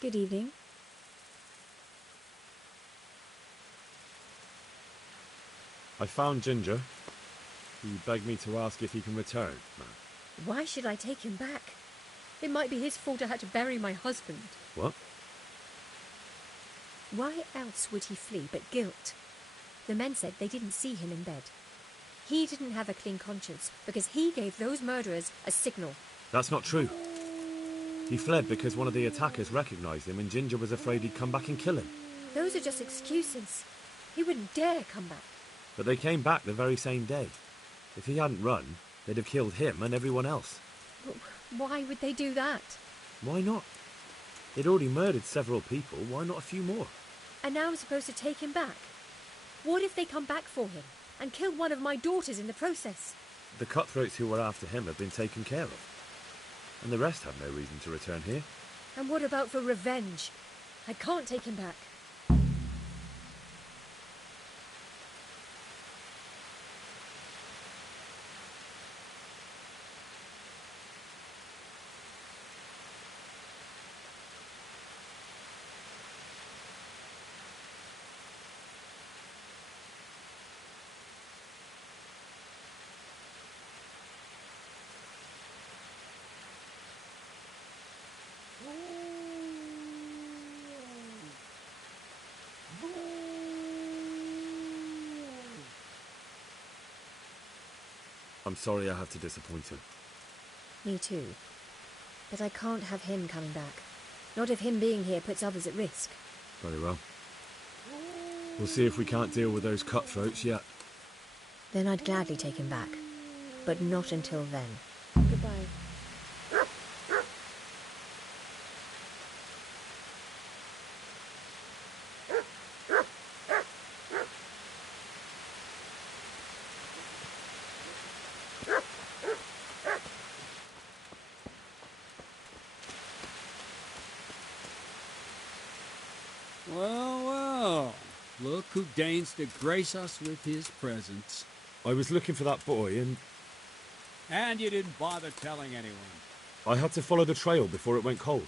Good evening. I found Ginger. He begged me to ask if he can return, man. Why should I take him back? It might be his fault I had to bury my husband. What? Why else would he flee but guilt? The men said they didn't see him in bed. He didn't have a clean conscience because he gave those murderers a signal. That's not true. He fled because one of the attackers recognised him and Ginger was afraid he'd come back and kill him. Those are just excuses. He wouldn't dare come back. But they came back the very same day. If he hadn't run, they'd have killed him and everyone else. Why would they do that? Why not? They'd already murdered several people, why not a few more? And now I'm supposed to take him back? What if they come back for him and kill one of my daughters in the process? The cutthroats who were after him have been taken care of. And the rest have no reason to return here. And what about for revenge? I can't take him back. I'm sorry I have to disappoint him. Me too. But I can't have him coming back. Not if him being here puts others at risk. Very well. We'll see if we can't deal with those cutthroats yet. Then I'd gladly take him back. But not until then. Goodbye. Well, well. Look who deigns to grace us with his presence. I was looking for that boy and... And you didn't bother telling anyone. I had to follow the trail before it went cold.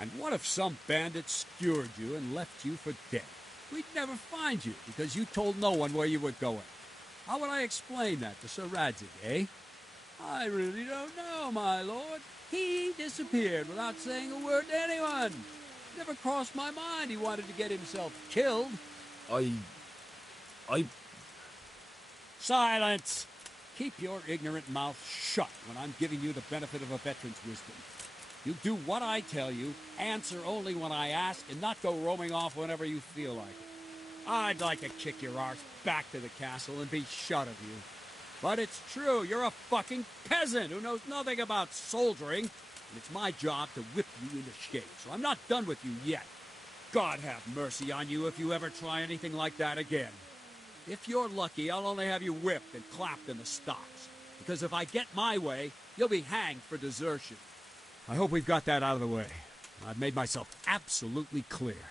And what if some bandit skewered you and left you for dead? We'd never find you because you told no one where you were going. How would I explain that to Sir Radzig, eh? I really don't know, my lord. He disappeared without saying a word to anyone. Never crossed my mind he wanted to get himself killed. I... Silence! Keep your ignorant mouth shut when I'm giving you the benefit of a veteran's wisdom. You do what I tell you, answer only when I ask, and not go roaming off whenever you feel like it. I'd like to kick your arse back to the castle and be shut of you. But it's true, you're a fucking peasant who knows nothing about soldiering, and it's my job to whip you into shape, so I'm not done with you yet. God have mercy on you if you ever try anything like that again. If you're lucky, I'll only have you whipped and clapped in the stocks, because if I get my way, you'll be hanged for desertion. I hope we've got that out of the way. I've made myself absolutely clear.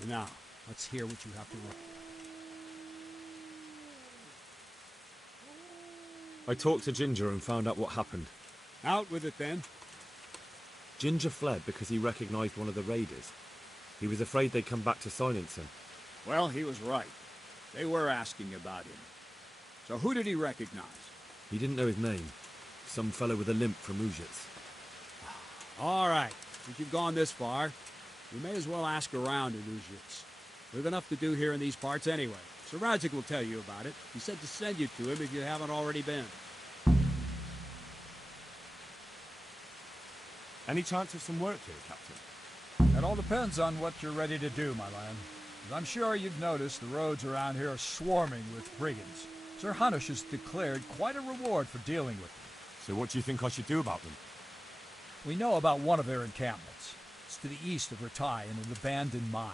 And now, let's hear what you have to report. I talked to Ginger and found out what happened. Out with it, then. Ginger fled because he recognized one of the raiders. He was afraid they'd come back to silence him. Well, he was right. They were asking about him. So who did he recognize? He didn't know his name. Some fellow with a limp from Ujits. All right. Since you've gone this far, you may as well ask around in Ujits. We've enough to do here in these parts anyway. Sir Radzig will tell you about it. He said to send you to him if you haven't already been. Any chance of some work here, Captain? It all depends on what you're ready to do, my lad. As I'm sure you've noticed, the roads around here are swarming with brigands. Sir Hanush has declared quite a reward for dealing with them. So what do you think I should do about them? We know about one of their encampments. It's to the east of Ratai in an abandoned mine.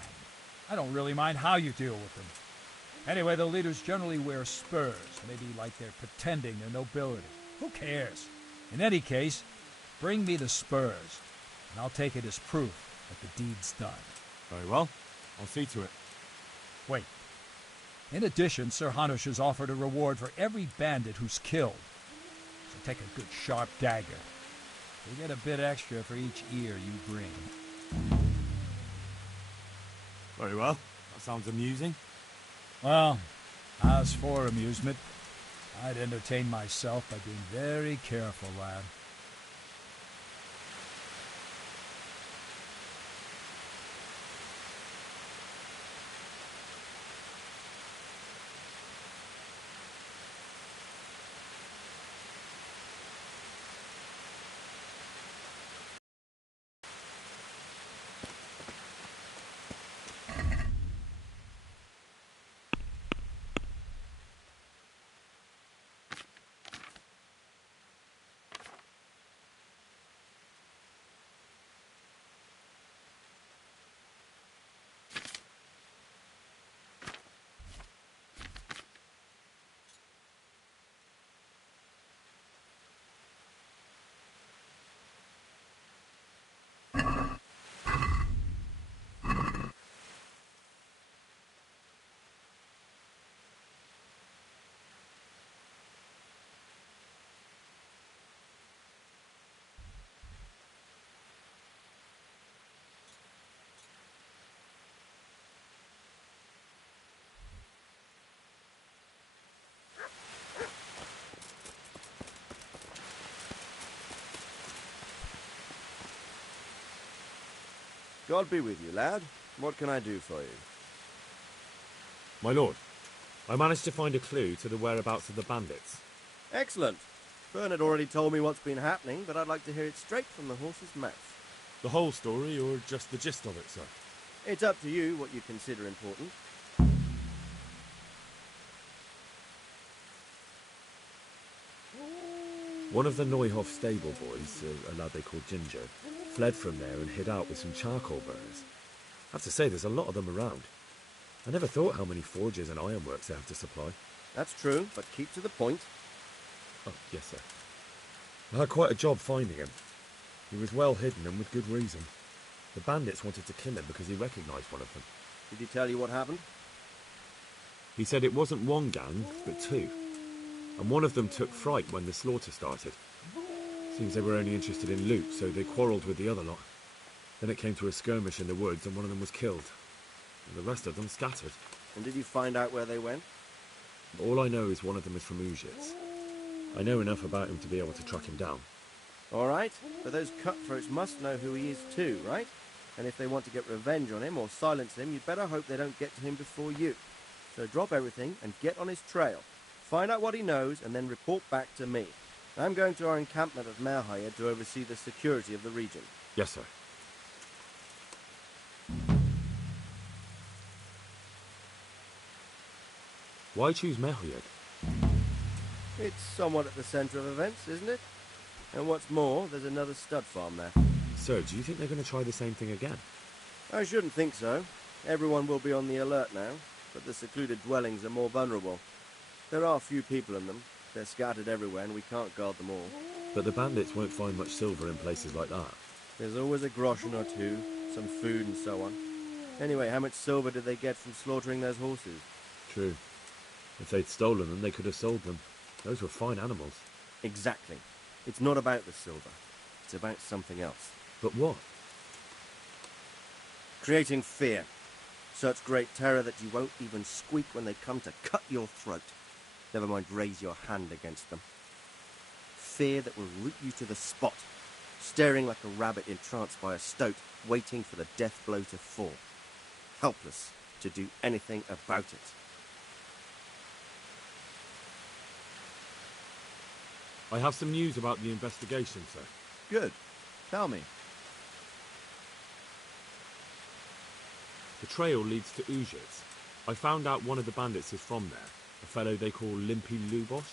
I don't really mind how you deal with them. Anyway, the leaders generally wear spurs, maybe like they're pretending their nobility. Who cares? In any case, bring me the spurs, and I'll take it as proof that the deed's done. Very well. I'll see to it. Wait. In addition, Sir Hanush has offered a reward for every bandit who's killed. So take a good sharp dagger. You get a bit extra for each ear you bring. Very well. That sounds amusing. Well, as for amusement, I'd entertain myself by being very careful, lad. God be with you, lad. What can I do for you? My lord, I managed to find a clue to the whereabouts of the bandits. Excellent. Bernard already told me what's been happening, but I'd like to hear it straight from the horse's mouth. The whole story, or just the gist of it, sir? It's up to you what you consider important. One of the Neuhoff stable boys, a lad they called Ginger, fled from there and hid out with some charcoal burners. I have to say, there's a lot of them around. I never thought how many forges and ironworks they have to supply. That's true, but keep to the point. Oh, yes, sir. I had quite a job finding him. He was well hidden and with good reason. The bandits wanted to kill him because he recognised one of them. Did he tell you what happened? He said it wasn't one gang, but two. And one of them took fright when the slaughter started. Seems they were only interested in loot, so they quarrelled with the other lot. Then it came to a skirmish in the woods and one of them was killed. And the rest of them scattered. And did you find out where they went? All I know is one of them is from Ujits. I know enough about him to be able to track him down. All right, but those cutthroats must know who he is too, right? And if they want to get revenge on him or silence him, you'd better hope they don't get to him before you. So drop everything and get on his trail. Find out what he knows and then report back to me. I'm going to our encampment at Merhaya to oversee the security of the region. Yes, sir. Why choose Merhaya? It's somewhat at the centre of events, isn't it? And what's more, there's another stud farm there. So, do you think they're going to try the same thing again? I shouldn't think so. Everyone will be on the alert now, but the secluded dwellings are more vulnerable. There are few people in them. They're scattered everywhere and we can't guard them all. But the bandits won't find much silver in places like that. There's always a groschen or two, some food and so on. Anyway, how much silver did they get from slaughtering those horses? True. If they'd stolen them, they could have sold them. Those were fine animals. Exactly. It's not about the silver. It's about something else. But what? Creating fear. Such great terror that you won't even squeak when they come to cut your throat. Never mind raise your hand against them. Fear that will root you to the spot, staring like a rabbit entranced by a stoat, waiting for the death blow to fall. Helpless to do anything about it. I have some news about the investigation, sir. Good. Tell me. The trail leads to Ujits. I found out one of the bandits is from there. A fellow they call Limpy Lubos.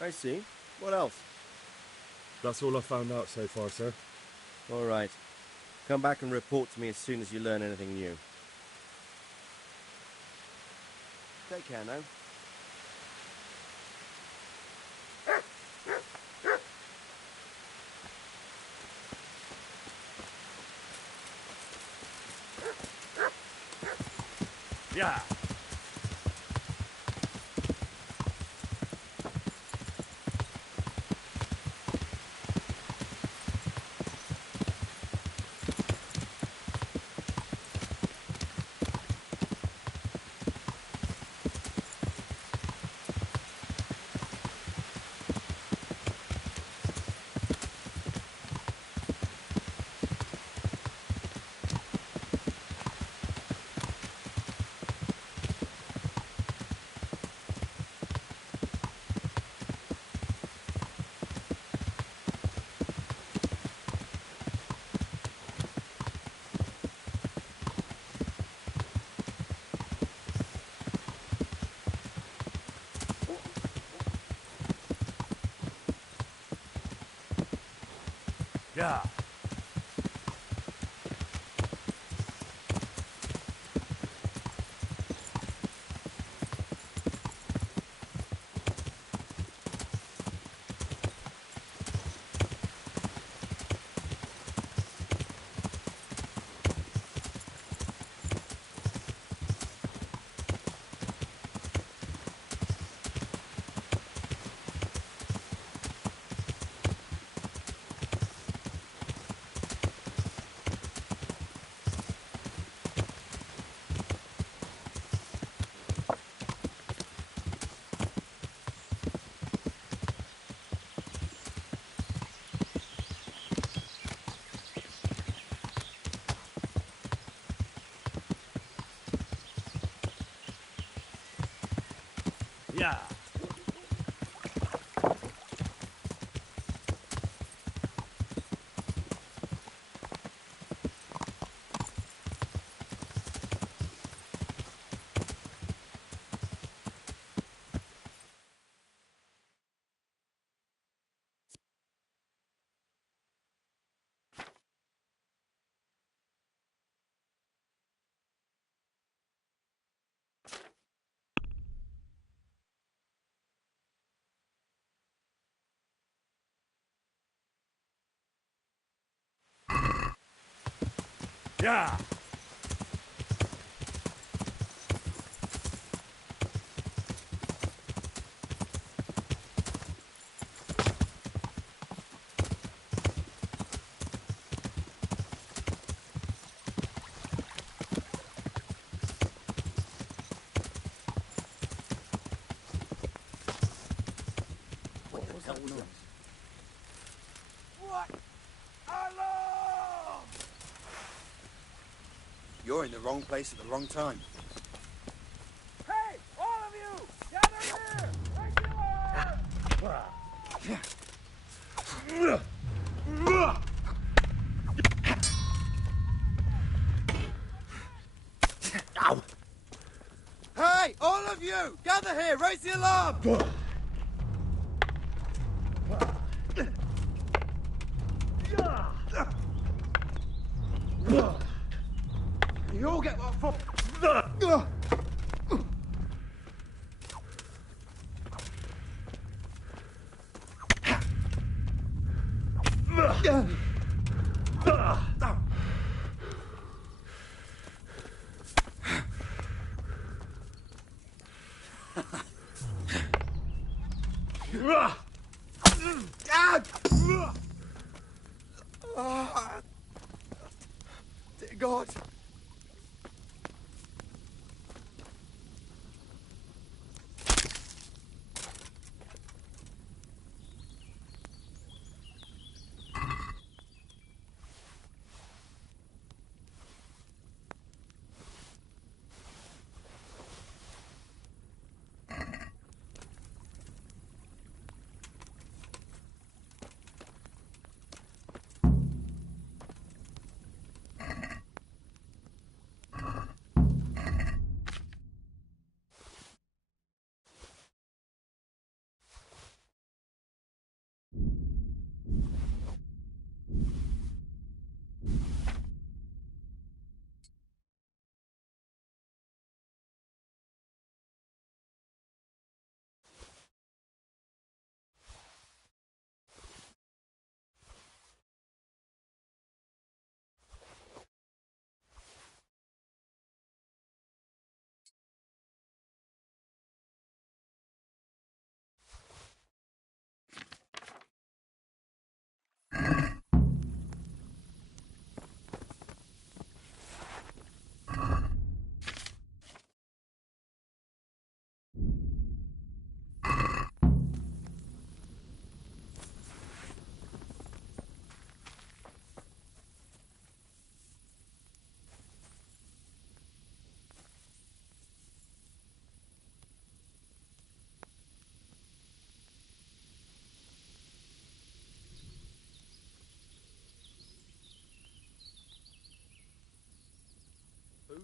I see. What else? That's all I found out so far, sir. All right. Come back and report to me as soon as you learn anything new. Take care now. Yeah. Yeah. Yeah. Yeah. What was that noise? What? Alarm! You're in the wrong place at the wrong time. Hey, all of you! Gather here! Regular! Ow! Hey, all of you! Gather here! Raise the alarm! You all get what for? Dear God.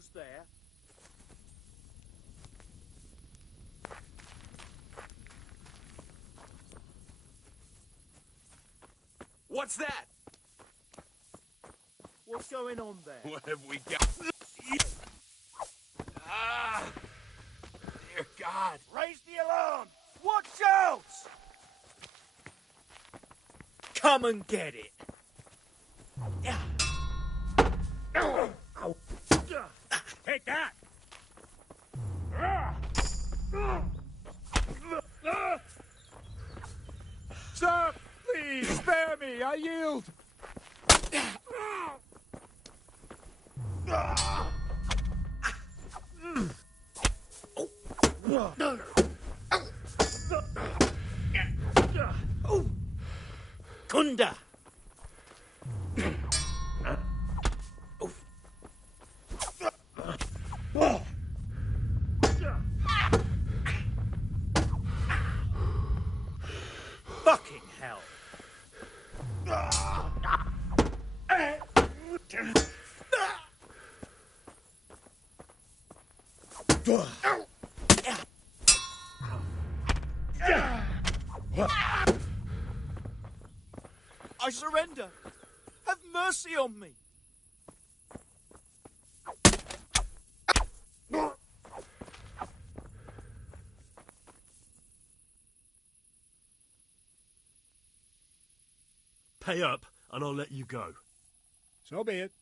Who's there? What's that? What's going on there? What have we got? Ah! Dear God! Raise the alarm! Watch out! Come and get it. Take that! Sir, please spare me. I yield. Kunda! Fucking hell! I surrender! Have mercy on me! Pay up, and I'll let you go. So be it.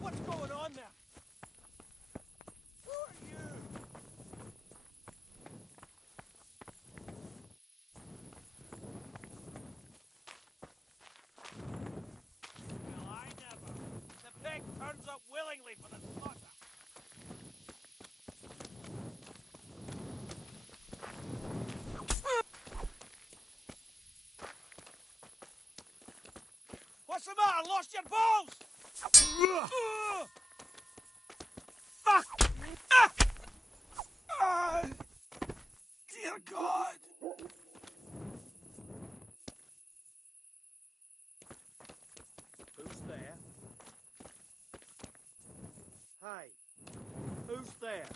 What's going on now? Who are you? Well, I never. The pig turns up willingly for the slaughter. What's the matter? Lost your balls? Fuck! Dear God! Who's there? Hey, who's there?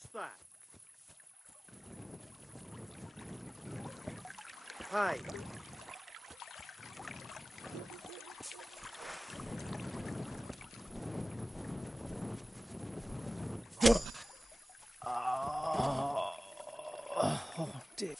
What's that? Hi. Oh, dear.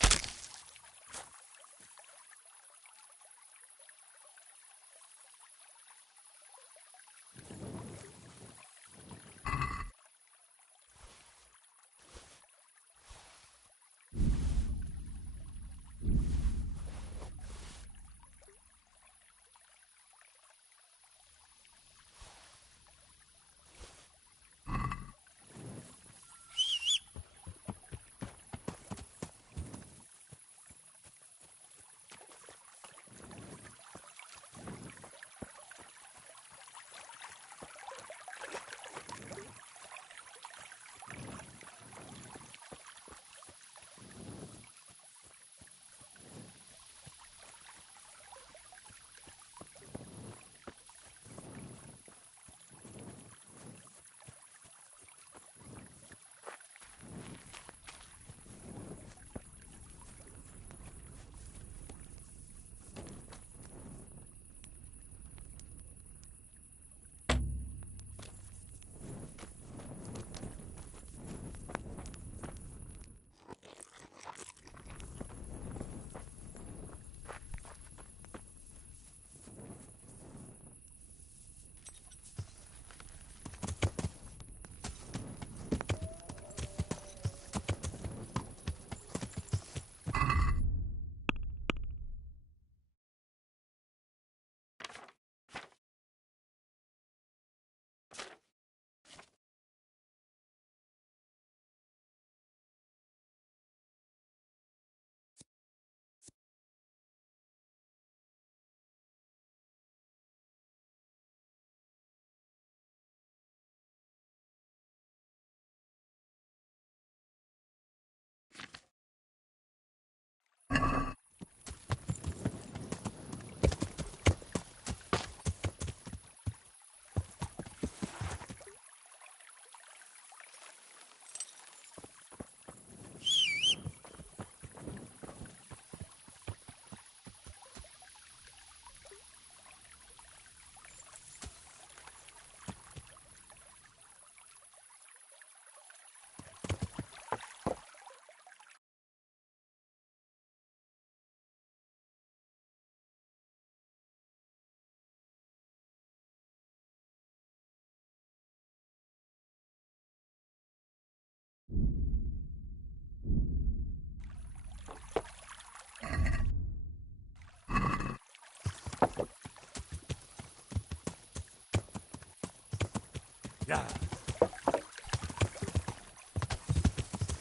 Yeah.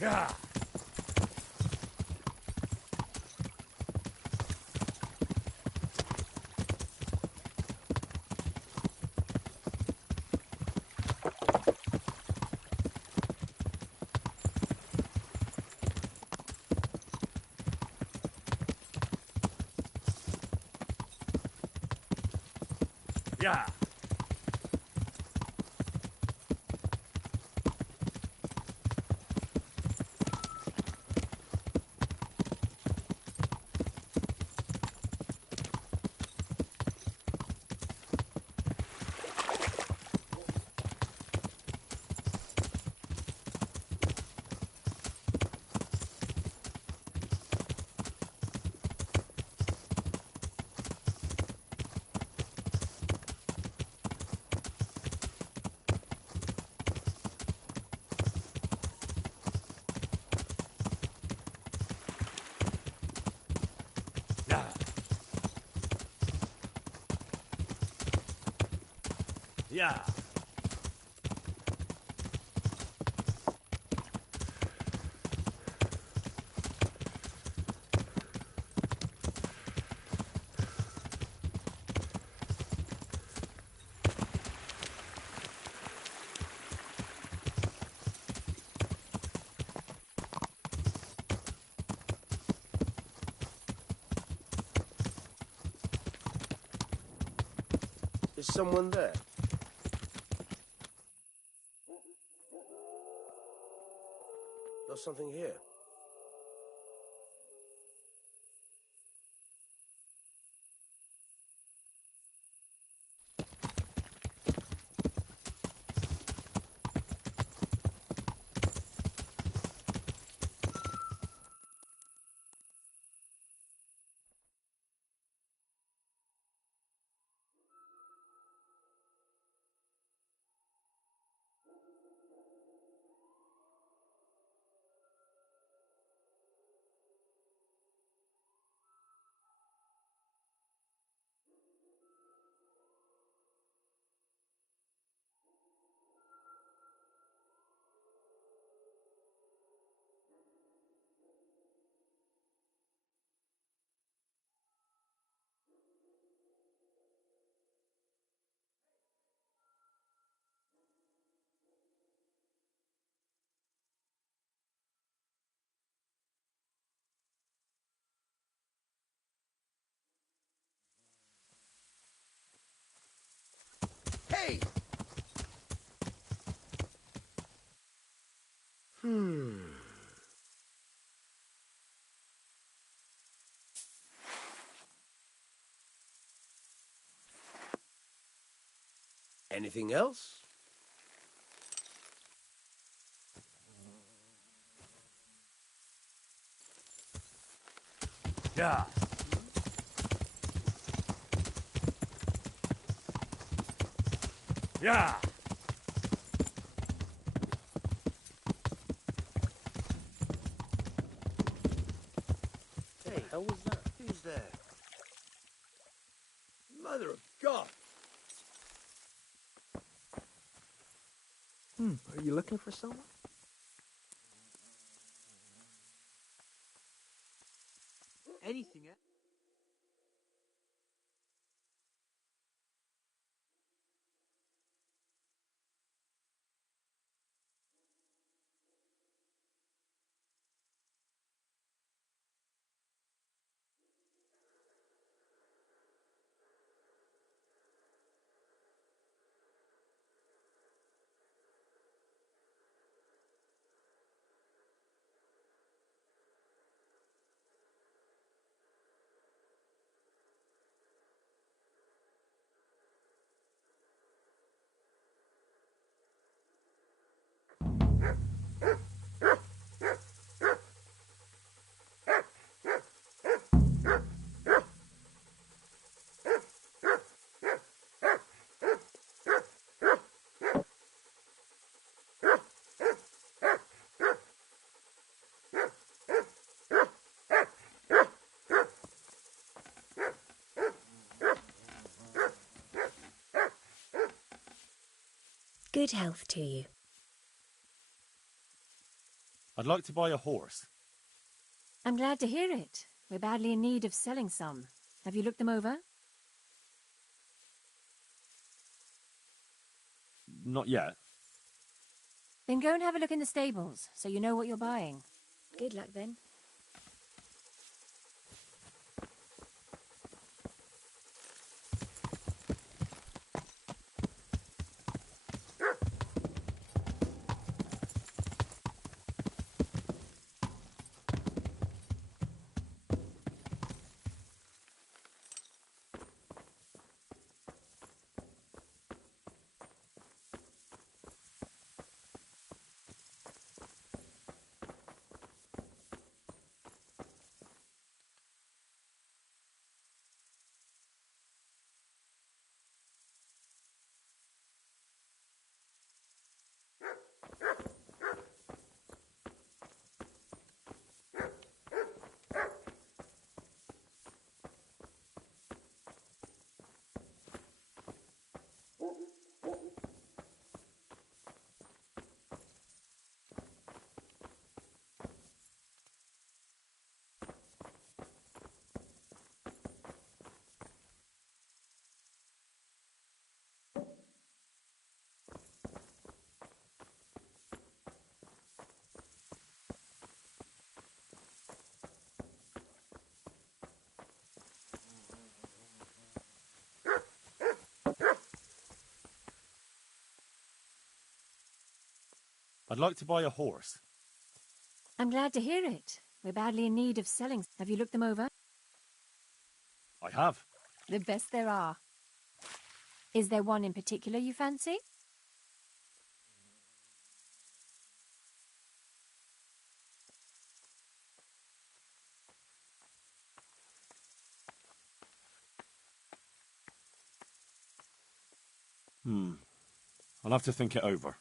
Yeah. Yeah. Yeah. Is someone there? got something here. Hey! Anything else? Yeah. Yeah. Hey, how was that? Who's there? Mother of God! Are you looking for someone? Anything else? Good health to you. I'd like to buy a horse. I'm glad to hear it. We're badly in need of selling some. Have you looked them over? Not yet. Then go and have a look in the stables, so you know what you're buying. Good luck then. I'd like to buy a horse. I'm glad to hear it. We're badly in need of selling. Have you looked them over? I have. The best there are. Is there one in particular you fancy? I'll have to think it over.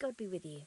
God be with you.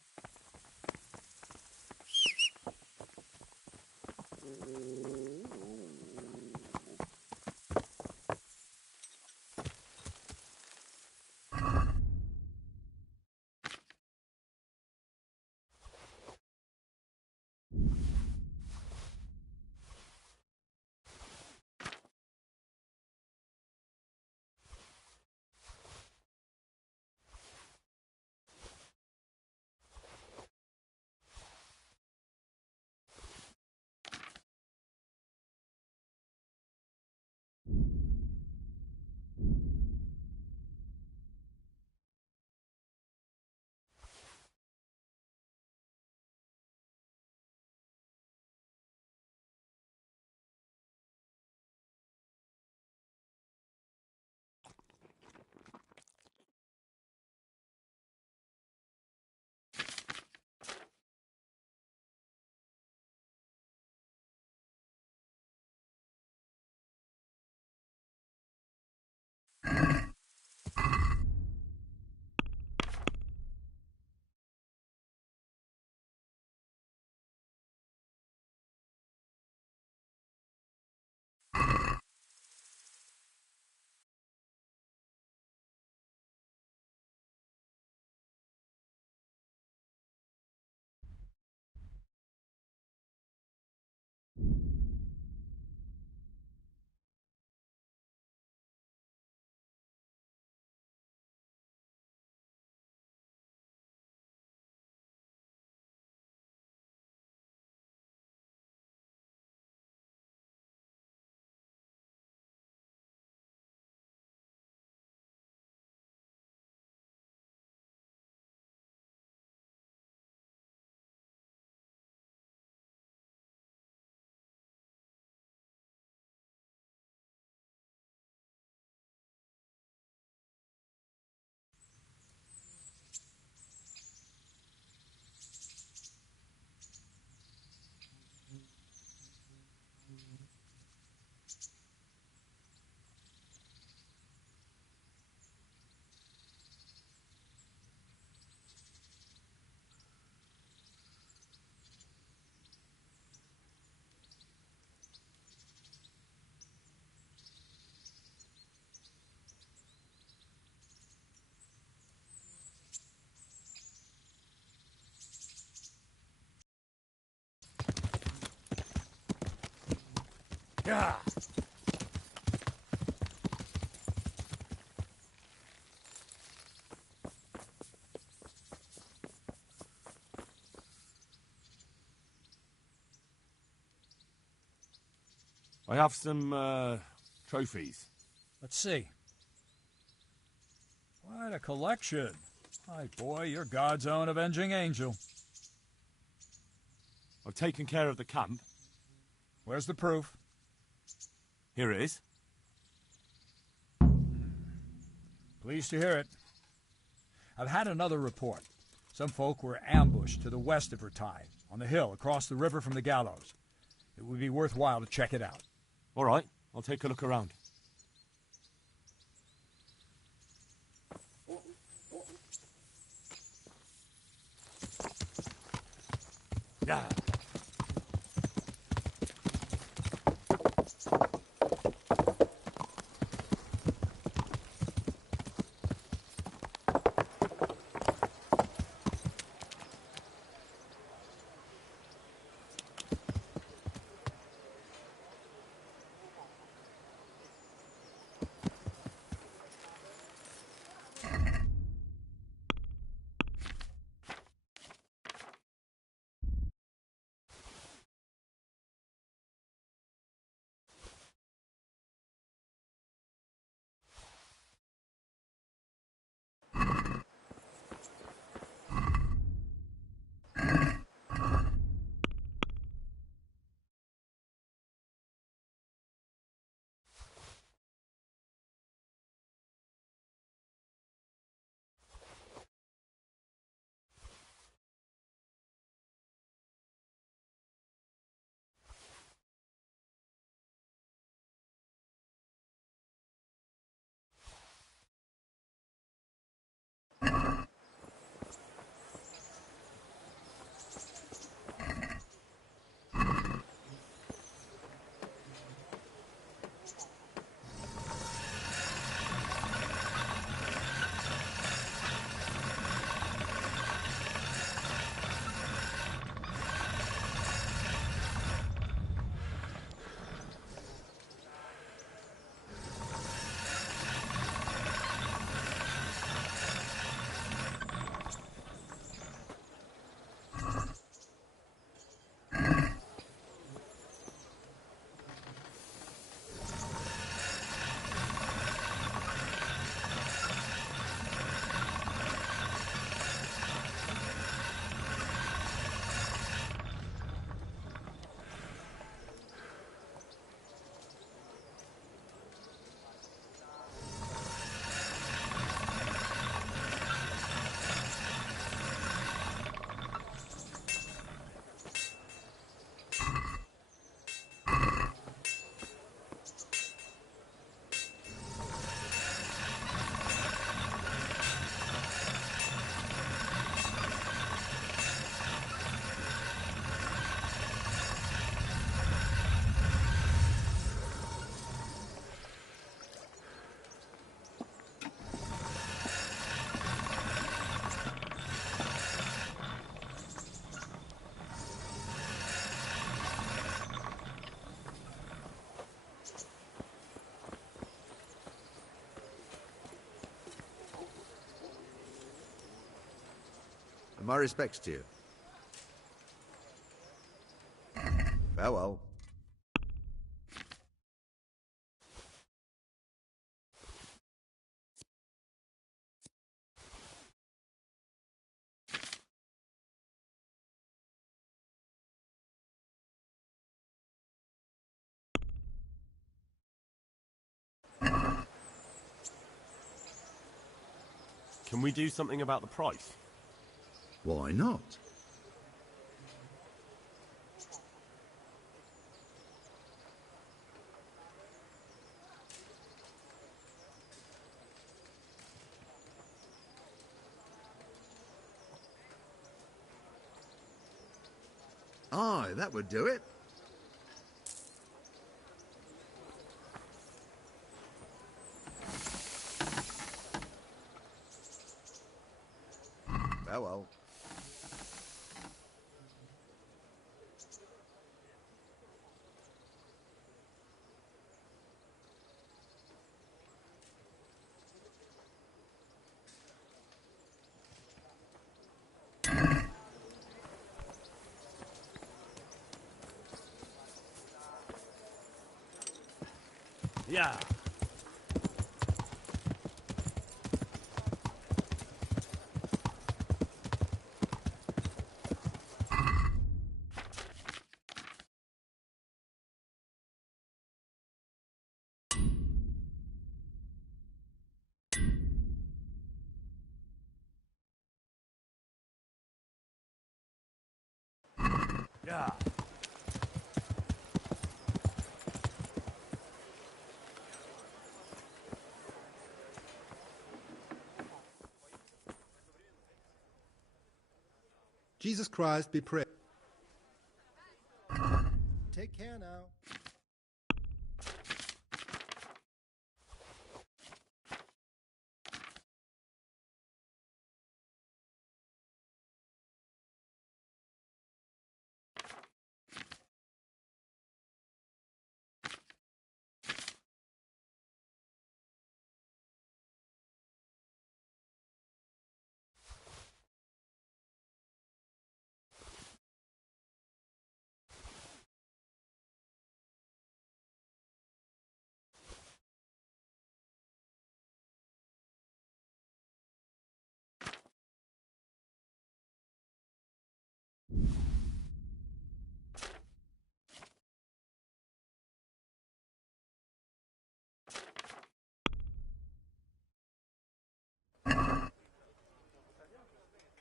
Yeah. I have some, trophies. Let's see. Quite a collection. My boy, you're God's own avenging angel. I've taken care of the camp. Where's the proof? Here it is. Pleased to hear it. I've had another report. Some folk were ambushed to the west of Vertai, on the hill across the river from the gallows. It would be worthwhile to check it out. All right, I'll take a look around. Yeah. My respects to you. Farewell. Can we do something about the price? Why not? Aye, that would do it. Farewell. Yeah. Yeah. Jesus Christ be praised. Take care now.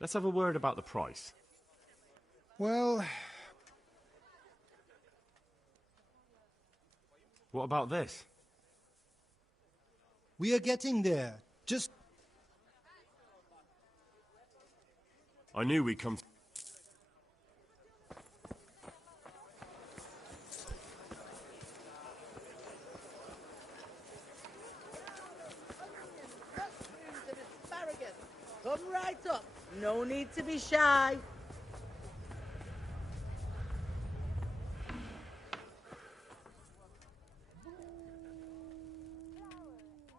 Let's have a word about the price. Well, What about this? we are getting there. Just I knew we'd come... Come right up. No need to be shy.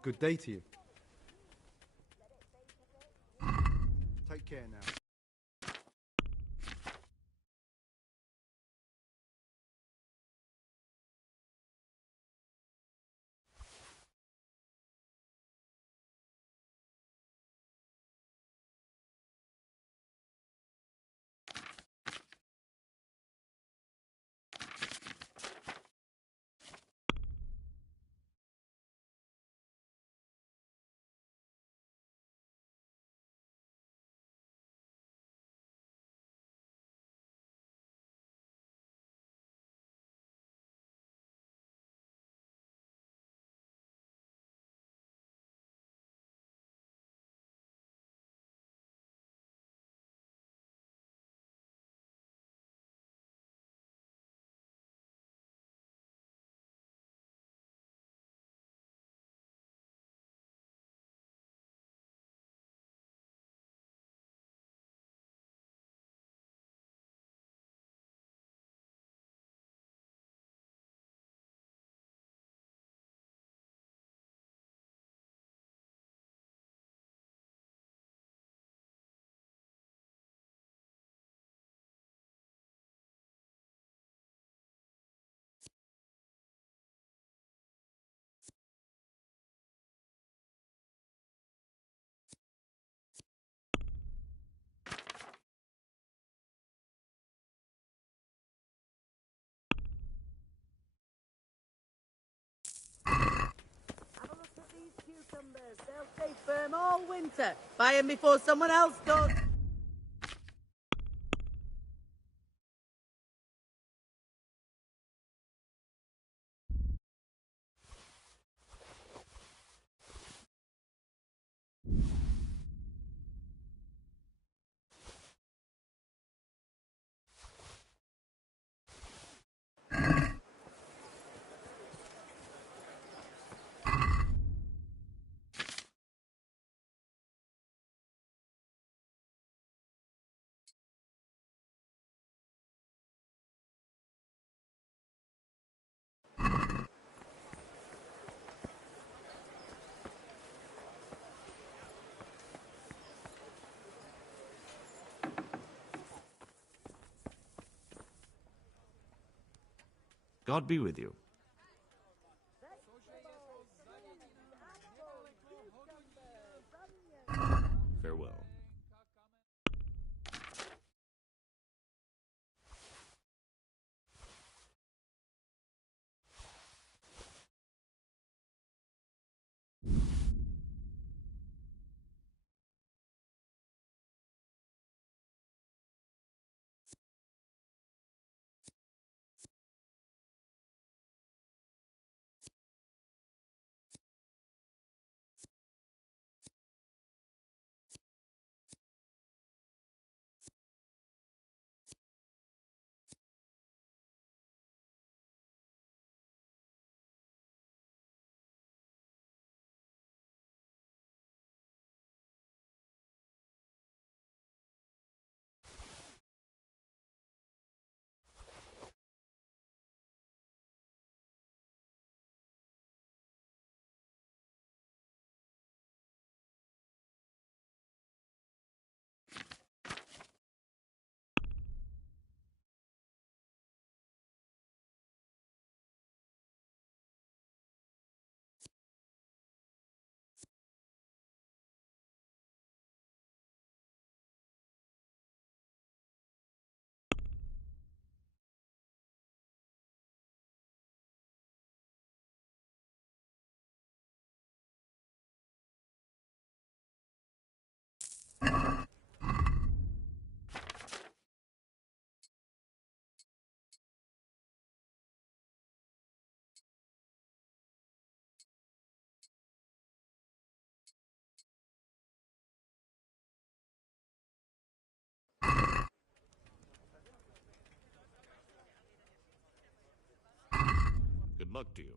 Good day to you. Take care now. cucumbers. They'll stay firm all winter. Buy 'em before someone else does. God be with you. Farewell. Good luck to you.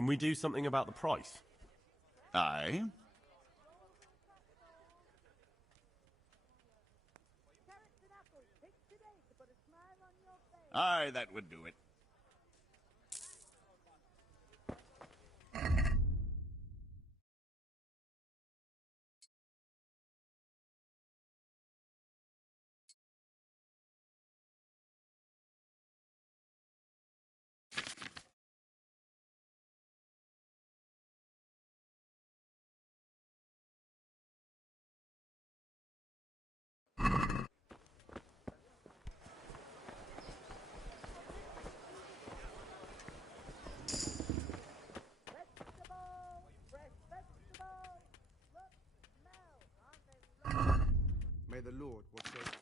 Can we do something about the price? Aye. Aye, that would do it. May the Lord watch over.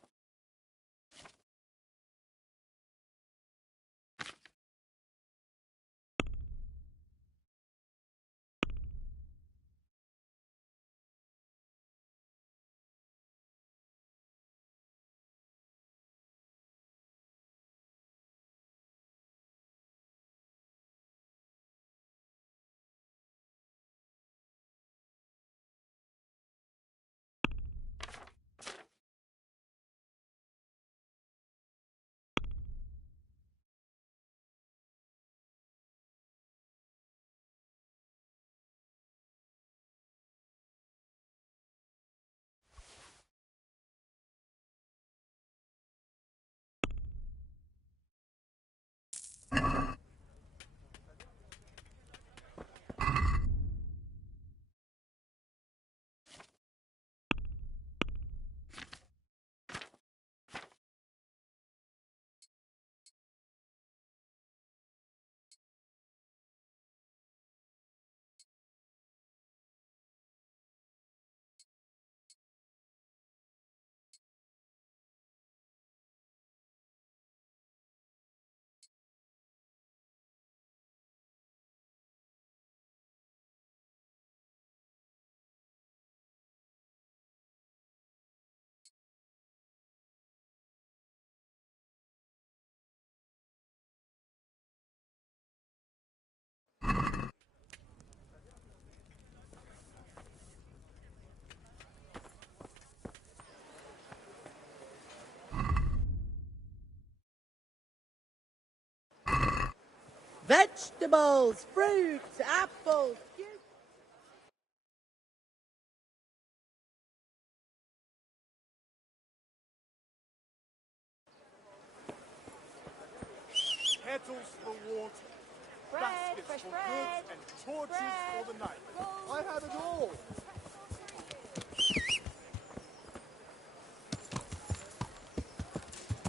Vegetables, fruits, apples. Kettles for water, Bread, baskets fresh for bread, goods, and torches bread, for the night. I have it all.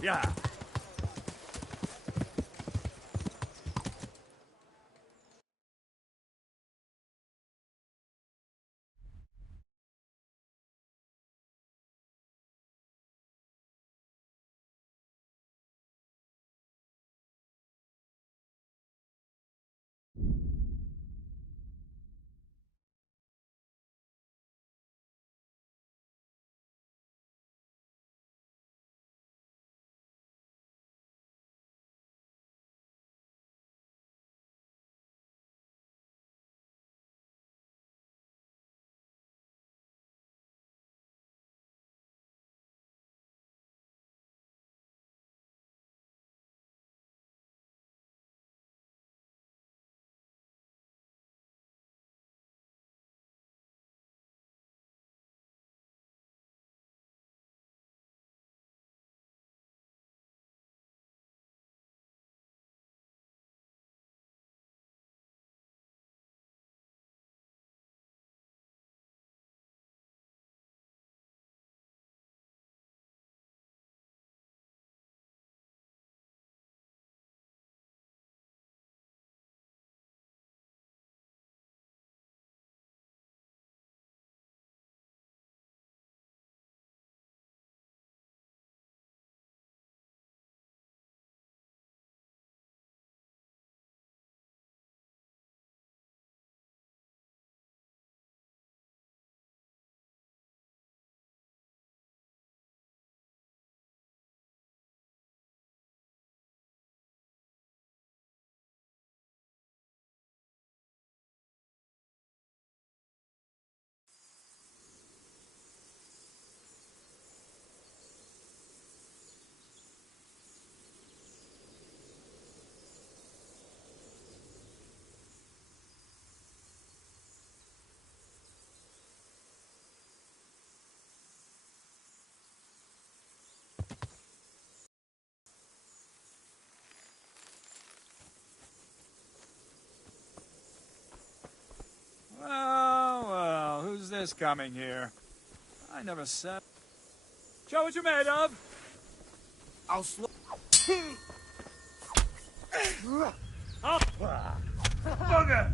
Yeah. this coming here. I never said... Show what you're made of! I'll slow... Oh. Bugger!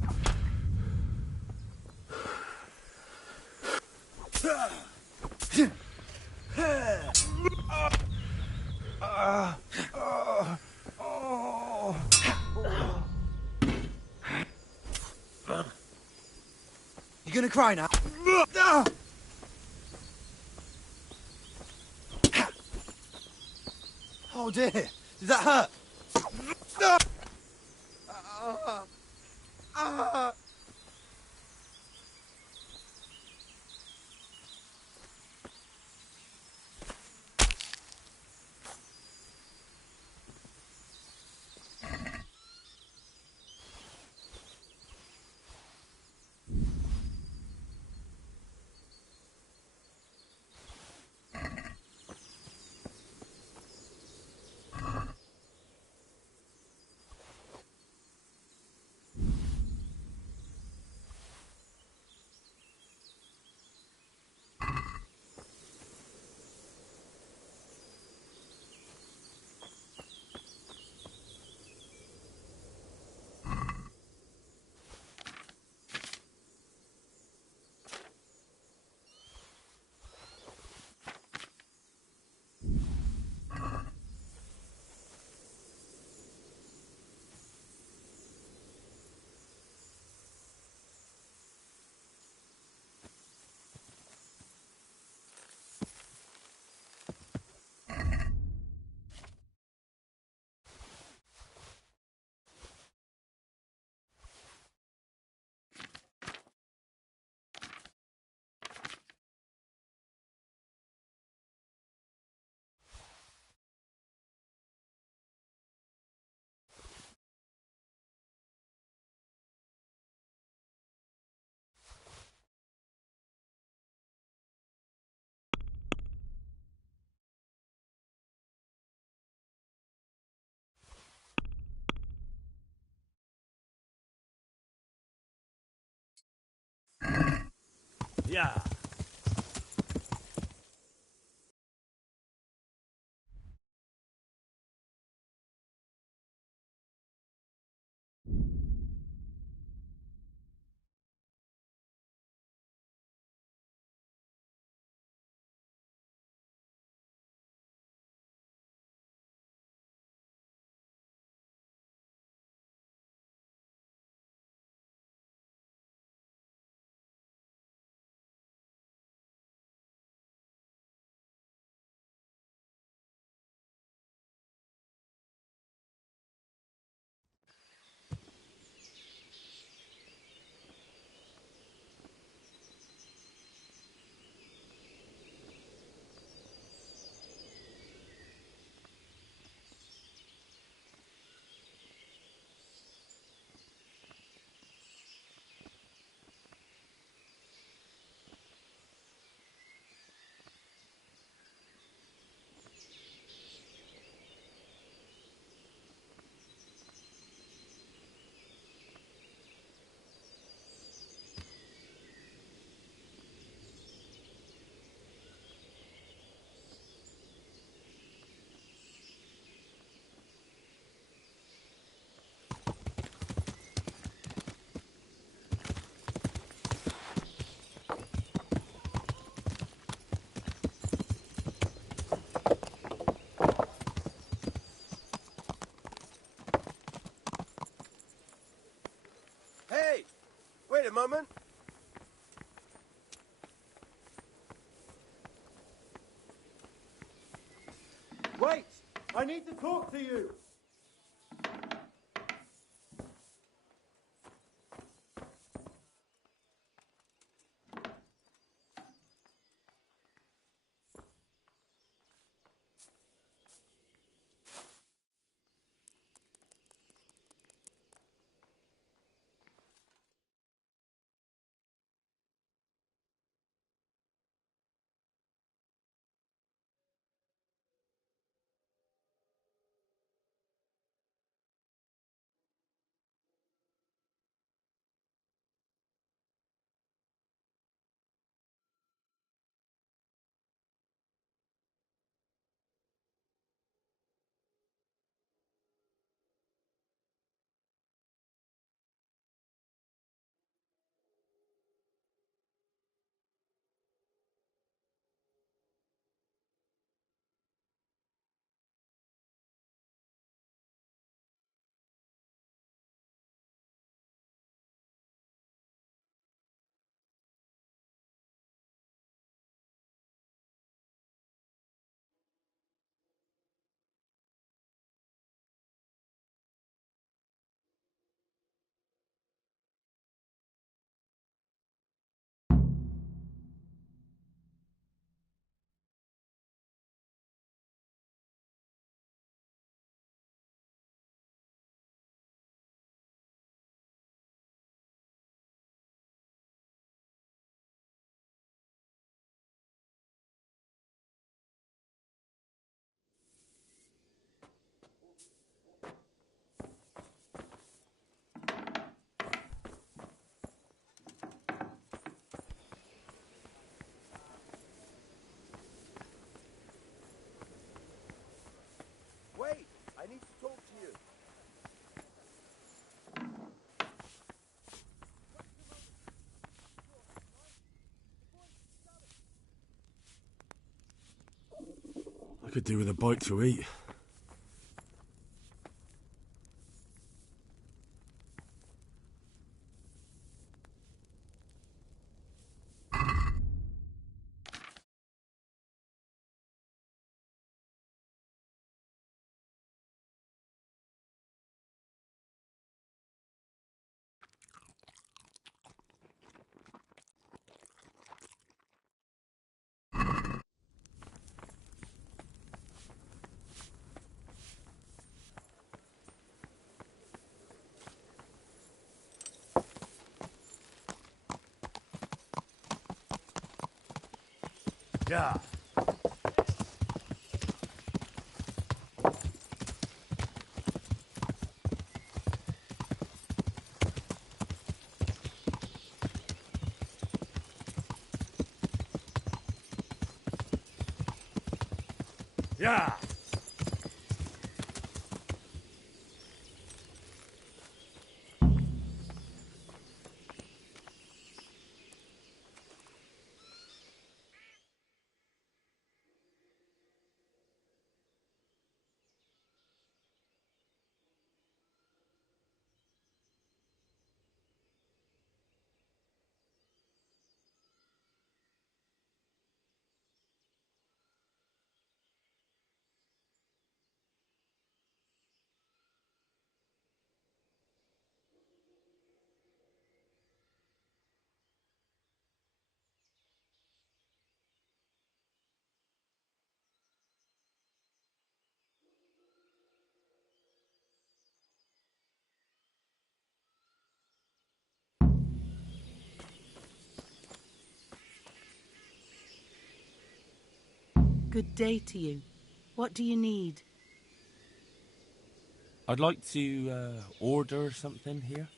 You gonna cry now? Oh dear, did that hurt? Yeah. Hey! Wait a moment. Wait! I need to talk to you! Could do with a bite to eat. Yeah. Yeah. Good day to you. What do you need? I'd like to order something here.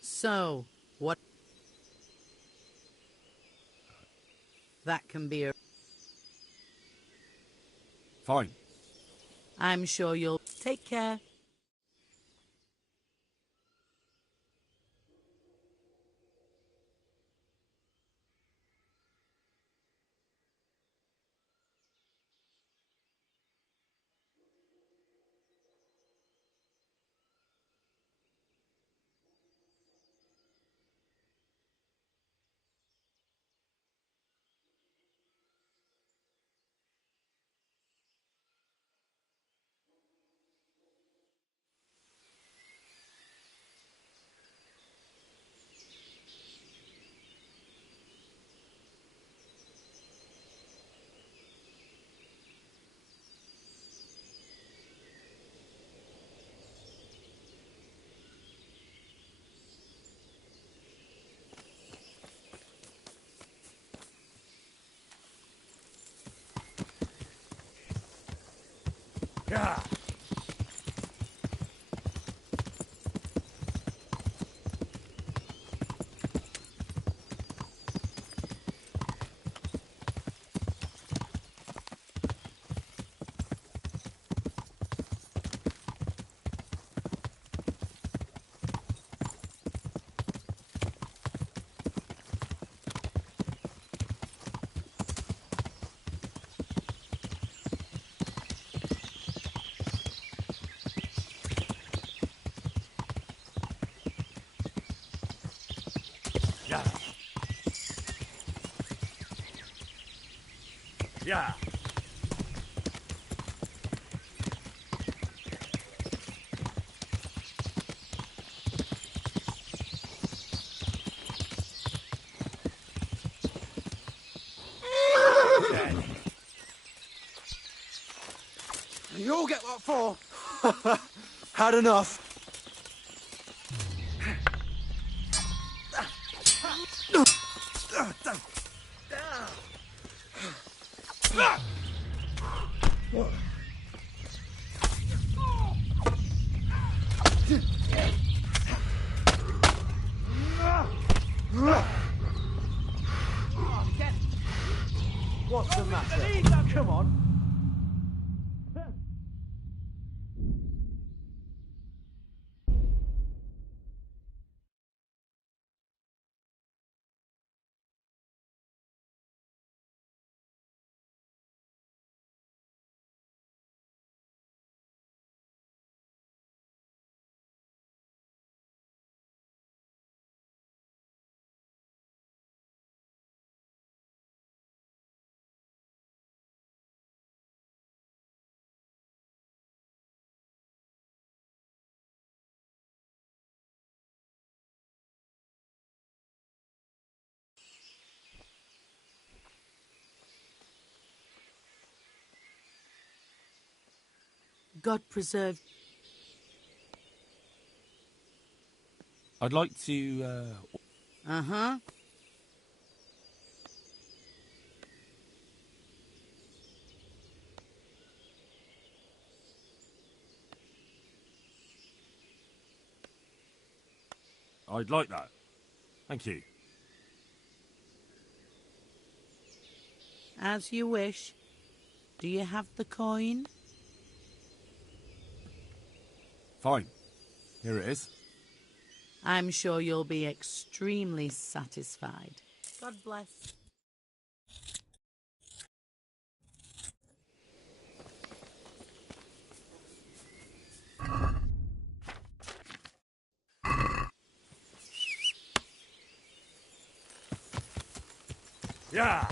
So, what? That can be a... Fine. I'm sure you'll... Take care. Yeah. Yeah. Yeah. You all get what for? Had enough. What's the matter? Come on. God preserve... I'd like to, Uh-huh. I'd like that. Thank you. As you wish. Do you have the coin? Fine. Here it is. I'm sure you'll be extremely satisfied. God bless. Yeah!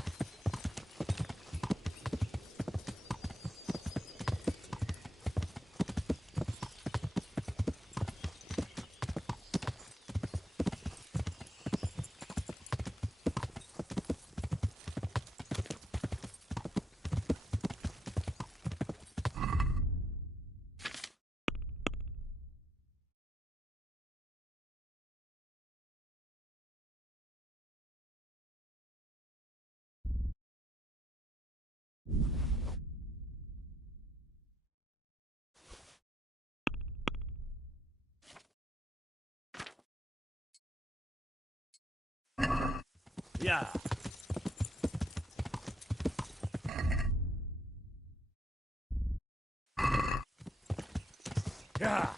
Yeah! Yeah!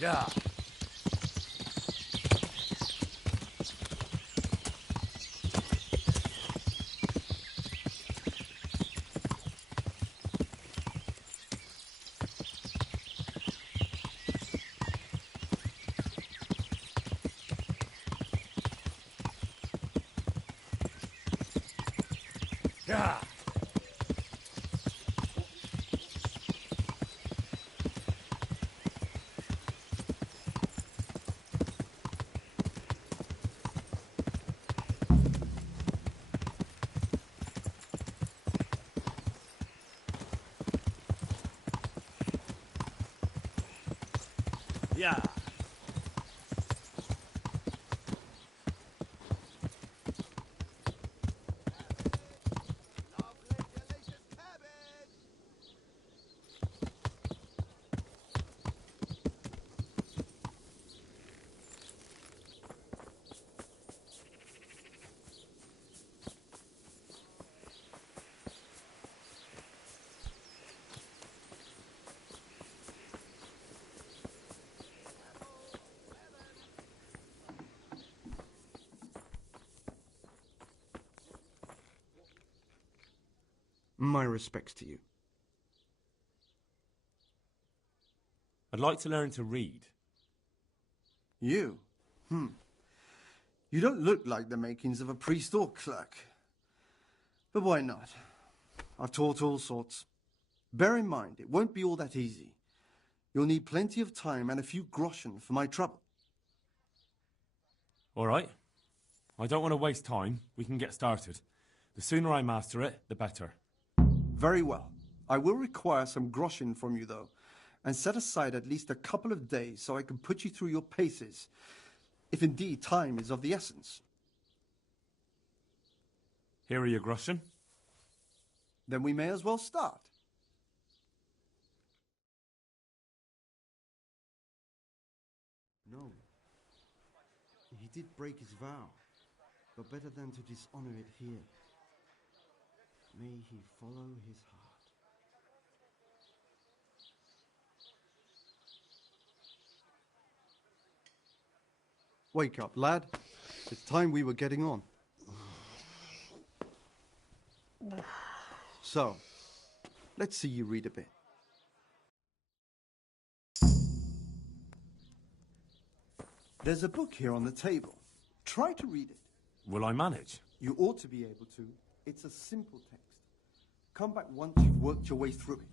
Yeah! Yeah! Yeah! My respects to you. I'd like to learn to read. You? You don't look like the makings of a priest or clerk. But why not? I've taught all sorts. Bear in mind, it won't be all that easy. You'll need plenty of time and a few groschen for my trouble. All right. I don't want to waste time. We can get started. The sooner I master it, the better. Very well. I will require some groschen from you, though, and set aside at least a couple of days so I can put you through your paces, if indeed time is of the essence. Here are your groschen. Then we may as well start. No. He did break his vow, but better than to dishonor it here. May he follow his heart. Wake up, lad. It's time we were getting on. So, let's see you read a bit. There's a book here on the table. Try to read it. Will I manage? You ought to be able to. It's a simple text. Come back once you've worked your way through it.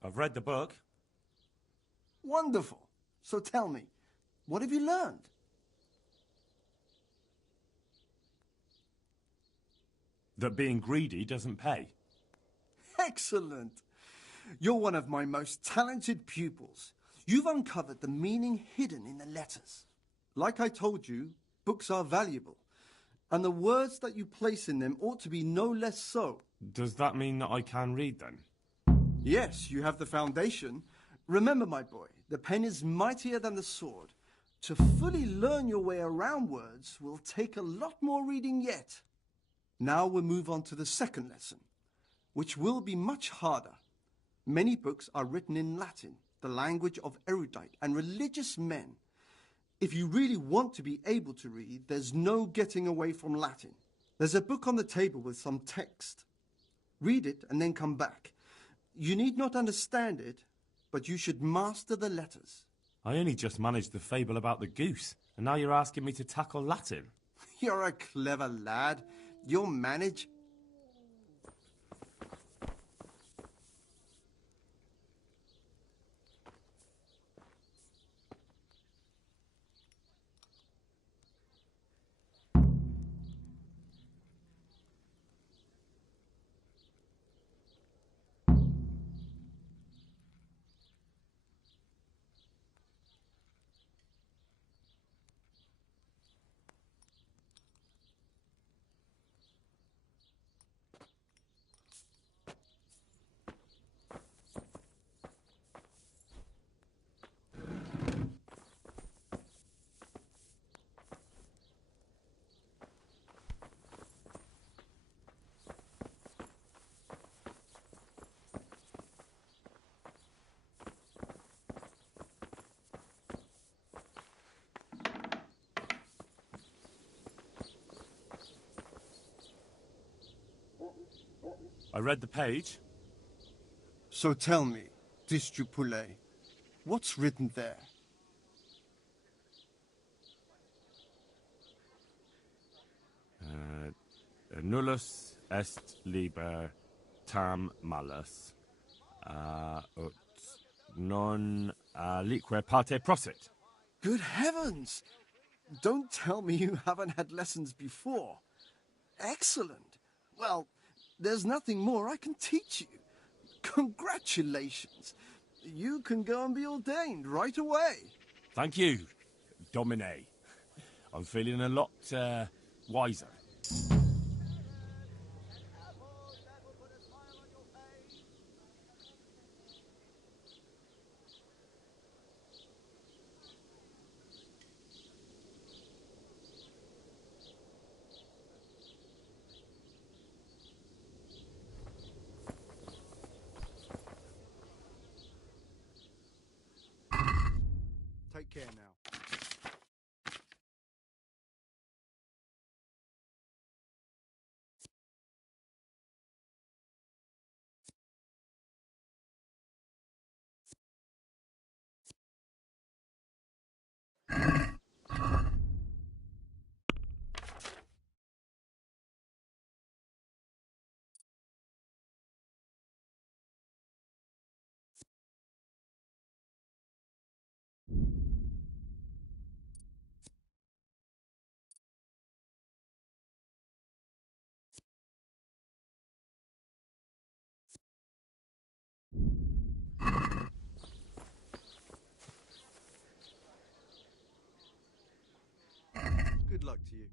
I've read the book. Wonderful. So tell me, what have you learned? That being greedy doesn't pay. Excellent. You're one of my most talented pupils. You've uncovered the meaning hidden in the letters. Like I told you, books are valuable, and the words that you place in them ought to be no less so. Does that mean that I can read then? Yes, you have the foundation. Remember, my boy, the pen is mightier than the sword. To fully learn your way around words will take a lot more reading yet. Now we'll move on to the second lesson, which will be much harder. Many books are written in Latin, the language of erudite and religious men. If you really want to be able to read, there's no getting away from Latin. There's a book on the table with some text. Read it and then come back. You need not understand it, but you should master the letters. I only just managed the fable about the goose, and now you're asking me to tackle Latin. You're a clever lad. You'll manage. I read the page. So tell me, Distupule, what's written there? Nullus est liber tam malus, ut non lique parte prosit. Good heavens! Don't tell me you haven't had lessons before. Excellent. Well, there's nothing more I can teach you. Congratulations. You can go and be ordained right away. Thank you, Domine. I'm feeling a lot wiser. Good luck to you.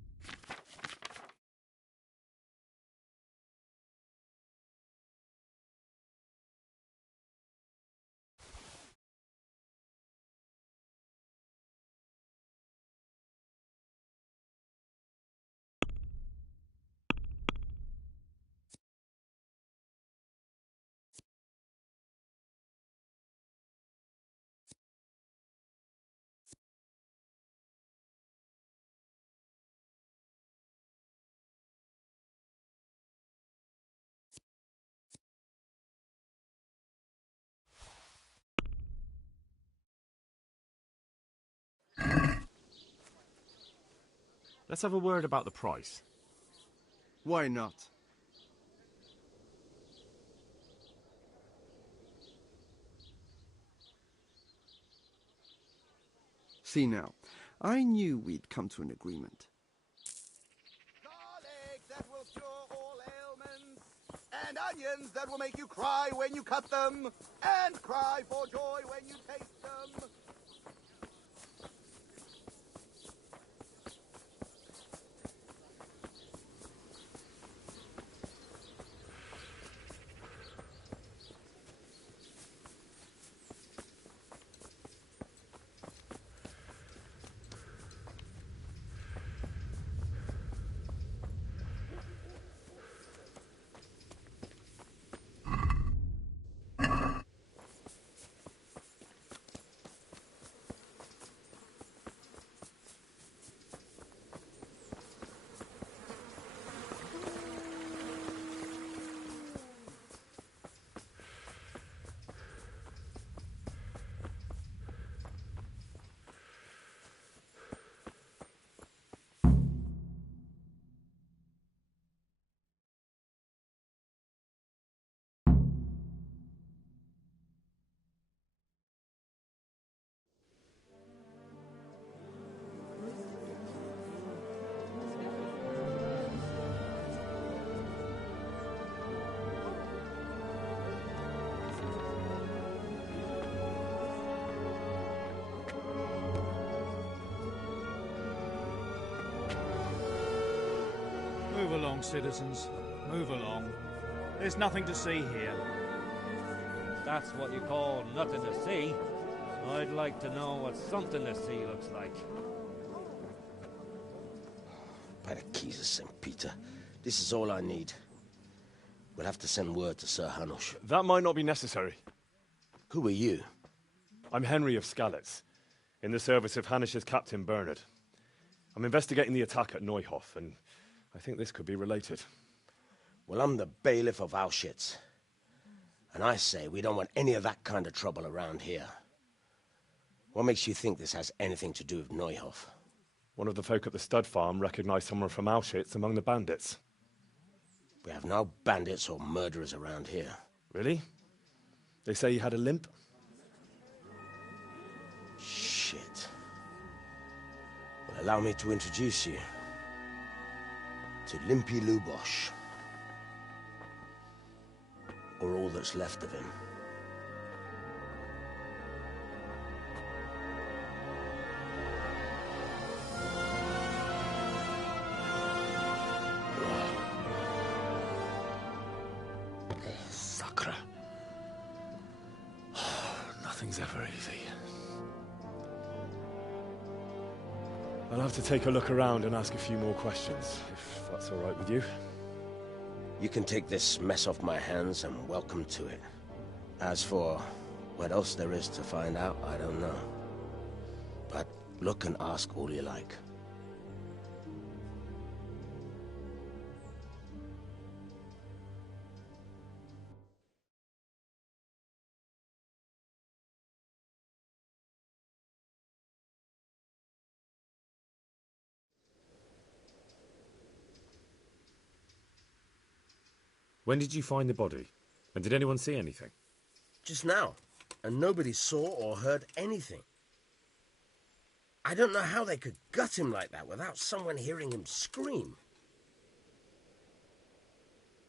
Let's have a word about the price. Why not? See now, I knew we'd come to an agreement. Garlic that will cure all ailments, and onions that will make you cry when you cut them, and cry for joy when you taste them. Move along, citizens. Move along. There's nothing to see here. That's what you call nothing to see. I'd like to know what something to see looks like. By the keys of St. Peter, this is all I need. We'll have to send word to Sir Hanush. That might not be necessary. Who are you? I'm Henry of Skalitz, in the service of Hanush's Captain Bernard. I'm investigating the attack at Neuhof, and I think this could be related. Well, I'm the bailiff of Auschwitz. And I say we don't want any of that kind of trouble around here. What makes you think this has anything to do with Neuhof? One of the folk at the stud farm recognized someone from Auschwitz among the bandits. We have no bandits or murderers around here. Really? They say he had a limp? Shit. Well, allow me to introduce you to Limpy Lubosh. Or all that's left of him. Sacre. Nothing's ever easy. I'll have to take a look around and ask a few more questions, if that's all right with you. You can take this mess off my hands and welcome to it. As for what else there is to find out, I don't know. But look and ask all you like. When did you find the body? And did anyone see anything? Just now. And nobody saw or heard anything. I don't know how they could gut him like that without someone hearing him scream.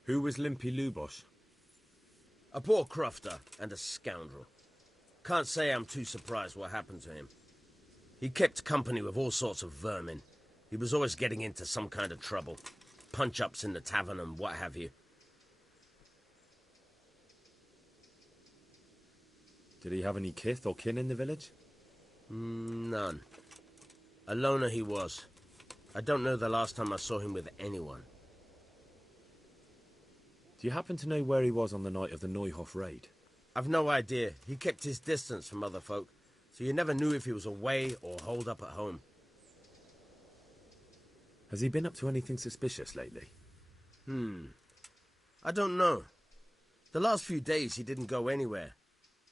Who was Limpy Lubosh? A poor crofter and a scoundrel. Can't say I'm too surprised what happened to him. He kept company with all sorts of vermin. He was always getting into some kind of trouble. Punch-ups in the tavern and what have you. Did he have any kith or kin in the village? None. A loner he was. I don't know the last time I saw him with anyone. Do you happen to know where he was on the night of the Neuhof raid? I've no idea. He kept his distance from other folk, so you never knew if he was away or holed up at home. Has he been up to anything suspicious lately? I don't know. The last few days he didn't go anywhere.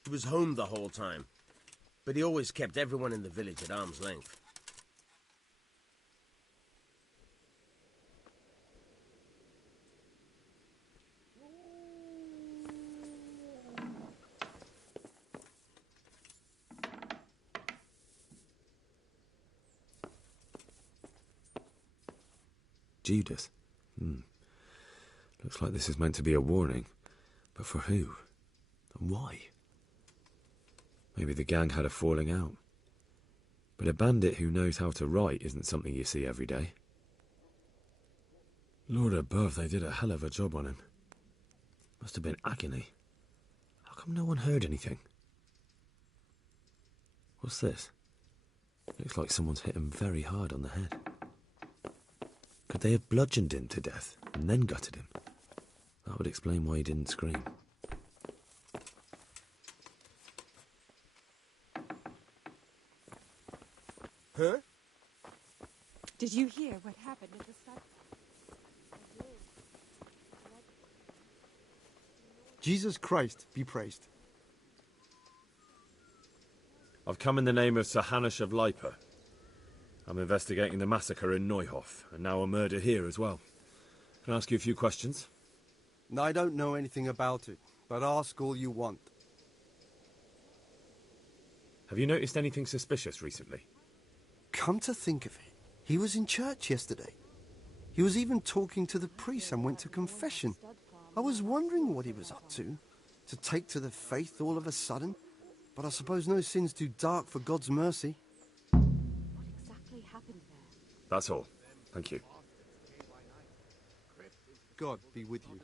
He was home the whole time. But he always kept everyone in the village at arm's length. Judas? Looks like this is meant to be a warning. But for who? And why? Maybe the gang had a falling out. But a bandit who knows how to write isn't something you see every day. Lord above, they did a hell of a job on him. Must have been agony. How come no one heard anything? What's this? Looks like someone's hit him very hard on the head. Could they have bludgeoned him to death and then gutted him? That would explain why he didn't scream. Huh? Did you hear what happened at the start? Jesus Christ be praised. I've come in the name of Sir Hanush of Lipa. I'm investigating the massacre in Neuhof, and now a murder here as well. Can I ask you a few questions? I don't know anything about it, but ask all you want. Have you noticed anything suspicious recently? Come to think of it, he was in church yesterday. He was even talking to the priest and went to confession. I was wondering what he was up to take to the faith all of a sudden. But I suppose no sin's too dark for God's mercy. What exactly happened there? That's all. Thank you. God be with you.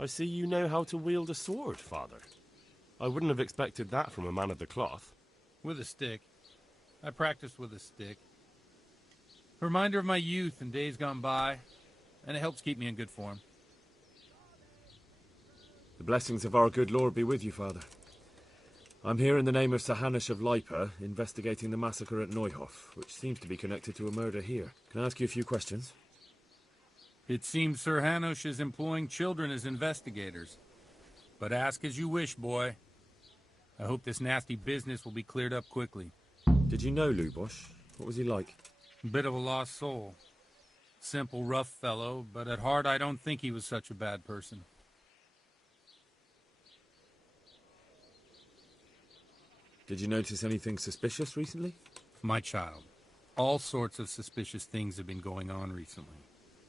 I see you know how to wield a sword, Father. I wouldn't have expected that from a man of the cloth. With a stick. I practiced with a stick. A reminder of my youth and days gone by, and it helps keep me in good form. The blessings of our good Lord be with you, Father. I'm here in the name of Sir Hanush of Lipa, investigating the massacre at Neuhof, which seems to be connected to a murder here. Can I ask you a few questions? It seems Sir Hanush is employing children as investigators. But ask as you wish, boy. I hope this nasty business will be cleared up quickly. Did you know Lubosh? What was he like? A bit of a lost soul. Simple, rough fellow, but at heart I don't think he was such a bad person. Did you notice anything suspicious recently? My child, all sorts of suspicious things have been going on recently.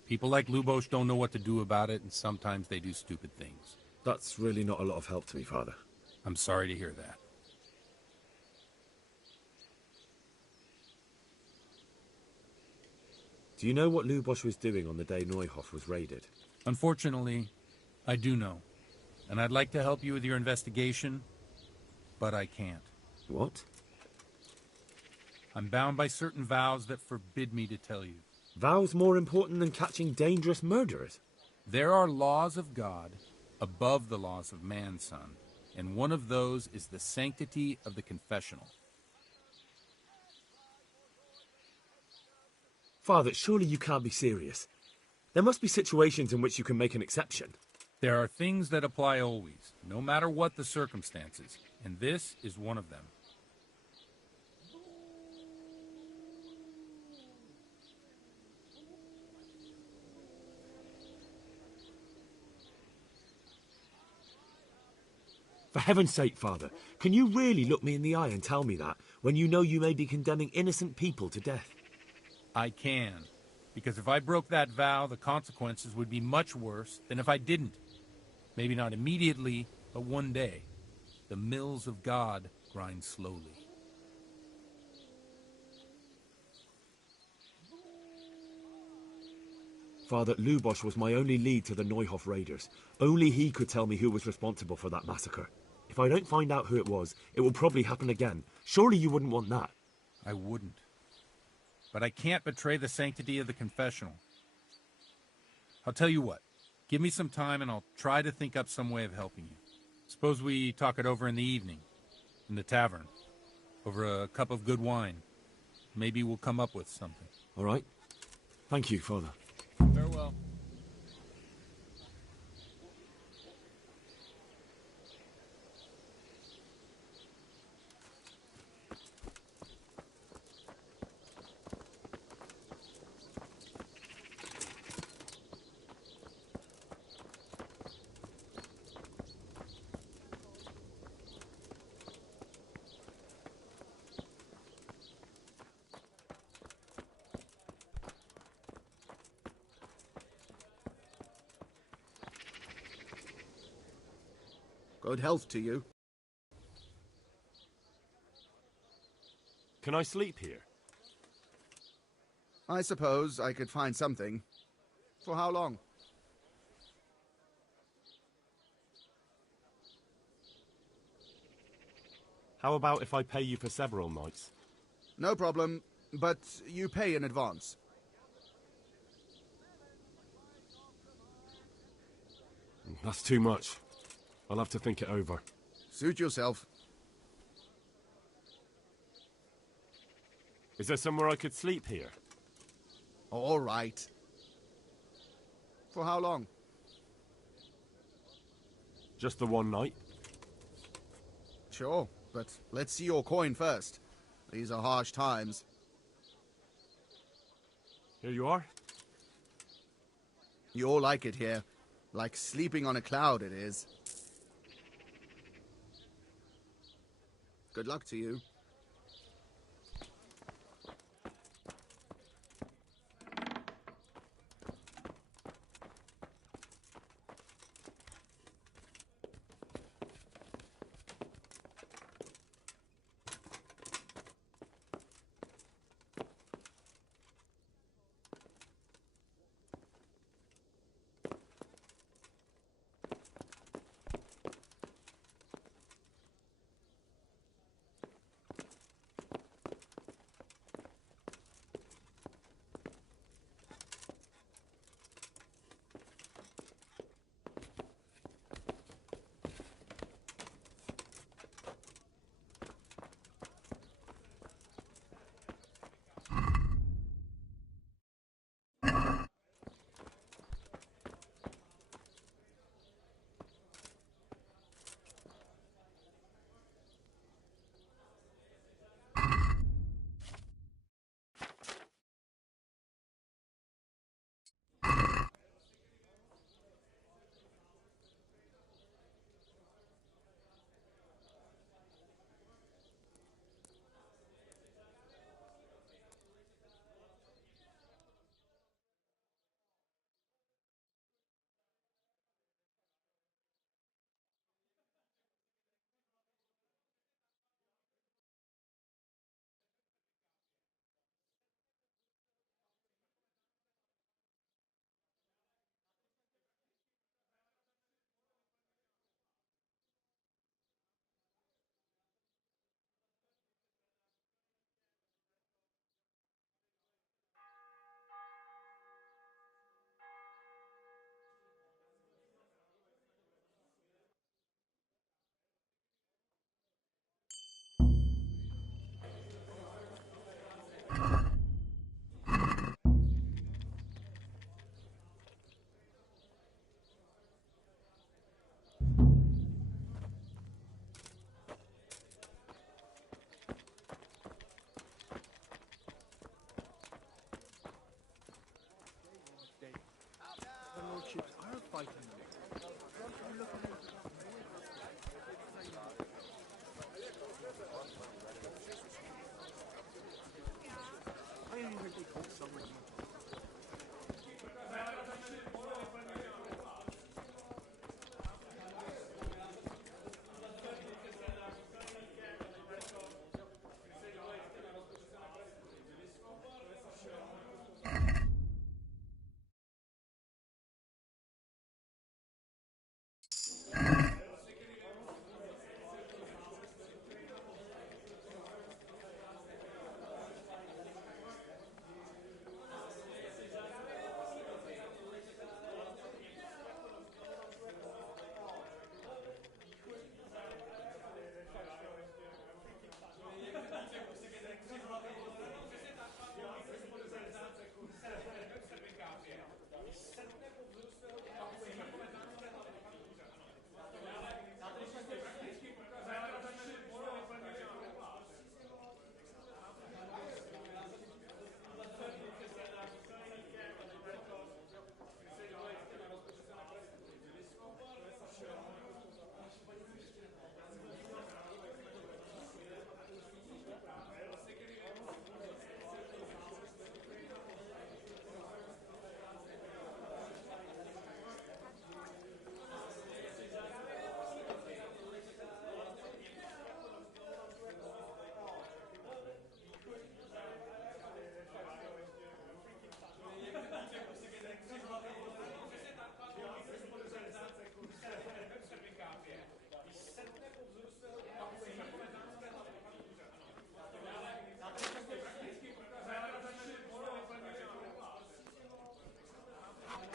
People like Lubosh don't know what to do about it, and sometimes they do stupid things. That's really not a lot of help to me, Father. I'm sorry to hear that. Do you know what Lubosh was doing on the day Neuhof was raided? Unfortunately, I do know. And I'd like to help you with your investigation, but I can't. What? I'm bound by certain vows that forbid me to tell you. Vows more important than catching dangerous murderers? There are laws of God above the laws of man, son. And one of those is the sanctity of the confessional. Father, surely you can't be serious. There must be situations in which you can make an exception. There are things that apply always, no matter what the circumstances, and this is one of them. For heaven's sake, Father, can you really look me in the eye and tell me that, when you know you may be condemning innocent people to death? I can, because if I broke that vow, the consequences would be much worse than if I didn't. Maybe not immediately, but one day. The mills of God grind slowly. Father, Lubosh was my only lead to the Neuhof raiders. Only he could tell me who was responsible for that massacre. If I don't find out who it was, it will probably happen again. Surely you wouldn't want that. I wouldn't. But I can't betray the sanctity of the confessional. I'll tell you what. Give me some time and I'll try to think up some way of helping you. Suppose we talk it over in the evening, in the tavern, over a cup of good wine. Maybe we'll come up with something. All right. Thank you, Father. Farewell. Good health to you. Can I sleep here? I suppose I could find something. For how long? How about if I pay you for several nights? No problem, but you pay in advance. That's too much. I'll have to think it over. Suit yourself. Is there somewhere I could sleep here? All right. For how long? Just the one night? Sure, but let's see your coin first. These are harsh times. Here you are. You'll like it here. Like sleeping on a cloud it is. Good luck to you.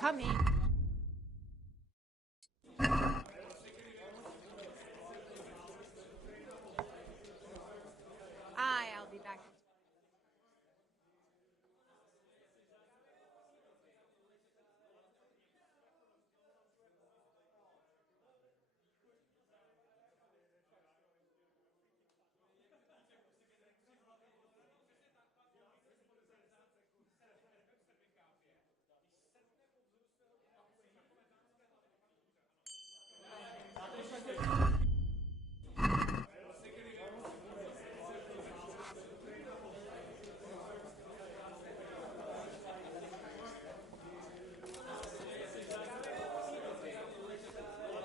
coming. I'll be back.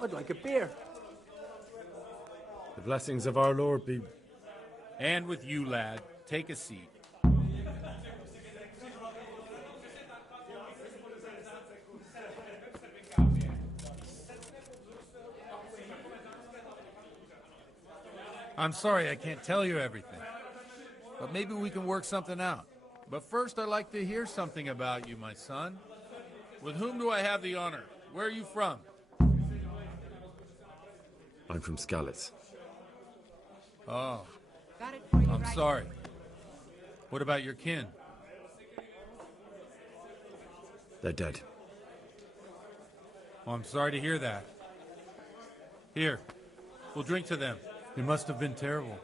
I'd like a beer. The blessings of our Lord be... And with you, lad. Take a seat. I'm sorry I can't tell you everything, but maybe we can work something out. But first, I'd like to hear something about you, my son. With whom do I have the honor? Where are you from? I'm from Skalitz. Oh, Got it for you I'm right sorry. What about your kin? They're dead. Oh, I'm sorry to hear that. Here, we'll drink to them. It must have been terrible.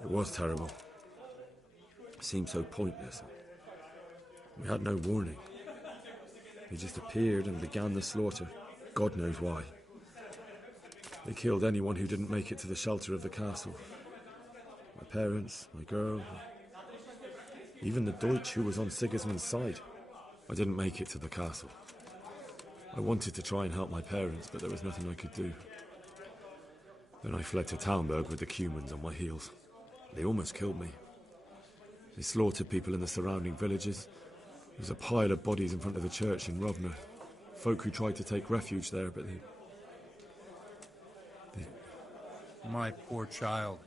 It was terrible. It seemed so pointless. We had no warning. They just appeared and began the slaughter. God knows why. They killed anyone who didn't make it to the shelter of the castle. My parents, my girl, even the Deutsch who was on Sigismund's side. I didn't make it to the castle. I wanted to try and help my parents, but there was nothing I could do. Then I fled to Talmberg with the Cumans on my heels. They almost killed me. They slaughtered people in the surrounding villages. There was a pile of bodies in front of the church in Rovna. Folk who tried to take refuge there, but they... My poor child.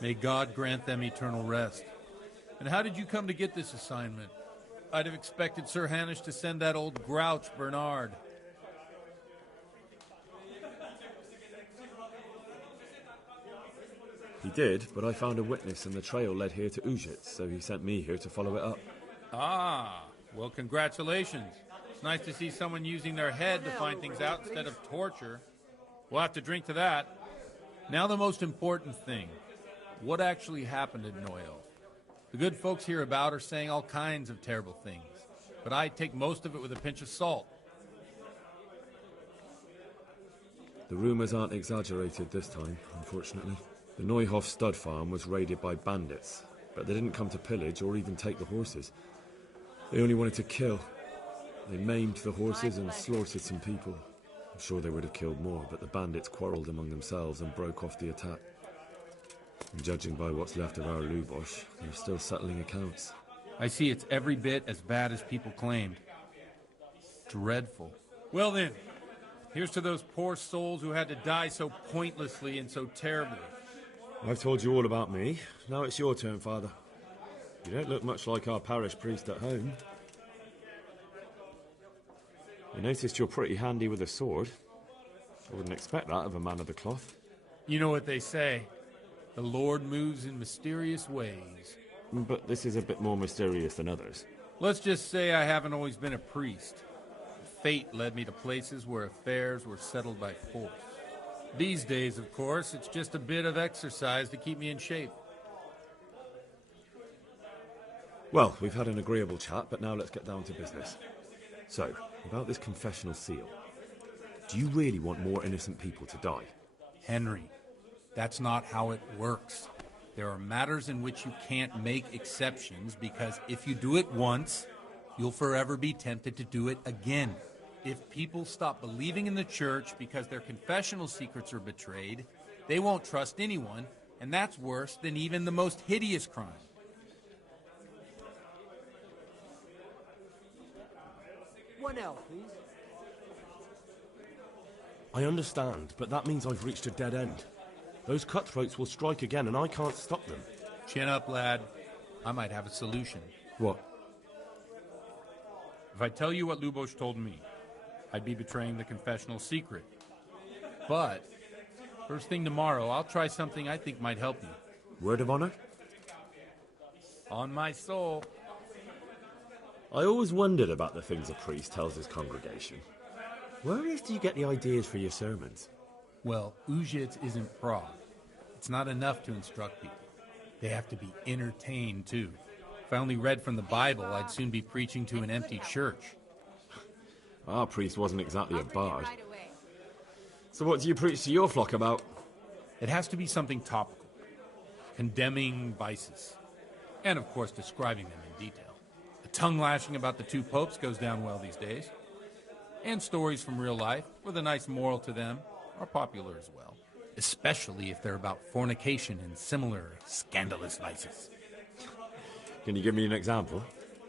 May God grant them eternal rest. And how did you come to get this assignment? I'd have expected Sir Hanish to send that old grouch, Bernard. He did, but I found a witness and the trail led here to Ujits, so he sent me here to follow it up. Ah, well, congratulations. It's nice to see someone using their head to find things out instead of torture. We'll have to drink to that. Now the most important thing. What actually happened at Noel? The good folks hereabout are saying all kinds of terrible things, but I take most of it with a pinch of salt. The rumours aren't exaggerated this time, unfortunately. The Neuhof stud farm was raided by bandits, but they didn't come to pillage or even take the horses. They only wanted to kill. They maimed the horses and slaughtered some people. I'm sure they would have killed more, but the bandits quarrelled among themselves and broke off the attack. And judging by what's left of our Lubosh, they're still settling accounts. I see it's every bit as bad as people claimed. Dreadful. Well then, here's to those poor souls who had to die so pointlessly and so terribly. I've told you all about me. Now it's your turn, Father. You don't look much like our parish priest at home. I noticed you're pretty handy with a sword. I wouldn't expect that of a man of the cloth. You know what they say. The Lord moves in mysterious ways. But this is a bit more mysterious than others. Let's just say I haven't always been a priest. Fate led me to places where affairs were settled by force. These days, of course, it's just a bit of exercise to keep me in shape. Well, we've had an agreeable chat, but now let's get down to business. So, about this confessional seal. Do you really want more innocent people to die? Henry, that's not how it works. There are matters in which you can't make exceptions because if you do it once, you'll forever be tempted to do it again. If people stop believing in the church because their confessional secrets are betrayed, they won't trust anyone, and that's worse than even the most hideous crime. One L, please. I understand, but that means I've reached a dead end. Those cutthroats will strike again, and I can't stop them. Chin up, lad. I might have a solution. What? If I tell you what Lubos told me, I'd be betraying the confessional secret. But first thing tomorrow, I'll try something I think might help you. Word of honor? On my soul. I always wondered about the things a priest tells his congregation. Where on earth do you get the ideas for your sermons? Well, Ujits isn't Prague. It's not enough to instruct people. They have to be entertained, too. If I only read from the Bible, I'd soon be preaching to an empty church. Our priest wasn't exactly a bard. So what do you preach to your flock about? It has to be something topical. Condemning vices. And, of course, describing them in detail. The tongue-lashing about the two popes goes down well these days. And stories from real life, with a nice moral to them, are popular as well. Especially if they're about fornication and similar scandalous vices. Can you give me an example?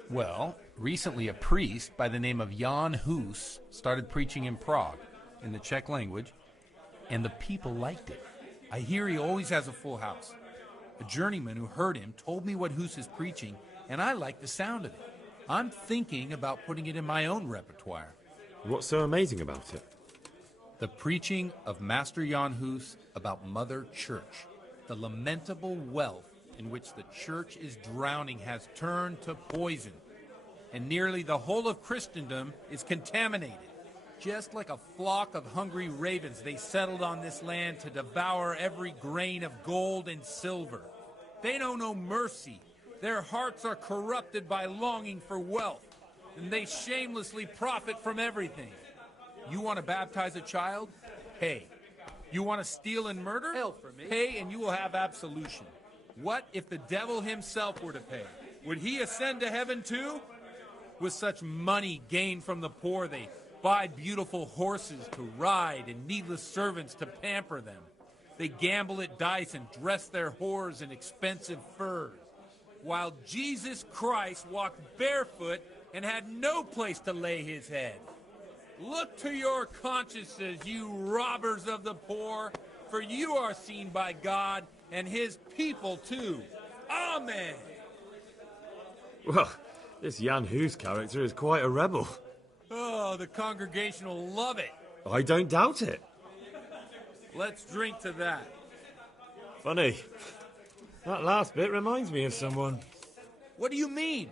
Well, recently a priest by the name of Jan Hus started preaching in Prague, in the Czech language, and the people liked it. I hear he always has a full house. A journeyman who heard him told me what Hus is preaching, and I like the sound of it. I'm thinking about putting it in my own repertoire. What's so amazing about it? The preaching of Master Jan Hus about Mother Church. The lamentable wealth in which the church is drowning has turned to poison, and nearly the whole of Christendom is contaminated. Just like a flock of hungry ravens, they settled on this land to devour every grain of gold and silver. They know no mercy. Their hearts are corrupted by longing for wealth, and they shamelessly profit from everything. You want to baptize a child? Pay. You want to steal and murder? Hell for me. Pay and you will have absolution. What if the devil himself were to pay? Would he ascend to heaven too? With such money gained from the poor, they buy beautiful horses to ride and needless servants to pamper them. They gamble at dice and dress their whores in expensive furs. While Jesus Christ walked barefoot and had no place to lay his head. Look to your consciences, you robbers of the poor, for you are seen by God and his people too. Amen. Well, this Jan Hus character is quite a rebel. Oh, the congregation will love it. I don't doubt it. Let's drink to that. Funny. That last bit reminds me of someone. What do you mean?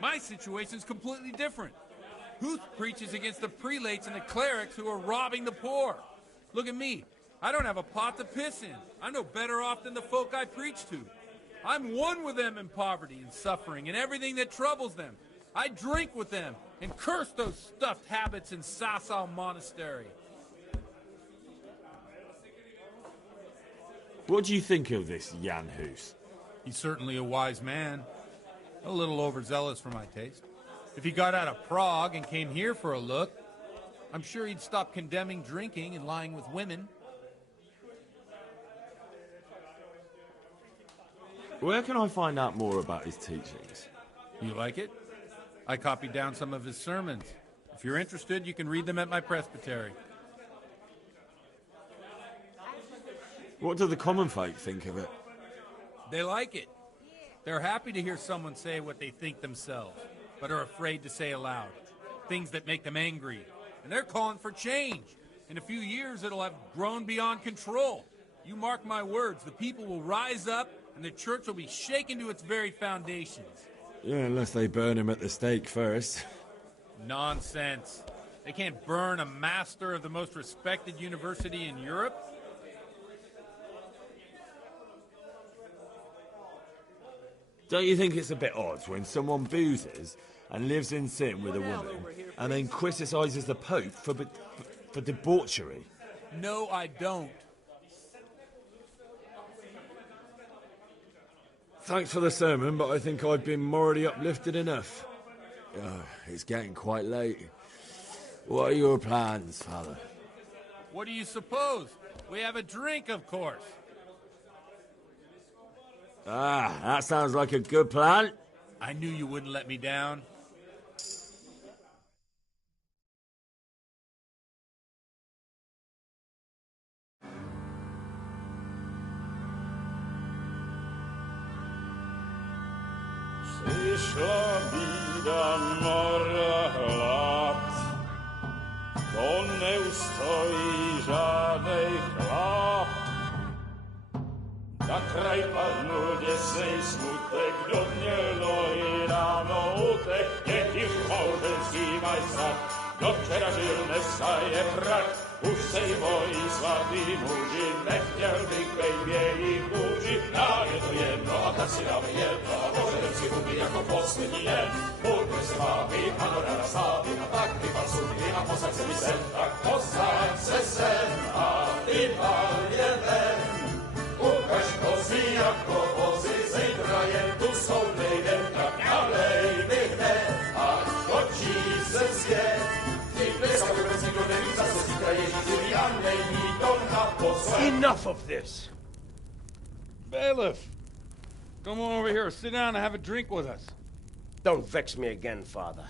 My situation's completely different. Huth preaches against the prelates and the clerics who are robbing the poor. Look at me. I don't have a pot to piss in. I'm no better off than the folk I preach to. I'm one with them in poverty and suffering and everything that troubles them. I drink with them and curse those stuffed habits in Sasau Monastery. What do you think of this Jan Hus? He's certainly a wise man. A little overzealous for my taste. If he got out of Prague and came here for a look, I'm sure he'd stop condemning drinking and lying with women. Where can I find out more about his teachings? You like it? I copied down some of his sermons. If you're interested, you can read them at my presbytery. What do the common folk think of it? They like it. They're happy to hear someone say what they think themselves, but are afraid to say aloud. Things that make them angry. And they're calling for change. In a few years, it'll have grown beyond control. You mark my words, the people will rise up, and the church will be shaken to its very foundations. Yeah, unless they burn him at the stake first. Nonsense. They can't burn a master of the most respected university in Europe. Don't you think it's a bit odd when someone boozes and lives in sin with a woman and then criticises the Pope for debauchery? No, I don't. Thanks for the sermon, but I think I've been morally uplifted enough. It's getting quite late. What are your plans, Father? What do you suppose? We have a drink, of course. Ah, that sounds like a good plan. I knew you wouldn't let me down. Przyszła bida mora nie ustoi żadnej chlap. Na kraj padł dziesięć smutek, do mnie i rano utek, jakiś małżeński majstrat, do wczorajszego staje prak. Už sejmoj svatý muži, nechtěl bych bejbě jich muži, nám je to jedno a tak si dáme jedno a požadem si huby jako poslední den. Buďme se vámi, panorama slávy a tak vypal sudy a posaď se mi sem, tak posaď se sem a vypal je ven. Ukaž kozy jako vozy, zítra jen tu soudnej den, tak nalej mi hned a skočí se svět. Enough of this! Bailiff! Come on over here, sit down and have a drink with us. Don't vex me again, Father.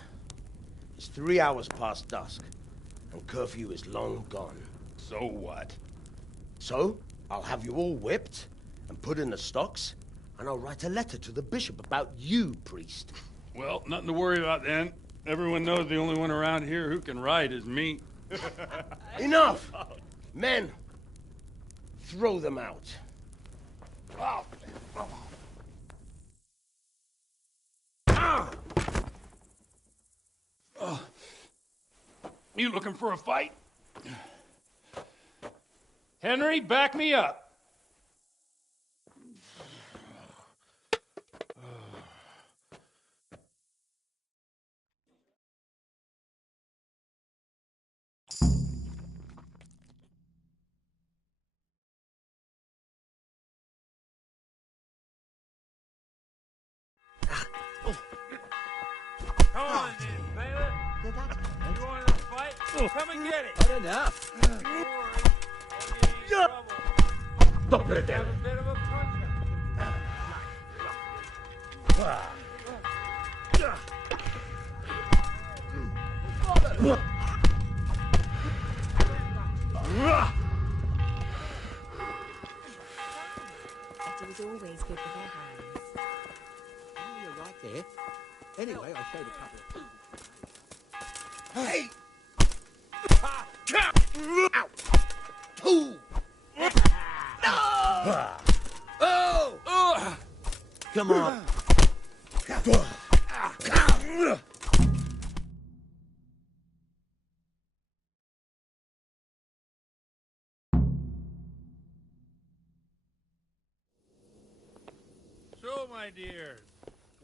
It's 3 hours past dusk, and curfew is long gone. So what? So, I'll have you all whipped, and put in the stocks, and I'll write a letter to the bishop about you, priest. Well, nothing to worry about then. Everyone knows the only one around here who can ride is me. Enough! Men, throw them out. You looking for a fight? Henry, back me up. Come on, bailiff. You want to fight? Come and get it. Not enough. Don't put it down. A bit of a punch. It was always good with their hands. Oh, you're right there. Anyway, I showed a couple of people. Hey! Ow! Ooh! No! Oh! Come on. So, my dears,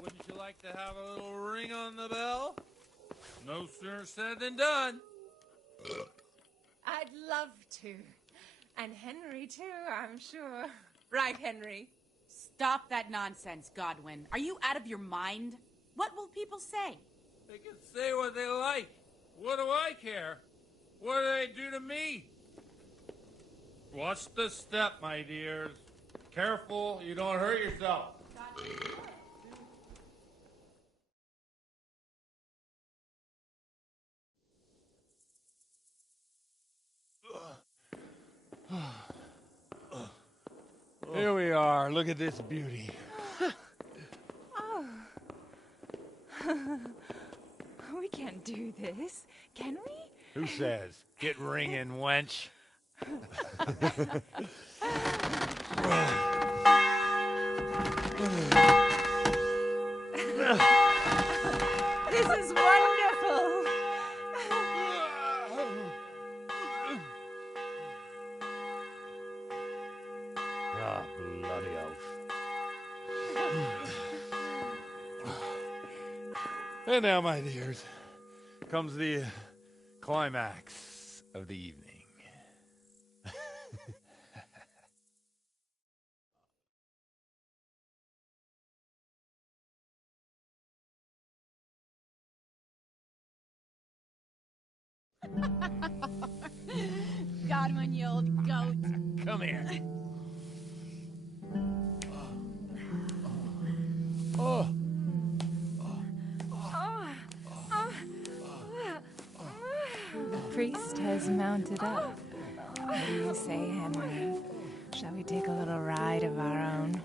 wouldn't you like to have a little ring on the bell? No sooner said than done. I'd love to. And Henry, too, I'm sure. Right, Henry? Stop that nonsense, Godwin. Are you out of your mind? What will people say? They can say what they like. What do I care? What do they do to me? Watch the step, my dears. Careful, you don't hurt yourself. Here we are. Look at this beauty. Oh. We can't do this, can we? Who says? Get ringing, wench. This is wonderful. Ah, bloody oath. And now, my dears, comes the climax of the evening. Godwin, you old goat. Come here. Oh. The priest has mounted up. What do you say, Henry? Shall we take a little ride of our own?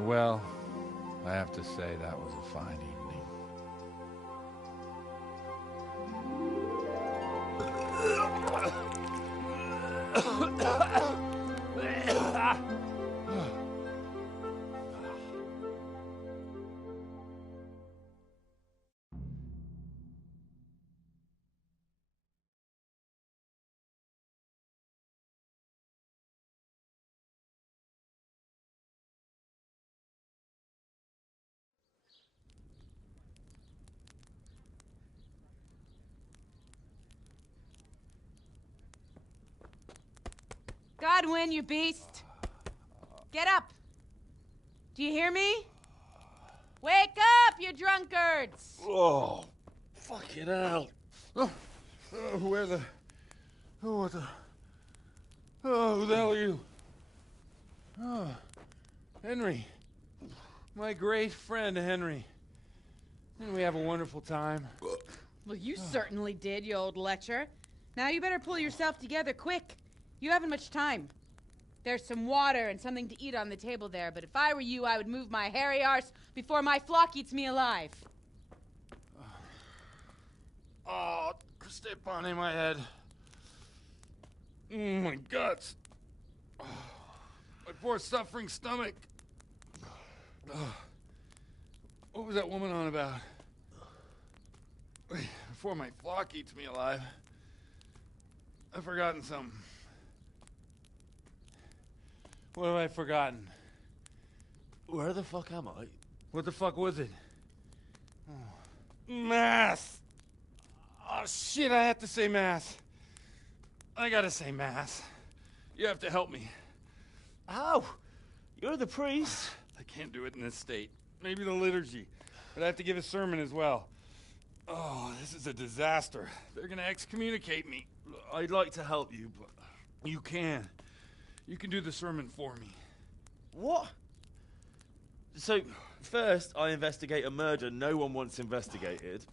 Well, I have to say that was a fine evening. Godwin, you beast! Get up! Do you hear me? Wake up, you drunkards! Oh, fucking hell. Where the... Oh, what the... Oh, who the hell are you? Oh, Henry. My great friend, Henry. Didn't we have a wonderful time? Well, you certainly did, you old lecher. Now you better pull yourself together quick. You haven't much time. There's some water and something to eat on the table there, but if I were you, I would move my hairy arse before my flock eats me alive. Oh, step on in my head. My guts. Oh, my poor suffering stomach. Oh, what was that woman on about? Wait, before my flock eats me alive. I've forgotten something. What have I forgotten? Where the fuck am I? What the fuck was it? Mass! Oh, shit, I have to say mass. I gotta say mass. You have to help me. How? You're the priest. I can't do it in this state. Maybe the liturgy. But I have to give a sermon as well. Oh, this is a disaster. They're gonna excommunicate me. I'd like to help you, but... You can. You can do the sermon for me. What? So, first I investigate a murder no one wants investigated.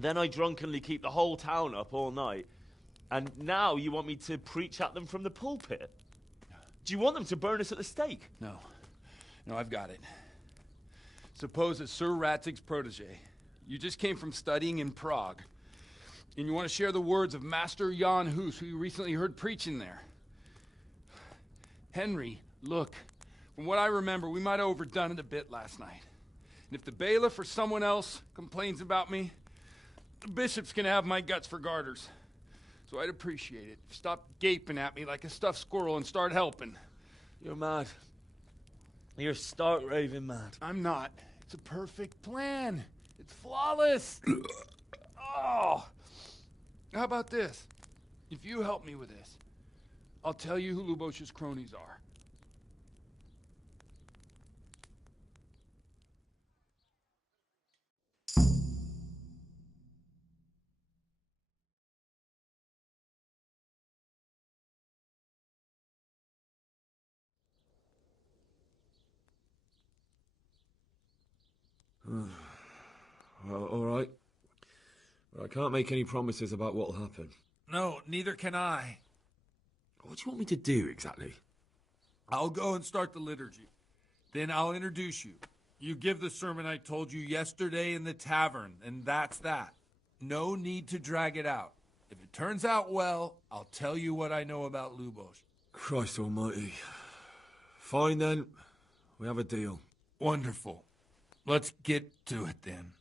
Then I drunkenly keep the whole town up all night. And now you want me to preach at them from the pulpit? Do you want them to burn us at the stake? No. No, I've got it. Suppose that Sir Ratzig's protege. You just came from studying in Prague. And you want to share the words of Master Jan Hus, who you recently heard preaching there. Henry, look. From what I remember, we might have overdone it a bit last night. And if the bailiff or someone else complains about me, the bishop's gonna have my guts for garters. So I'd appreciate it. Stop gaping at me like a stuffed squirrel and start helping. You're mad. You're stark raving mad. I'm not. It's a perfect plan. It's flawless. Oh. How about this? If you help me with this, I'll tell you who Lubosh's cronies are. Well, all right. But I can't make any promises about what'll happen. No, neither can I. What do you want me to do exactly? I'll go and start the liturgy. Then I'll introduce you. You give the sermon I told you yesterday in the tavern, and that's that. No need to drag it out. If it turns out well, I'll tell you what I know about Lubosh. Christ almighty. Fine then. We have a deal. Wonderful. Let's get to it then.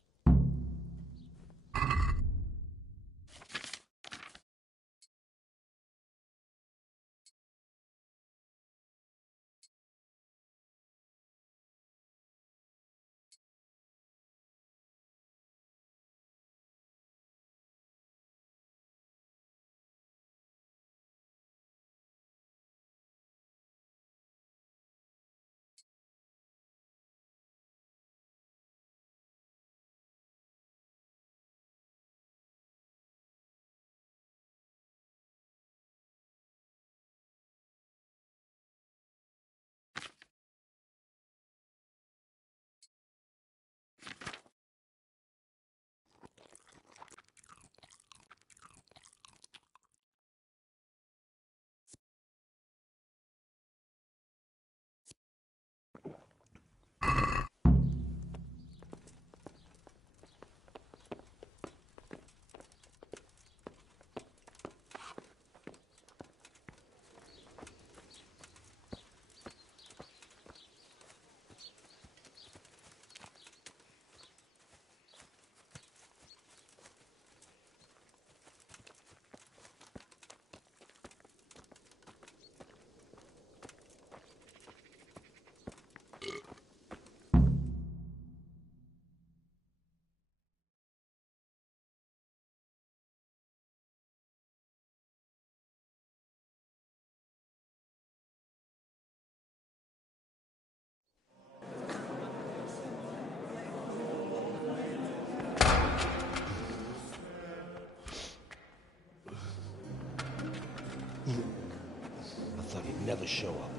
never show up.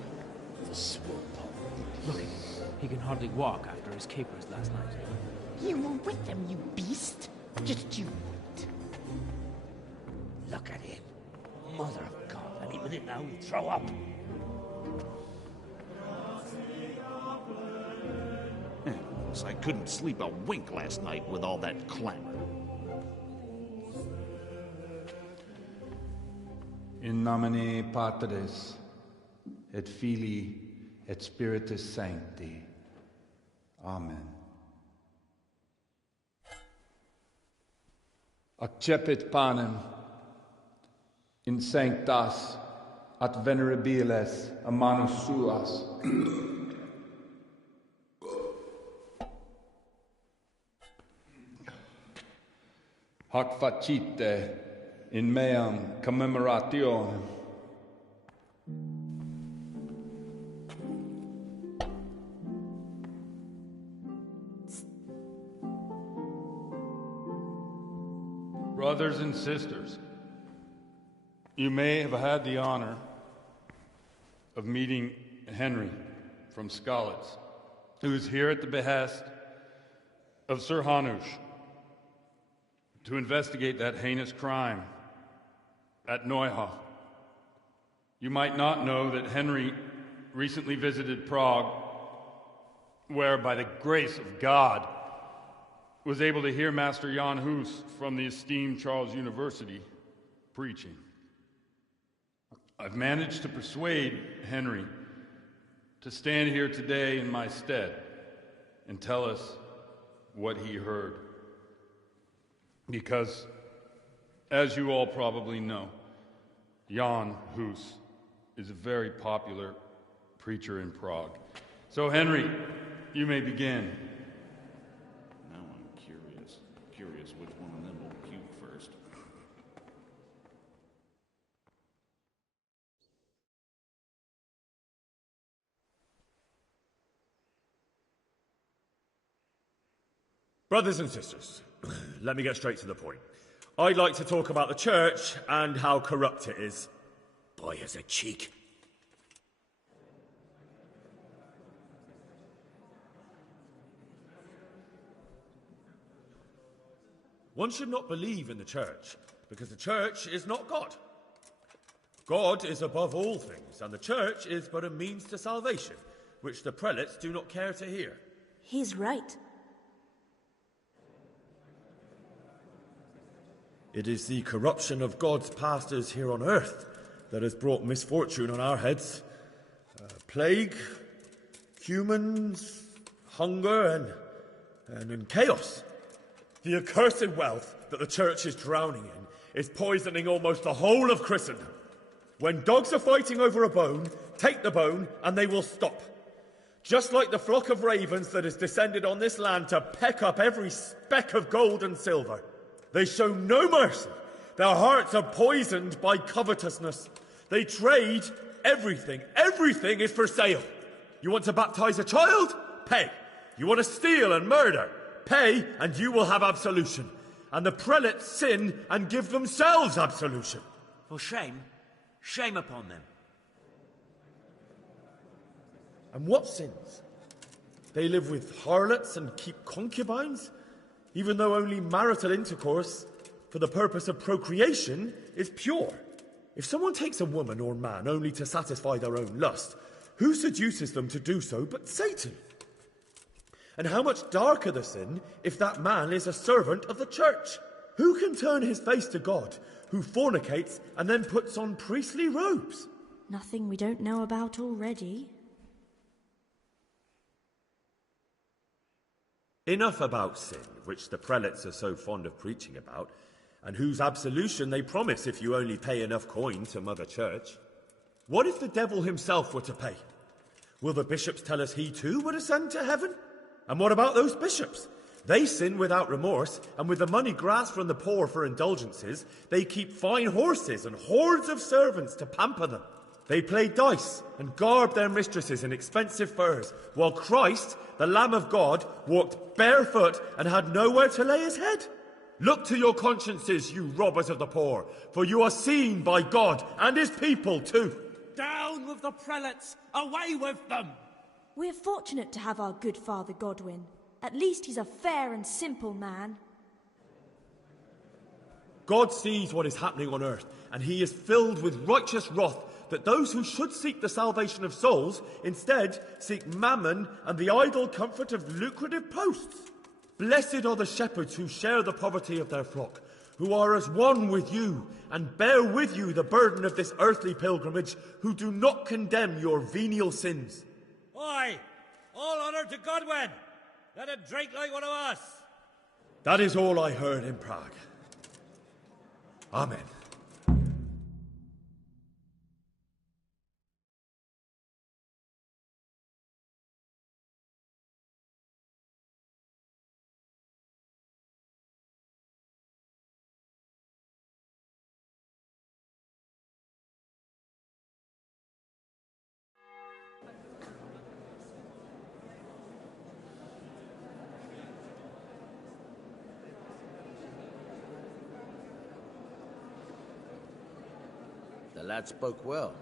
The swoop. Look, he can hardly walk after his capers last night. You were with them, you beast. Just you wait. Look at him. Mother of God, any minute now he'll throw up. I couldn't sleep a wink last night with all that clamor. In nomine Patris, et Filii, et Spiritus Sancti. Amen. Accepit panem in sanctas at venerabiles a manus suas. Hac facite in meam commemorationem. Brothers and sisters, you may have had the honor of meeting Henry from Skalitz, who is here at the behest of Sir Hanush to investigate that heinous crime at Neuhof. You might not know that Henry recently visited Prague, where, by the grace of God, was able to hear Master Jan Hus from the esteemed Charles University preaching. I've managed to persuade Henry to stand here today in my stead and tell us what he heard. Because, as you all probably know, Jan Hus is a very popular preacher in Prague. So, Henry, you may begin. Now I'm curious which one of them will puke first. Brothers and sisters, let me get straight to the point. I'd like to talk about the church and how corrupt it is. Boy has a cheek. One should not believe in the church, because the church is not God. God is above all things, and the church is but a means to salvation, which the prelates do not care to hear. He's right. It is the corruption of God's pastors here on earth that has brought misfortune on our heads. Plague, humans, hunger, and chaos. The accursed wealth that the church is drowning in is poisoning almost the whole of Christendom. When dogs are fighting over a bone, take the bone and they will stop. Just like the flock of ravens that has descended on this land to peck up every speck of gold and silver. They show no mercy. Their hearts are poisoned by covetousness. They trade everything. Everything is for sale. You want to baptize a child? Pay. You want to steal and murder? Pay, and you will have absolution. And the prelates sin and give themselves absolution. For shame. Shame upon them. And what sins? They live with harlots and keep concubines? Even though only marital intercourse for the purpose of procreation is pure. If someone takes a woman or man only to satisfy their own lust, who seduces them to do so but Satan? And how much darker the sin if that man is a servant of the church? Who can turn his face to God, who fornicates and then puts on priestly robes? Nothing we don't know about already. Enough about sin, which the prelates are so fond of preaching about, and whose absolution they promise if you only pay enough coin to Mother Church. What if the devil himself were to pay? Will the bishops tell us he too would ascend to heaven? And what about those bishops? They sin without remorse, and with the money grasped from the poor for indulgences, they keep fine horses and hordes of servants to pamper them. They play dice and garb their mistresses in expensive furs, while Christ, the Lamb of God, walked barefoot and had nowhere to lay his head. Look to your consciences, you robbers of the poor, for you are seen by God and his people too. Down Down with the prelates! Away with them! We're fortunate to have our good Father Godwin. At least he's a fair and simple man. God sees what is happening on earth, and he is filled with righteous wrath that those who should seek the salvation of souls instead seek mammon and the idle comfort of lucrative posts. Blessed are the shepherds who share the poverty of their flock, who are as one with you and bear with you the burden of this earthly pilgrimage, who do not condemn your venial sins. Oi! All honour to Godwin! Let him drink like one of us! That is all I heard in Prague. Amen. The lad spoke well,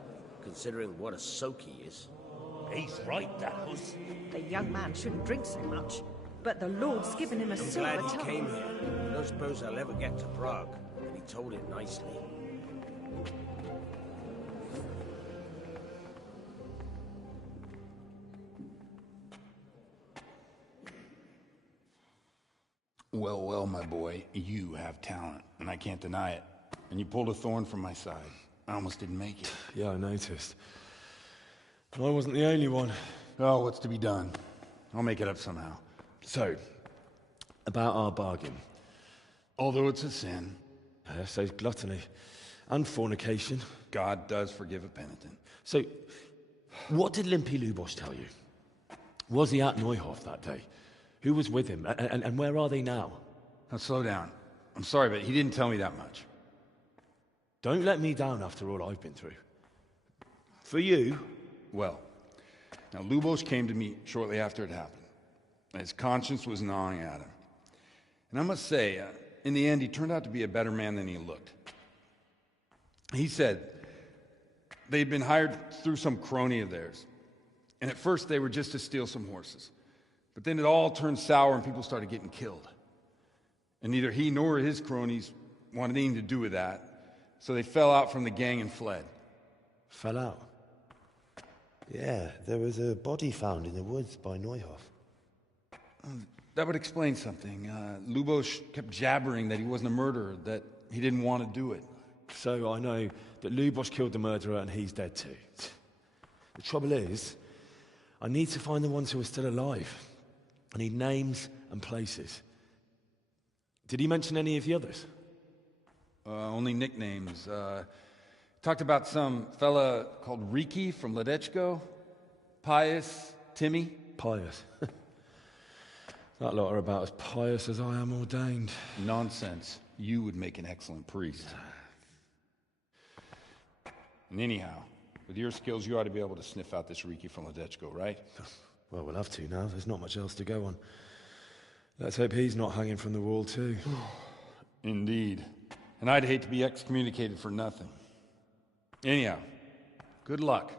considering what a soak he is. He's right, Dallas. The young man shouldn't drink so much, but the Lord's given him a I'm silver glad he tongue. came here. I don't suppose I'll ever get to Prague, and he told it nicely. Well, well, my boy, you have talent, and I can't deny it. And you pulled a thorn from my side. I almost didn't make it. Yeah, I noticed. But I wasn't the only one. Oh, what's to be done? I'll make it up somehow. So, about our bargain. Although it's a sin. So's gluttony. And fornication. God does forgive a penitent. So, what did Limpy Lubosh tell you? Was he at Neuhof that day? Who was with him? And where are they now? Now, slow down. I'm sorry, but he didn't tell me that much. Don't let me down after all I've been through. For you... Well, now Lubosh came to me shortly after it happened. His conscience was gnawing at him. And I must say, in the end, he turned out to be a better man than he looked. He said they'd been hired through some crony of theirs. And at first they were just to steal some horses. But then it all turned sour and people started getting killed. And neither he nor his cronies wanted anything to do with that. So they fell out from the gang and fled. Fell out? Yeah, there was a body found in the woods by Neuhof. That would explain something. Lubosh kept jabbering that he wasn't a murderer, that he didn't want to do it. So I know that Lubosh killed the murderer and he's dead too. The trouble is, I need to find the ones who are still alive. I need names and places. Did he mention any of the others? Only nicknames. Talked about some fella called Riki from Ledechko, Pius, Timmy. Pius. That lot are about as pious as I am ordained. Nonsense. You would make an excellent priest. And anyhow, with your skills, you ought to be able to sniff out this Riki from Ledechko, right? Well, we'll have to now. There's not much else to go on. Let's hope he's not hanging from the wall too. Indeed. And I'd hate to be excommunicated for nothing. Anyhow, good luck.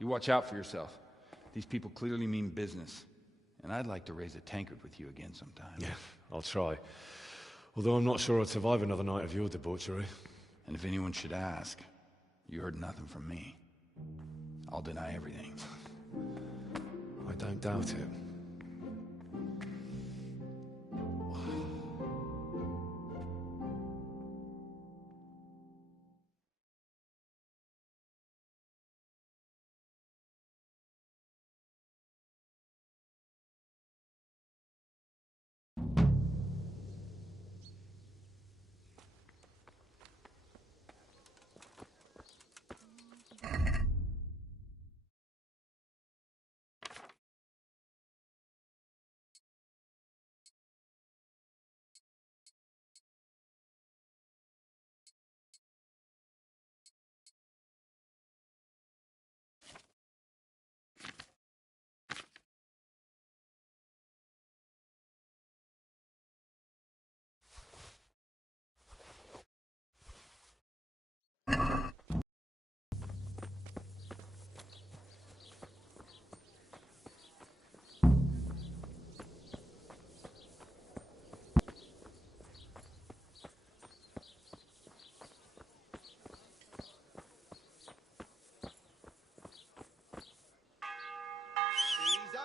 You watch out for yourself. These people clearly mean business. And I'd like to raise a tankard with you again sometime. Yeah, I'll try. Although I'm not sure I'd survive another night of your debauchery. And if anyone should ask, you heard nothing from me. I'll deny everything. I don't doubt it.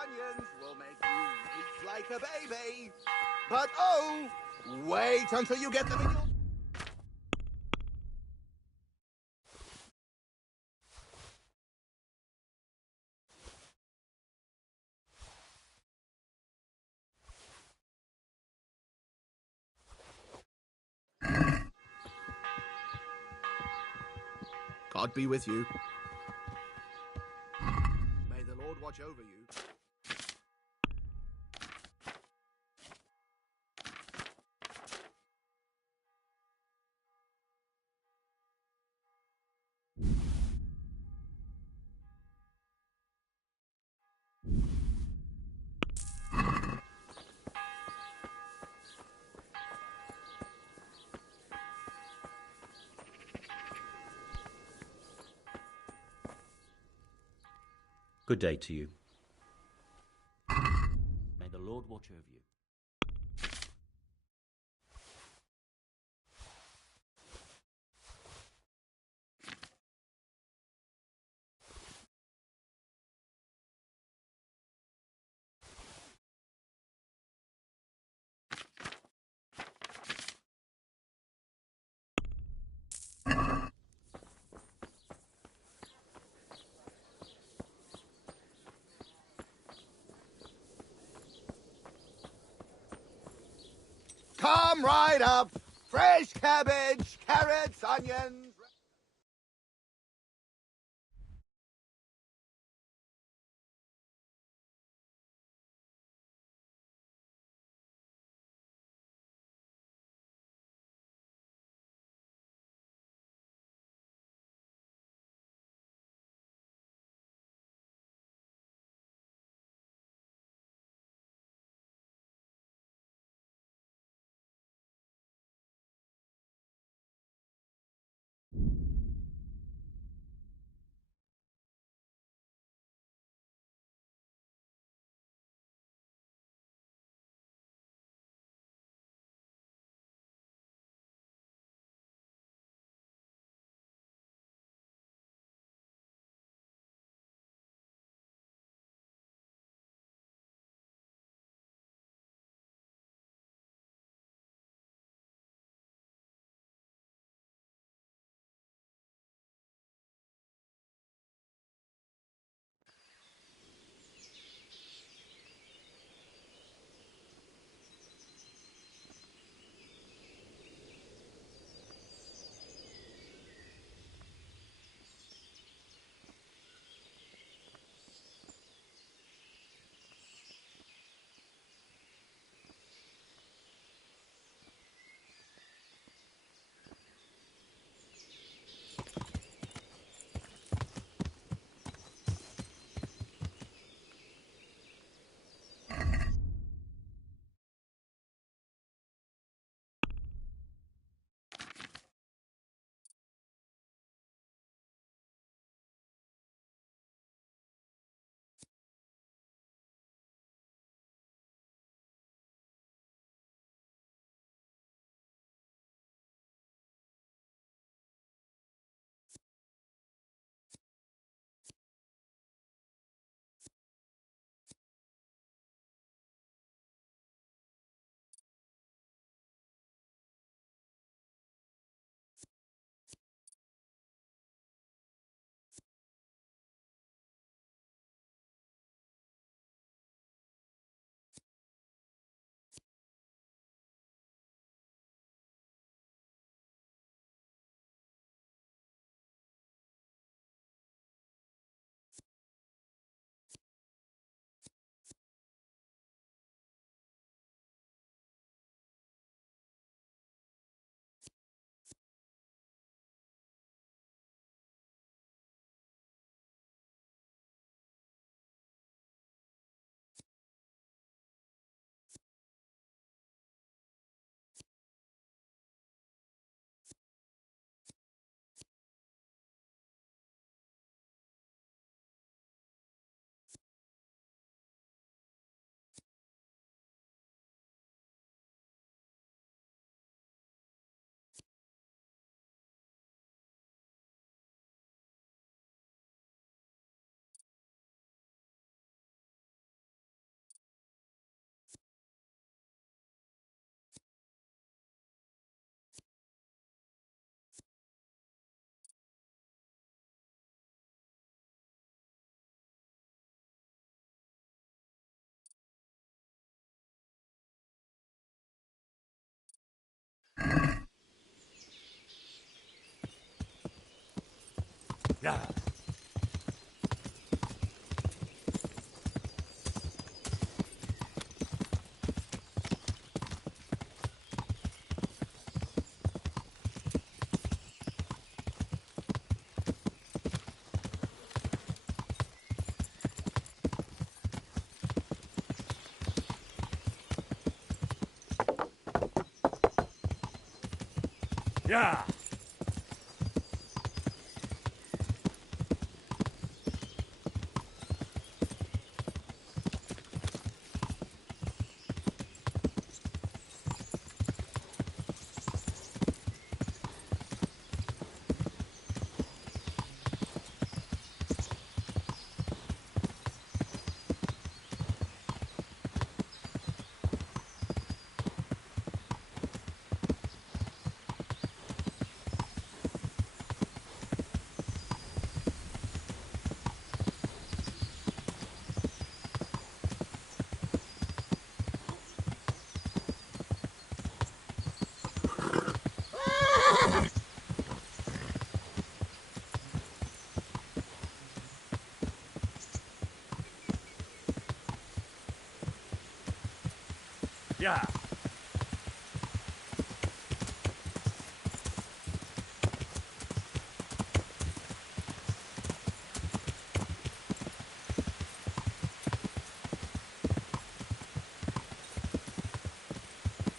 onions will make you weep like a baby. But oh, wait until you get them in your... God be with you. May the Lord watch over you. Good day to you. May the Lord watch over you. Come right up. Fresh cabbage, carrots, onions. Yeah. Yeah. Yeah.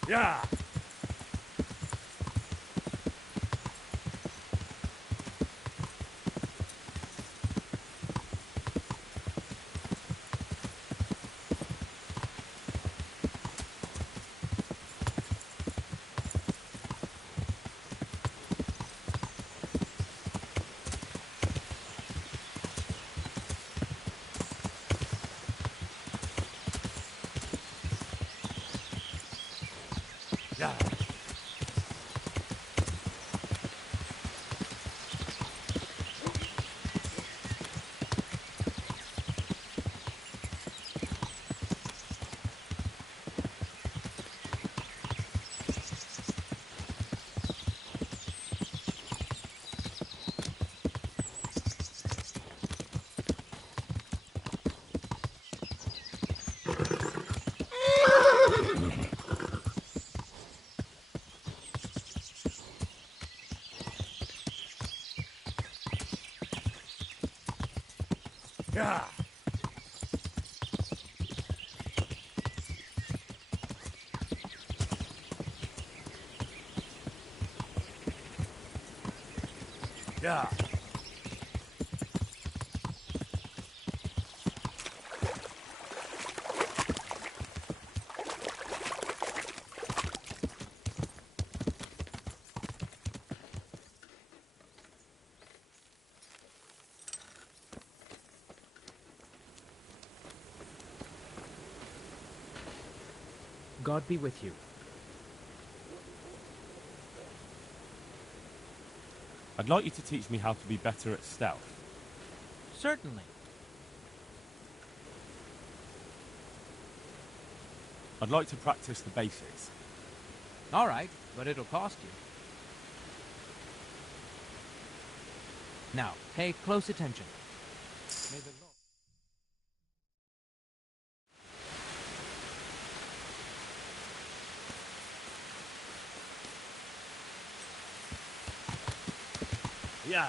Yeah. Yeah. Yeah. Yeah. God be with you. I'd like you to teach me how to be better at stealth. Certainly. I'd like to practice the basics. All right, but it'll cost you. Now, pay close attention. May the Lord... Yeah.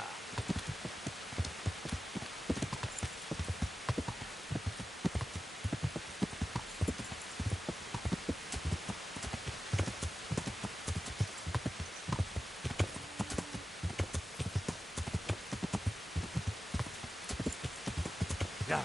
Yeah.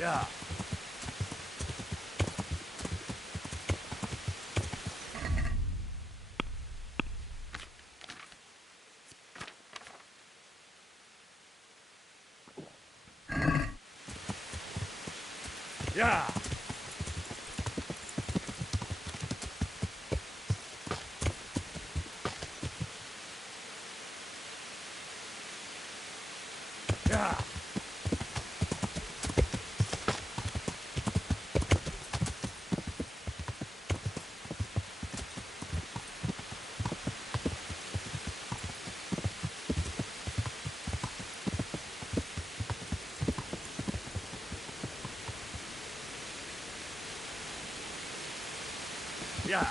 Yeah. Yeah. Yeah. Yeah.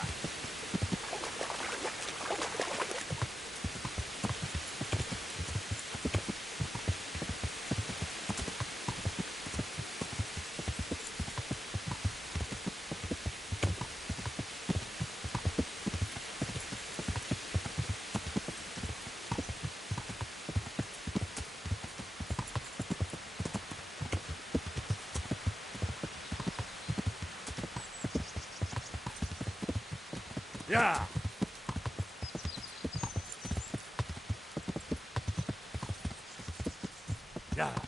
Yeah. Yeah.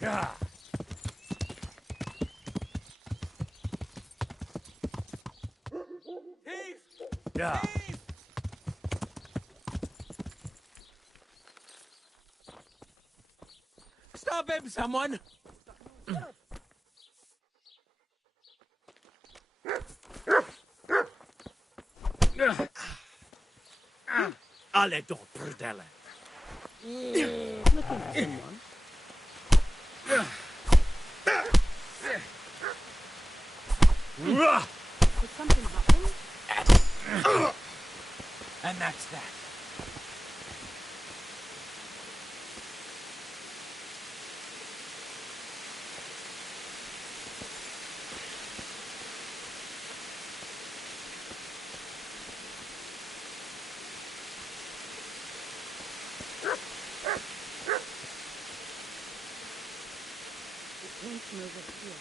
Yeah. Yeah. Stop him, someone! Alle då, brudelle. Looking for someone. Did something happen? And that's that. It came from over here.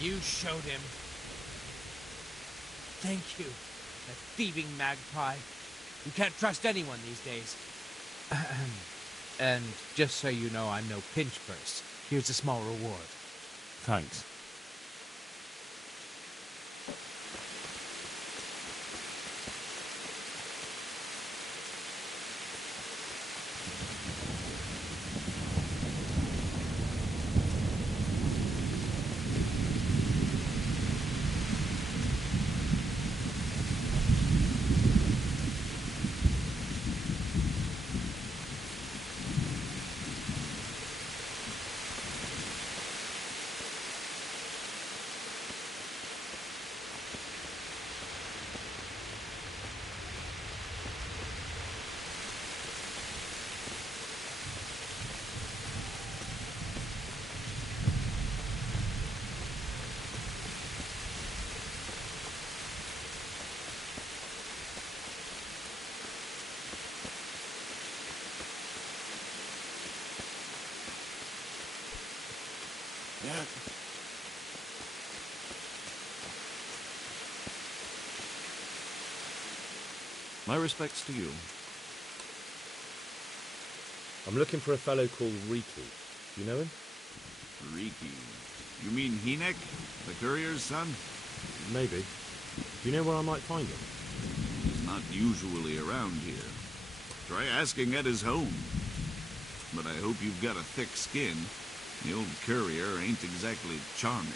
You showed him. Thank you, that thieving magpie. You can't trust anyone these days. And just so you know, I'm no pinch purse. Here's a small reward. Thanks. My respects to you. I'm looking for a fellow called Riki. Do you know him? Riki. You mean Hinek, the courier's son? Maybe. Do you know where I might find him? He's not usually around here. Try asking at his home. But I hope you've got a thick skin. The old courier ain't exactly charming.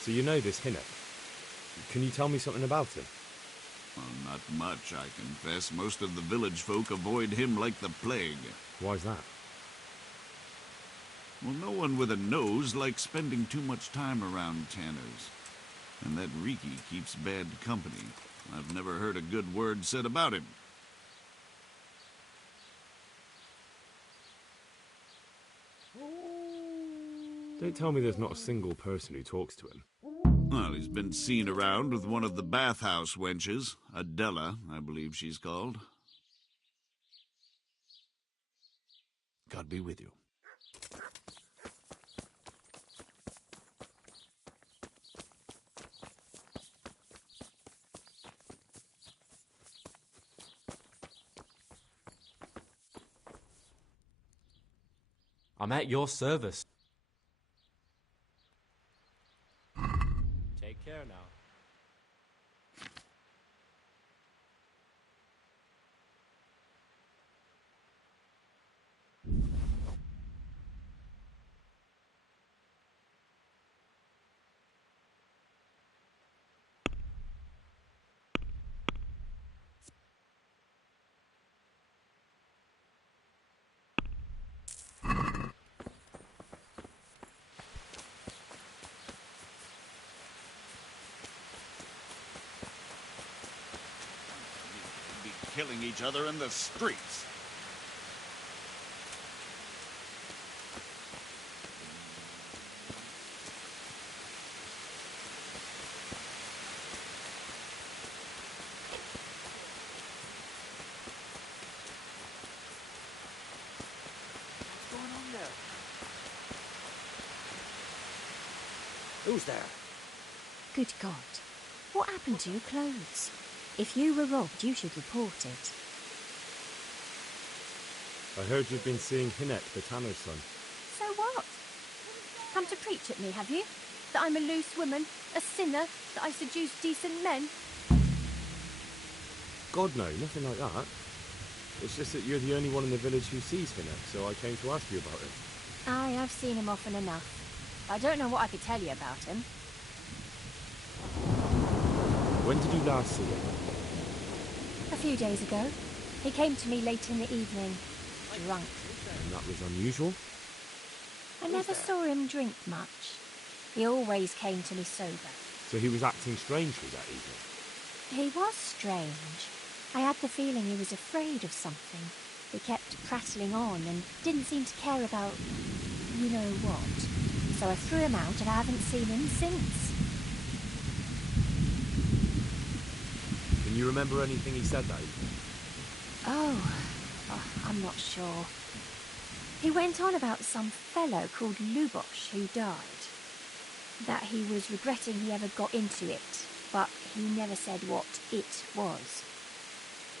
So you know this Hinek. Can you tell me something about him? Well, not much, I confess. Most of the village folk avoid him like the plague. Why's that? Well, no one with a nose likes spending too much time around tanners. And that Riki keeps bad company. I've never heard a good word said about him. Don't tell me there's not a single person who talks to him. Well, he's been seen around with one of the bathhouse wenches. Adela, I believe she's called. God be with you. I'm at your service. Take care now. Be killing each other in the streets. What's going on there? Who's there? Good God. What happened to your clothes? If you were robbed, you should report it. I heard you've been seeing Hinek, the tanner's son. So what? Come to preach at me, have you? That I'm a loose woman, a sinner, that I seduce decent men? God, no, nothing like that. It's just that you're the only one in the village who sees Hinek, so I came to ask you about him. Aye, I've seen him often enough. I don't know what I could tell you about him. When did you last see him? A few days ago. He came to me late in the evening, drunk. And that was unusual? I never saw him drink much. He always came to me sober. So he was acting strangely that evening? He was strange. I had the feeling he was afraid of something. He kept prattling on and didn't seem to care about you know what. So I threw him out and I haven't seen him since. Can you remember anything he said that evening? Oh, I'm not sure. He went on about some fellow called Lubosh who died. That he was regretting he ever got into it, but he never said what it was.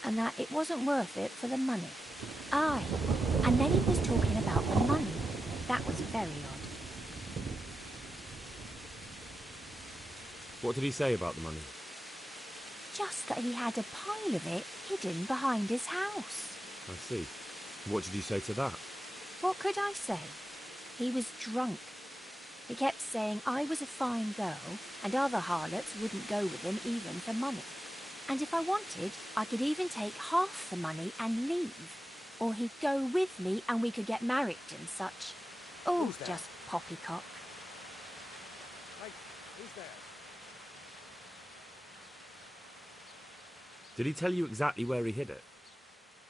And that it wasn't worth it for the money. Aye, and then he was talking about the money. That was very odd. What did he say about the money? Just that he had a pile of it hidden behind his house. I see. What did you say to that? What could I say? He was drunk. He kept saying I was a fine girl and other harlots wouldn't go with him even for money. And if I wanted, I could even take half the money and leave. Or he'd go with me and we could get married and such. Oh, just poppycock. Hey, who's there? Did he tell you exactly where he hid it?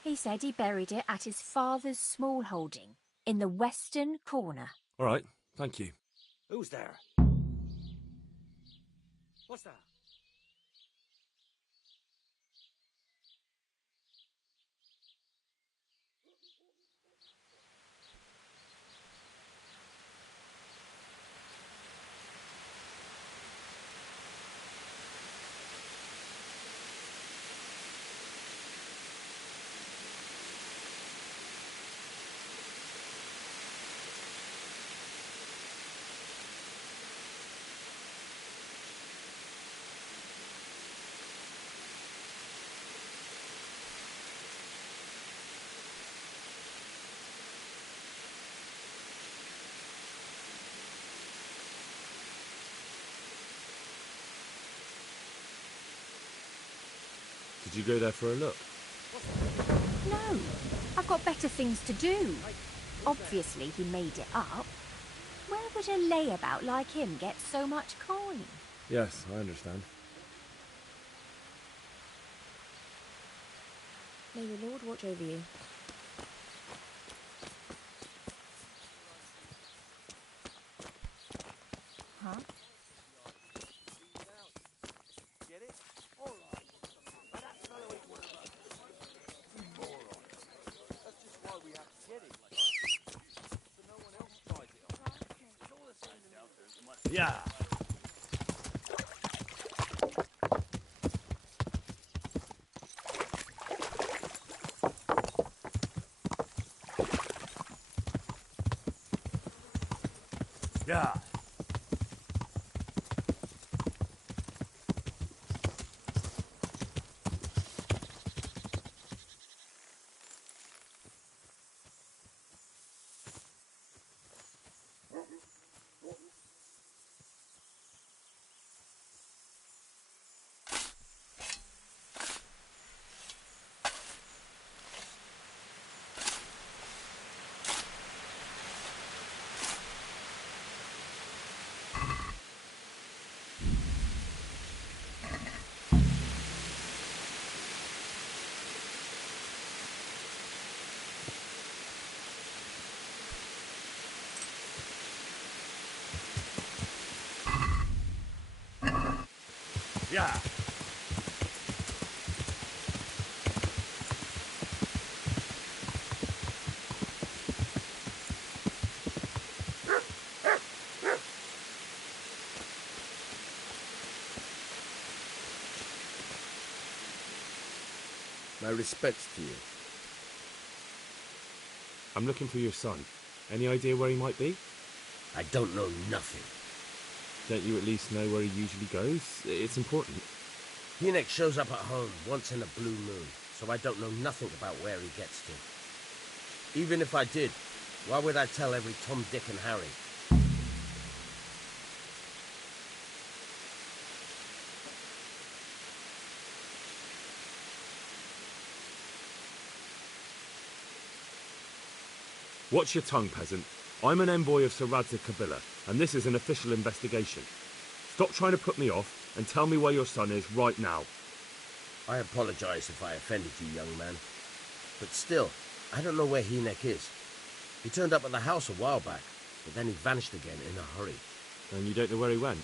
He said he buried it at his father's small holding, in the western corner. All right, thank you. Who's there? What's that? Did you go there for a look? No, I've got better things to do. Obviously, he made it up. Where would a layabout like him get so much coin? Yes, I understand. May the Lord watch over you. Huh? Yeah. Yeah. Yeah. My respects to you. I'm looking for your son. Any idea where he might be? I don't know nothing. Don't you at least know where he usually goes? It's important. Hinek shows up at home once in a blue moon, so I don't know nothing about where he gets to. Even if I did, why would I tell every Tom, Dick and Harry? Watch your tongue, peasant. I'm an envoy of Sir Radzig Kobyla, and this is an official investigation. Stop trying to put me off, and tell me where your son is right now. I apologize if I offended you, young man. But still, I don't know where Hinek is. He turned up at the house a while back, but then he vanished again in a hurry. And you don't know where he went?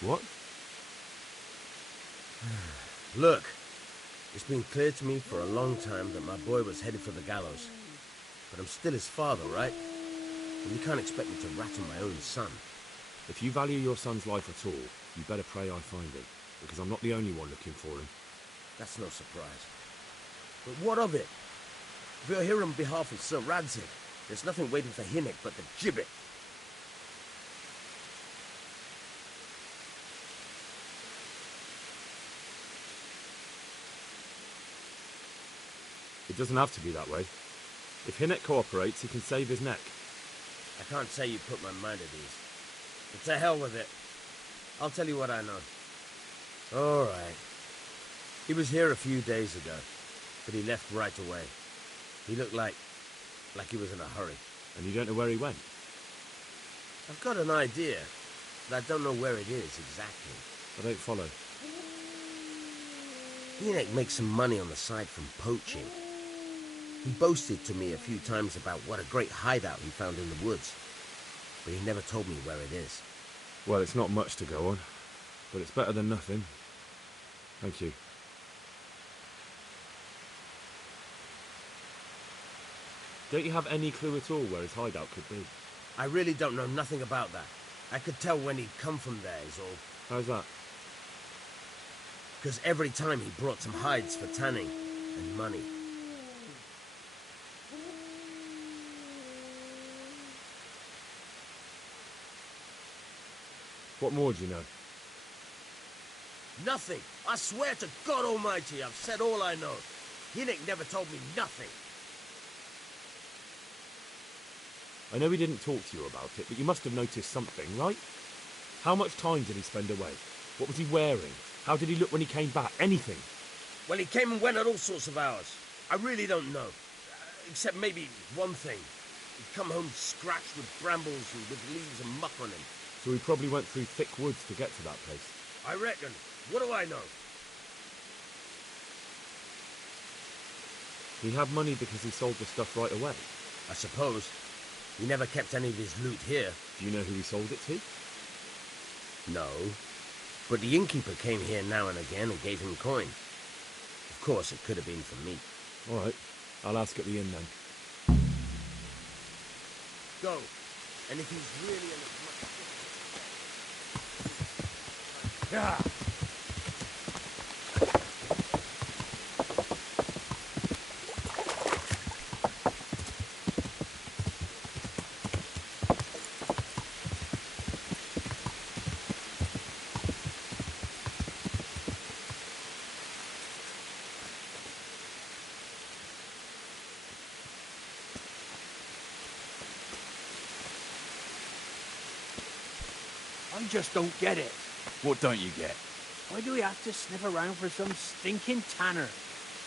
What? Look, it's been clear to me for a long time that my boy was headed for the gallows. But I'm still his father, right? And you can't expect me to rat on my own son. If you value your son's life at all, you better pray I find him, because I'm not the only one looking for him. That's no surprise. But what of it? If you're here on behalf of Sir Radzig, there's nothing waiting for Hinek but the gibbet. It doesn't have to be that way. If Hinek cooperates, he can save his neck. I can't say you put my mind at ease. But to hell with it. I'll tell you what I know. All right. He was here a few days ago, but he left right away. He looked like he was in a hurry. And you don't know where he went? I've got an idea, but I don't know where it is exactly. I don't follow. Hinek makes some money on the side from poaching. He boasted to me a few times about what a great hideout he found in the woods, but he never told me where it is. Well, it's not much to go on, but it's better than nothing. Thank you. Don't you have any clue at all where his hideout could be? I really don't know nothing about that. I could tell when he'd come from there is all. How's that? Because every time he brought some hides for tanning and money. What more do you know? Nothing. I swear to God Almighty, I've said all I know. Hinek never told me nothing. I know he didn't talk to you about it, but you must have noticed something, right? How much time did he spend away? What was he wearing? How did he look when he came back? Anything? Well, he came and went at all sorts of hours. I really don't know. Except maybe one thing. He'd come home scratched with brambles and with leaves and muck on him. So he probably went through thick woods to get to that place. I reckon. What do I know? He had money because he sold the stuff right away. I suppose. He never kept any of his loot here. Do you know who he sold it to? No. But the innkeeper came here now and again and gave him coin. Of course, it could have been for me. All right. I'll ask at the inn then. Go. And if he's really in as much... Yeah. I just don't get it. What don't you get? Why do we have to sniff around for some stinking tanner?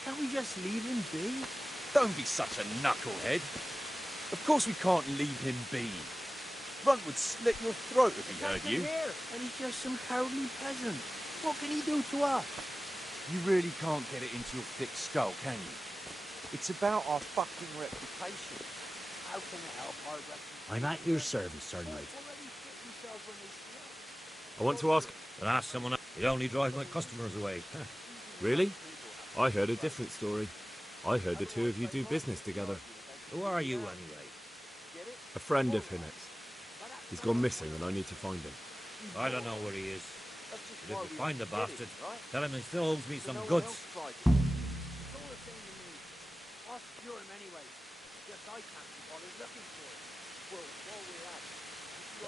Can't we just leave him be? Don't be such a knucklehead. Of course we can't leave him be. Runt would slit your throat if he heard you. Here, and he's just some cowardly peasant. What can he do to us? You really can't get it into your thick skull, can you? It's about our fucking reputation. How can it help our reputation? I'm at your service, Sir Knight. I want to ask... But ask someone else. You only drive my customers away. Really? I heard a different story. I heard the two of you do business together. Who are you, anyway? A friend of Hinek's. He's gone missing and I need to find him. I don't know where he is. But if you find the bastard, tell him he still owes me some goods.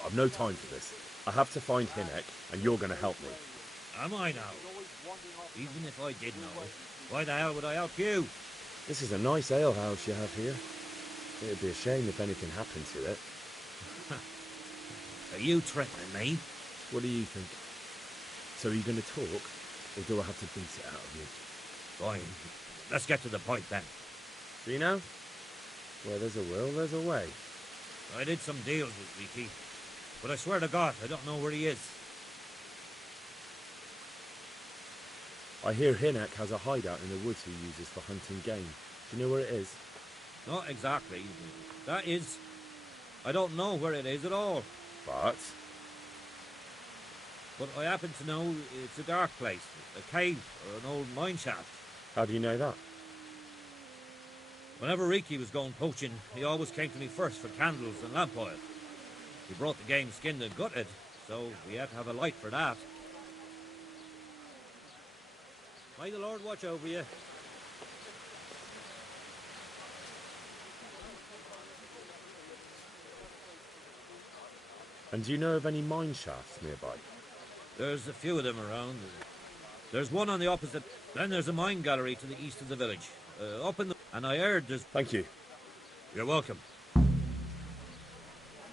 I've no time for this. I have to find Hinek, and you're going to help me. Am I now? Even if I did know, why the hell would I help you? This is a nice alehouse you have here. It'd be a shame if anything happened to it. Are you threatening me? What do you think? So are you going to talk, or do I have to beat it out of you? Fine. Let's get to the point then. See now? Where there's a will, there's a way. I did some deals with Riki, but I swear to God, I don't know where he is. I hear Hinek has a hideout in the woods he uses for hunting game. Do you know where it is? Not exactly. That is... I don't know where it is at all. But I happen to know it's a dark place, a cave or an old mine shaft. How do you know that? Whenever Riki was going poaching, he always came to me first for candles and lamp oil. He brought the game skinned and gutted, so we had to have a light for that. May the Lord watch over you. And do you know of any mine shafts nearby? There's a few of them around. There's one on the opposite. Then there's a mine gallery to the east of the village. Up in the... And I heard there's... Thank you. You're welcome. I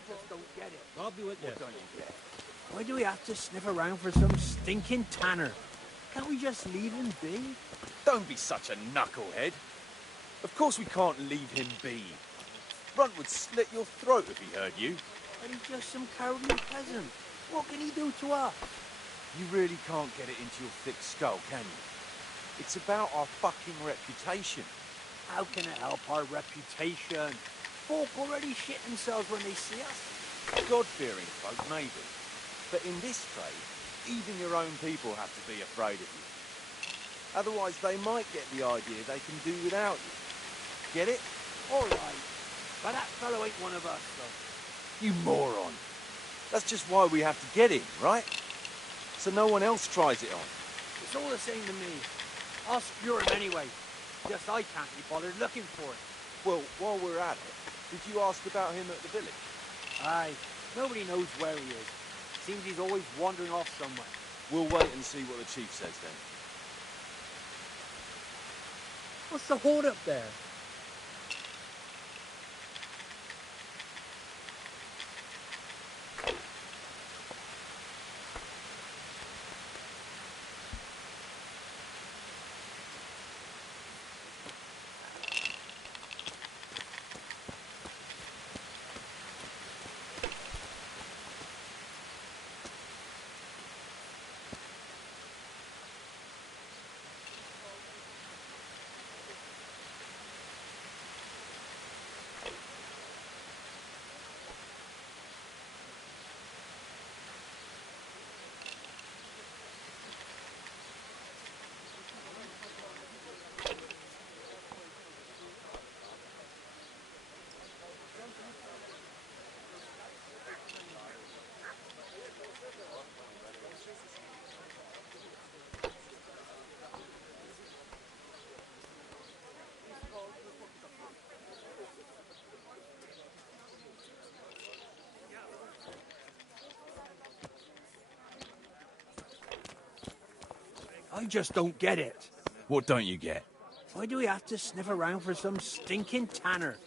just don't get it. I'll be with you. What don't you get? Why do we have to sniff around for some stinking tanner? Can't we just leave him be? Don't be such a knucklehead. Of course we can't leave him be. Runt would slit your throat if he heard you. And he's just some cowardly peasant. What can he do to us? You really can't get it into your thick skull, can you? It's about our fucking reputation. How can it help our reputation? Folk already shit themselves when they see us. God-fearing folk, maybe. But in this trade, even your own people have to be afraid of you. Otherwise, they might get the idea they can do without you. Get it? All right. But that fellow ain't one of us, though. You moron. That's just why we have to get him, right? So no one else tries it on. It's all the same to me. I'll secure him anyway. Just I can't be bothered looking for it. Well, while we're at it, did you ask about him at the village? Aye. Nobody knows where he is. Seems he's always wandering off somewhere. We'll wait and see what the chief says then. What's the hold up there? I just don't get it. What don't you get? Why do we have to sniff around for some stinking tanner?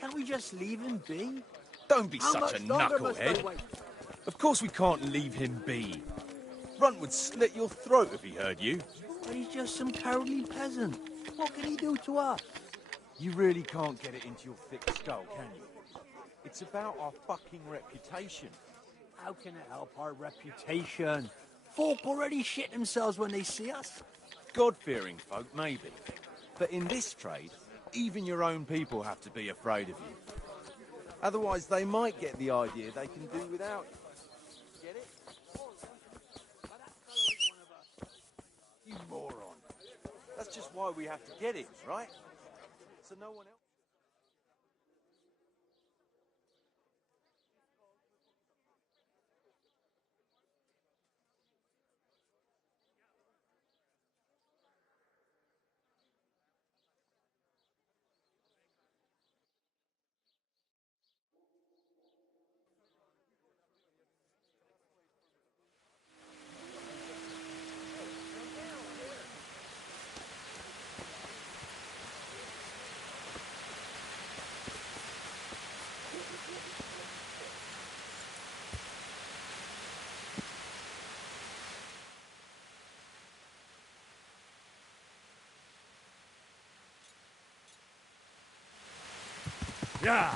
Can't we just leave him be? Don't be How such much a longer must I knucklehead. wait? Of course we can't leave him be. Runt would slit your throat if he heard you. But he's just some cowardly peasant. What can he do to us? You really can't get it into your thick skull, can you? It's about our fucking reputation. How can it help our reputation? Folk already shit themselves when they see us. God-fearing folk, maybe. But in this trade, even your own people have to be afraid of you. Otherwise, they might get the idea they can do without you. Get it? You moron. That's just why we have to get it, right? So no one else... Yeah.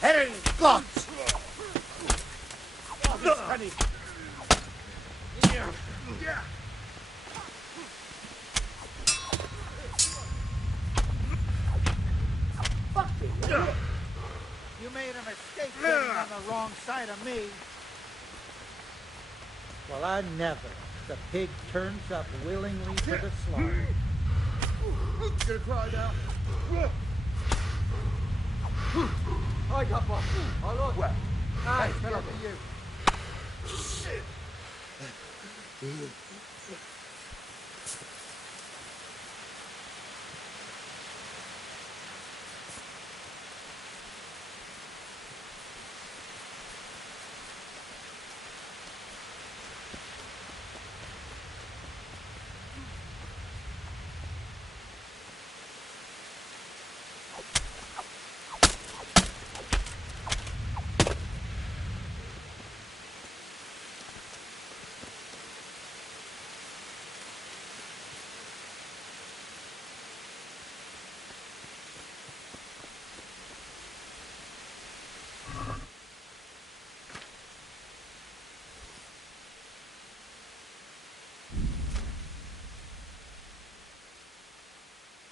Herring gods! Penny. Fuck you! You made a mistake getting on the wrong side of me. Well, I never. The pig turns up willingly for the slaughter. Gonna cry now. I got one. I like well. Hey, fell for you.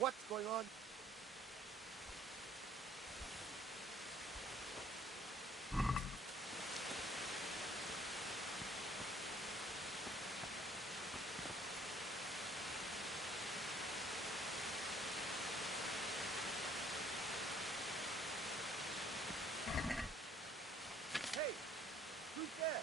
What's going on? Hey, who's there?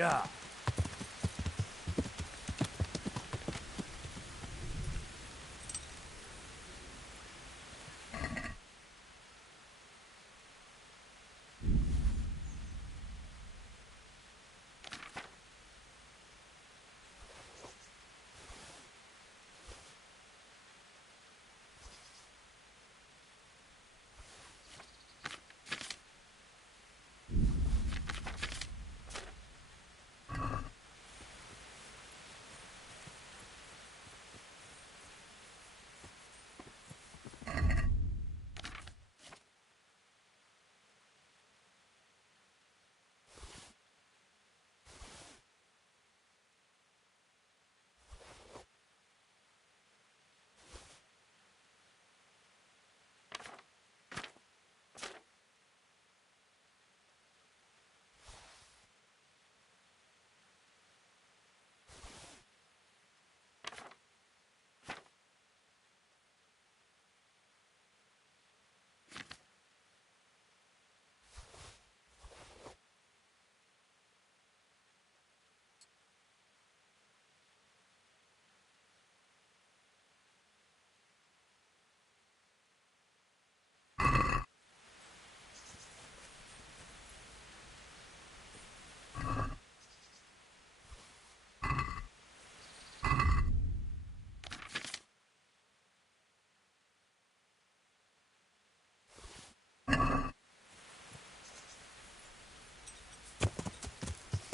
Yeah.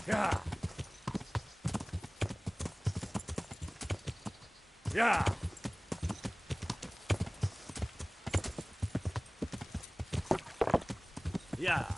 Yeah. Yeah. Yeah.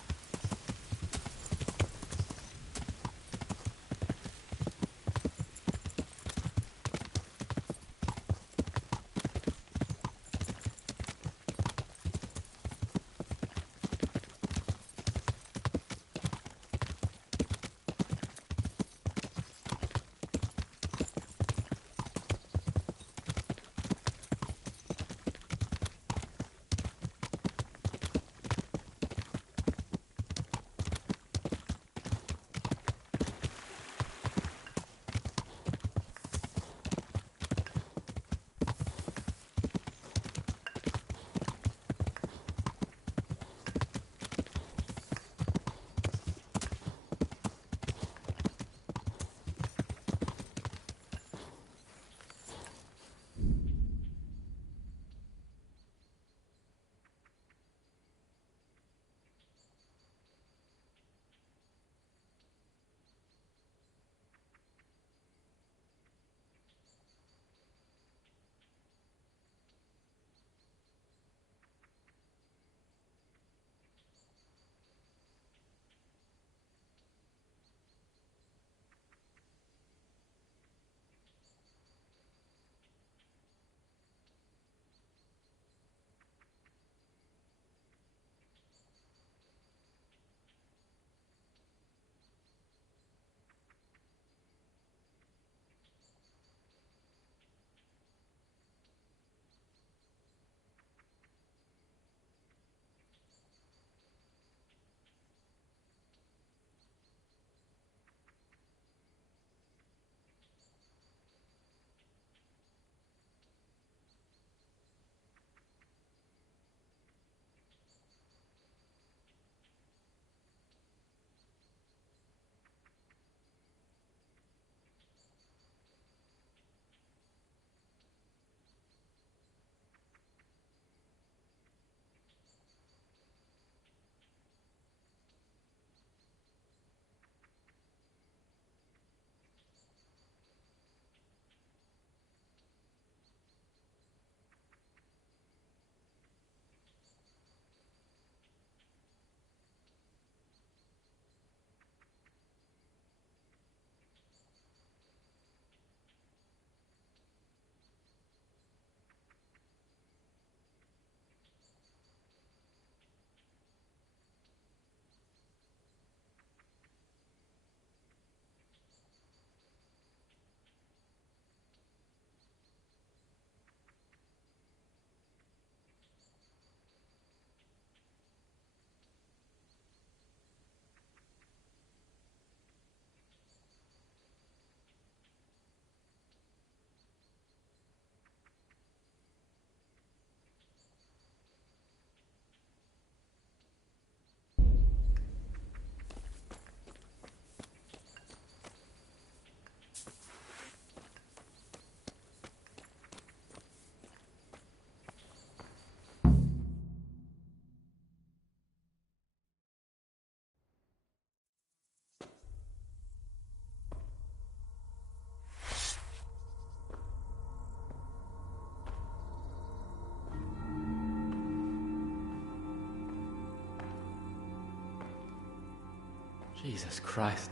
Jesus Christ,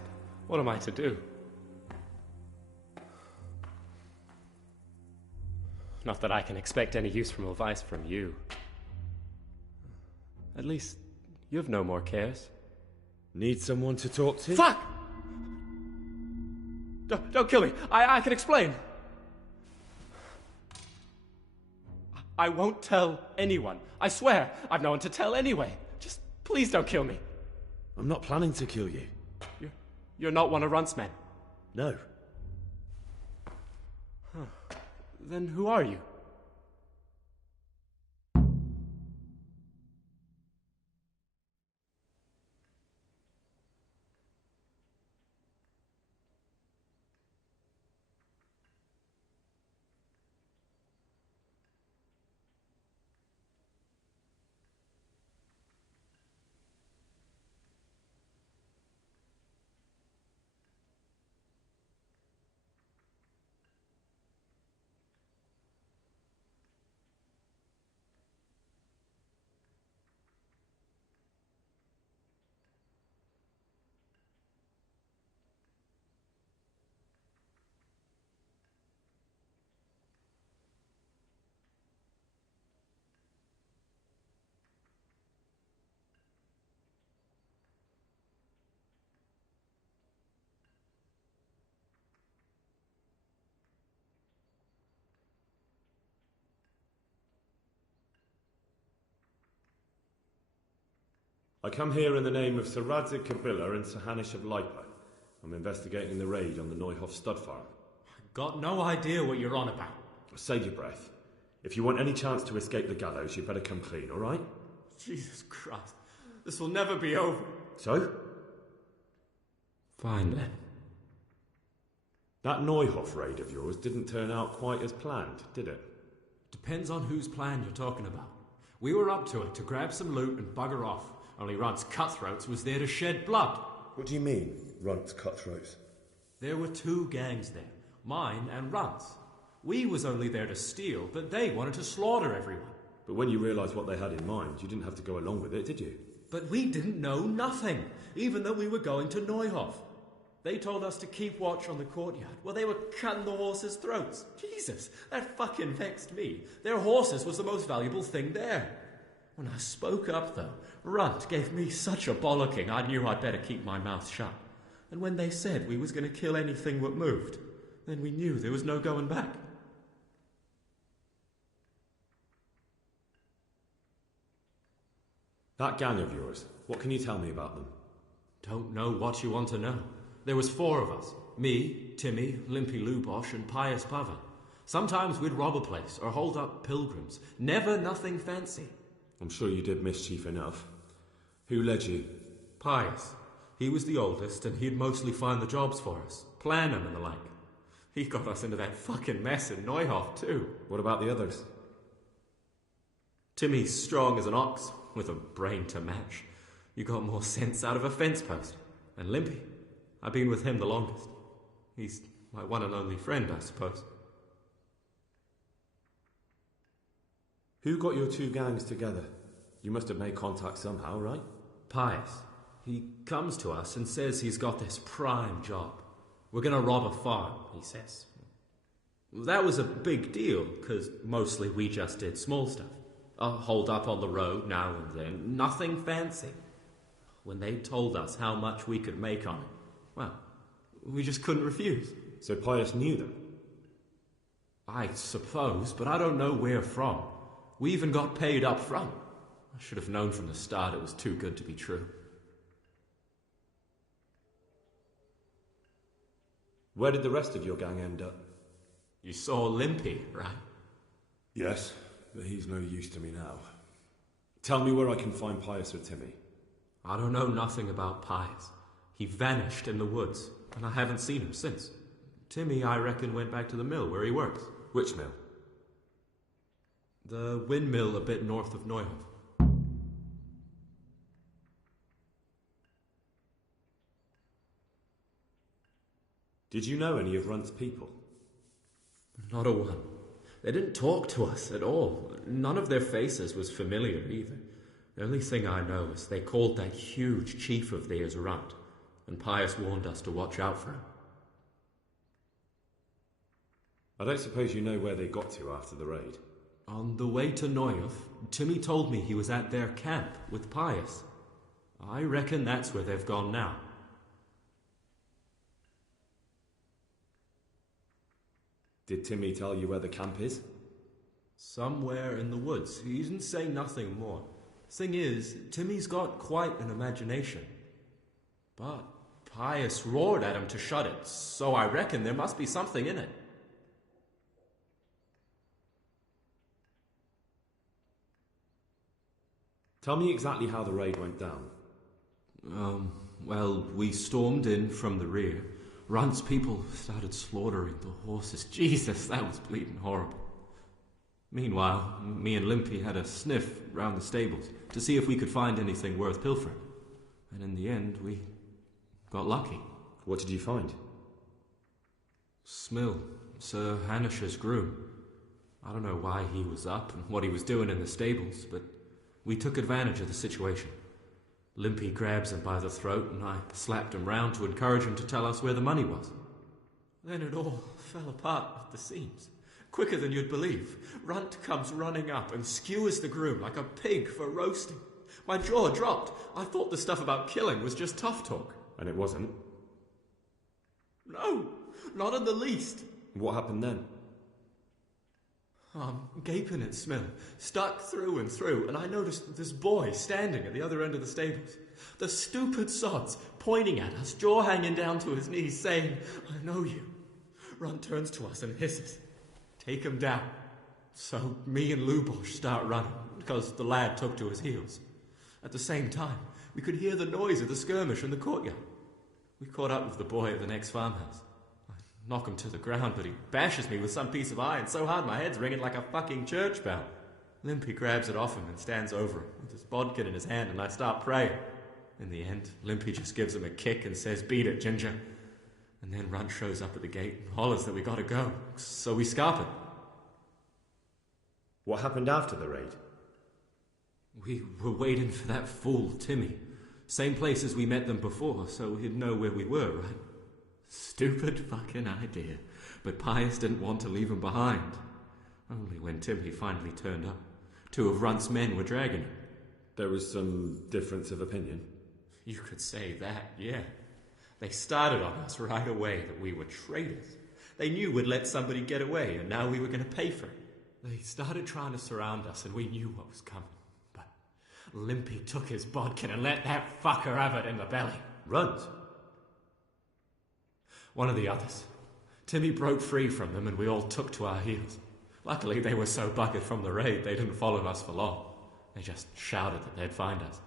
what am I to do? Not that I can expect any useful advice from you. At least, you've no more cares. Need someone to talk to? Fuck! Don't kill me. I can explain. I won't tell anyone. I swear, I've no one to tell anyway. Just please don't kill me. I'm not planning to kill you. You're not one of Runt's men? No. Huh. Then who are you? I come here in the name of Sir Radzig Kabila and Sir Hanish of Lipa. I'm investigating the raid on the Neuhoff stud farm. Got no idea what you're on about. Save your breath. If you want any chance to escape the gallows, you better come clean, all right? Jesus Christ. This will never be over. So? Fine then. That Neuhoff raid of yours didn't turn out quite as planned, did it? Depends on whose plan you're talking about. We were up to it to grab some loot and bugger off. Only Runt's cutthroats was there to shed blood. What do you mean, Runt's cutthroats? There were two gangs there, mine and Runt's. We was only there to steal, but they wanted to slaughter everyone. But when you realised what they had in mind, you didn't have to go along with it, did you? But we didn't know nothing, even though we were going to Neuhoff. They told us to keep watch on the courtyard while they were cutting the horses' throats. Jesus, that fucking vexed me. Their horses was the most valuable thing there. When I spoke up, though, Runt gave me such a bollocking I knew I'd better keep my mouth shut. And when they said we was going to kill anything what moved, then we knew there was no going back. That gang of yours, what can you tell me about them? Don't know what you want to know. There was 4 of us. Me, Timmy, Limpy Lubosh, and Pius Pavan. Sometimes we'd rob a place or hold up pilgrims. Never nothing fancy. I'm sure you did mischief enough. Who led you? Pius. He was the oldest, and he'd mostly find the jobs for us, plan them and the like. He got us into that fucking mess in Neuhoff, too. What about the others? Timmy's strong as an ox, with a brain to match. You got more sense out of a fence post. And Limpy, I've been with him the longest. He's my one and only friend, I suppose. Who got your 2 gangs together? You must have made contact somehow, right? Pius. He comes to us and says he's got this prime job. We're going to rob a farm, he says. That was a big deal, because mostly we just did small stuff. Hold up on the road now and then. Nothing fancy. When they told us how much we could make on it, well, we just couldn't refuse. So Pius knew them? I suppose, but I don't know where from. We even got paid up front. I should have known from the start it was too good to be true. Where did the rest of your gang end up? You saw Limpy, right? Yes, but he's no use to me now. Tell me where I can find Pius or Timmy. I don't know nothing about Pius. He vanished in the woods, and I haven't seen him since. Timmy, I reckon, went back to the mill where he works. Which mill? The windmill a bit north of Neuhoff. Did you know any of Runt's people? Not a one. They didn't talk to us at all. None of their faces was familiar either. The only thing I know is they called that huge chief of theirs Runt. and Pius warned us to watch out for him. I don't suppose you know where they got to after the raid? On the way to Neuhof, Timmy told me he was at their camp with Pius. I reckon that's where they've gone now. Did Timmy tell you where the camp is? Somewhere in the woods. He didn't say nothing more. Thing is, Timmy's got quite an imagination. But Pius roared at him to shut it, so I reckon there must be something in it. Tell me exactly how the raid went down. Well, we stormed in from the rear. Runt's people started slaughtering the horses. Jesus, that was bleeding horrible. Meanwhile, me and Limpy had a sniff round the stables to see if we could find anything worth pilfering. And in the end, we got lucky. What did you find? Smill, Sir Hanish's groom. I don't know why he was up and what he was doing in the stables, but we took advantage of the situation. Limpy grabs him by the throat and I slapped him round to encourage him to tell us where the money was. Then it all fell apart at the seams. Quicker than you'd believe. Runt comes running up and skewers the groom like a pig for roasting. My jaw dropped. I thought the stuff about killing was just tough talk. And it wasn't? No, not in the least. What happened then? I'm gaping at Smill, stuck through and through, and I noticed this boy standing at the other end of the stables. The stupid sods pointing at us, jaw hanging down to his knees, saying, "I know you." Runt turns to us and hisses, "Take him down." So me and Lubosh start running, because the lad took to his heels. At the same time, we could hear the noise of the skirmish in the courtyard. We caught up with the boy at the next farmhouse. Knock him to the ground, but he bashes me with some piece of iron so hard my head's ringing like a fucking church bell. Limpy grabs it off him and stands over him with his bodkin in his hand, and I start praying. In the end, Limpy just gives him a kick and says, "Beat it, Ginger." And then Runt shows up at the gate and hollers that we gotta go, so we scarp it. What happened after the raid? We were waiting for that fool, Timmy. Same place as we met them before, so he'd know where we were, right? Stupid fucking idea. But Pius didn't want to leave him behind. Only when Timmy finally turned up, 2 of Runt's men were dragging him. There was some difference of opinion? You could say that, yeah. They started on us right away that we were traitors. They knew we'd let somebody get away, and now we were going to pay for it. They started trying to surround us, and we knew what was coming. But Limpy took his bodkin and let that fucker have it in the belly. Runt? One of the others. Timmy broke free from them and we all took to our heels. Luckily, they were so buggered from the raid, they didn't follow us for long. They just shouted that they'd find us.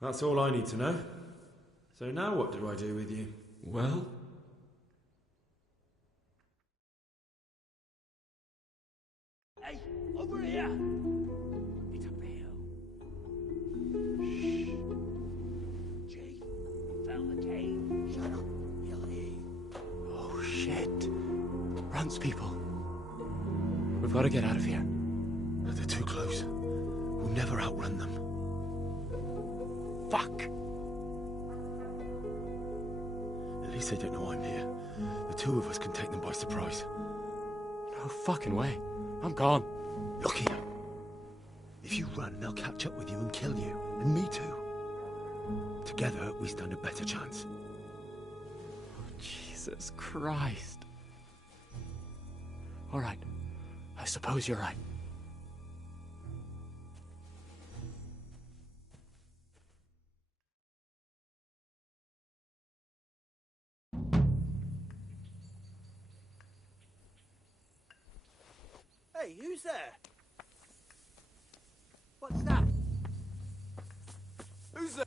That's all I need to know. So now what do I do with you? Well... Hey, over here! It's a bear. Shh. Jay, found the cave. Shut up, Billy. Oh, shit. Runt's people. We've got to get out of here. They're too close. We'll never outrun them. Fuck! At least they don't know I'm here. The 2 of us can take them by surprise. No fucking way. I'm gone. Look here. If you run, they'll catch up with you and kill you. And me too. Together, we stand a better chance. Oh, Jesus Christ. All right. I suppose you're right. Hey, who's there? What's that? Who's there?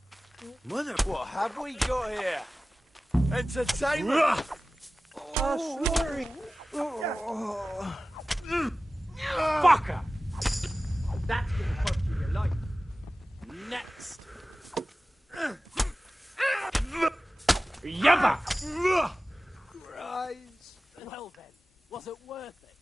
Mother, what have we got here? Entertainment! Slaughtering! Fucker! That's gonna cost you your life. Next! Yabba! Christ! Well then, was it worth it?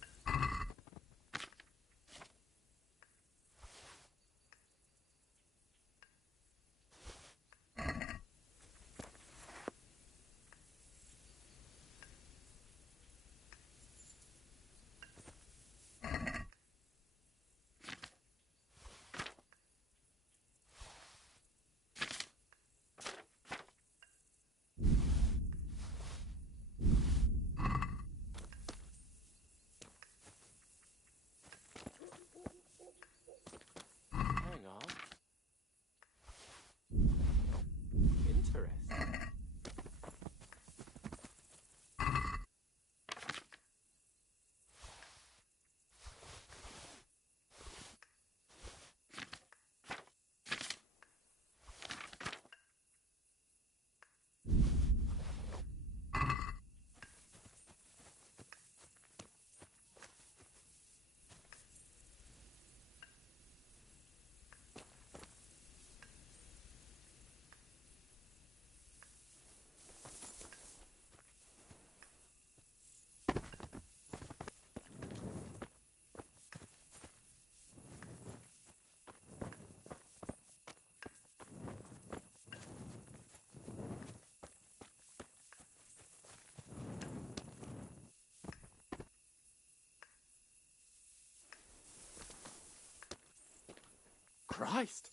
Christ!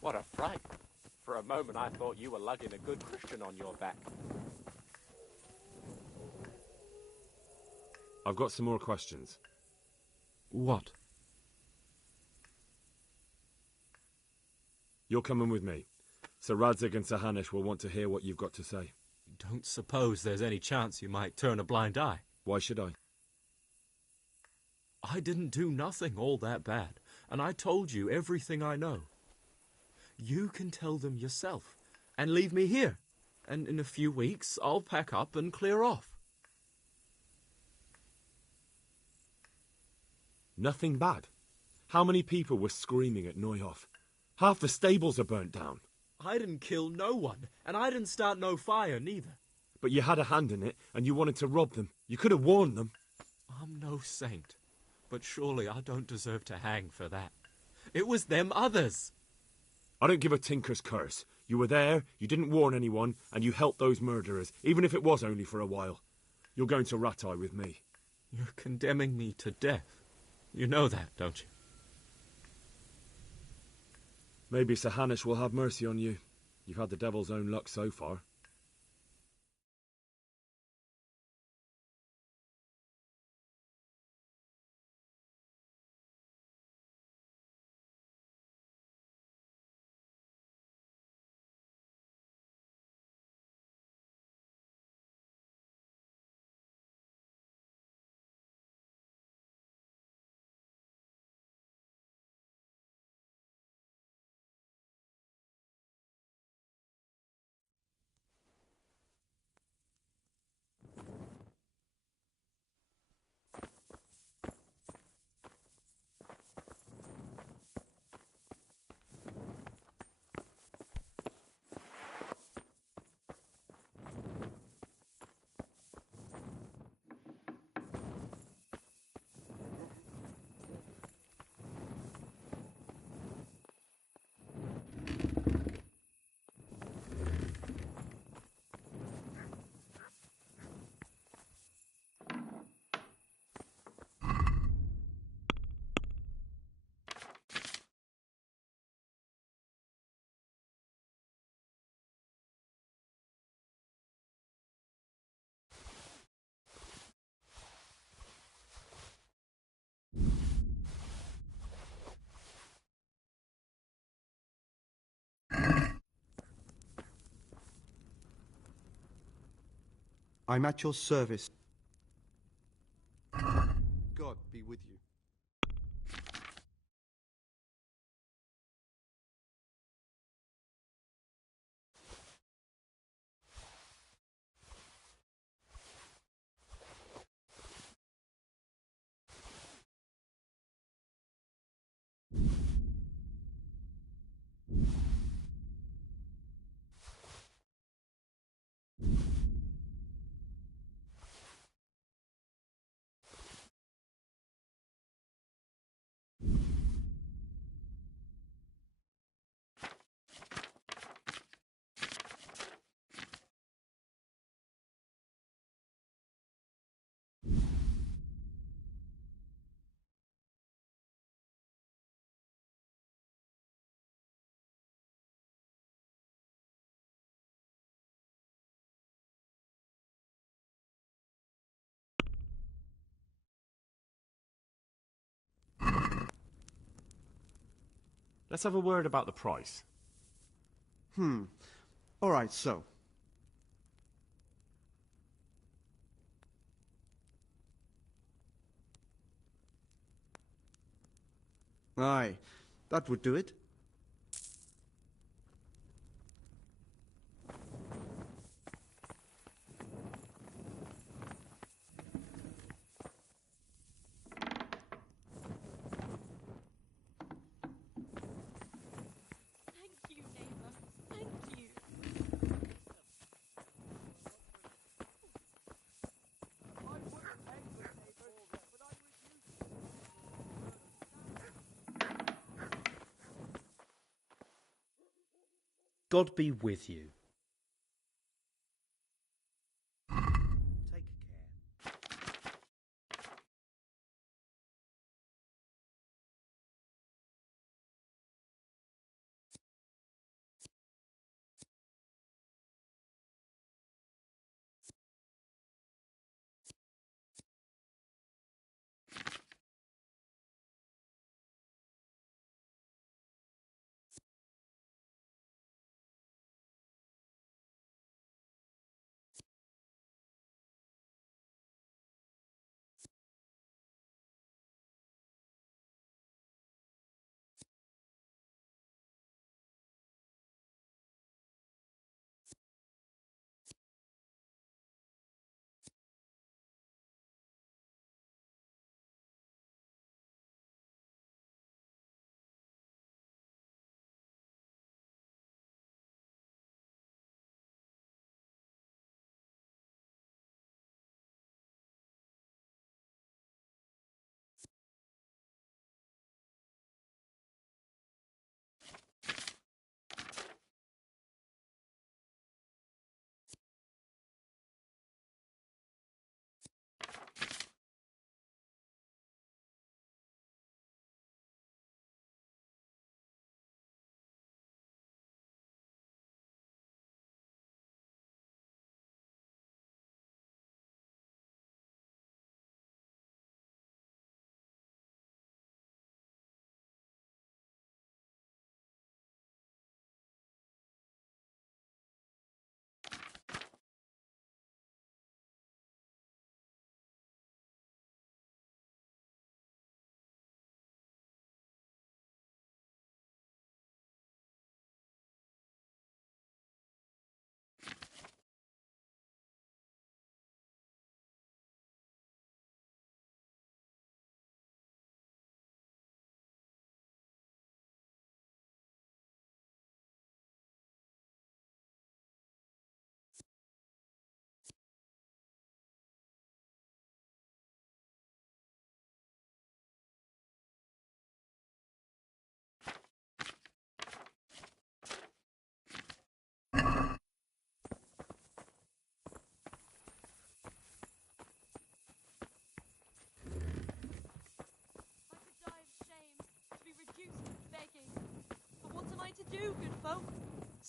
What a fright. For a moment I thought you were lugging a good Christian on your back. I've got some more questions. What? You're coming with me. Sir Radzig and Sir Hanush will want to hear what you've got to say. Don't suppose there's any chance you might turn a blind eye? Why should I? I didn't do nothing all that bad, and I told you everything I know. You can tell them yourself, and leave me here, and in a few weeks I'll pack up and clear off. Nothing bad. How many people were screaming at Neuhof? Half the stables are burnt down. I didn't kill no one, and I didn't start no fire neither. But you had a hand in it, and you wanted to rob them. You could have warned them. I'm no saint, but surely I don't deserve to hang for that. It was them others. I don't give a tinker's curse. You were there, you didn't warn anyone, and you helped those murderers, even if it was only for a while. You're going to Rattay with me. You're condemning me to death. You know that, don't you? Maybe Sir Hanush will have mercy on you. You've had the devil's own luck so far. I'm at your service. God be with you. Let's have a word about the price. All right, so. Aye, that would do it. God be with you.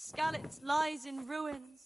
Skalitz lies in ruins.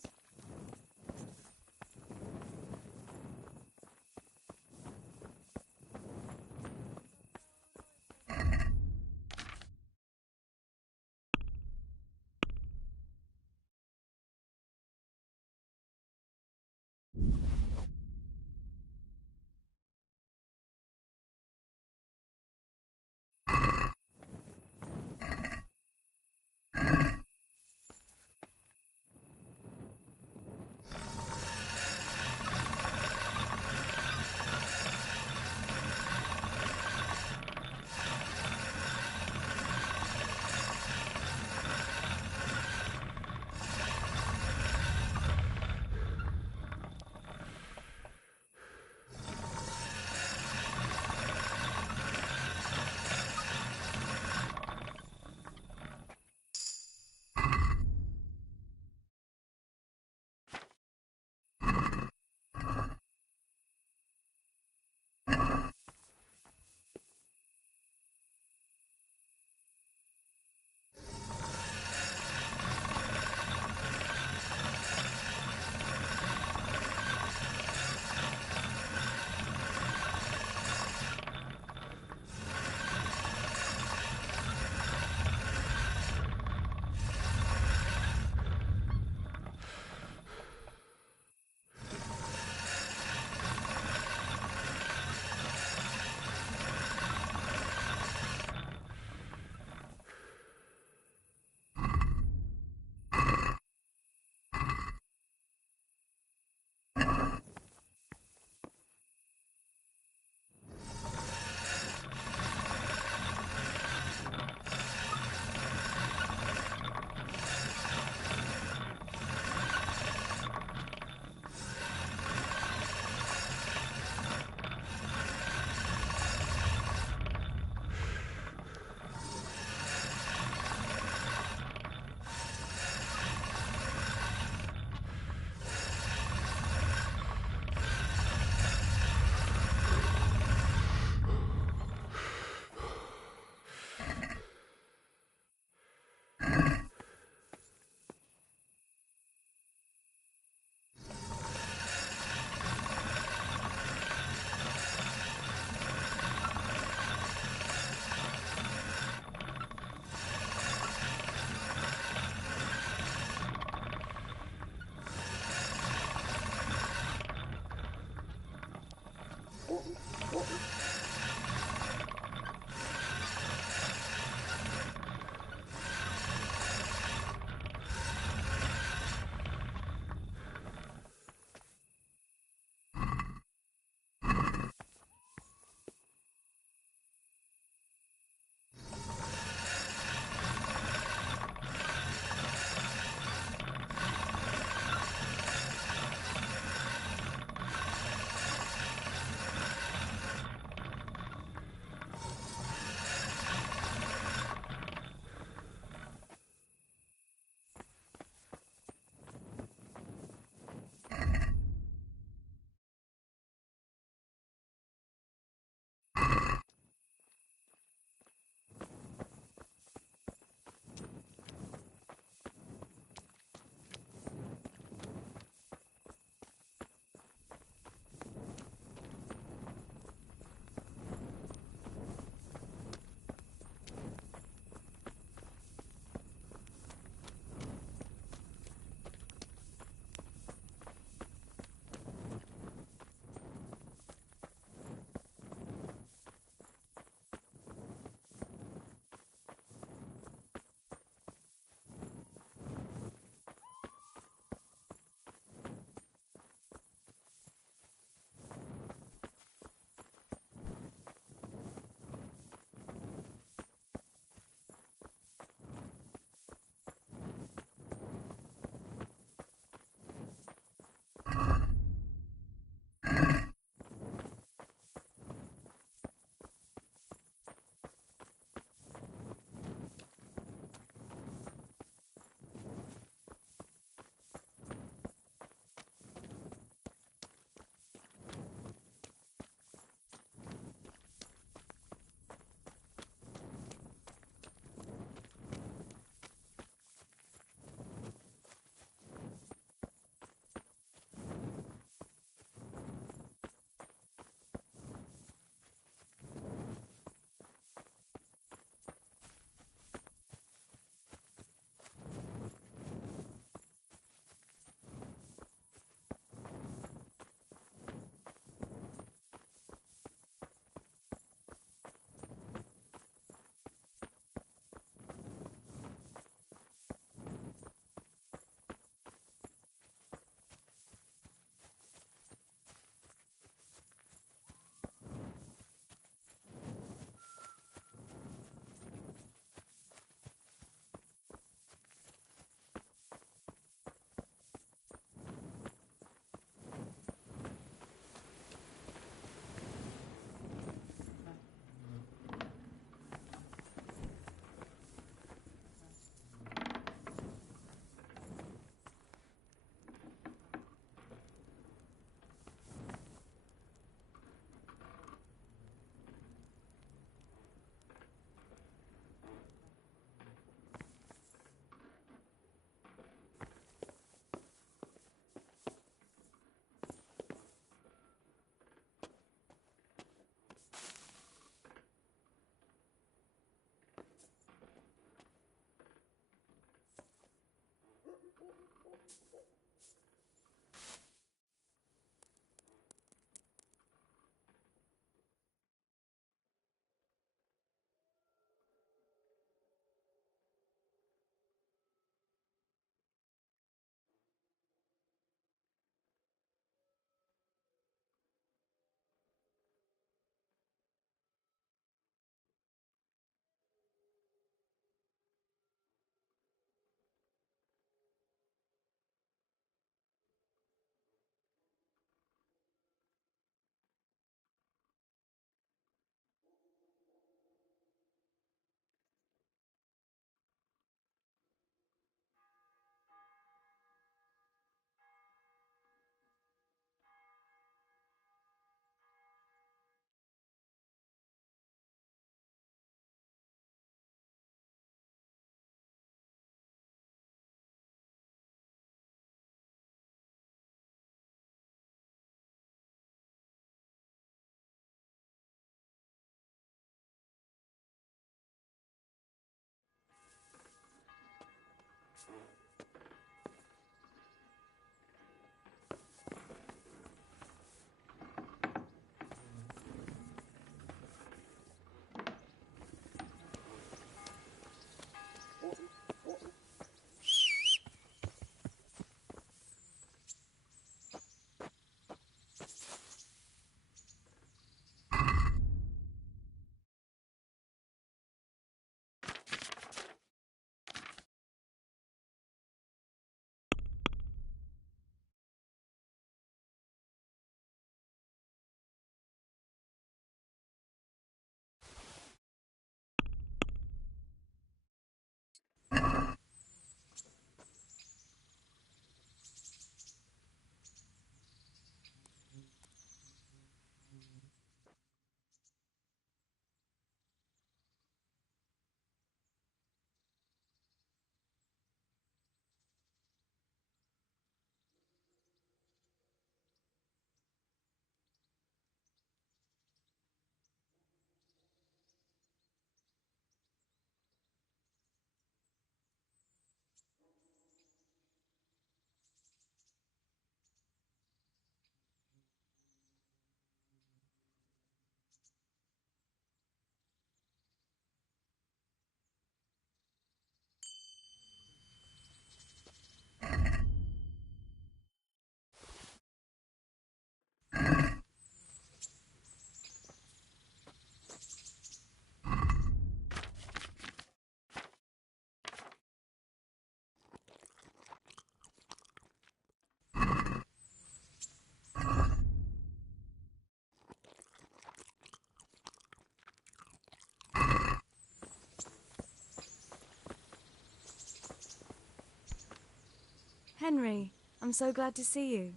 Henry, I'm so glad to see you.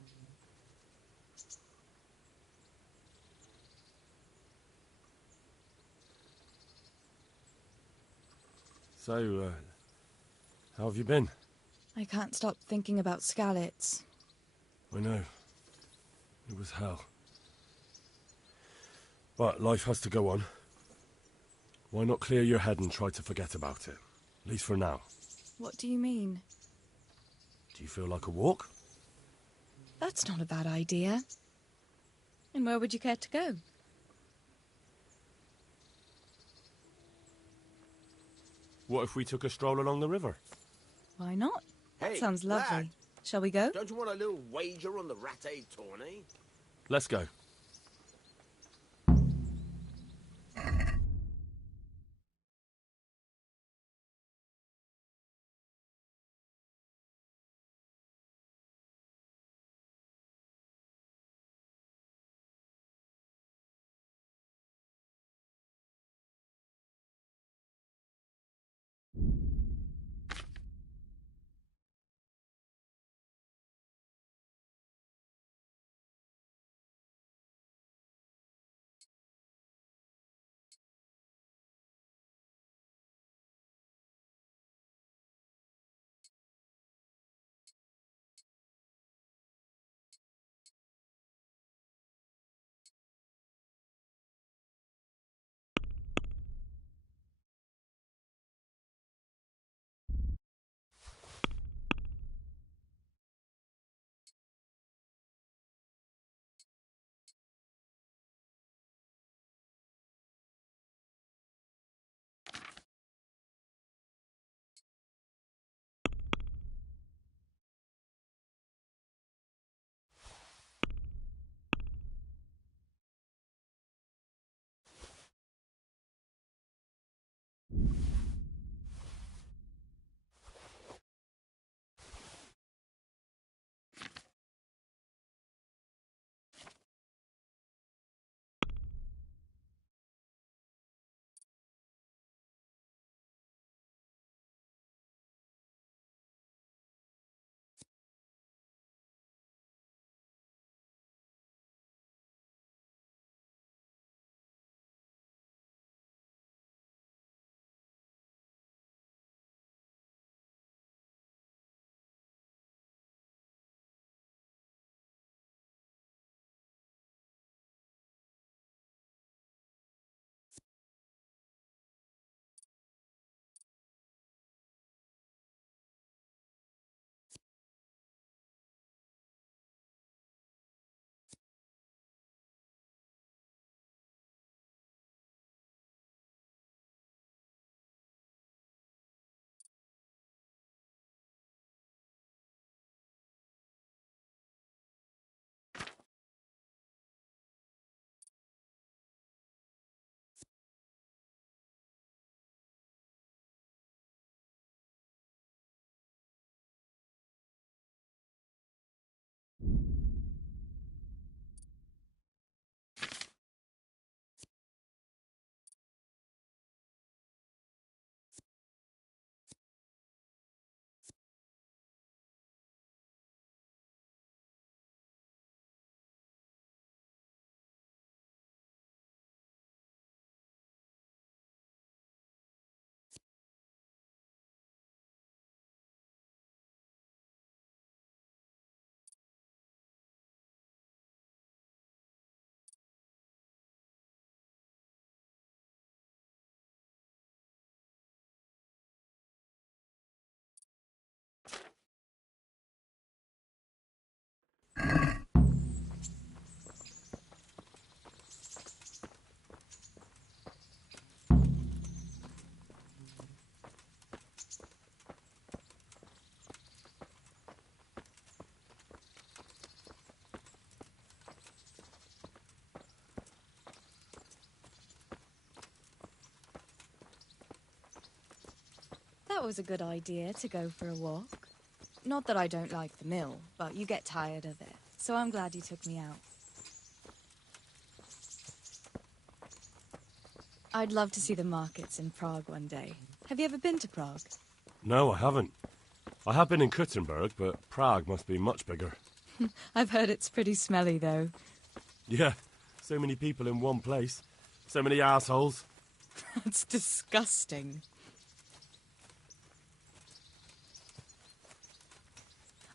So, how have you been? I can't stop thinking about Skalitz. I know. It was hell. But life has to go on. Why not clear your head and try to forget about it? At least for now. What do you mean? Do you feel like a walk? That's not a bad idea. And where would you care to go? What if we took a stroll along the river? Why not? That Hey, sounds lovely. lad. Shall we go? Don't you want a little wager on the rat-aid tourney? Let's go. That was a good idea to go for a walk. Not that I don't like the mill, but you get tired of it. So I'm glad you took me out. I'd love to see the markets in Prague one day. Have you ever been to Prague? No, I haven't. I have been in Kuttenberg, but Prague must be much bigger. I've heard it's pretty smelly, though. Yeah, so many people in one place. So many assholes. That's disgusting.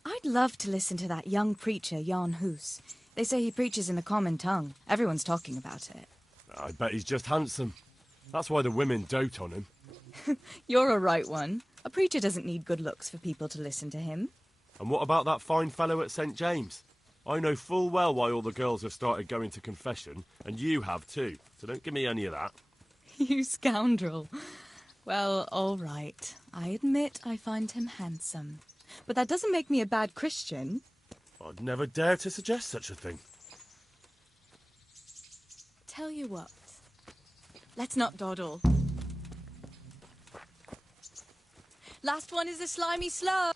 I'd love to listen to that young preacher, Jan Hus. They say he preaches in the common tongue. Everyone's talking about it. I bet he's just handsome. That's why the women dote on him. You're a right one. A preacher doesn't need good looks for people to listen to him. And what about that fine fellow at St. James? I know full well why all the girls have started going to confession, and you have too, so don't give me any of that. You scoundrel. Well, all right. I admit I find him handsome. But that doesn't make me a bad Christian. I'd never dare to suggest such a thing. Tell you what. Let's not dawdle. Last one is a slimy slug.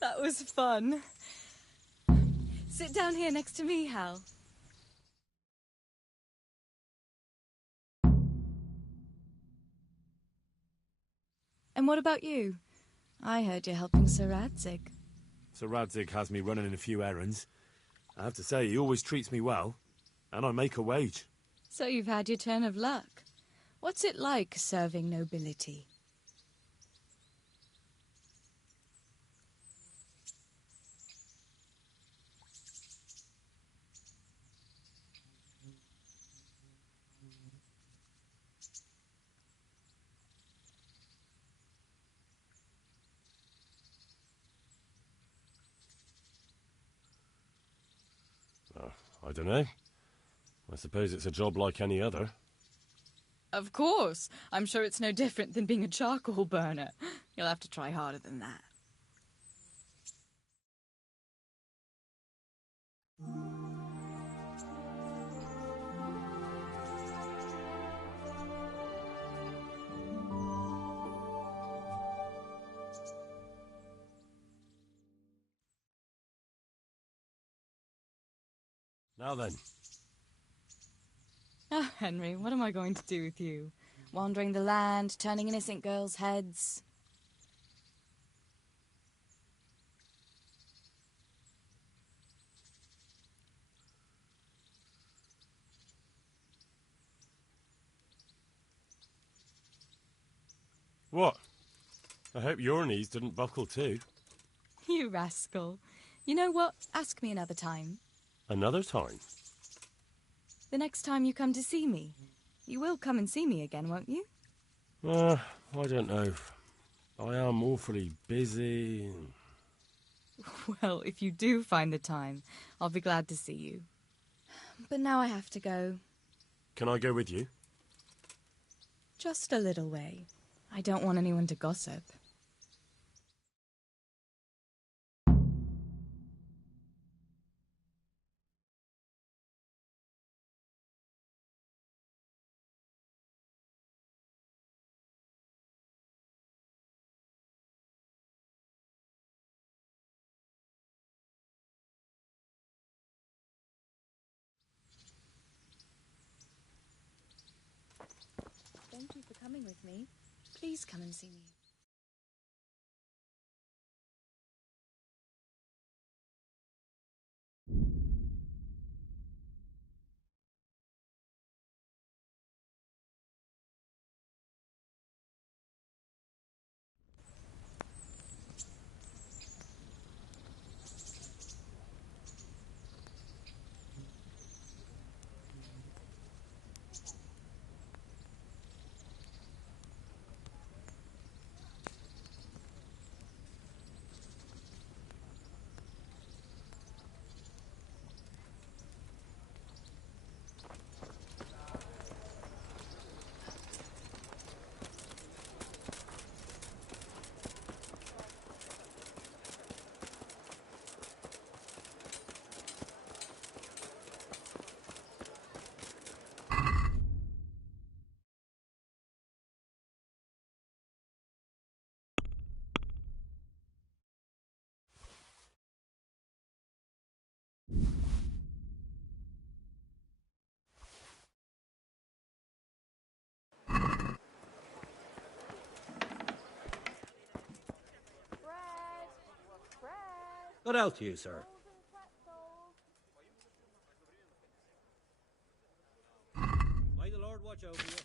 That was fun. Sit down here next to me, Hal. And what about you? I heard you're helping Sir Radzig. Sir Radzig has me running a few errands. I have to say, he always treats me well, and I make a wage. So you've had your turn of luck. What's it like serving nobility? I don't know. I suppose it's a job like any other. Of course. I'm sure it's no different than being a charcoal burner. You'll have to try harder than that. Now then. Oh, Henry, what am I going to do with you? Wandering the land, turning innocent girls' heads. What? I hope your knees didn't buckle too. You rascal. You know what? Ask me another time. Another time? The next time you come to see me. You will come and see me again, won't you? I don't know. I am awfully busy. Well, if you do find the time, I'll be glad to see you. But now I have to go. Can I go with you? Just a little way. I don't want anyone to gossip. Thank you for coming with me. Please come and see me. Good health to you, sir. May the Lord watch over you.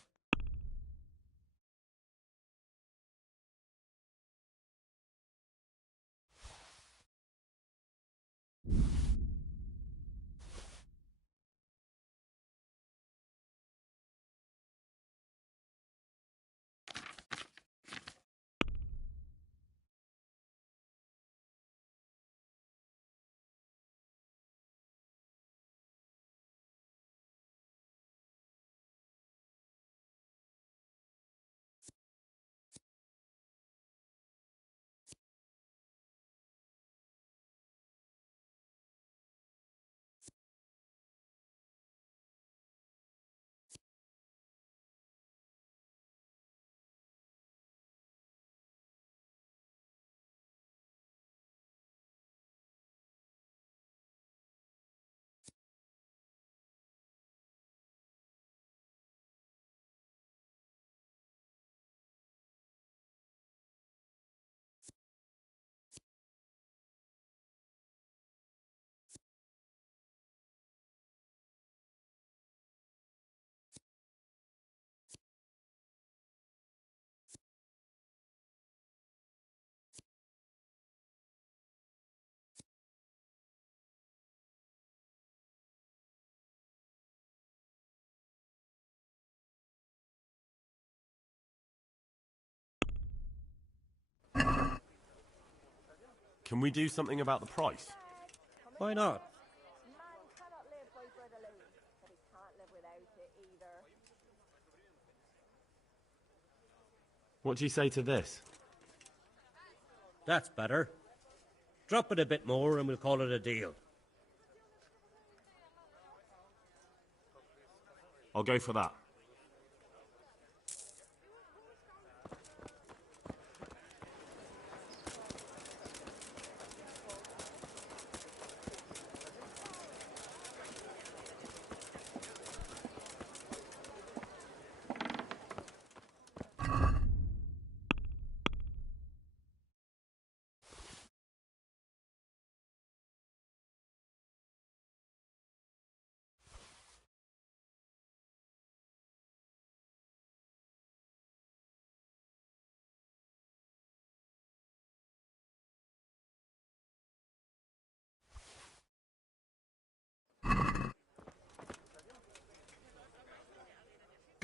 Can we do something about the price? Why not? What do you say to this? That's better. Drop it a bit more and we'll call it a deal. I'll go for that.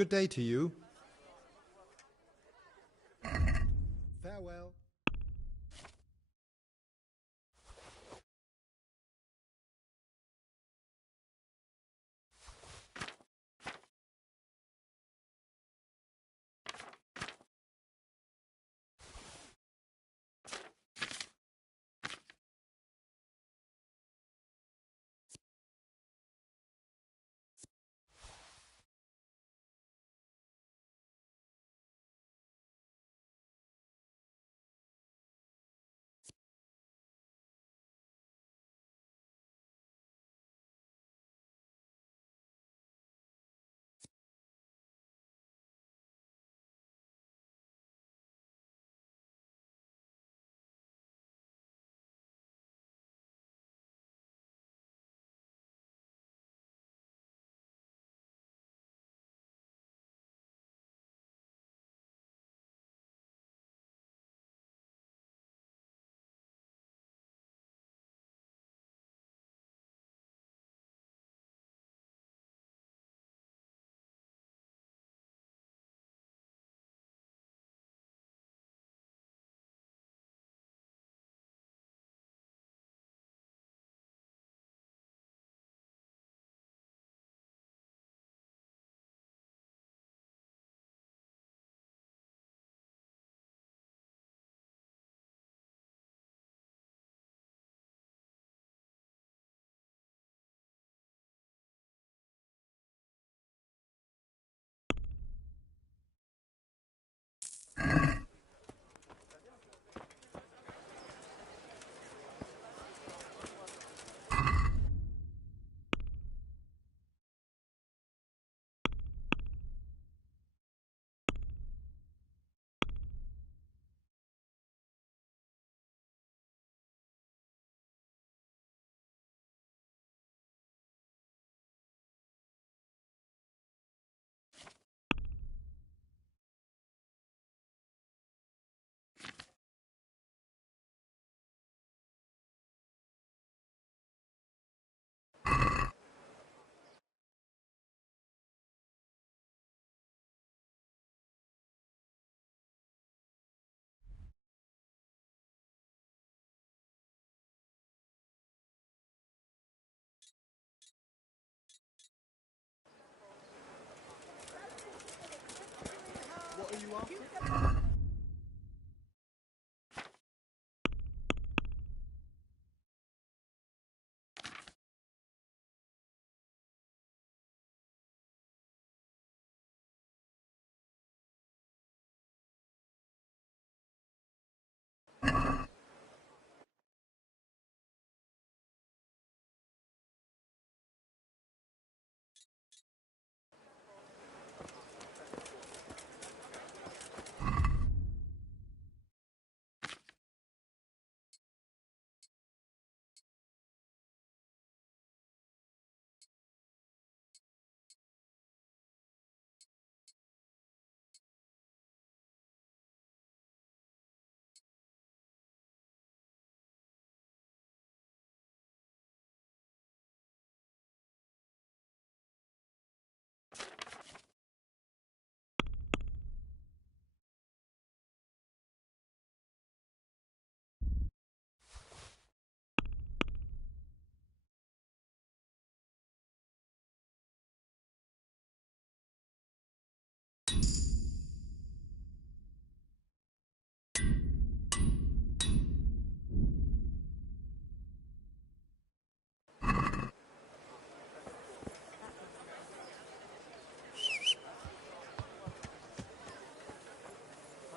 Good day to you. Farewell.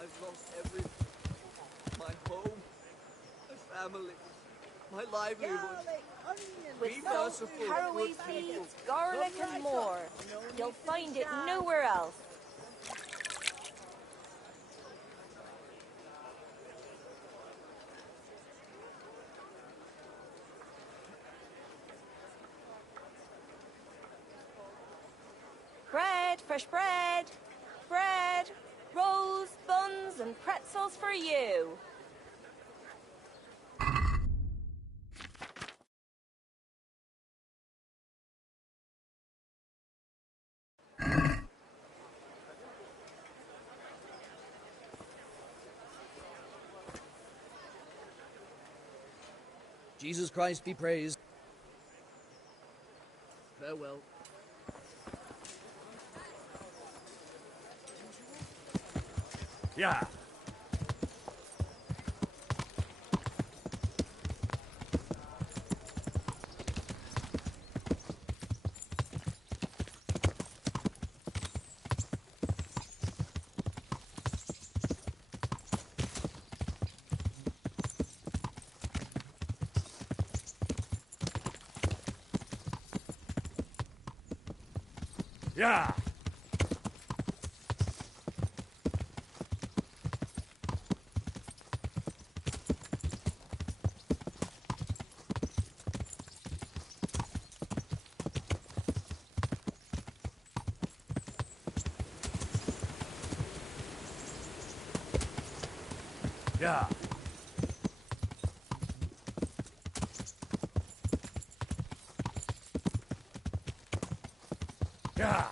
I've lost everything. My home, my family, my livelihood. With Be salt, merciful, caraway good people. seeds, garlic, and more. You'll find it nowhere else. Bread, fresh bread. Bread, rolls, buns, and pretzels for you. Jesus Christ be praised. Farewell. Yeah. Yeah. Yeah. Yeah.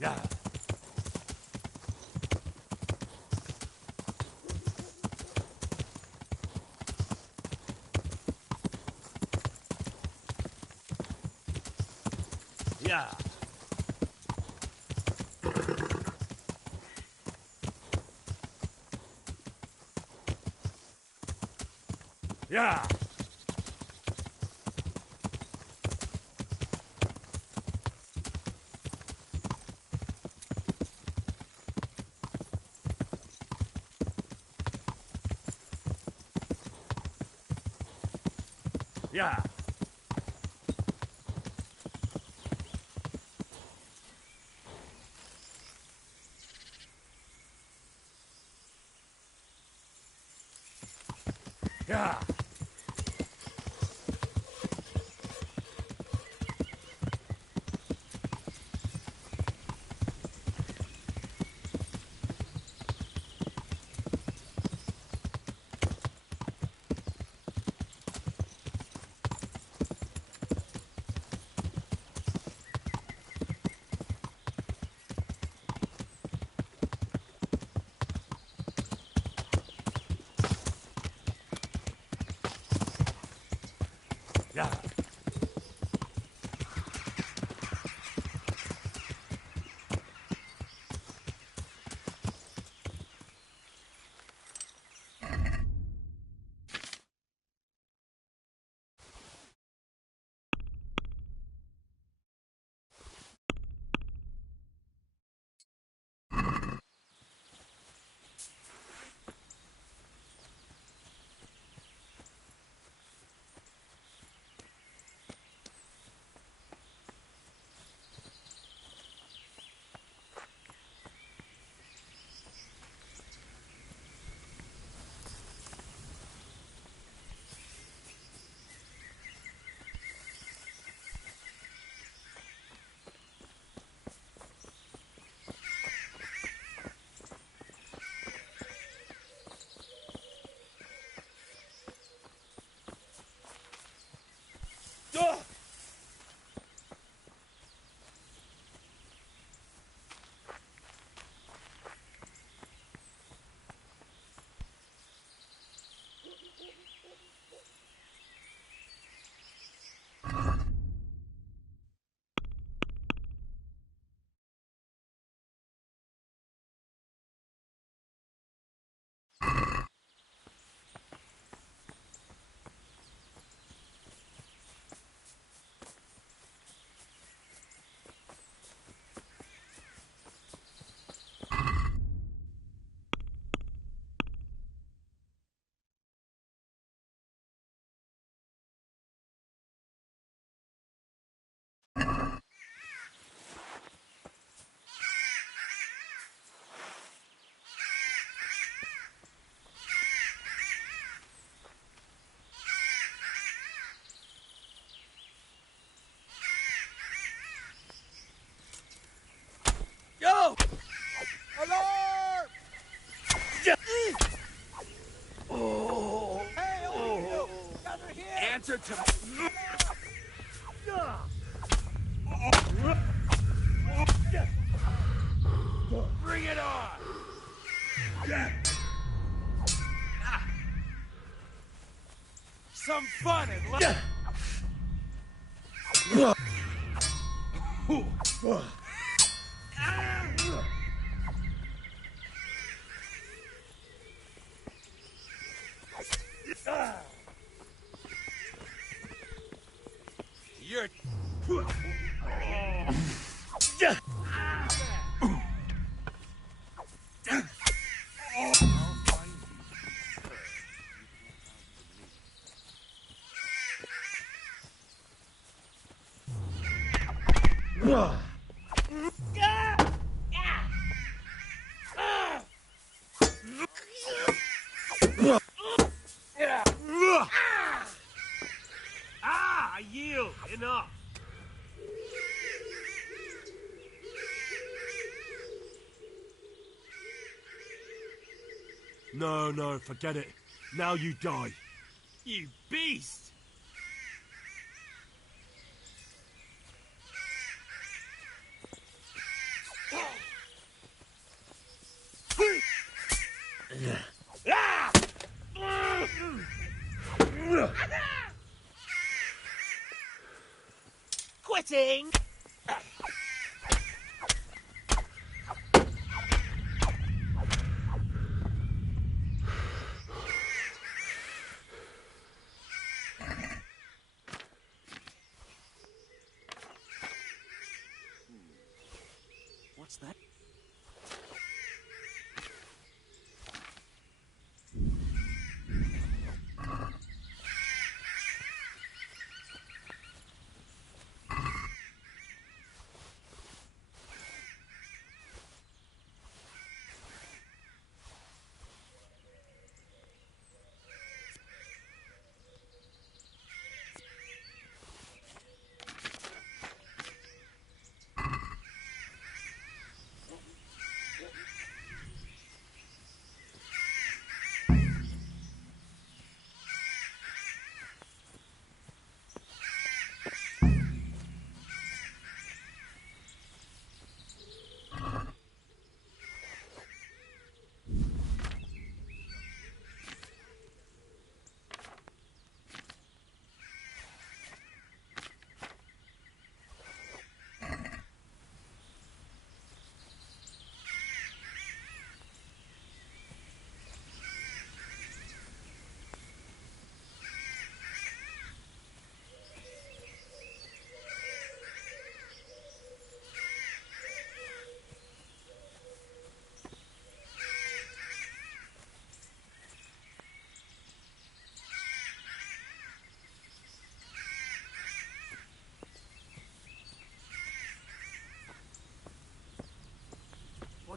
Yeah. Yeah. Yeah. Yeah. Yeah. Yeah. Yo! Alarm! Oh! Hey, all you! Gather here! Answer to me! Bring it on! Some fun and You're... I yield. Enough. No, forget it. Now you die. You beast! Quitting! What's that?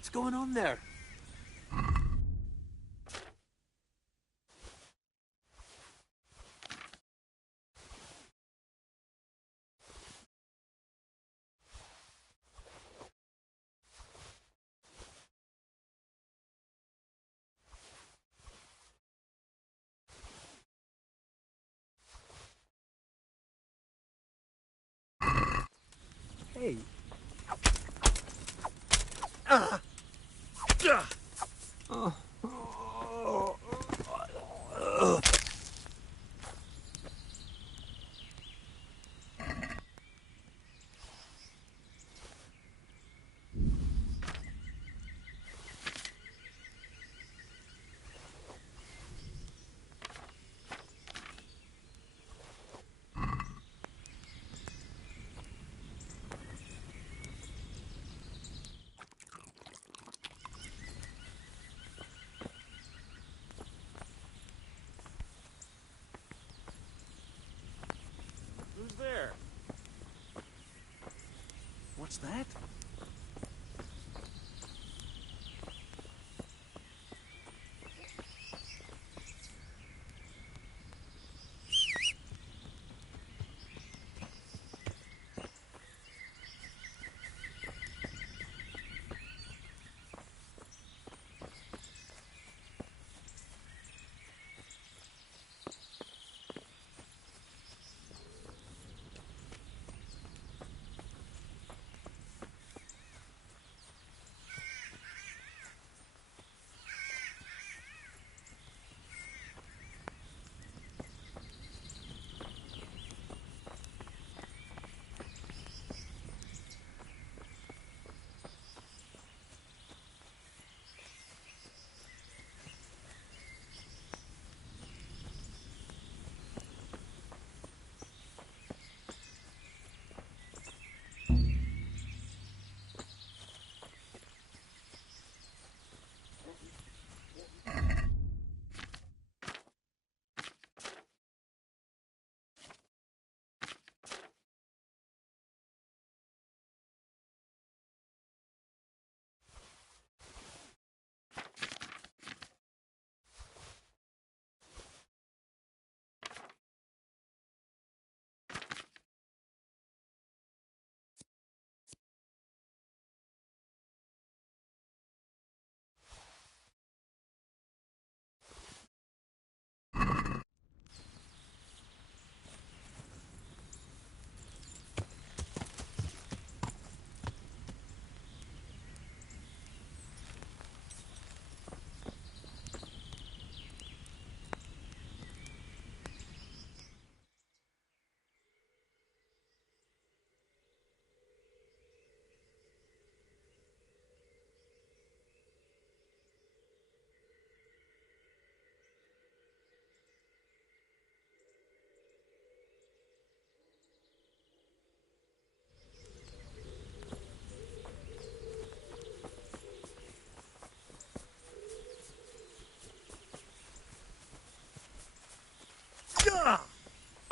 What's going on there? Hey. Ah. Oh. Who's there? What's that?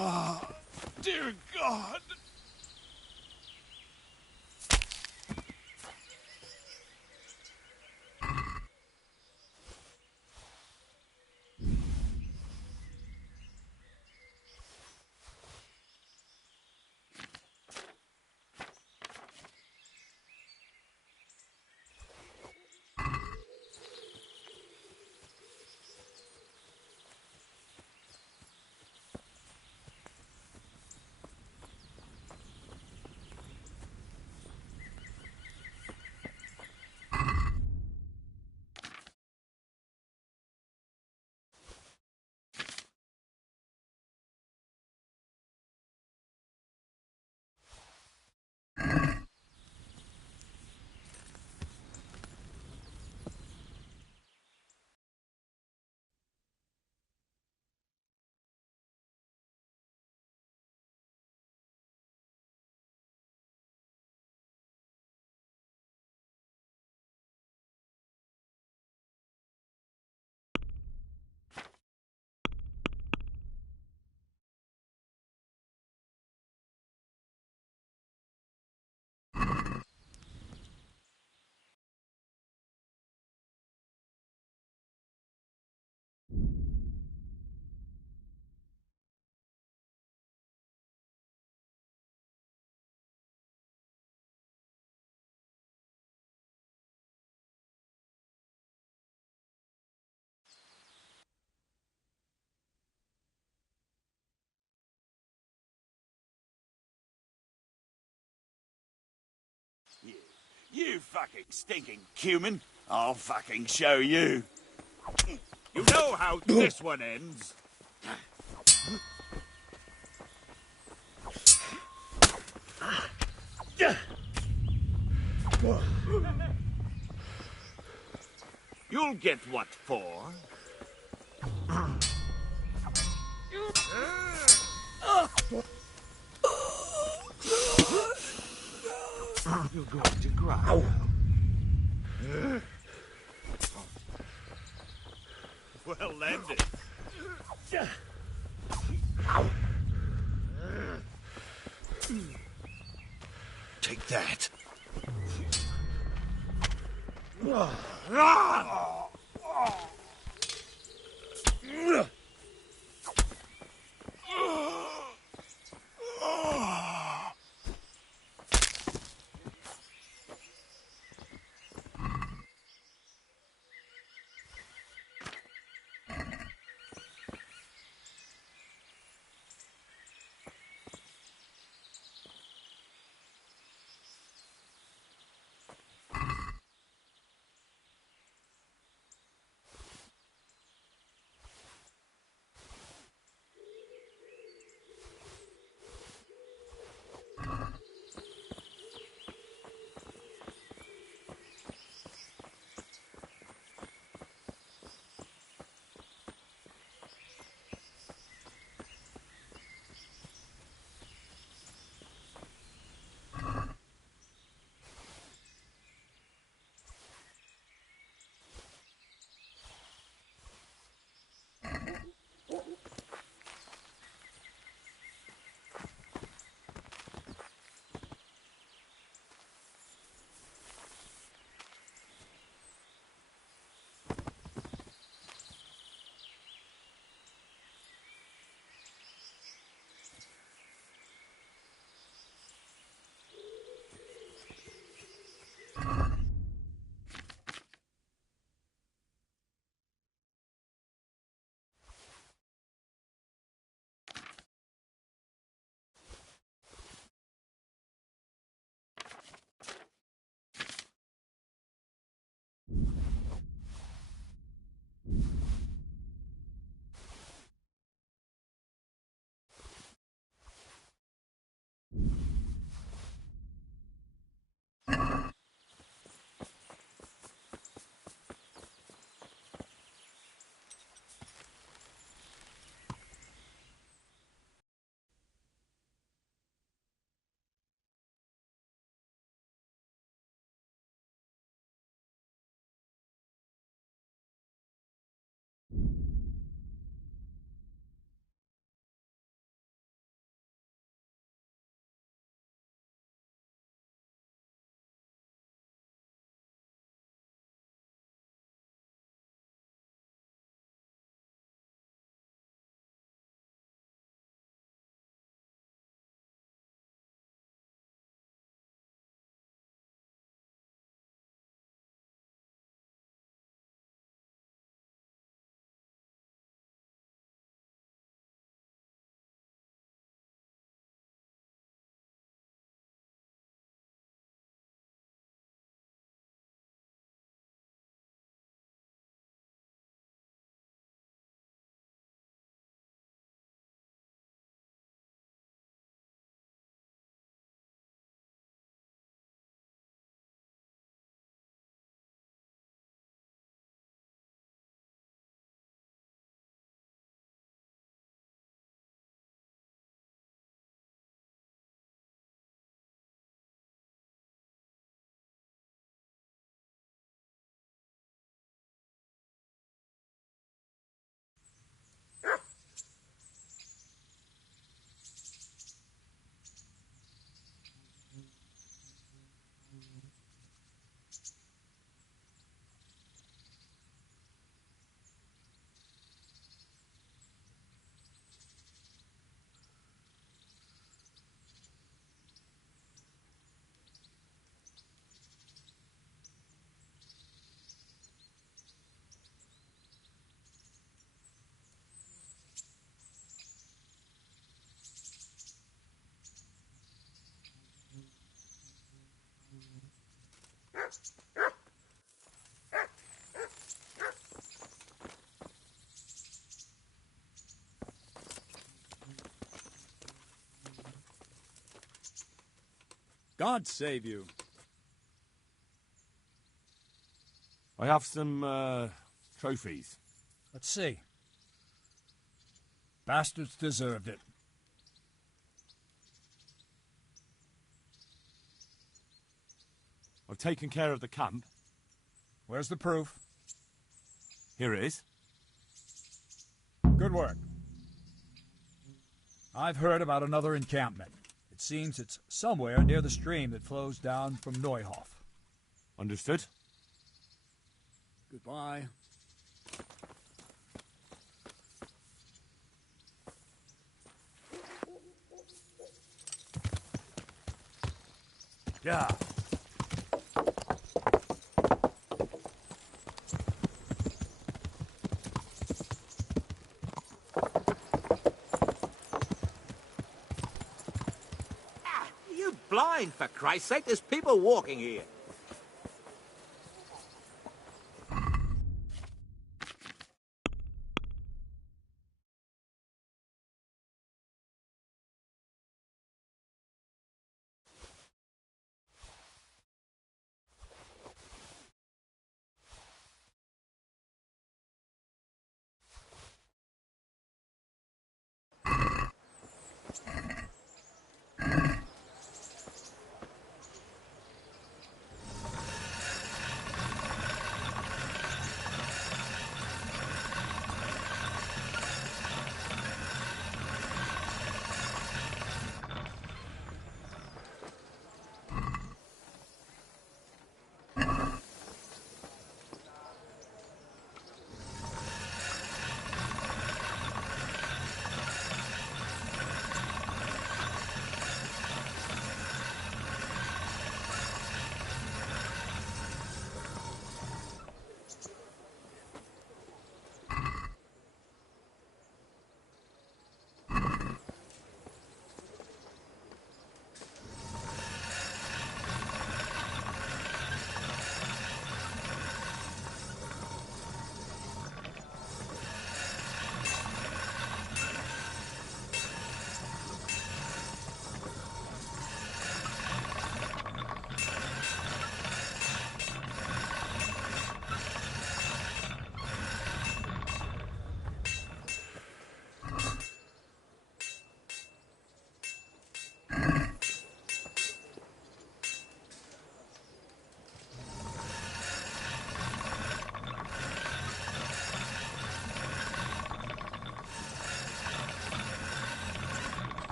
Oh, dear God! You fucking stinking cumin. I'll fucking show you. You know how this one ends. You'll get what for. You're going to cry. Well landed. Take that. God save you. I have some, trophies. Let's see. Bastards deserved it. I've taken care of the camp. Where's the proof? Here it is. Good work. I've heard about another encampment. It seems it's somewhere near the stream that flows down from Neuhof. Understood. Goodbye. Yeah. You blind, for Christ's sake. There's people walking here.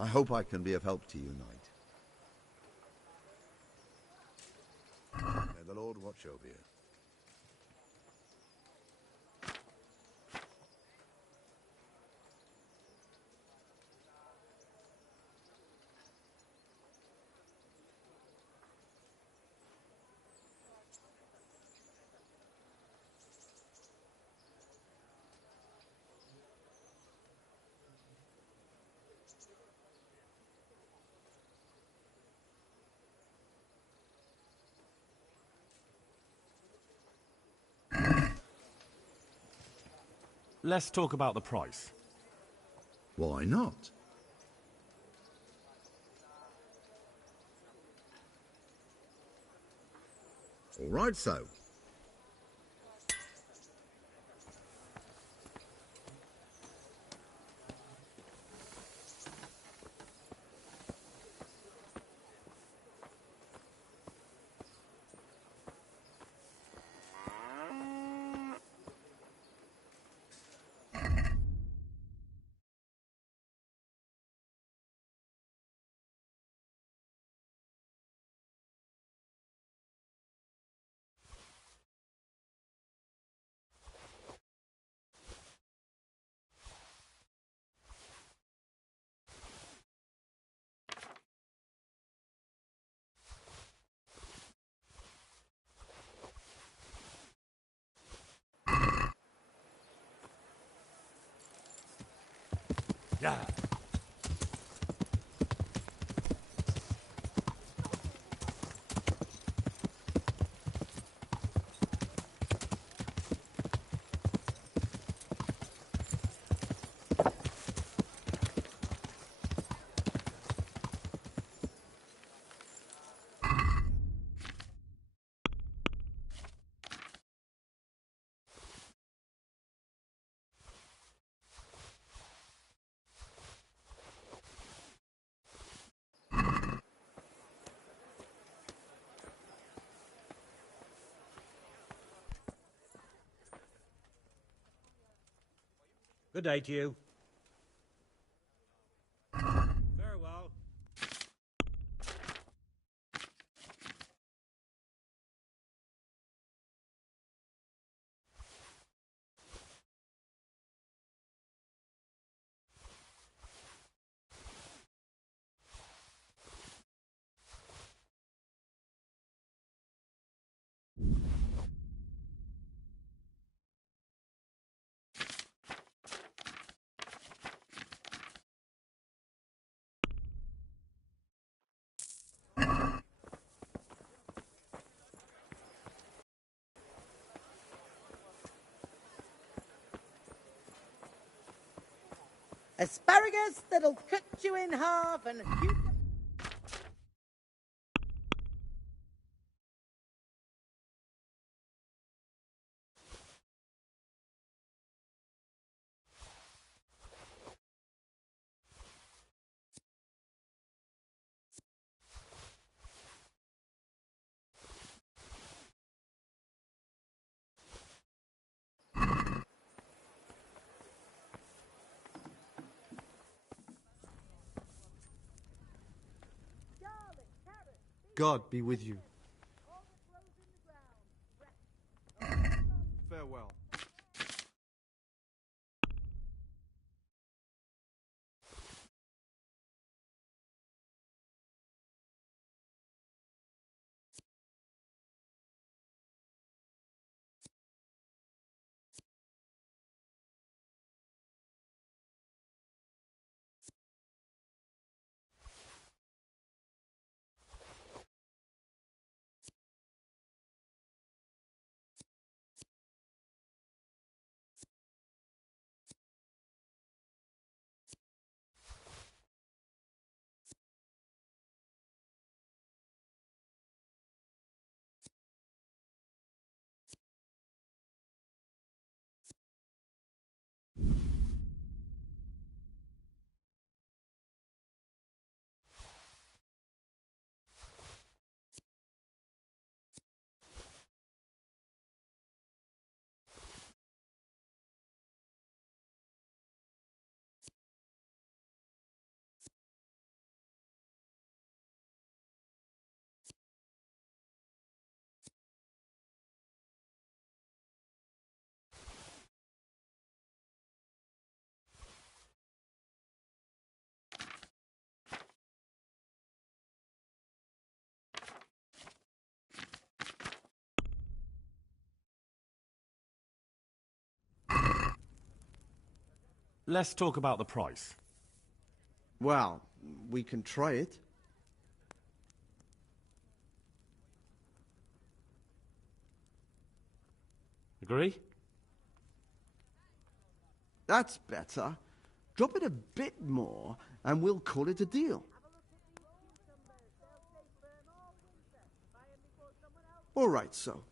I hope I can be of help to you, Knight. May the Lord watch over you. Let's talk about the price. Why not? All right, so. Yeah. Good day to you. Farewell. Asparagus that'll cut you in half and... God be with you. Farewell. Let's talk about the price. Well, we can try it. Agree? That's better. Drop it a bit more and we'll call it a deal. All right, so.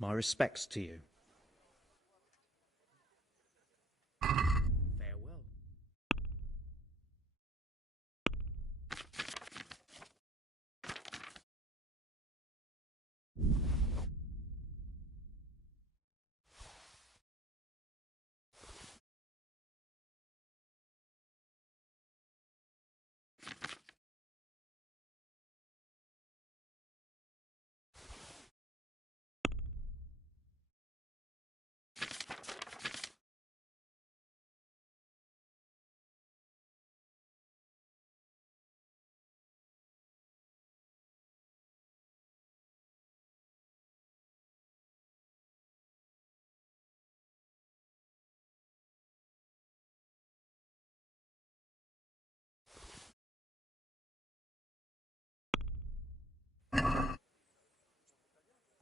My respects to you. Farewell.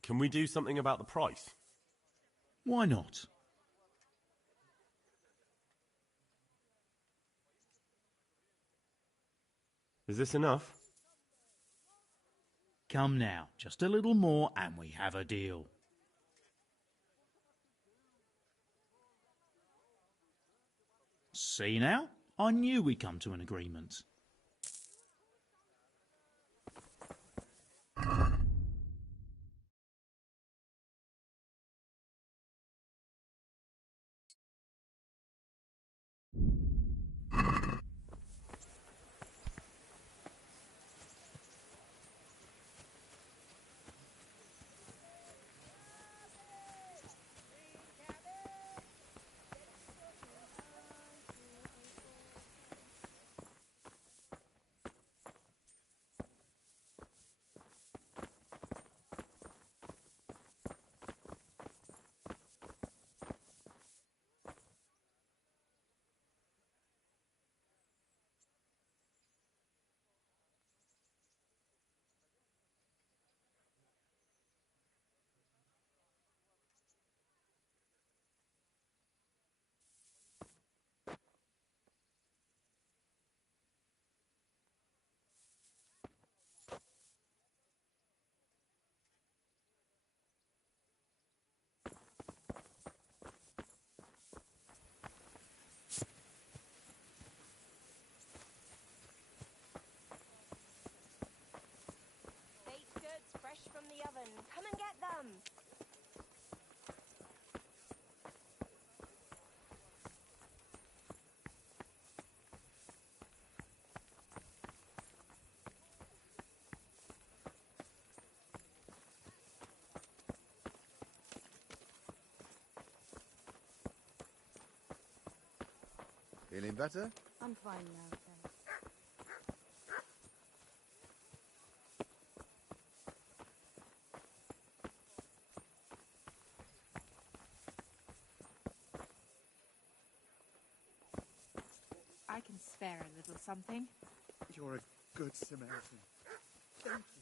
Can we do something about the price? Why not? Is this enough? Come now, just a little more and we have a deal. See now? I knew we'd come to an agreement. Baked goods fresh from the oven. Come and get them. Feeling better? I'm fine now, thanks. I can spare a little something. You're a good Samaritan. Thank you.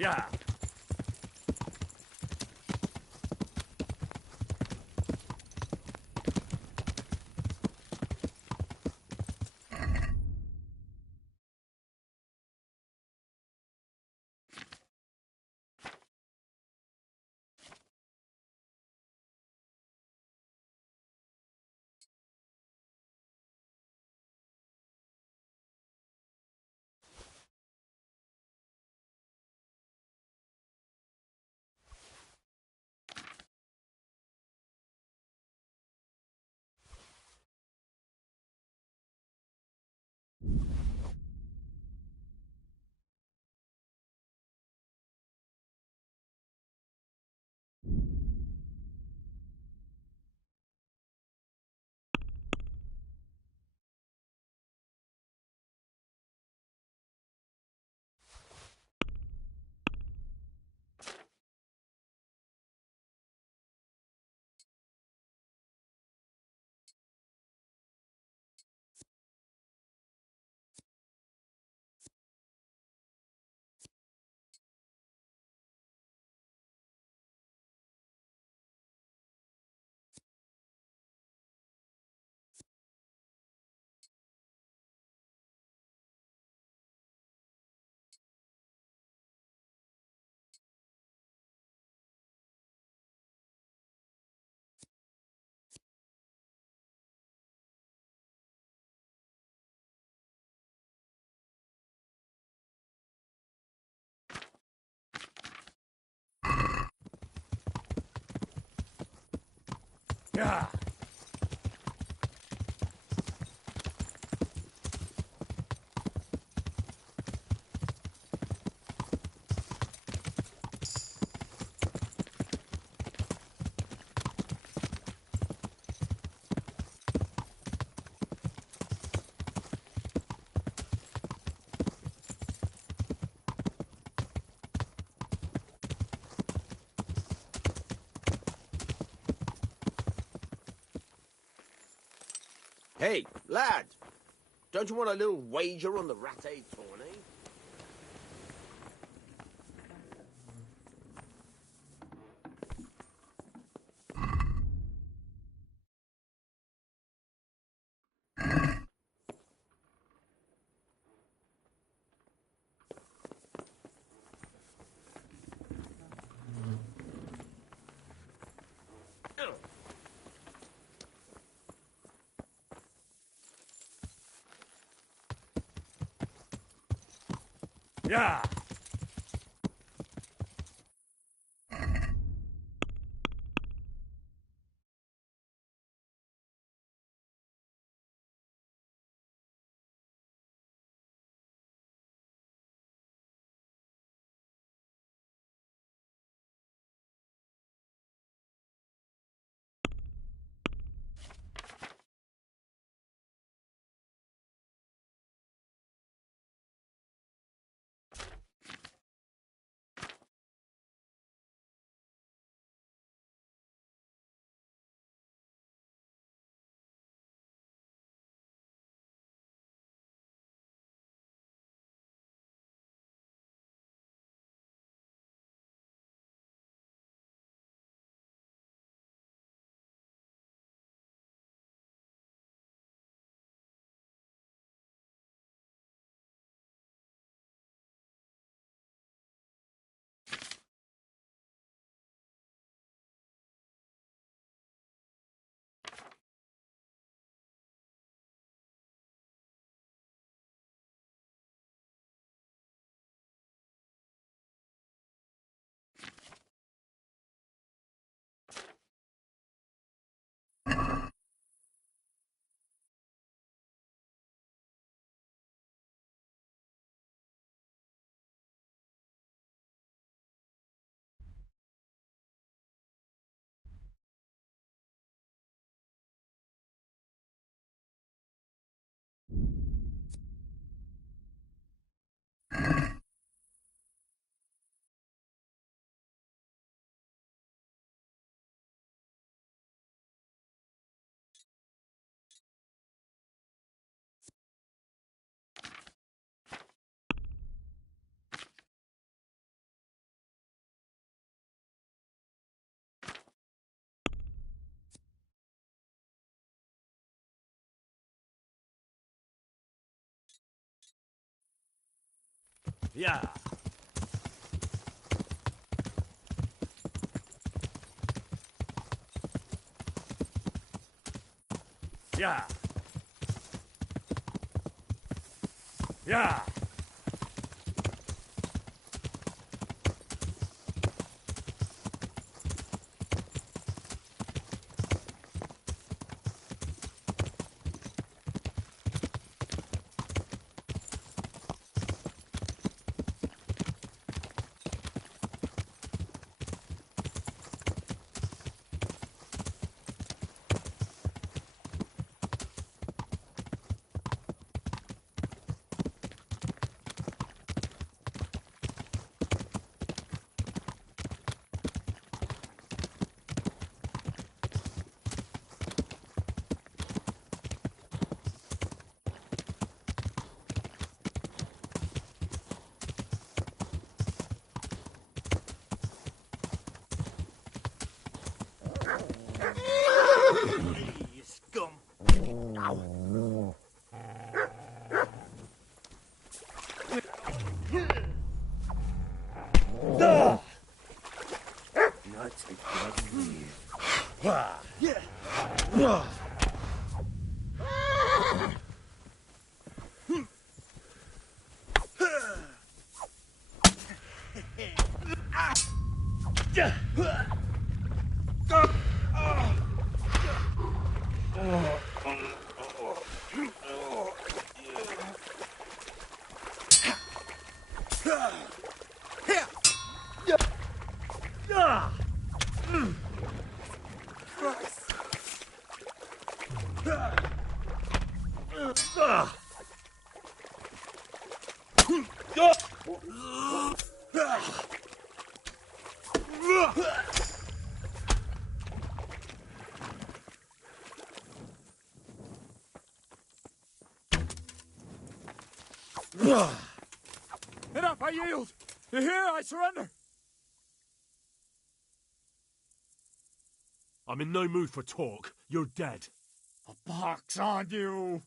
Yeah. Yeah. Hey, lad! Don't you want a little wager on the ratte tourney? Yeah. Yeah. Yeah. Yeah. You scum! Ow. Not take blood leave. Yeah. Enough, I yield! You hear? I surrender! I'm in no mood for talk. You're dead. A pox on you!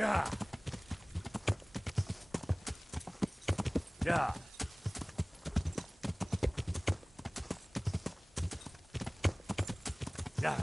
Yeah. Yeah. Yeah.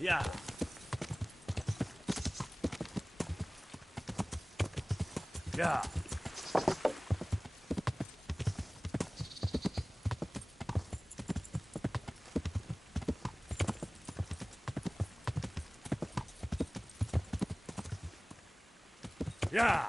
Yeah. Yeah. Yeah.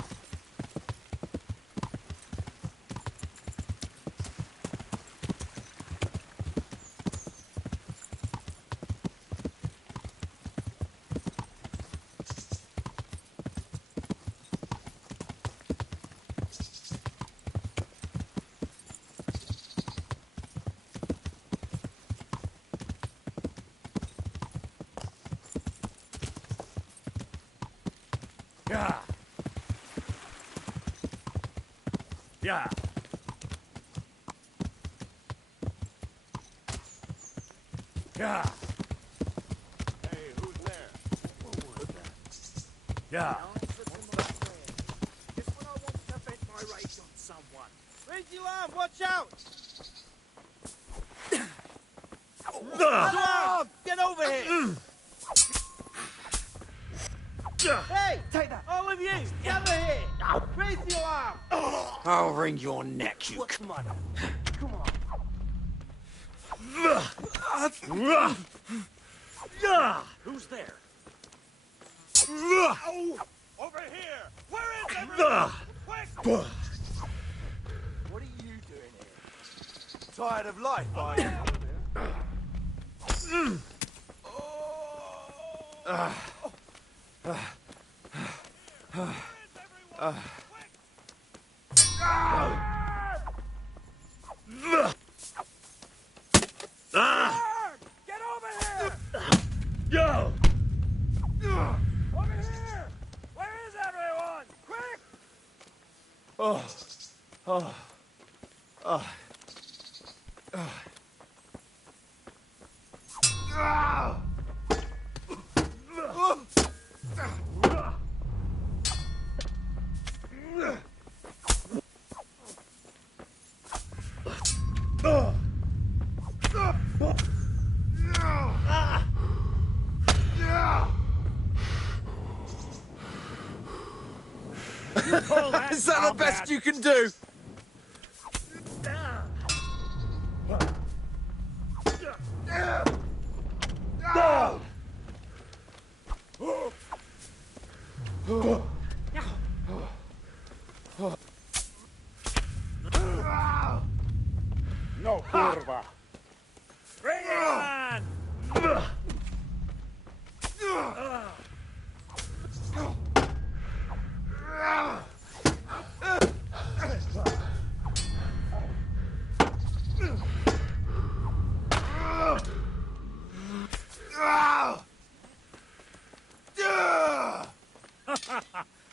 Yeah. Yeah. Yeah. Hey, who's there? Yeah. Just when I want to vent my rage on someone. Raise your arm, watch out! Alarm! Get over here! Hey! Take that! All of you! Gather here! Raise the alarm! I'll wring your neck, you... What's the matter? Come on. Who's there? Oh! Over here! Where is everyone? Quick! What are you doing here? Tired of life, are you? Get over here! Yo! Over here! Where is everyone? Quick! Oh. Oh. Oh. Is that the best you can do? No curva. Bring it on!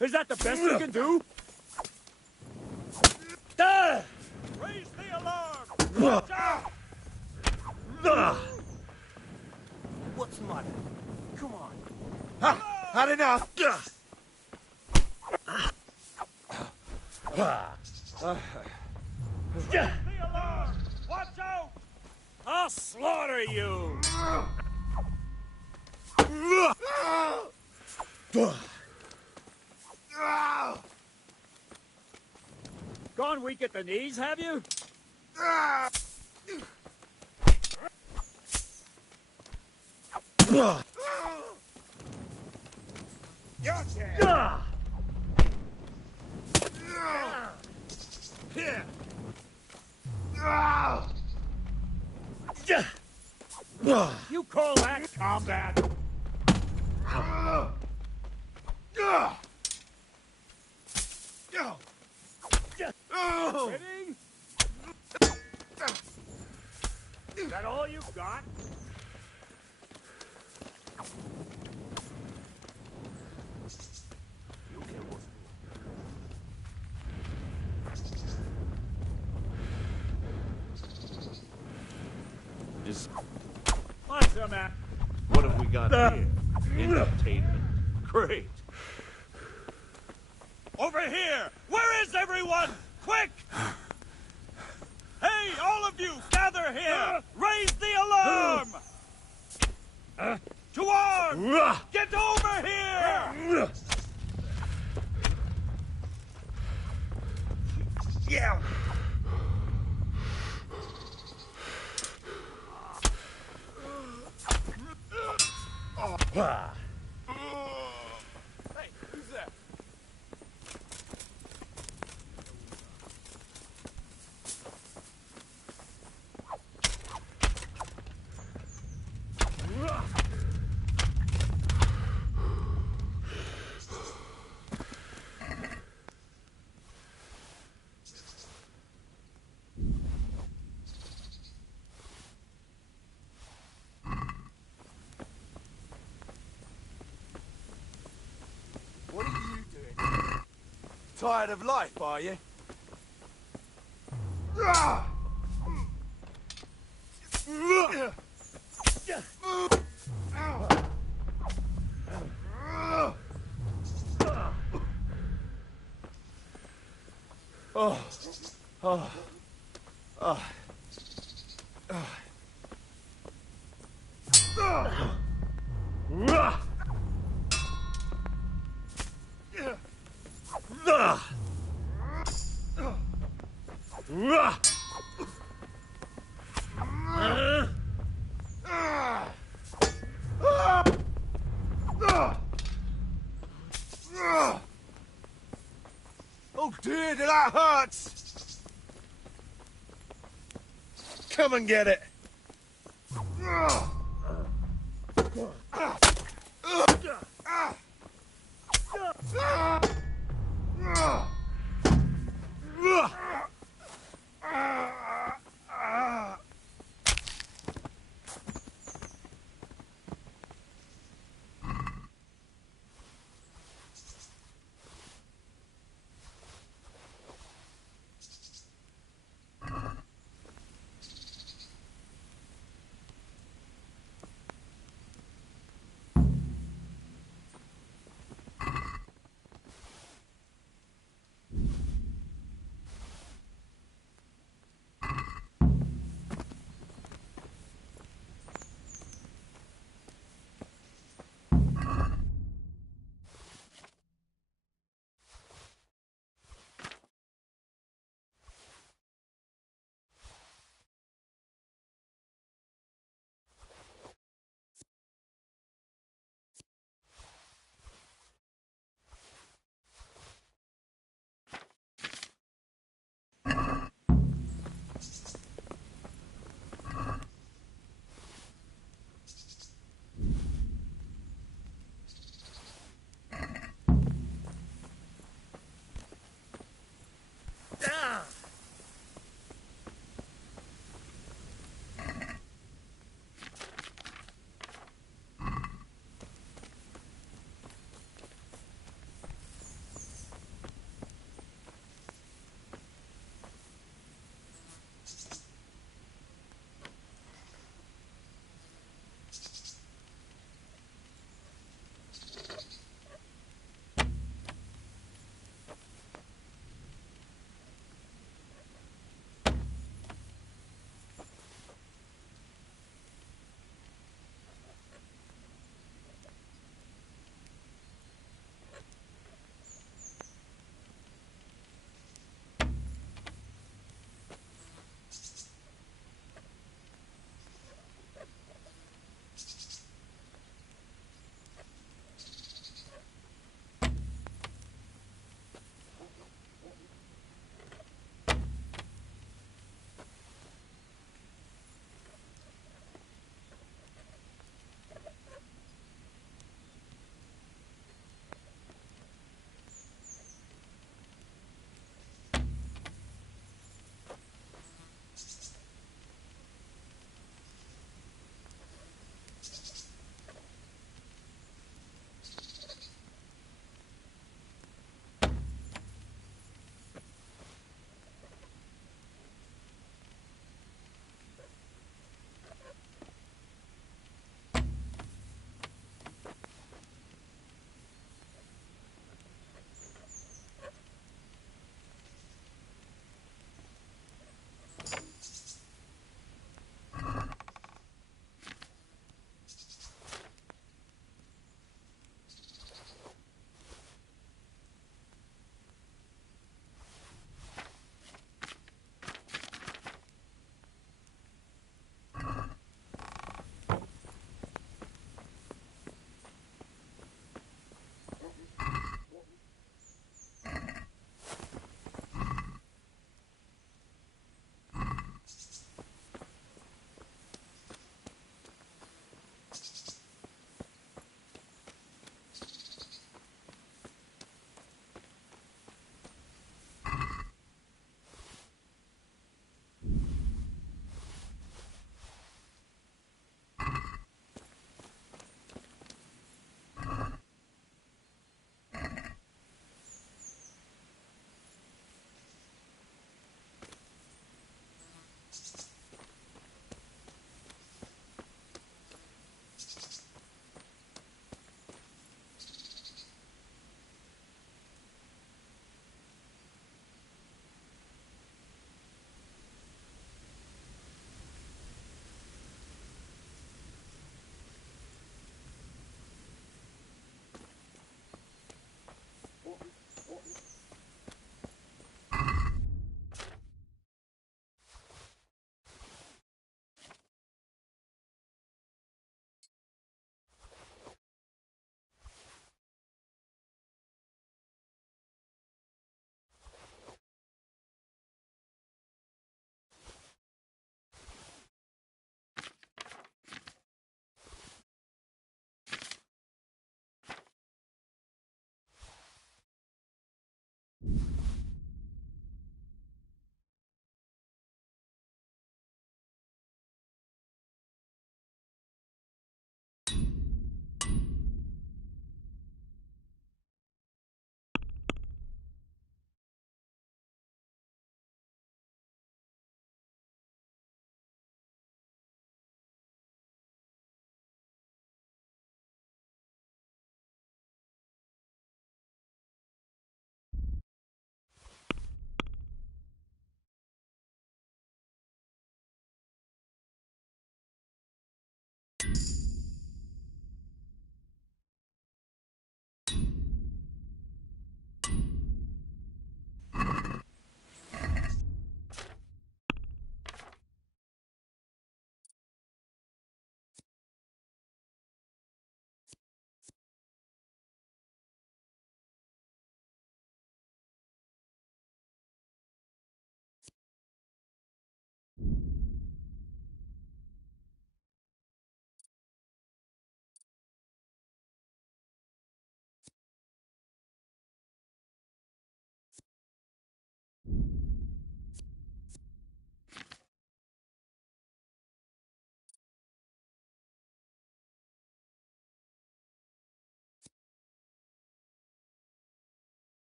Is that the best you can do? Raise the alarm! Watch out! What's the matter? Come on. Had enough. Raise the alarm! Watch out! I'll slaughter you! Gone weak at the knees, have you? Gotcha! Here! You call that combat? Ready? Is that all you've got? What's the matter? What have we got here? Entertainment. Great. Over here! Where is everyone? Quick! Hey, all of you, gather here! Raise the alarm! To arms! Get over here! Yeah. Hey, who's that? What are you doing? Tired of life, are you? Oh. Oh. Oh. Oh dear, that hurts! Come and get it!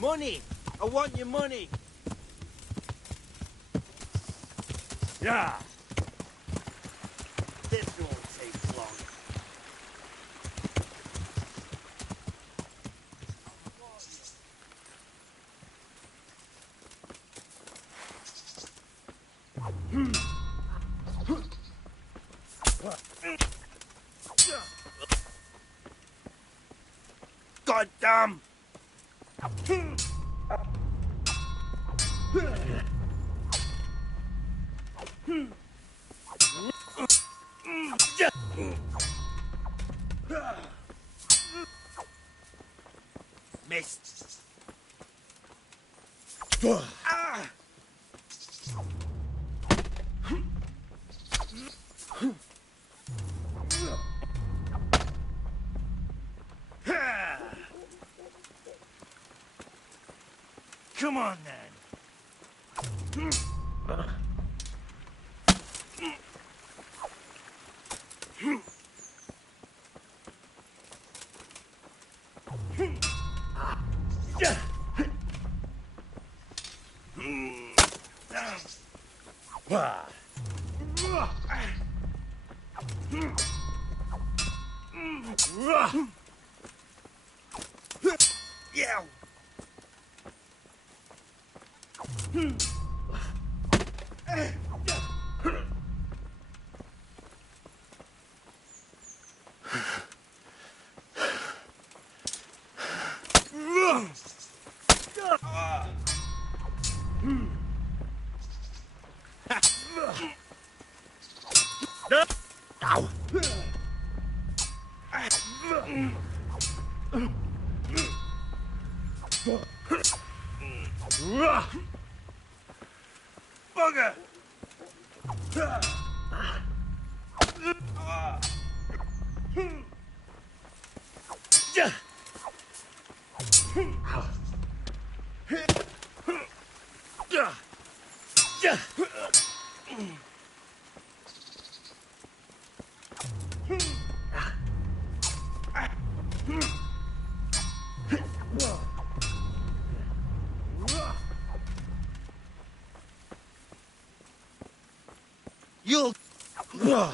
Money! I want your money! Yeah. This won't take long. God damn! Missed. Ah! Come on then. Yeah. Bugger! You'll... Yeah.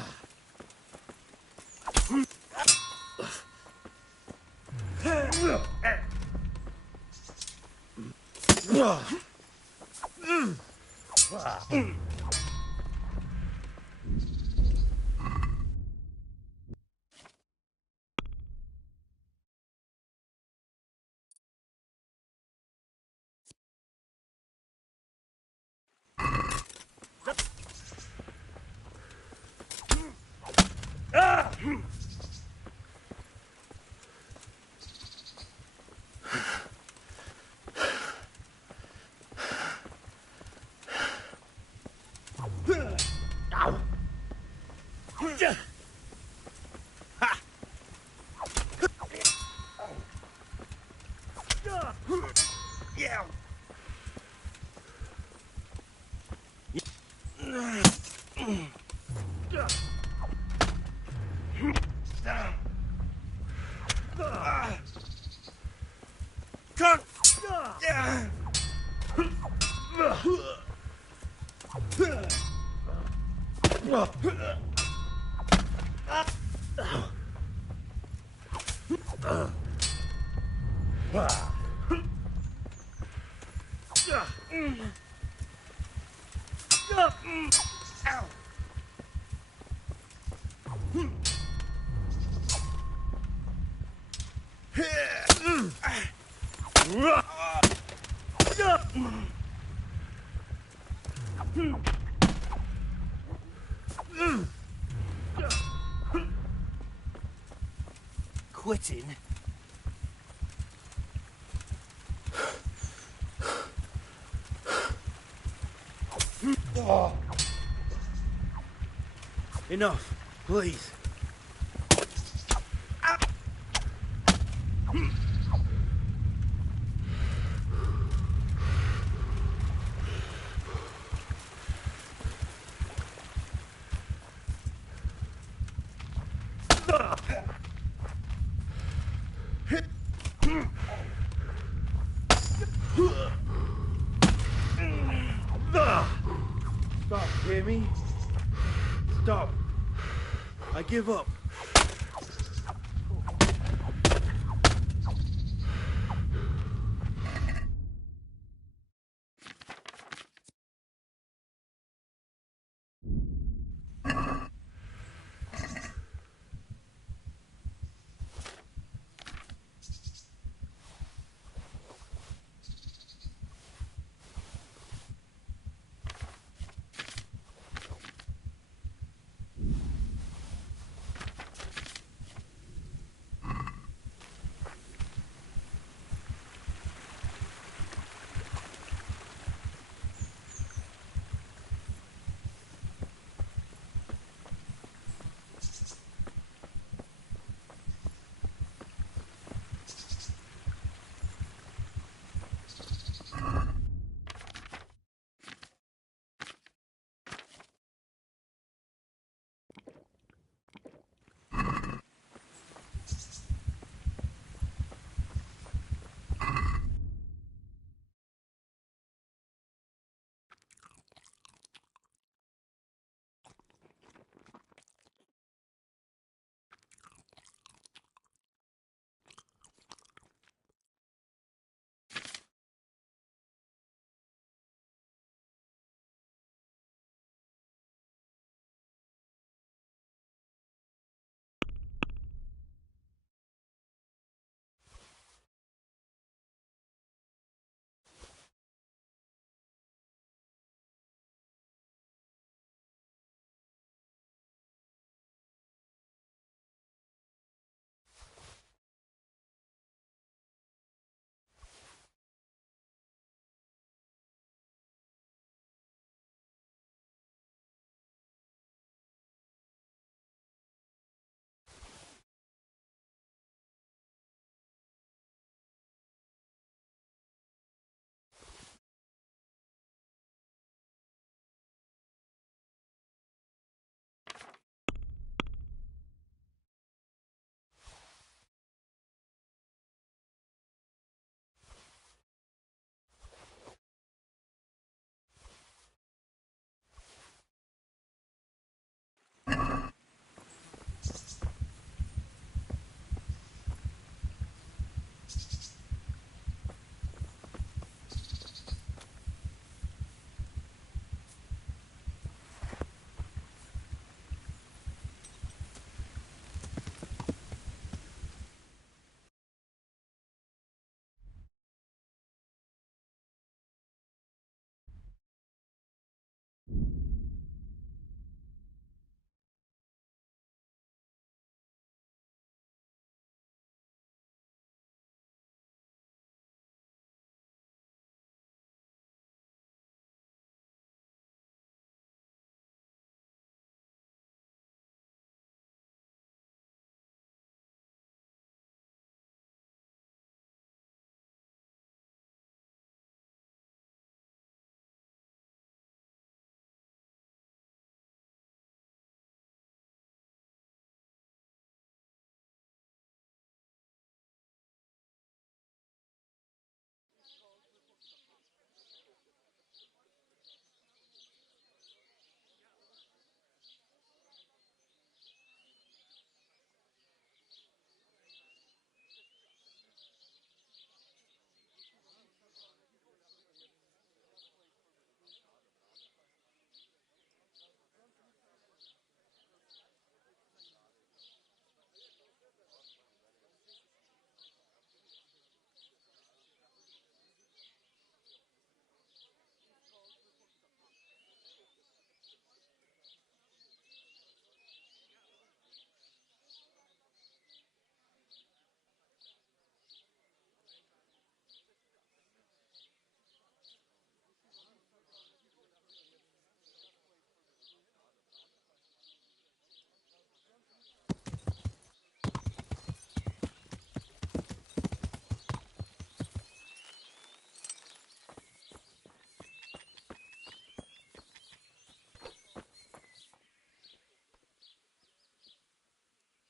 Cut! Quitting? Enough, please. Stop, hear me? Stop. I give up.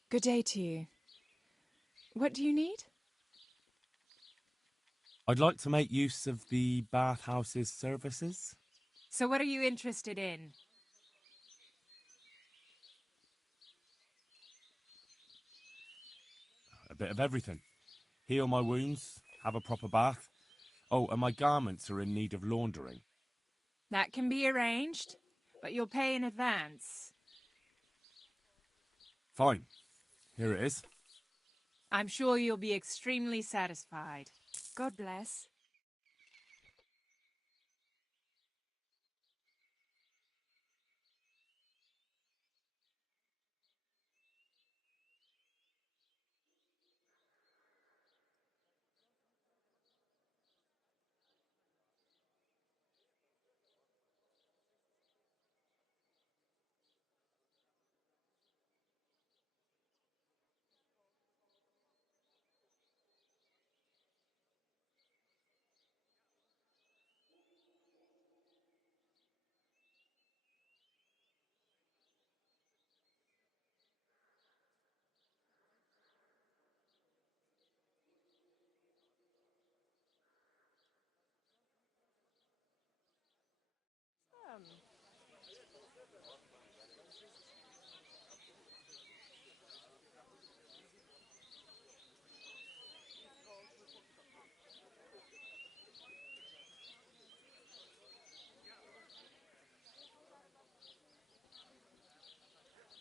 Good day to you. What do you need? I'd like to make use of the bathhouse's services. So what are you interested in? A bit of everything. Heal my wounds, have a proper bath. Oh, and my garments are in need of laundering. That can be arranged, but you'll pay in advance. Fine. Here it is. I'm sure you'll be extremely satisfied. God bless.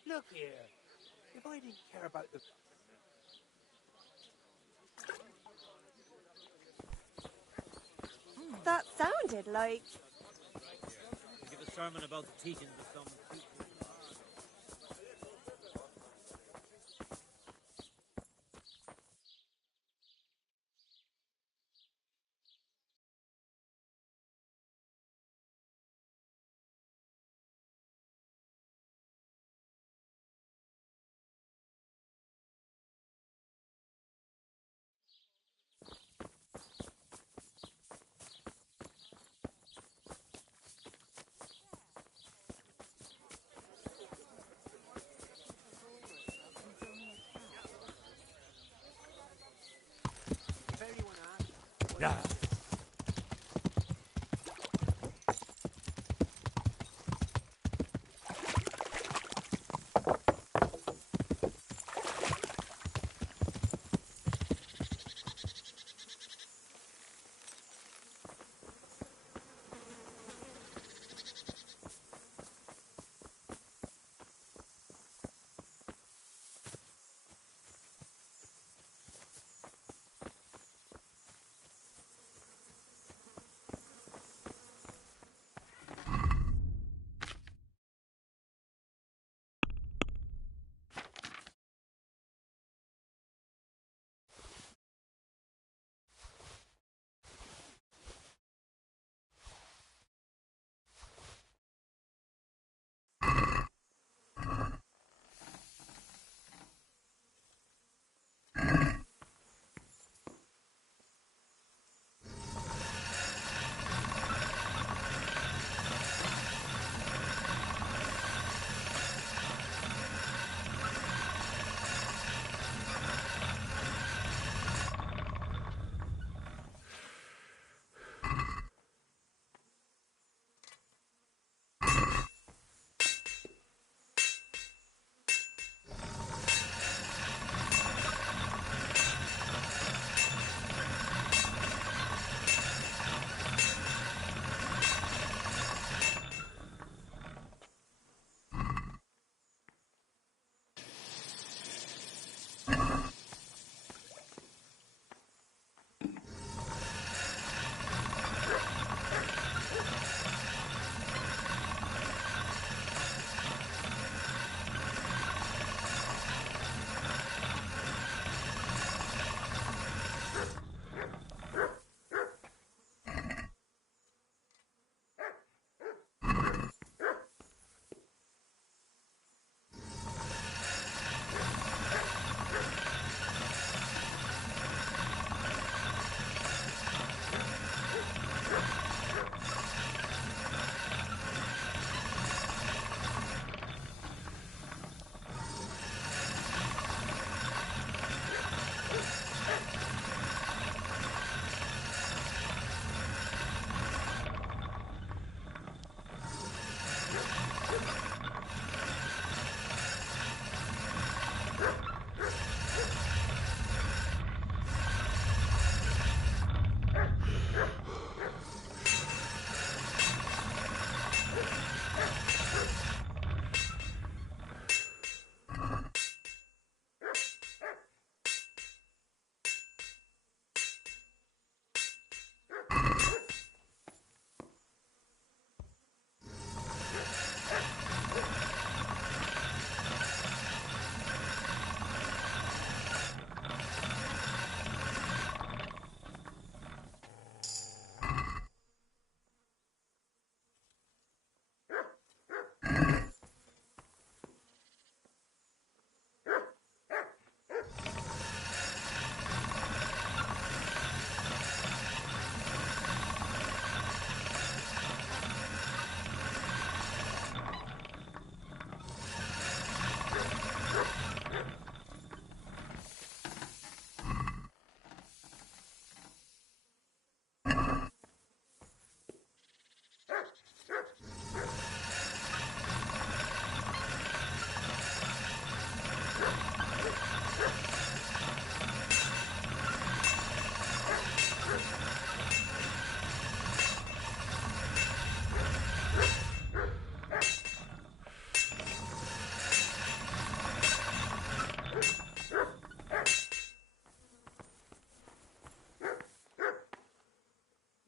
Look here. If I didn't care about the... That sounded like... Give a sermon about the teachings of some people. Yeah.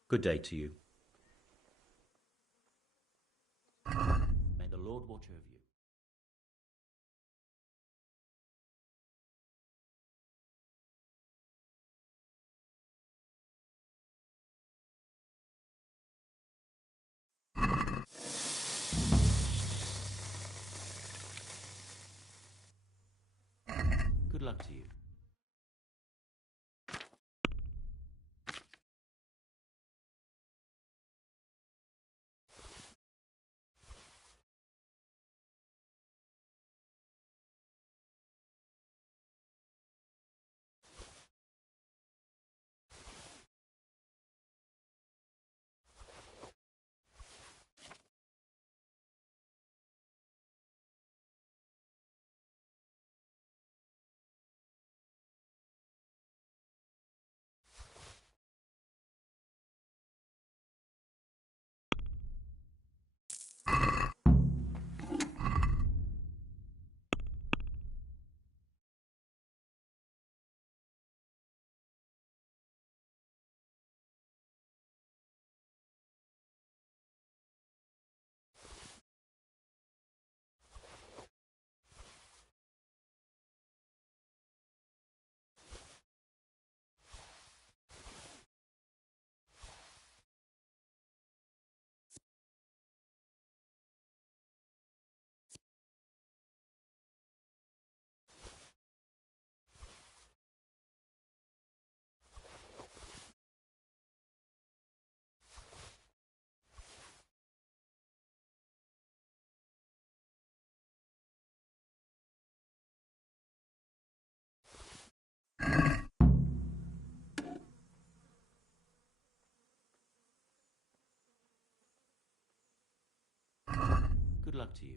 Good day to you. May the Lord watch over you. Good luck to you. Good luck to you.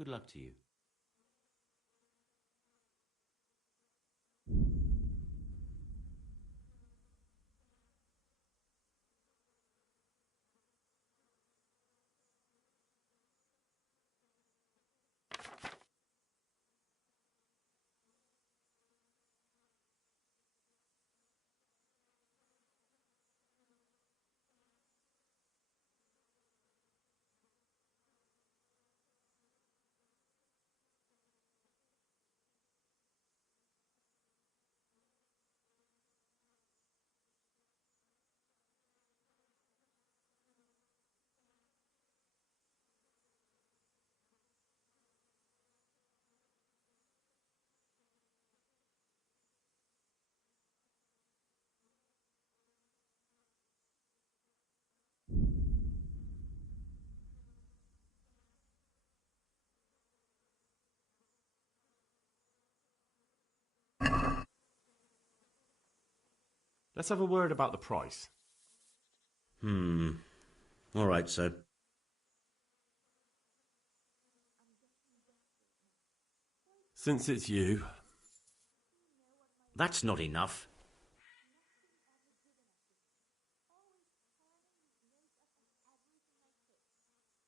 Good luck to you. Let's have a word about the price. All right, sir. Since it's you... That's not enough.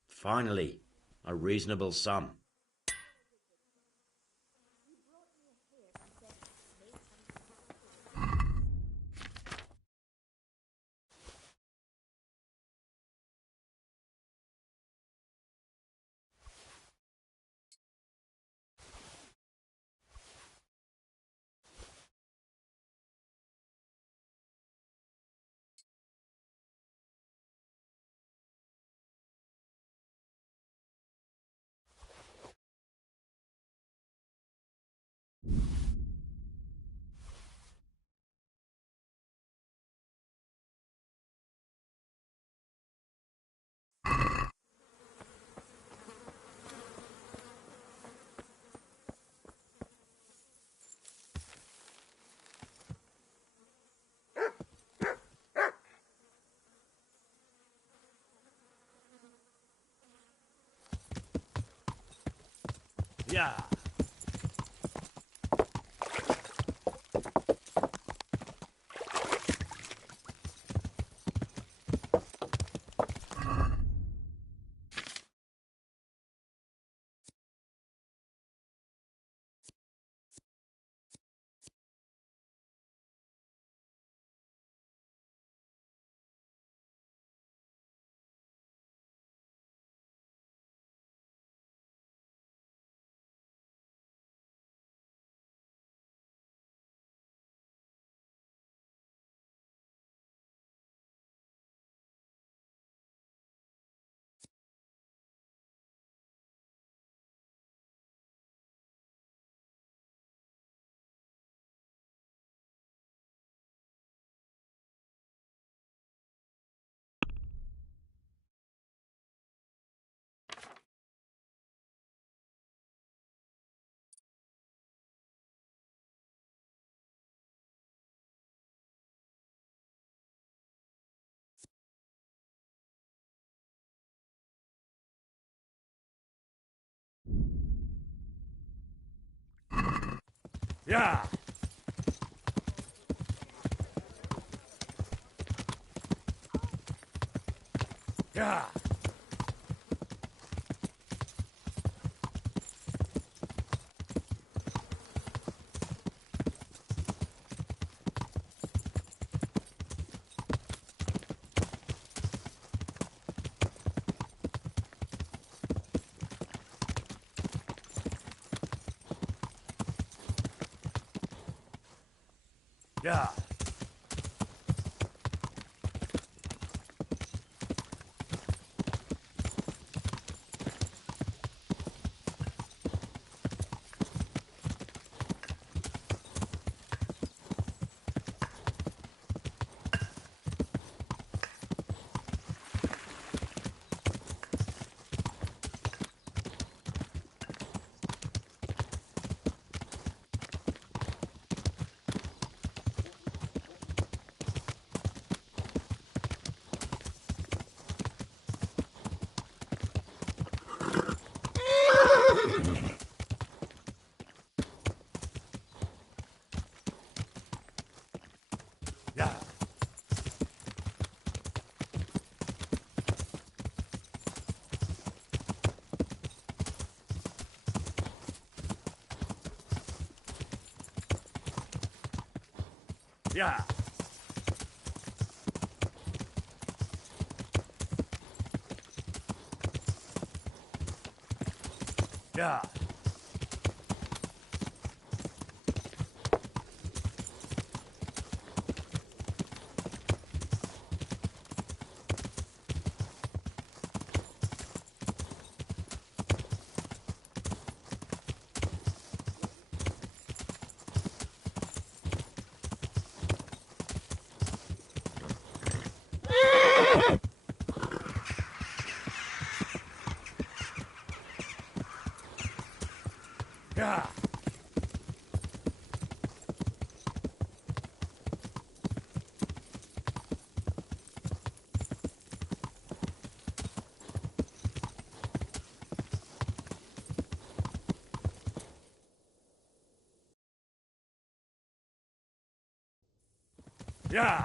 Finally, a reasonable sum. Yeah. Yeah. Yeah. Yeah. Yeah. Yeah. Yeah. Yeah.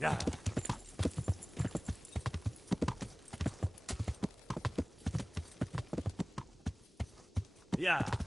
Yeah. Yeah.